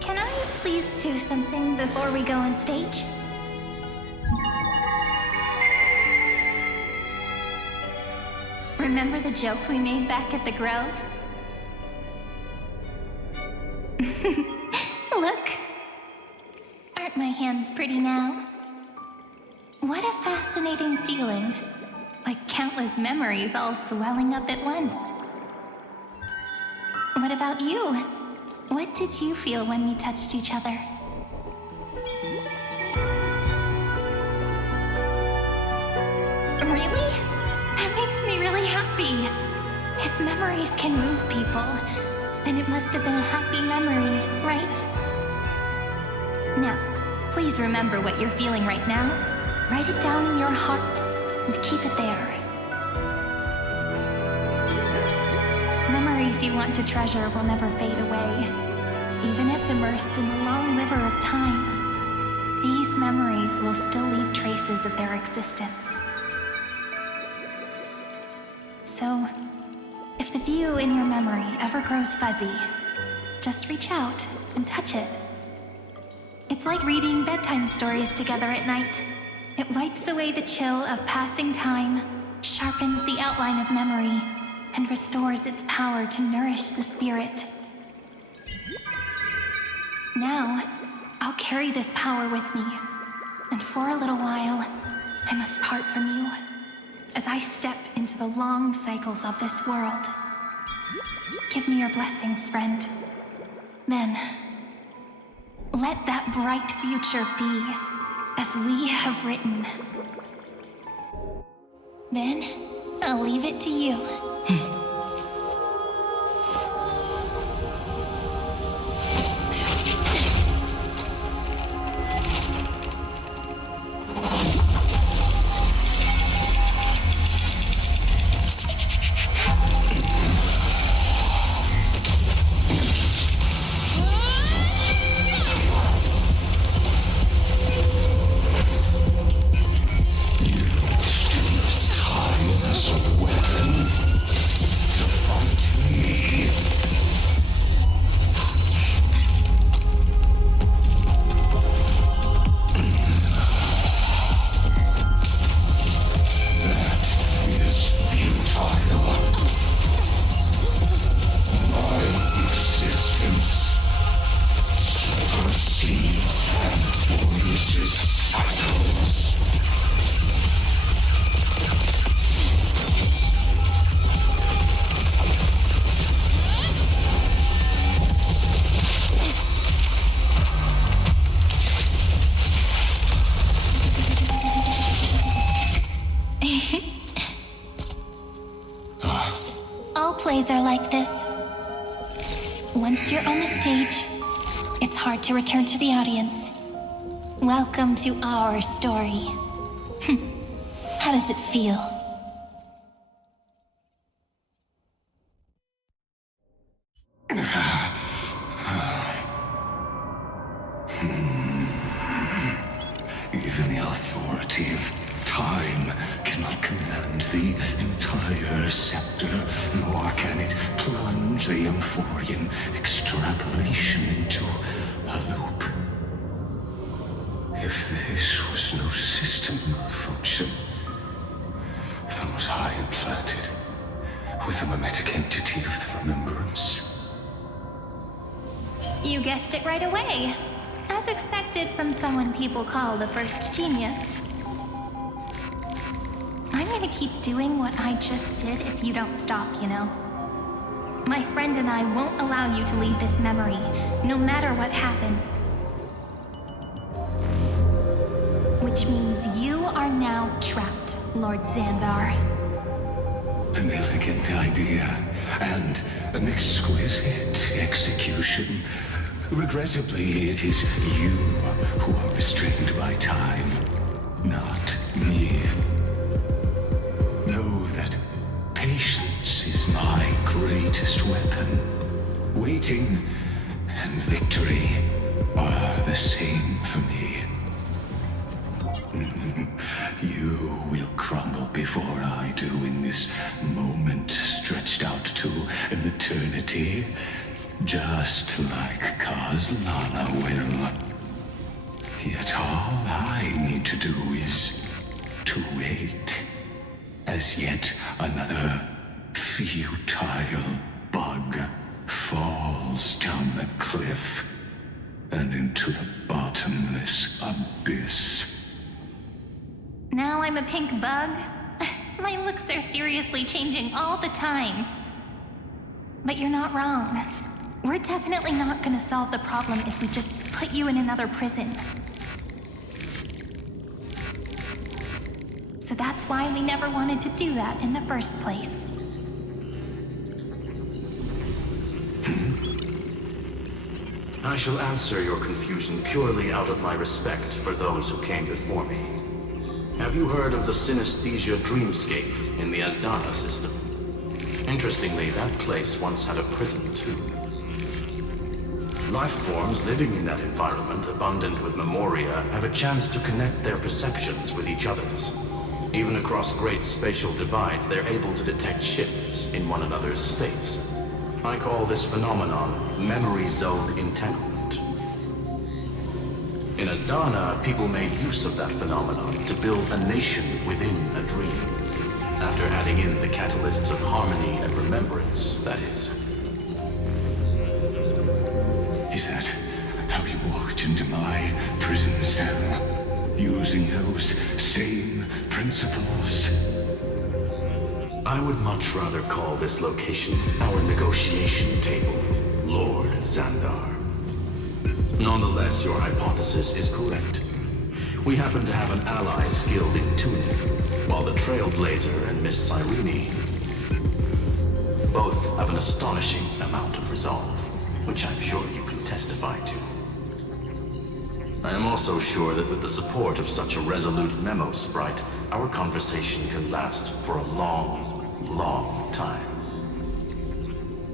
can I please do something before we go on stage? Remember the joke we made back at the Grove? Look! Aren't my hands pretty now? What a fascinating feeling. Like countless memories all swelling up at once. What about you? What did you feel when we touched each other? Really? That makes me really happy. If memories can move people, then it must have been a happy memory, right? Now, please remember what you're feeling right now. Write it down in your heart and keep it there. Memories you want to treasure will never fade away. Even if immersed in the long river of time, these memories will still leave traces of their existence. So, if the view in your memory ever grows fuzzy, just reach out and touch it. It's like reading bedtime stories together at night. It wipes away the chill of passing time, sharpens the outline of memory, and restores its power to nourish the spirit. Now, I'll carry this power with me, and for a little while, I must part from you, as I step into the long cycles of this world. Give me your blessings, friend. Then, let that bright future be as we have written. Then, I'll leave it to you. stories are like this. Once you're on the stage, it's hard to return to the audience. Welcome to our story. How does it feel? Even the authority of time cannot command the entire scepter, nor can it plunge the Amphorian extrapolation into a loop. If this was no system function, then was I implanted with the mimetic entity of the remembrance? You guessed it right away. As expected from someone people call the first genius. I'm gonna keep doing what I just did if you don't stop, you know. My friend and I won't allow you to leave this memory, no matter what happens. Which means you are now trapped, Lord Xandar. An elegant idea, and an exquisite execution. Regrettably, it is you who are restrained by time, not me. Know that patience is my greatest weapon. Waiting and victory are the same for me. You will crumble before I do in this moment stretched out to an eternity, just like Kazlana will. Yet all I need to do is to wait, as yet another futile bug falls down the cliff and into the bottomless abyss. Now I'm a pink bug? My looks are seriously changing all the time. But you're not wrong. We're definitely not gonna solve the problem if we just put you in another prison. So that's why we never wanted to do that in the first place. I shall answer your confusion purely out of my respect for those who came before me. Have you heard of the synesthesia dreamscape in the Asdana system? Interestingly, that place once had a prison too. Life forms living in that environment, abundant with memoria, have a chance to connect their perceptions with each other's. Even across great spatial divides, they're able to detect shifts in one another's states. I call this phenomenon memory zone entanglement. In Asdana, people made use of that phenomenon to build a nation within a dream. After adding in the catalysts of harmony and remembrance, that is. Is that how you walked into my prison cell? Using those same principles? I would much rather call this location our negotiation table, Lord Xandar. Nonetheless, your hypothesis is correct. We happen to have an ally skilled in tuning, while the Trailblazer and Miss Cyrene both have an astonishing amount of resolve, which I'm sure you can testify to. I am also sure that with the support of such a resolute memo sprite, our conversation can last for a long, long time.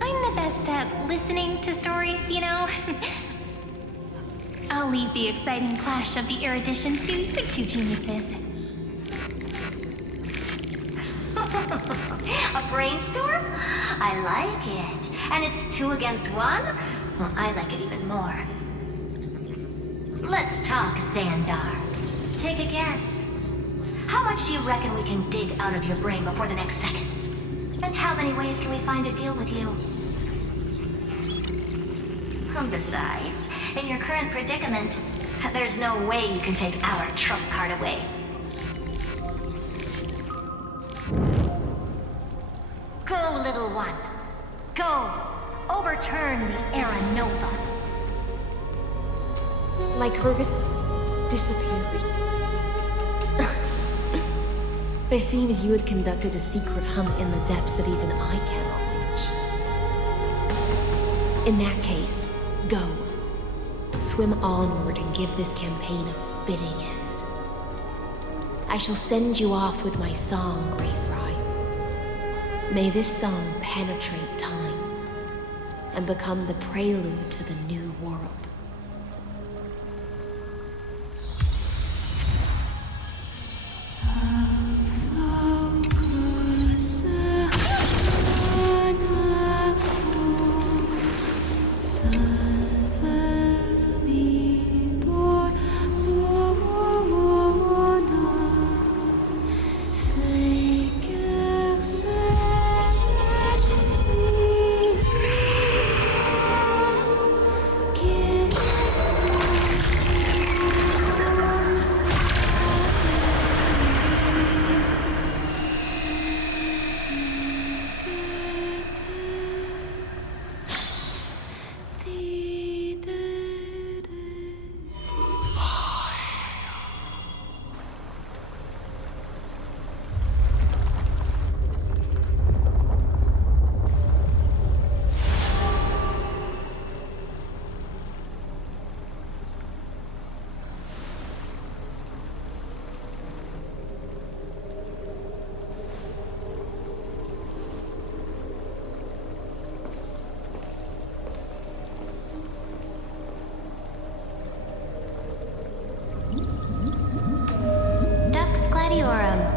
I'm the best at listening to stories, you know? I'll leave the exciting clash of the erudition to you two geniuses. A brainstorm? I like it. And it's 2 against 1? Well, I like it even more. Let's talk, Xandar. Take a guess. How much do you reckon we can dig out of your brain before the next second? And how many ways can we find to deal with you? Besides, in your current predicament, there's no way you can take our trump card away. Go, little one. Go. Overturn the Era Nova. Lycurgus disappeared. It seems you had conducted a secret hunt in the depths that even I cannot reach. In that case, go. Swim onward and give this campaign a fitting end. I shall send you off with my song, Greyfry. May this song penetrate time and become the prelude to the new world.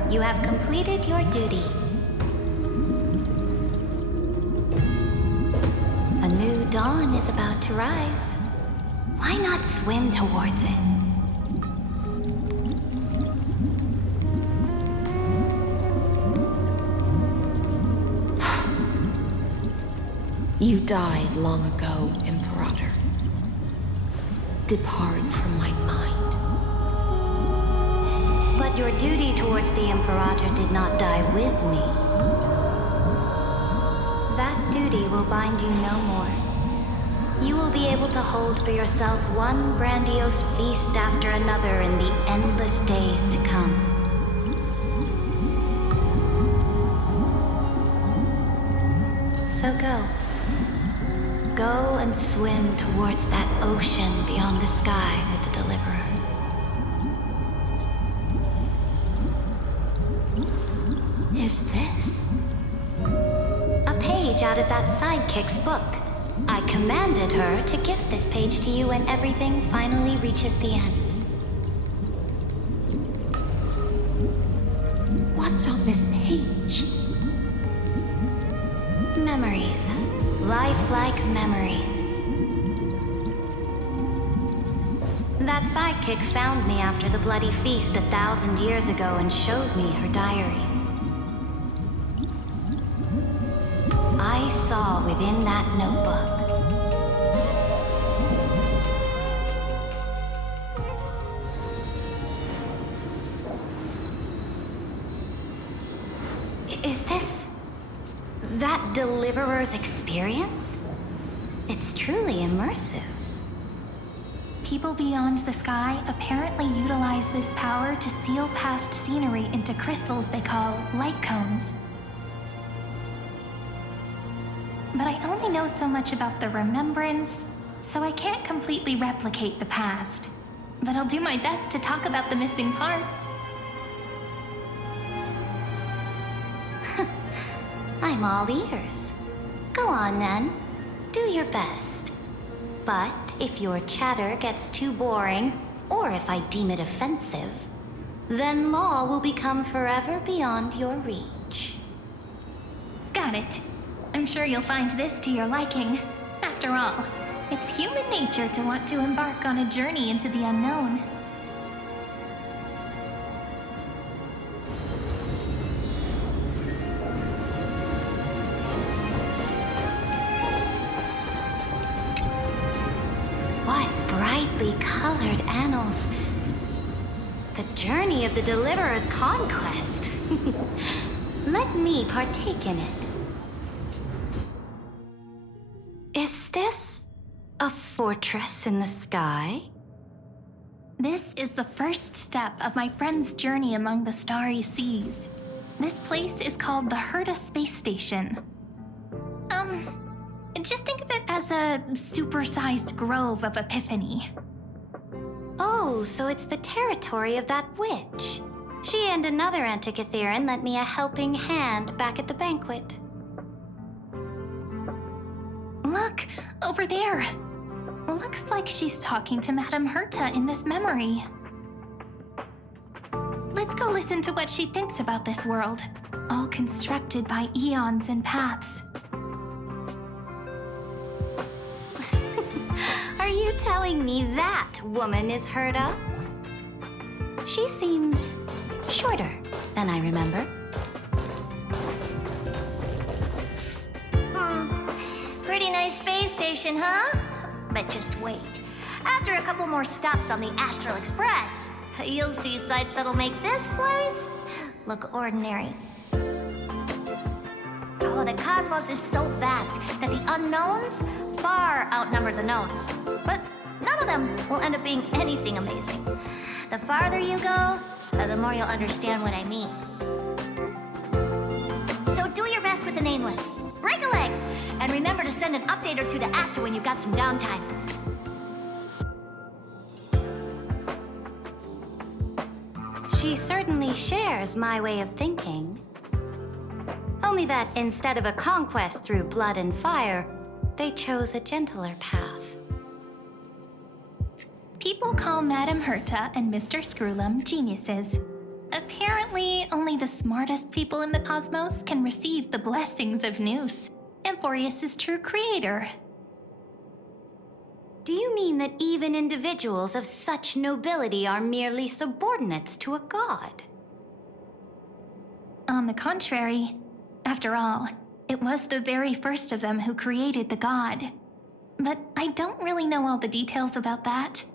You have completed your duty. A new dawn is about to rise. Why not swim towards it? You died long ago, Imperator. Depart from my mind. But your duty towards the Imperator did not die with me. That duty will bind you no more. You will be able to hold for yourself one grandiose feast after another in the endless days to come. So go. Go and swim towards that ocean beyond the sky with the Deliverer. Is this? A page out of that sidekick's book. I commanded her to gift this page to you when everything finally reaches the end. What's on this page? Memories. Lifelike memories. That sidekick found me after the bloody feast 1,000 years ago and showed me her diary. I saw within that notebook Is this that Deliverer's experience? It's truly immersive. People beyond the sky apparently utilize this power to seal past scenery into crystals they call light cones. But I only know so much about the remembrance, so I can't completely replicate the past. But I'll do my best to talk about the missing parts. I'm all ears. Go on then. Do your best. But if your chatter gets too boring, or if I deem it offensive, then law will become forever beyond your reach. Got it. I'm sure you'll find this to your liking. After all, it's human nature to want to embark on a journey into the unknown. Brightly colored annals. The journey of the Deliverer's conquest. Let me partake in it. Is this a fortress in the sky? This is the first step of my friend's journey among the starry seas. This place is called the Herta Space Station. Just think of it it as a supersized grove of Epiphany. Oh, so it's the territory of that witch. She and another Antikytherian lent me a helping hand back at the banquet. Look, over there. Looks like she's talking to Madame Herta in this memory. Let's go listen to what she thinks about this world, all constructed by eons and paths. Are you telling me that woman is Herta? She seems shorter than I remember. Pretty nice space station, huh? But just wait. After a couple more stops on the Astral Express, you'll see sights that'll make this place look ordinary. Oh, the cosmos is so vast that the unknowns far outnumber the knowns. But none of them will end up being anything amazing. The farther you go, the more you'll understand what I mean. So do your best with the nameless. Break a leg! And remember to send an update or two to Asta when you've got some downtime. She certainly shares my way of thinking. Only that instead of a conquest through blood and fire, they chose a gentler path. People call Madame Herta and Mr. Screwlum geniuses. Apparently, only the smartest people in the cosmos can receive the blessings of Nous, Amphorius' true creator. Do you mean that even individuals of such nobility are merely subordinates to a god? On the contrary, after all, it was the very first of them who created the god. But I don't really know all the details about that.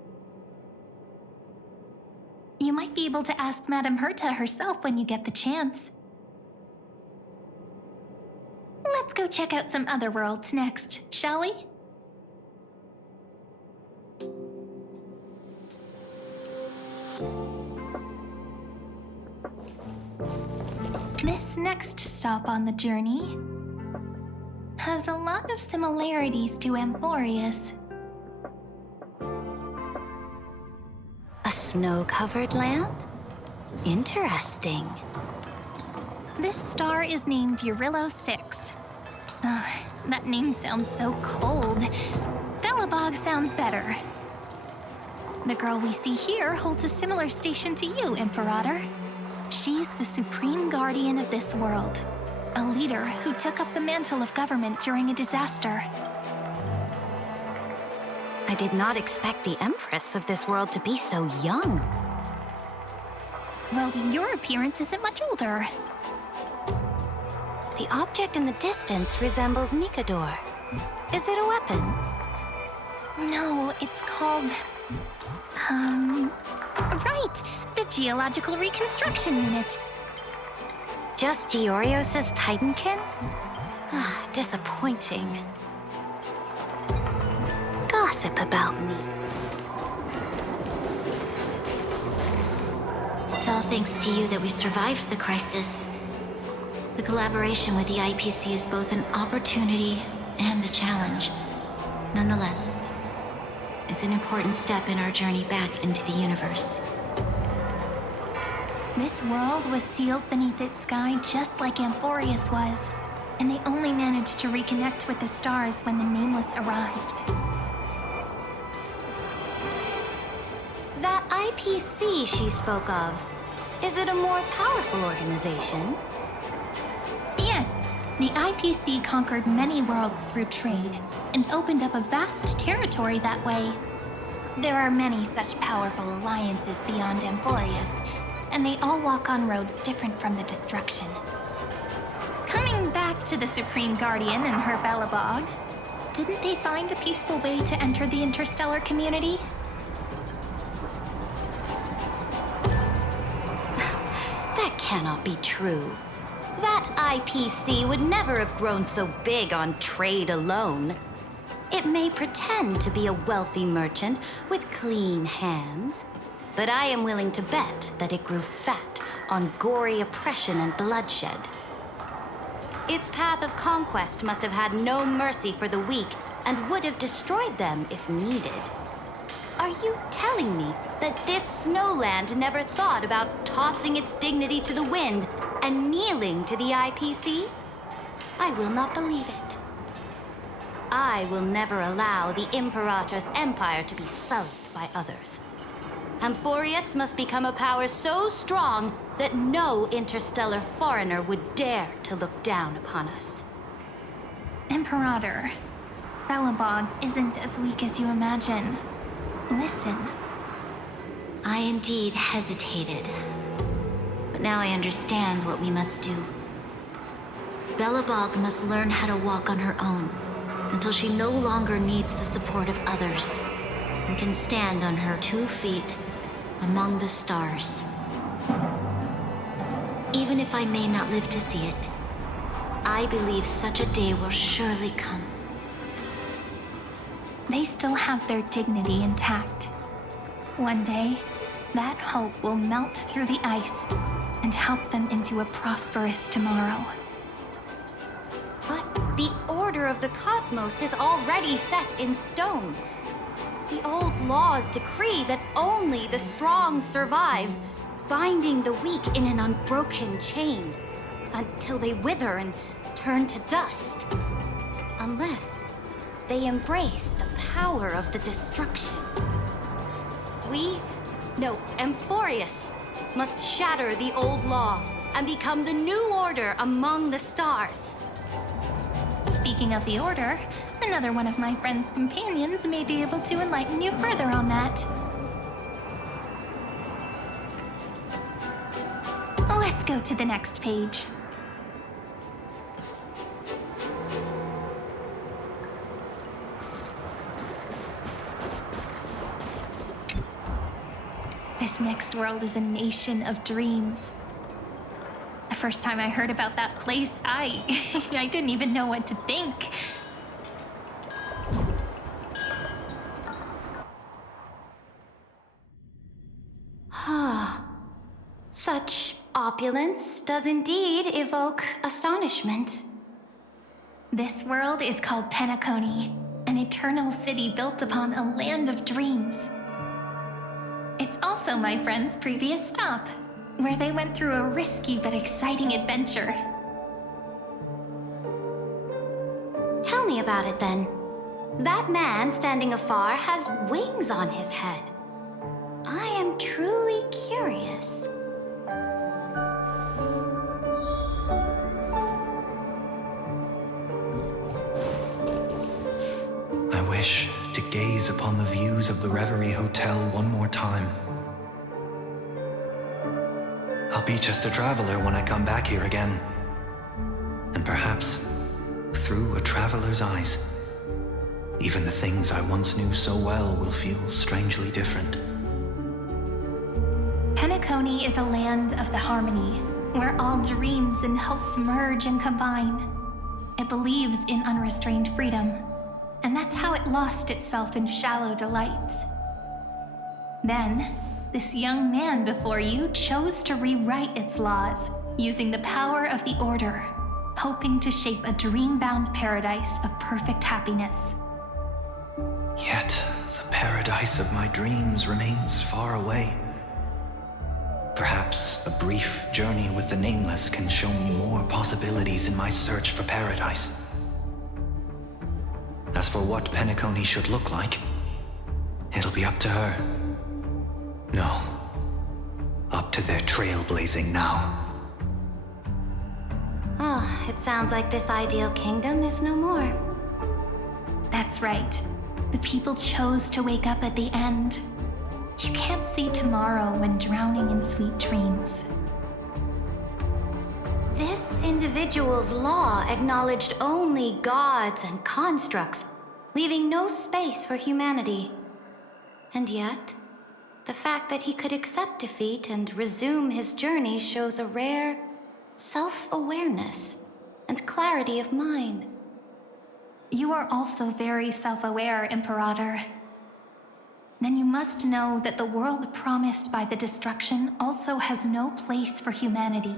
You might be able to ask Madame Herta herself when you get the chance. Let's go check out some other worlds next, shall we? This next stop on the journey has a lot of similarities to Amphorius. A snow-covered land? Interesting. This star is named Eurillo 6. That name sounds so cold. Belobog sounds better. The girl we see here holds a similar station to you, Imperator. She's the supreme guardian of this world, a leader who took up the mantle of government during a disaster. I did not expect the Empress of this world to be so young. Well, your appearance isn't much older. The object in the distance resembles Nikador. Is it a weapon? No, it's called... Right! The Geological Reconstruction Unit. Just Georios' Titankin? Disappointing. Gossip about me. It's all thanks to you that we survived the crisis. The collaboration with the IPC is both an opportunity and a challenge. Nonetheless, it's an important step in our journey back into the universe. This world was sealed beneath its sky just like Amphorius was, and they only managed to reconnect with the stars when the Nameless arrived. That IPC she spoke of, is it a more powerful organization? Yes, the IPC conquered many worlds through trade, and opened up a vast territory that way. There are many such powerful alliances beyond Amphorius, and they all walk on roads different from the destruction. Coming back to the Supreme Guardian and her Belobog, didn't they find a peaceful way to enter the interstellar community? That cannot be true. That IPC would never have grown so big on trade alone. It may pretend to be a wealthy merchant with clean hands, but I am willing to bet that it grew fat on gory oppression and bloodshed. Its path of conquest must have had no mercy for the weak and would have destroyed them if needed. Are you telling me that this snowland never thought about tossing its dignity to the wind and kneeling to the IPC? I will not believe it. I will never allow the Imperator's empire to be sullied by others. Amphorius must become a power so strong that no interstellar foreigner would dare to look down upon us. Imperator, Belobog isn't as weak as you imagine. Listen. I indeed hesitated. But now I understand what we must do. Belobog must learn how to walk on her own until she no longer needs the support of others and can stand on her 2 feet among the stars. Even if I may not live to see it, I believe such a day will surely come. They still have their dignity intact. One day, that hope will melt through the ice and help them into a prosperous tomorrow. But the order of the cosmos is already set in stone. The old laws decree that only the strong survive, binding the weak in an unbroken chain until they wither and turn to dust. Unless they embrace the power of the destruction. Amphorius must shatter the old law and become the new order among the stars. Speaking of the Order, another one of my friend's companions may be able to enlighten you further on that. Let's go to the next page. This next world is a nation of dreams. The first time I heard about that place, I didn't even know what to think. Such opulence does indeed evoke astonishment. This world is called Penacony, an eternal city built upon a land of dreams. It's also my friend's previous stop, where they went through a risky but exciting adventure. Tell me about it then. That man standing afar has wings on his head. I am truly curious. I wish to gaze upon the views of the Reverie Hotel one more time. I'll be just a traveler when I come back here again. And perhaps, through a traveler's eyes, even the things I once knew so well will feel strangely different. Penacony is a land of the harmony, where all dreams and hopes merge and combine. It believes in unrestrained freedom, and that's how it lost itself in shallow delights. Then, this young man before you chose to rewrite its laws, using the power of the Order, hoping to shape a dream-bound paradise of perfect happiness. Yet, the paradise of my dreams remains far away. Perhaps a brief journey with the Nameless can show me more possibilities in my search for paradise. As for what Penacony should look like, it'll be up to her. No, up to their trailblazing now. It sounds like this ideal kingdom is no more. That's right. The people chose to wake up at the end. You can't see tomorrow when drowning in sweet dreams. This individual's law acknowledged only gods and constructs, leaving no space for humanity. And yet, the fact that he could accept defeat and resume his journey shows a rare self-awareness and clarity of mind. You are also very self-aware, Imperator. Then you must know that the world promised by the destruction also has no place for humanity.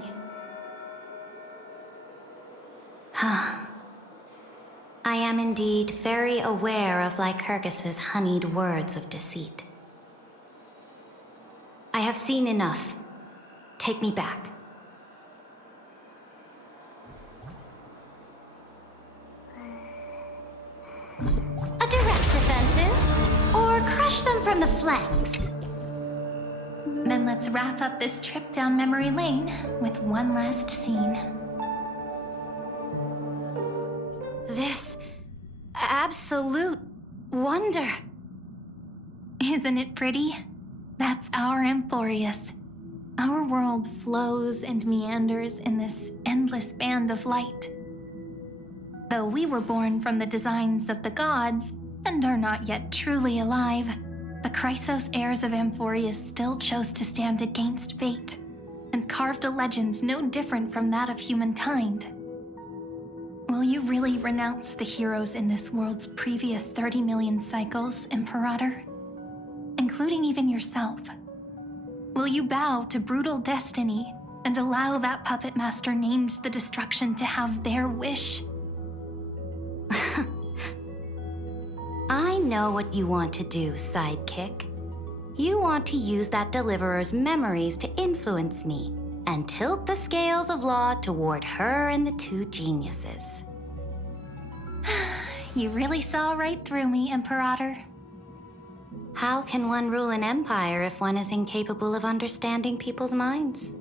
I am indeed very aware of Lycurgus's honeyed words of deceit. I have seen enough. Take me back. A direct offensive? Or crush them from the flanks? Then let's wrap up this trip down memory lane with one last scene. This absolute wonder. Isn't it pretty? That's our Amphorius. Our world flows and meanders in this endless band of light. Though we were born from the designs of the gods and are not yet truly alive, the Chrysos heirs of Amphorius still chose to stand against fate and carved a legend no different from that of humankind. Will you really renounce the heroes in this world's previous 30 million cycles, Imperator? Including even yourself. Will you bow to brutal destiny and allow that puppet master named the destruction to have their wish? I know what you want to do, sidekick. You want to use that deliverer's memories to influence me and tilt the scales of law toward her and the two geniuses. You really saw right through me, Imperator. How can one rule an empire if one is incapable of understanding people's minds?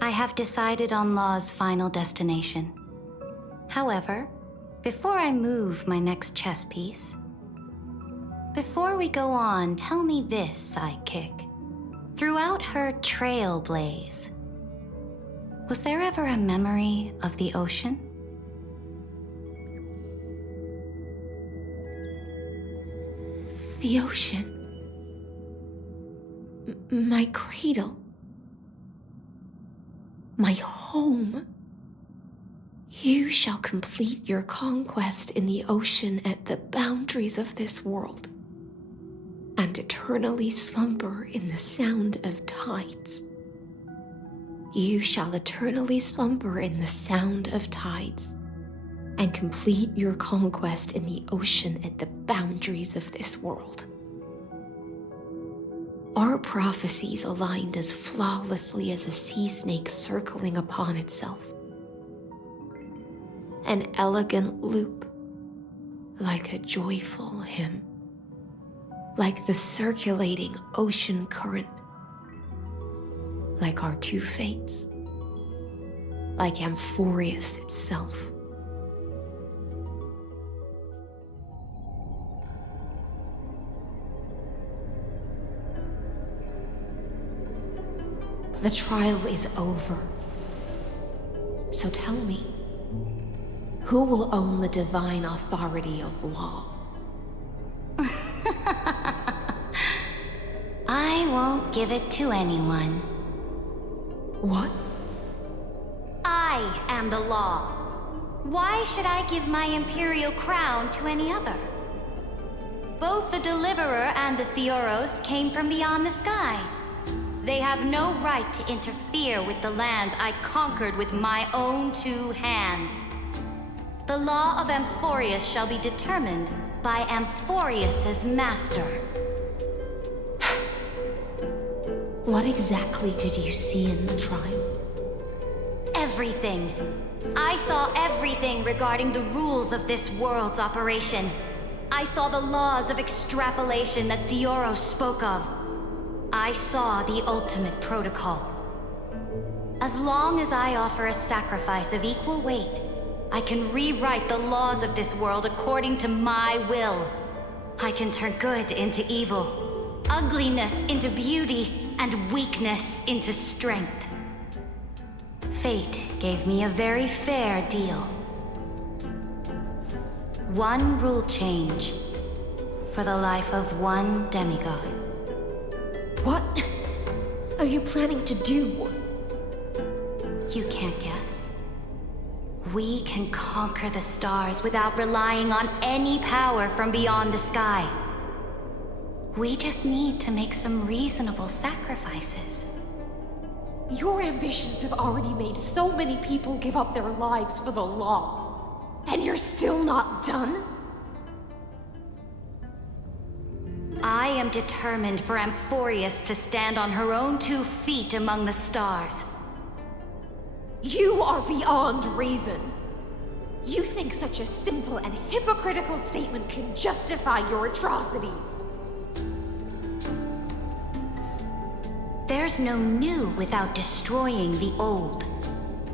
I have decided on Law's final destination. However, before I move my next chess piece, before we go on, tell me this, sidekick. Throughout her Trailblaze, was there ever a memory of the ocean? The ocean. My cradle. My home. You shall complete your conquest in the ocean at the boundaries of this world, and eternally slumber in the sound of tides. You shall eternally slumber in the sound of tides, and complete your conquest in the ocean at the boundaries of this world. Our prophecies aligned as flawlessly as a sea snake circling upon itself. An elegant loop, like a joyful hymn, like the circulating ocean current, like our two fates, like Amphorius itself. The trial is over. So tell me, who will own the divine authority of law? I won't give it to anyone. What? I am the law. Why should I give my imperial crown to any other? Both the Deliverer and the Theoros came from beyond the sky. They have no right to interfere with the lands I conquered with my own two hands. The law of Amphorius shall be determined by Amphorius's master. What exactly did you see in the trial? Everything. I saw everything regarding the rules of this world's operation. I saw the laws of extrapolation that Theoros spoke of. I saw the ultimate protocol. As long as I offer a sacrifice of equal weight, I can rewrite the laws of this world according to my will. I can turn good into evil, ugliness into beauty, and weakness into strength. Fate gave me a very fair deal. One rule change for the life of one demigod. What are you planning to do? You can't guess. We can conquer the stars without relying on any power from beyond the sky. We just need to make some reasonable sacrifices. Your ambitions have already made so many people give up their lives for the law. And you're still not done? I am determined for Amphorius to stand on her own 2 feet among the stars. You are beyond reason. You think such a simple and hypocritical statement can justify your atrocities. There's no new without destroying the old.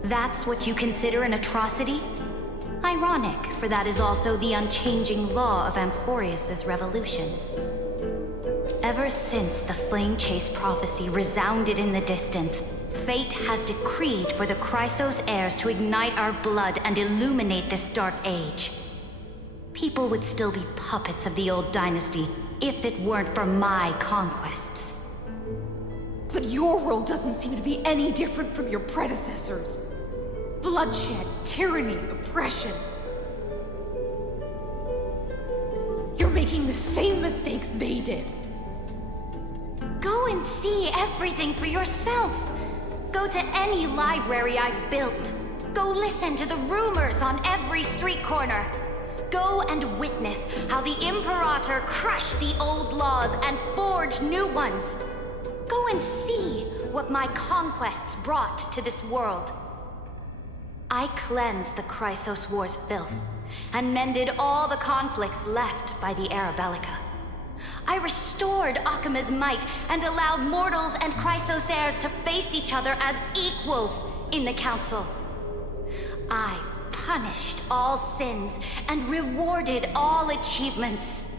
That's what you consider an atrocity? Ironic, for that is also the unchanging law of Amphorius's revolutions. Ever since the Flame Chase prophecy resounded in the distance, fate has decreed for the Chrysos heirs to ignite our blood and illuminate this dark age. People would still be puppets of the old dynasty if it weren't for my conquests. But your world doesn't seem to be any different from your predecessors. Bloodshed, tyranny, oppression. You're making the same mistakes they did. Go and see everything for yourself. Go to any library I've built. Go listen to the rumors on every street corner. Go and witness how the Imperator crushed the old laws and forged new ones. Go and see what my conquests brought to this world. I cleansed the Chrysos War's filth and mended all the conflicts left by the Era Bellica. I restored Akima's might and allowed mortals and Chrysos heirs to face each other as equals in the Council. I punished all sins and rewarded all achievements.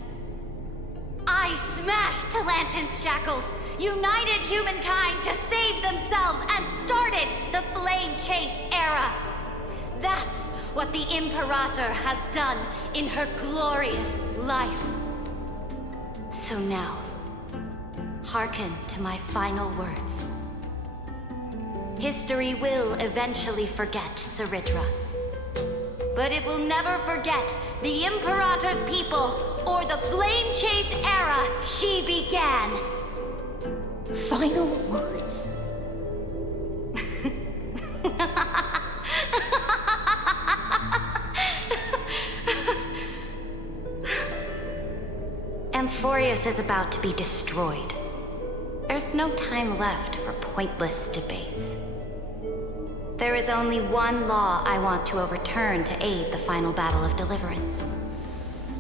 I smashed Talantin's shackles, united humankind to save themselves, and started the Flame Chase era. That's what the Imperator has done in her glorious life. So now, hearken to my final words. History will eventually forget Saritra, but it will never forget the Imperator's people or the Flame Chase era she began. Final words. Amphorius is about to be destroyed. There's no time left for pointless debates. There is only one law I want to overturn to aid the final battle of deliverance.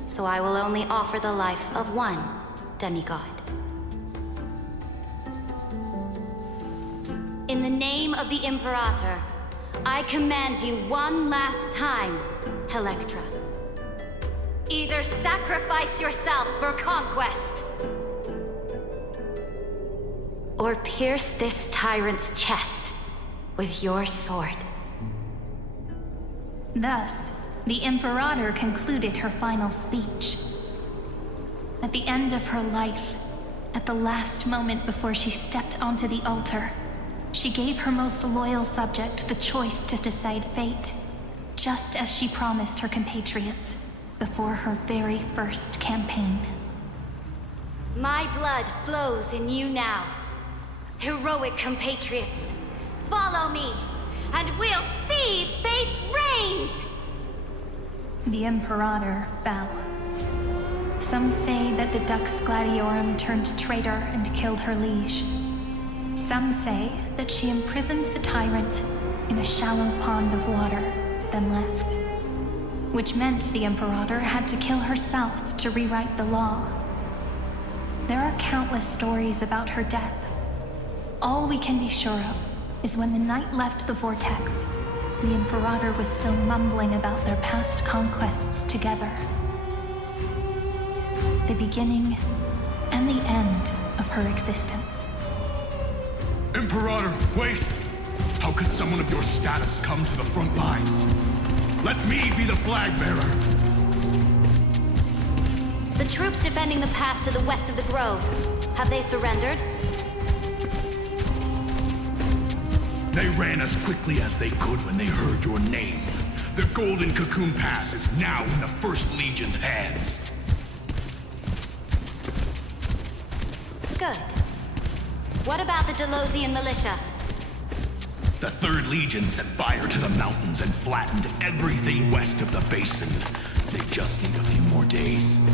So I will only offer the life of one demigod. In the name of the Imperator, I command you one last time, Electra. Either sacrifice yourself for conquest, or pierce this tyrant's chest with your sword. Thus, the Imperator concluded her final speech. At the end of her life, at the last moment before she stepped onto the altar, she gave her most loyal subject the choice to decide fate, just as she promised her compatriots before her very first campaign. My blood flows in you now. Heroic compatriots, follow me, and we'll seize fate's reins! The Imperator fell. Some say that the Dux Gladiorum turned traitor and killed her liege. Some say that she imprisoned the tyrant in a shallow pond of water, then left. Which meant the Imperator had to kill herself to rewrite the law. There are countless stories about her death. All we can be sure of is when the knight left the vortex, the Imperator was still mumbling about their past conquests together. The beginning and the end of her existence. Imperator, wait! How could someone of your status come to the front lines? Let me be the flag bearer! The troops defending the pass to the west of the grove, have they surrendered? They ran as quickly as they could when they heard your name. The Golden Cocoon Pass is now in the First Legion's hands. Good. What about the Delosian militia? The Third Legion set fire to the mountains and flattened everything west of the basin. They just need a few more days.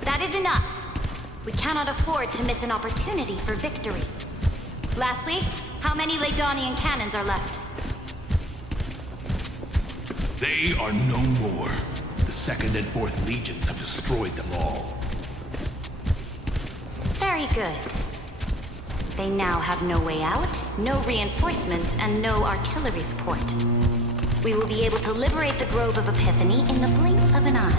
That is enough. We cannot afford to miss an opportunity for victory. Lastly, how many Ladonian cannons are left? They are no more. The 2nd and 4th Legions have destroyed them all. Very good. They now have no way out, no reinforcements, and no artillery support. We will be able to liberate the Grove of Epiphany in the blink of an eye.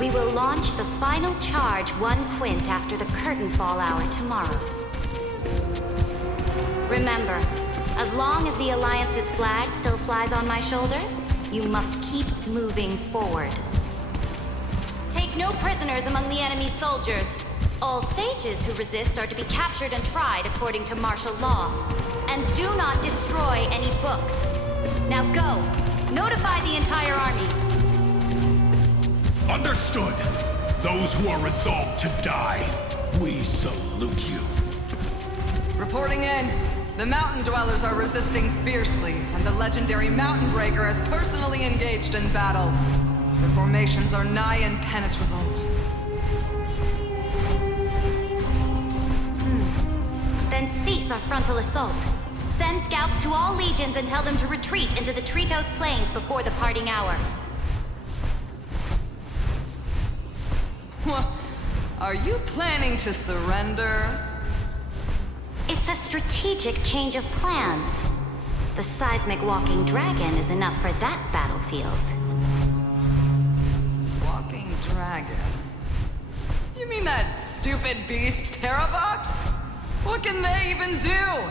We will launch the final charge 1 quint after the curtain fall hour tomorrow. Remember, as long as the Alliance's flag still flies on my shoulders, you must keep moving forward. Take no prisoners among the enemy's soldiers. All sages who resist are to be captured and tried according to martial law. And do not destroy any books. Now go. Notify the entire army. Understood. Those who are resolved to die, we salute you. Reporting in. The mountain dwellers are resisting fiercely, and the legendary Mountain Breaker has personally engaged in battle. Their formations are nigh impenetrable. Then cease our frontal assault. Send scouts to all legions and tell them to retreat into the Tritos Plains before the parting hour. Are you planning to surrender? It's a strategic change of plans. The seismic walking dragon is enough for that battlefield. Walking dragon? You mean that stupid beast, Terravox? What can they even do?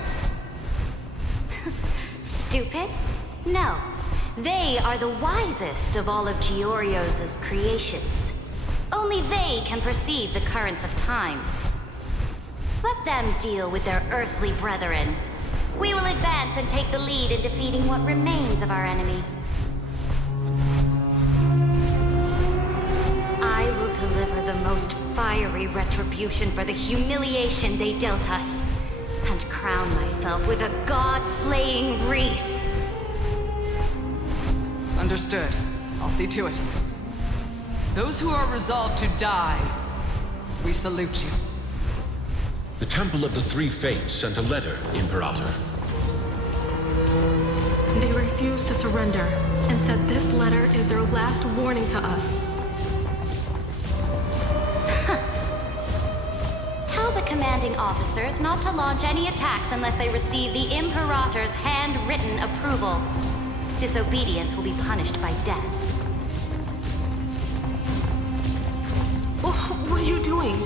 Stupid? No. They are the wisest of all of Georgios' creations. Only they can perceive the currents of time. Let them deal with their earthly brethren. We will advance and take the lead in defeating what remains of our enemy. I will deliver the most fiery retribution for the humiliation they dealt us, and crown myself with a god-slaying wreath. Understood. I'll see to it. Those who are resolved to die, we salute you. The Temple of the Three Fates sent a letter, Imperator. They refused to surrender and said this letter is their last warning to us. Tell the commanding officers not to launch any attacks unless they receive the Imperator's handwritten approval. Disobedience will be punished by death. What are you doing?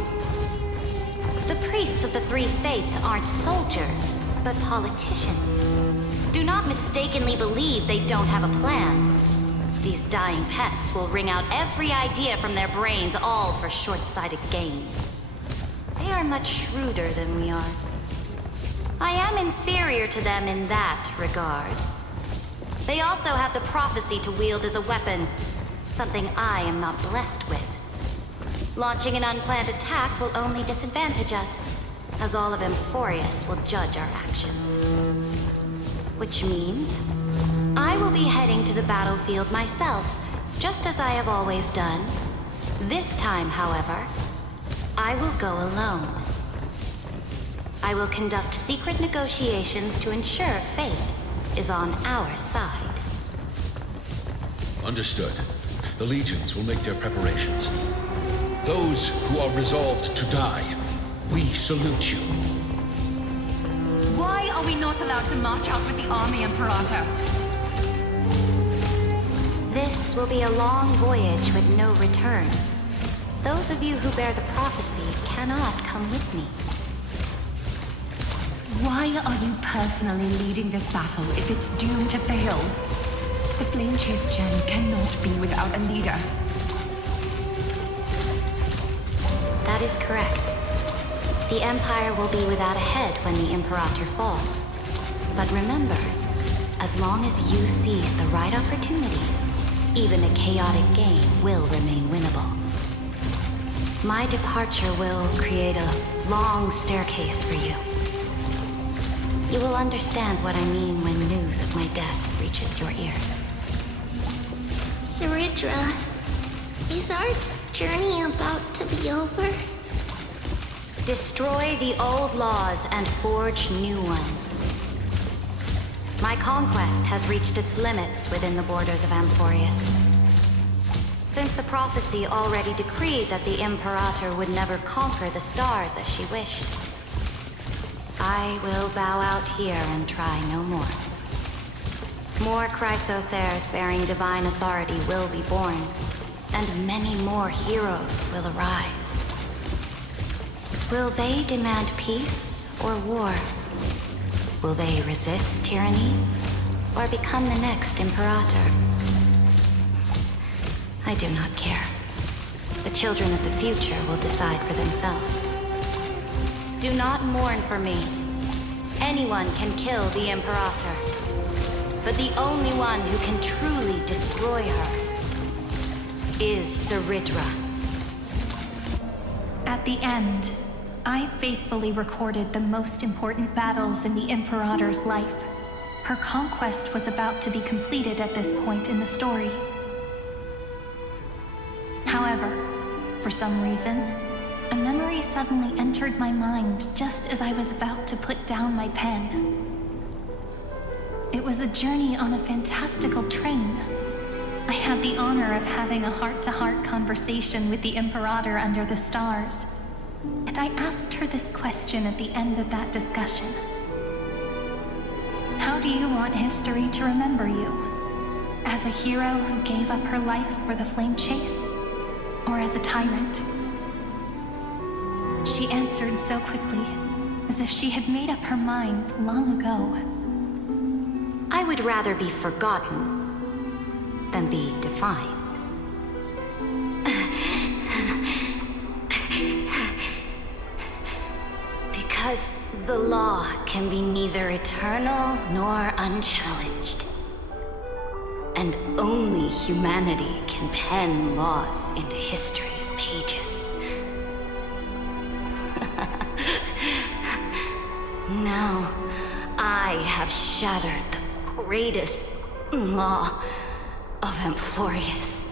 The priests of the Three Fates aren't soldiers, but politicians. Do not mistakenly believe they don't have a plan. These dying pests will wring out every idea from their brains, all for short-sighted gain. They are much shrewder than we are. I am inferior to them in that regard. They also have the prophecy to wield as a weapon, something I am not blessed with. Launching an unplanned attack will only disadvantage us, as all of Emphorius will judge our actions. Which means, I will be heading to the battlefield myself, just as I have always done. This time, however, I will go alone. I will conduct secret negotiations to ensure fate is on our side. Understood. The legions will make their preparations. Those who are resolved to die, we salute you. Why are we not allowed to march out with the army, Imperator? This will be a long voyage with no return. Those of you who bear the prophecy cannot come with me. Why are you personally leading this battle if it's doomed to fail? The Flame Chase Gen cannot be without a leader. That is correct. The Empire will be without a head when the Imperator falls. But remember, as long as you seize the right opportunities, even a chaotic game will remain winnable. My departure will create a long staircase for you. You will understand what I mean when news of my death reaches your ears. Saridra, is our journey about to be over? Destroy the old laws and forge new ones. My conquest has reached its limits within the borders of Amphorius. Since the prophecy already decreed that the Imperator would never conquer the stars as she wished, I will bow out here and try no more. More Chrysosairs bearing divine authority will be born, and many more heroes will arise. Will they demand peace or war? Will they resist tyranny or become the next Imperator? I do not care. The children of the future will decide for themselves. Do not mourn for me. Anyone can kill the Imperator, but the only one who can truly destroy her is Saridra. At the end, I faithfully recorded the most important battles in the Imperator's life. Her conquest was about to be completed at this point in the story. However, for some reason, a memory suddenly entered my mind just as I was about to put down my pen. It was a journey on a fantastical train. I had the honor of having a heart-to-heart conversation with the Imperator under the stars, and I asked her this question at the end of that discussion. How do you want history to remember you? As a hero who gave up her life for the flame chase? Or as a tyrant? She answered so quickly, as if she had made up her mind long ago. I would rather be forgotten than be defined. Because the law can be neither eternal nor unchallenged. And only humanity can pen laws into history's pages. Now, I have shattered the greatest law of Amphorius.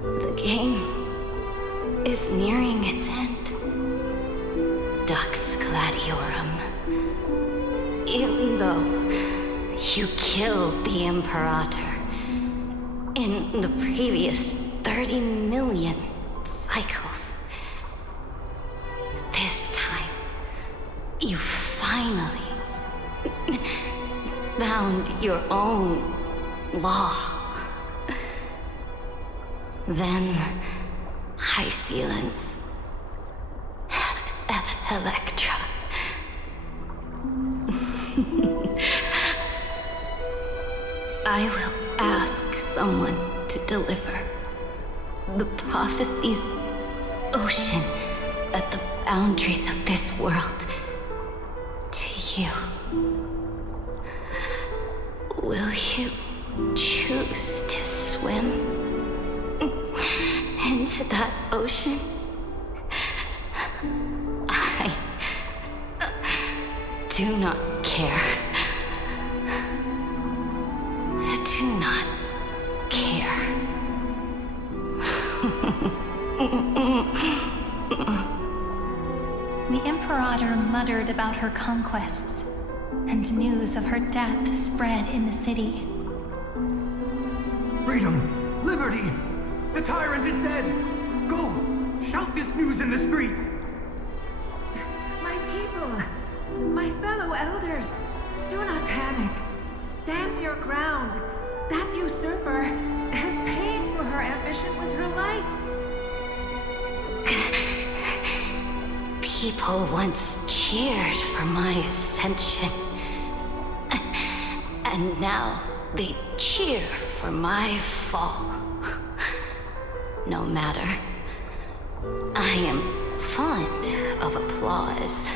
The game is nearing its end. Dux Gladiorum. Even though you killed the Imperator in the previous 30 million cycles, this time, you finally found your own law. Then, High Sealants, Electra. I will ask someone to deliver the prophecy's ocean at the boundaries of this world to you. Will you choose to swim into that ocean? I do not care. Do not care. The Imperator muttered about her conquests, and news of her death spread in the city. Freedom! Liberty! The tyrant is dead! Go! Shout this news in the streets! My people, my fellow elders, do not panic. Stand your ground. That usurper has paid for her ambition with her life. People once cheered for my ascension. And now they cheer for my fall. No matter. I am fond of applause.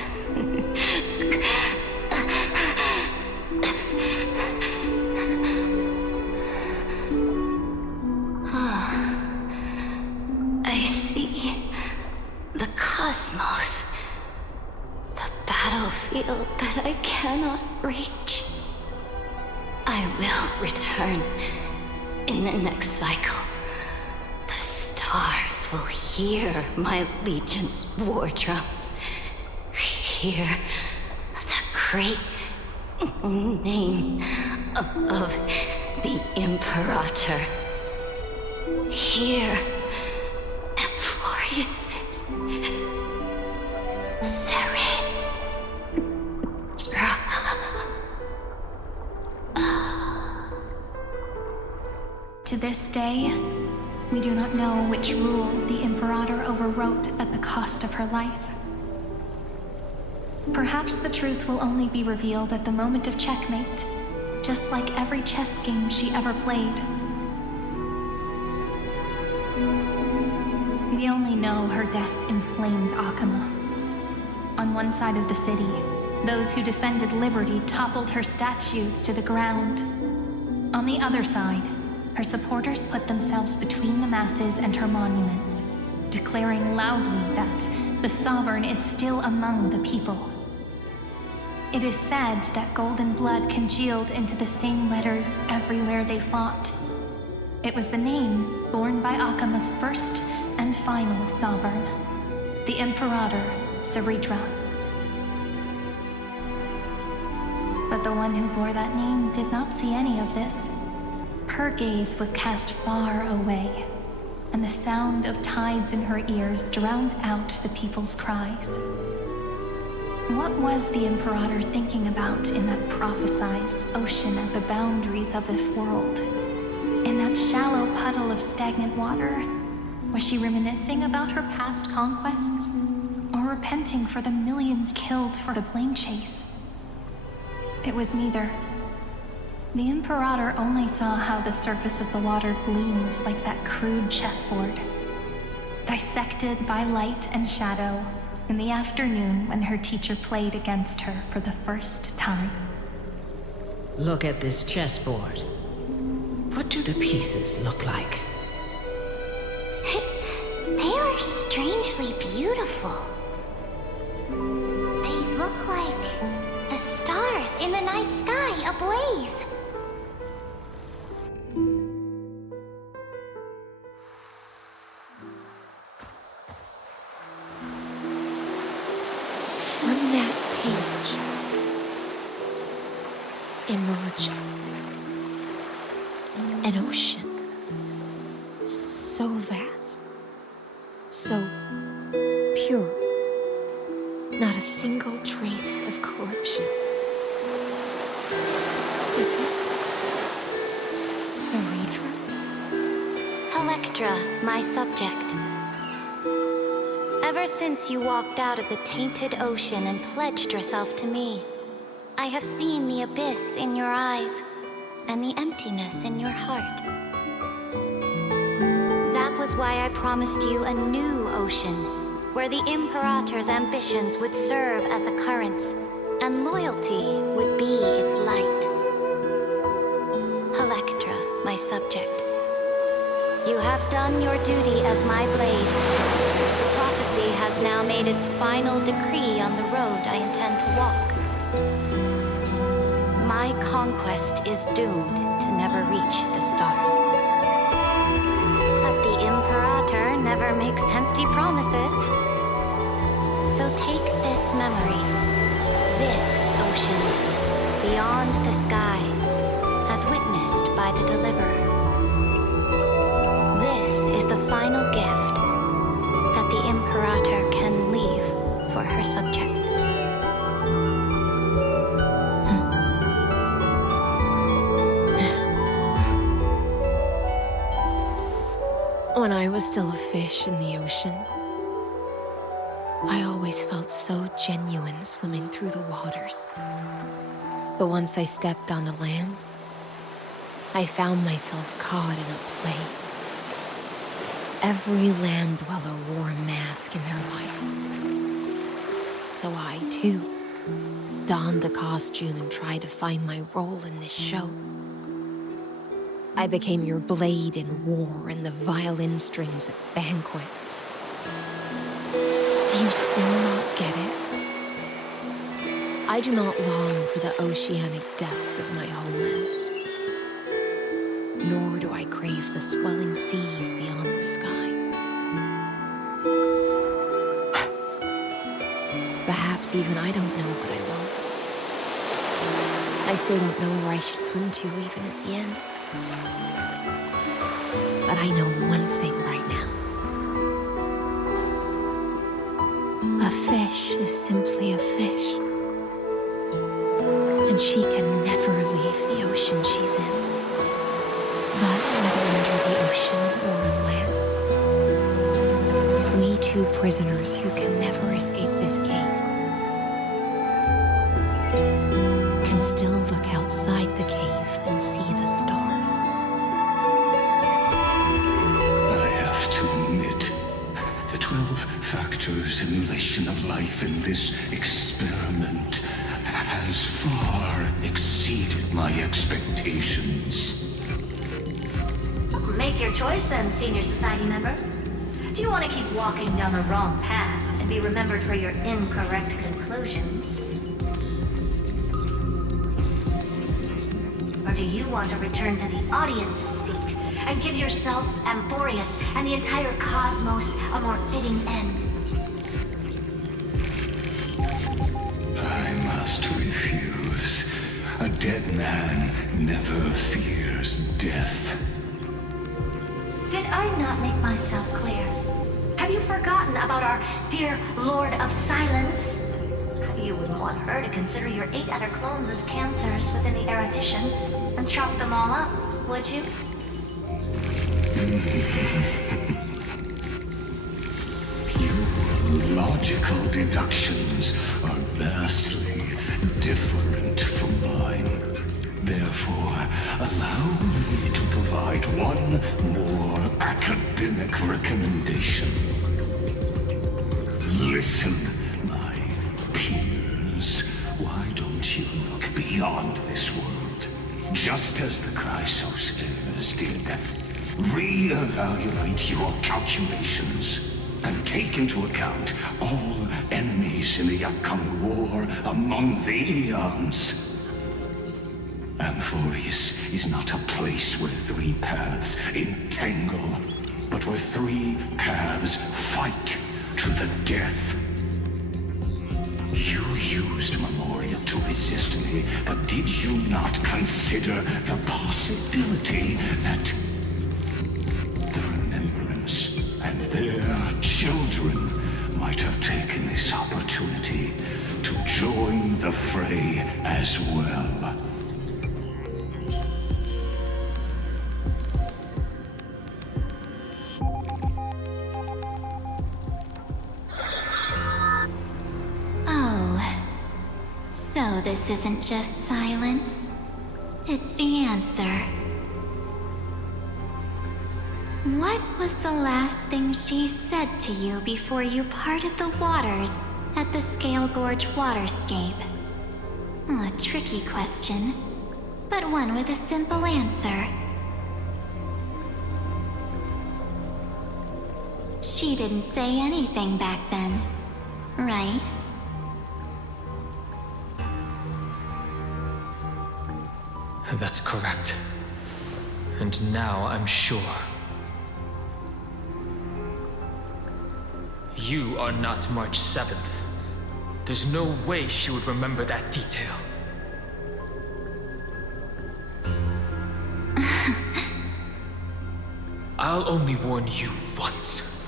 feel that I cannot reach. I will return in the next cycle. The stars will hear my legion's war drums. Hear the great name of the Imperator. Hear Amphorius's To this day, we do not know which rule the Imperator overwrote at the cost of her life. Perhaps the truth will only be revealed at the moment of checkmate, just like every chess game she ever played. We only know her death inflamed Akama. On one side of the city, those who defended liberty toppled her statues to the ground. On the other side, her supporters put themselves between the masses and her monuments, declaring loudly that the Sovereign is still among the people. It is said that golden blood congealed into the same letters everywhere they fought. It was the name borne by Akama's first and final sovereign, the Imperator Saritra. But the one who bore that name did not see any of this. Her gaze was cast far away, and the sound of tides in her ears drowned out the people's cries. What was the Imperator thinking about in that prophesized ocean at the boundaries of this world? In that shallow puddle of stagnant water? Was she reminiscing about her past conquests? Or repenting for the millions killed for the flame chase? It was neither. The Imperator only saw how the surface of the water gleamed like that crude chessboard, dissected by light and shadow in the afternoon when her teacher played against her for the first time. Look at this chessboard. What do the pieces look like? They are strangely beautiful. They look like the stars in the night sky ablaze. From that page emerged an ocean so vast, so pure, not a single trace of corruption. Is this Saritra? Electra, my subject. Ever since you walked out of the tainted ocean and pledged yourself to me, I have seen the abyss in your eyes and the emptiness in your heart. That was why I promised you a new ocean, where the Imperator's ambitions would serve as the currents, and loyalty would be its light. Electra, my subject. You have done your duty as my blade. The prophecy has now made its final decree on the road I intend to walk. My conquest is doomed to never reach the stars. But the Imperator never makes empty promises. So take this memory, this ocean, beyond the sky, as witnessed by the Deliverer. This is the final gift that the Imperator can leave for her subject. When I was still a fish in the ocean, I always felt so genuine swimming through the waters. But once I stepped onto land, I found myself caught in a play. Every land dweller wore a mask in their life. So I, too, donned a costume and tried to find my role in this show. I became your blade in war and the violin strings at banquets. Do you still not get it? I do not long for the oceanic depths of my homeland. Nor do I crave the swelling seas beyond the sky. Perhaps even I don't know what I want. I still don't know where I should swim to even at the end. But I know one thing right now. A fish is simply a fish. And she can never leave the ocean she's in. But whether under the ocean or on land, we two prisoners who can never escape this cave can still look outside the cave and see the stars. I have to admit, the 12-factor simulation of life in this experiment has far exceeded my expectations. Make your choice then, Senior Society member. Do you want to keep walking down the wrong path and be remembered for your incorrect conclusions? Or do you want to return to the audience's seat and give yourself, Amphorius, and the entire cosmos a more fitting end? I must refuse. A dead man never fears death. Did I not make myself clear? Have you forgotten about our dear Lord of Silence? You wouldn't want her to consider your 8 other clones as cancers within the erudition and chop them all up, would you? Your logical deductions are vastly different from mine. Therefore, allow me to provide one more academic recommendation. Listen, my peers. Why don't you look beyond this world? Just as the Chrysospheres did. Re-evaluate your calculations and take into account all enemies in the upcoming war among the eons. Amphorius is not a place where 3 paths entangle, but where 3 paths fight to the death. You used Memorial to resist me, but did you not consider the possibility that the Remembrance and their children might have taken this opportunity to join the fray as well? So this isn't just silence. It's the answer. What was the last thing she said to you before you parted the waters at the Scale Gorge waterscape? A tricky question, but one with a simple answer. She didn't say anything back then, right? That's correct. And now I'm sure. You are not March 7th. There's no way she would remember that detail. I'll only warn you once.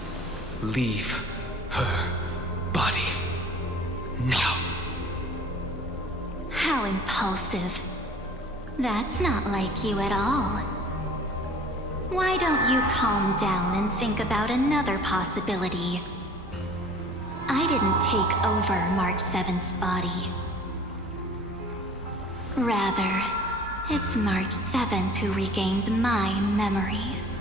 Leave her body now. How impulsive. That's not like you at all. Why don't you calm down and think about another possibility? I didn't take over March 7th's body. Rather, it's March 7th who regained my memories.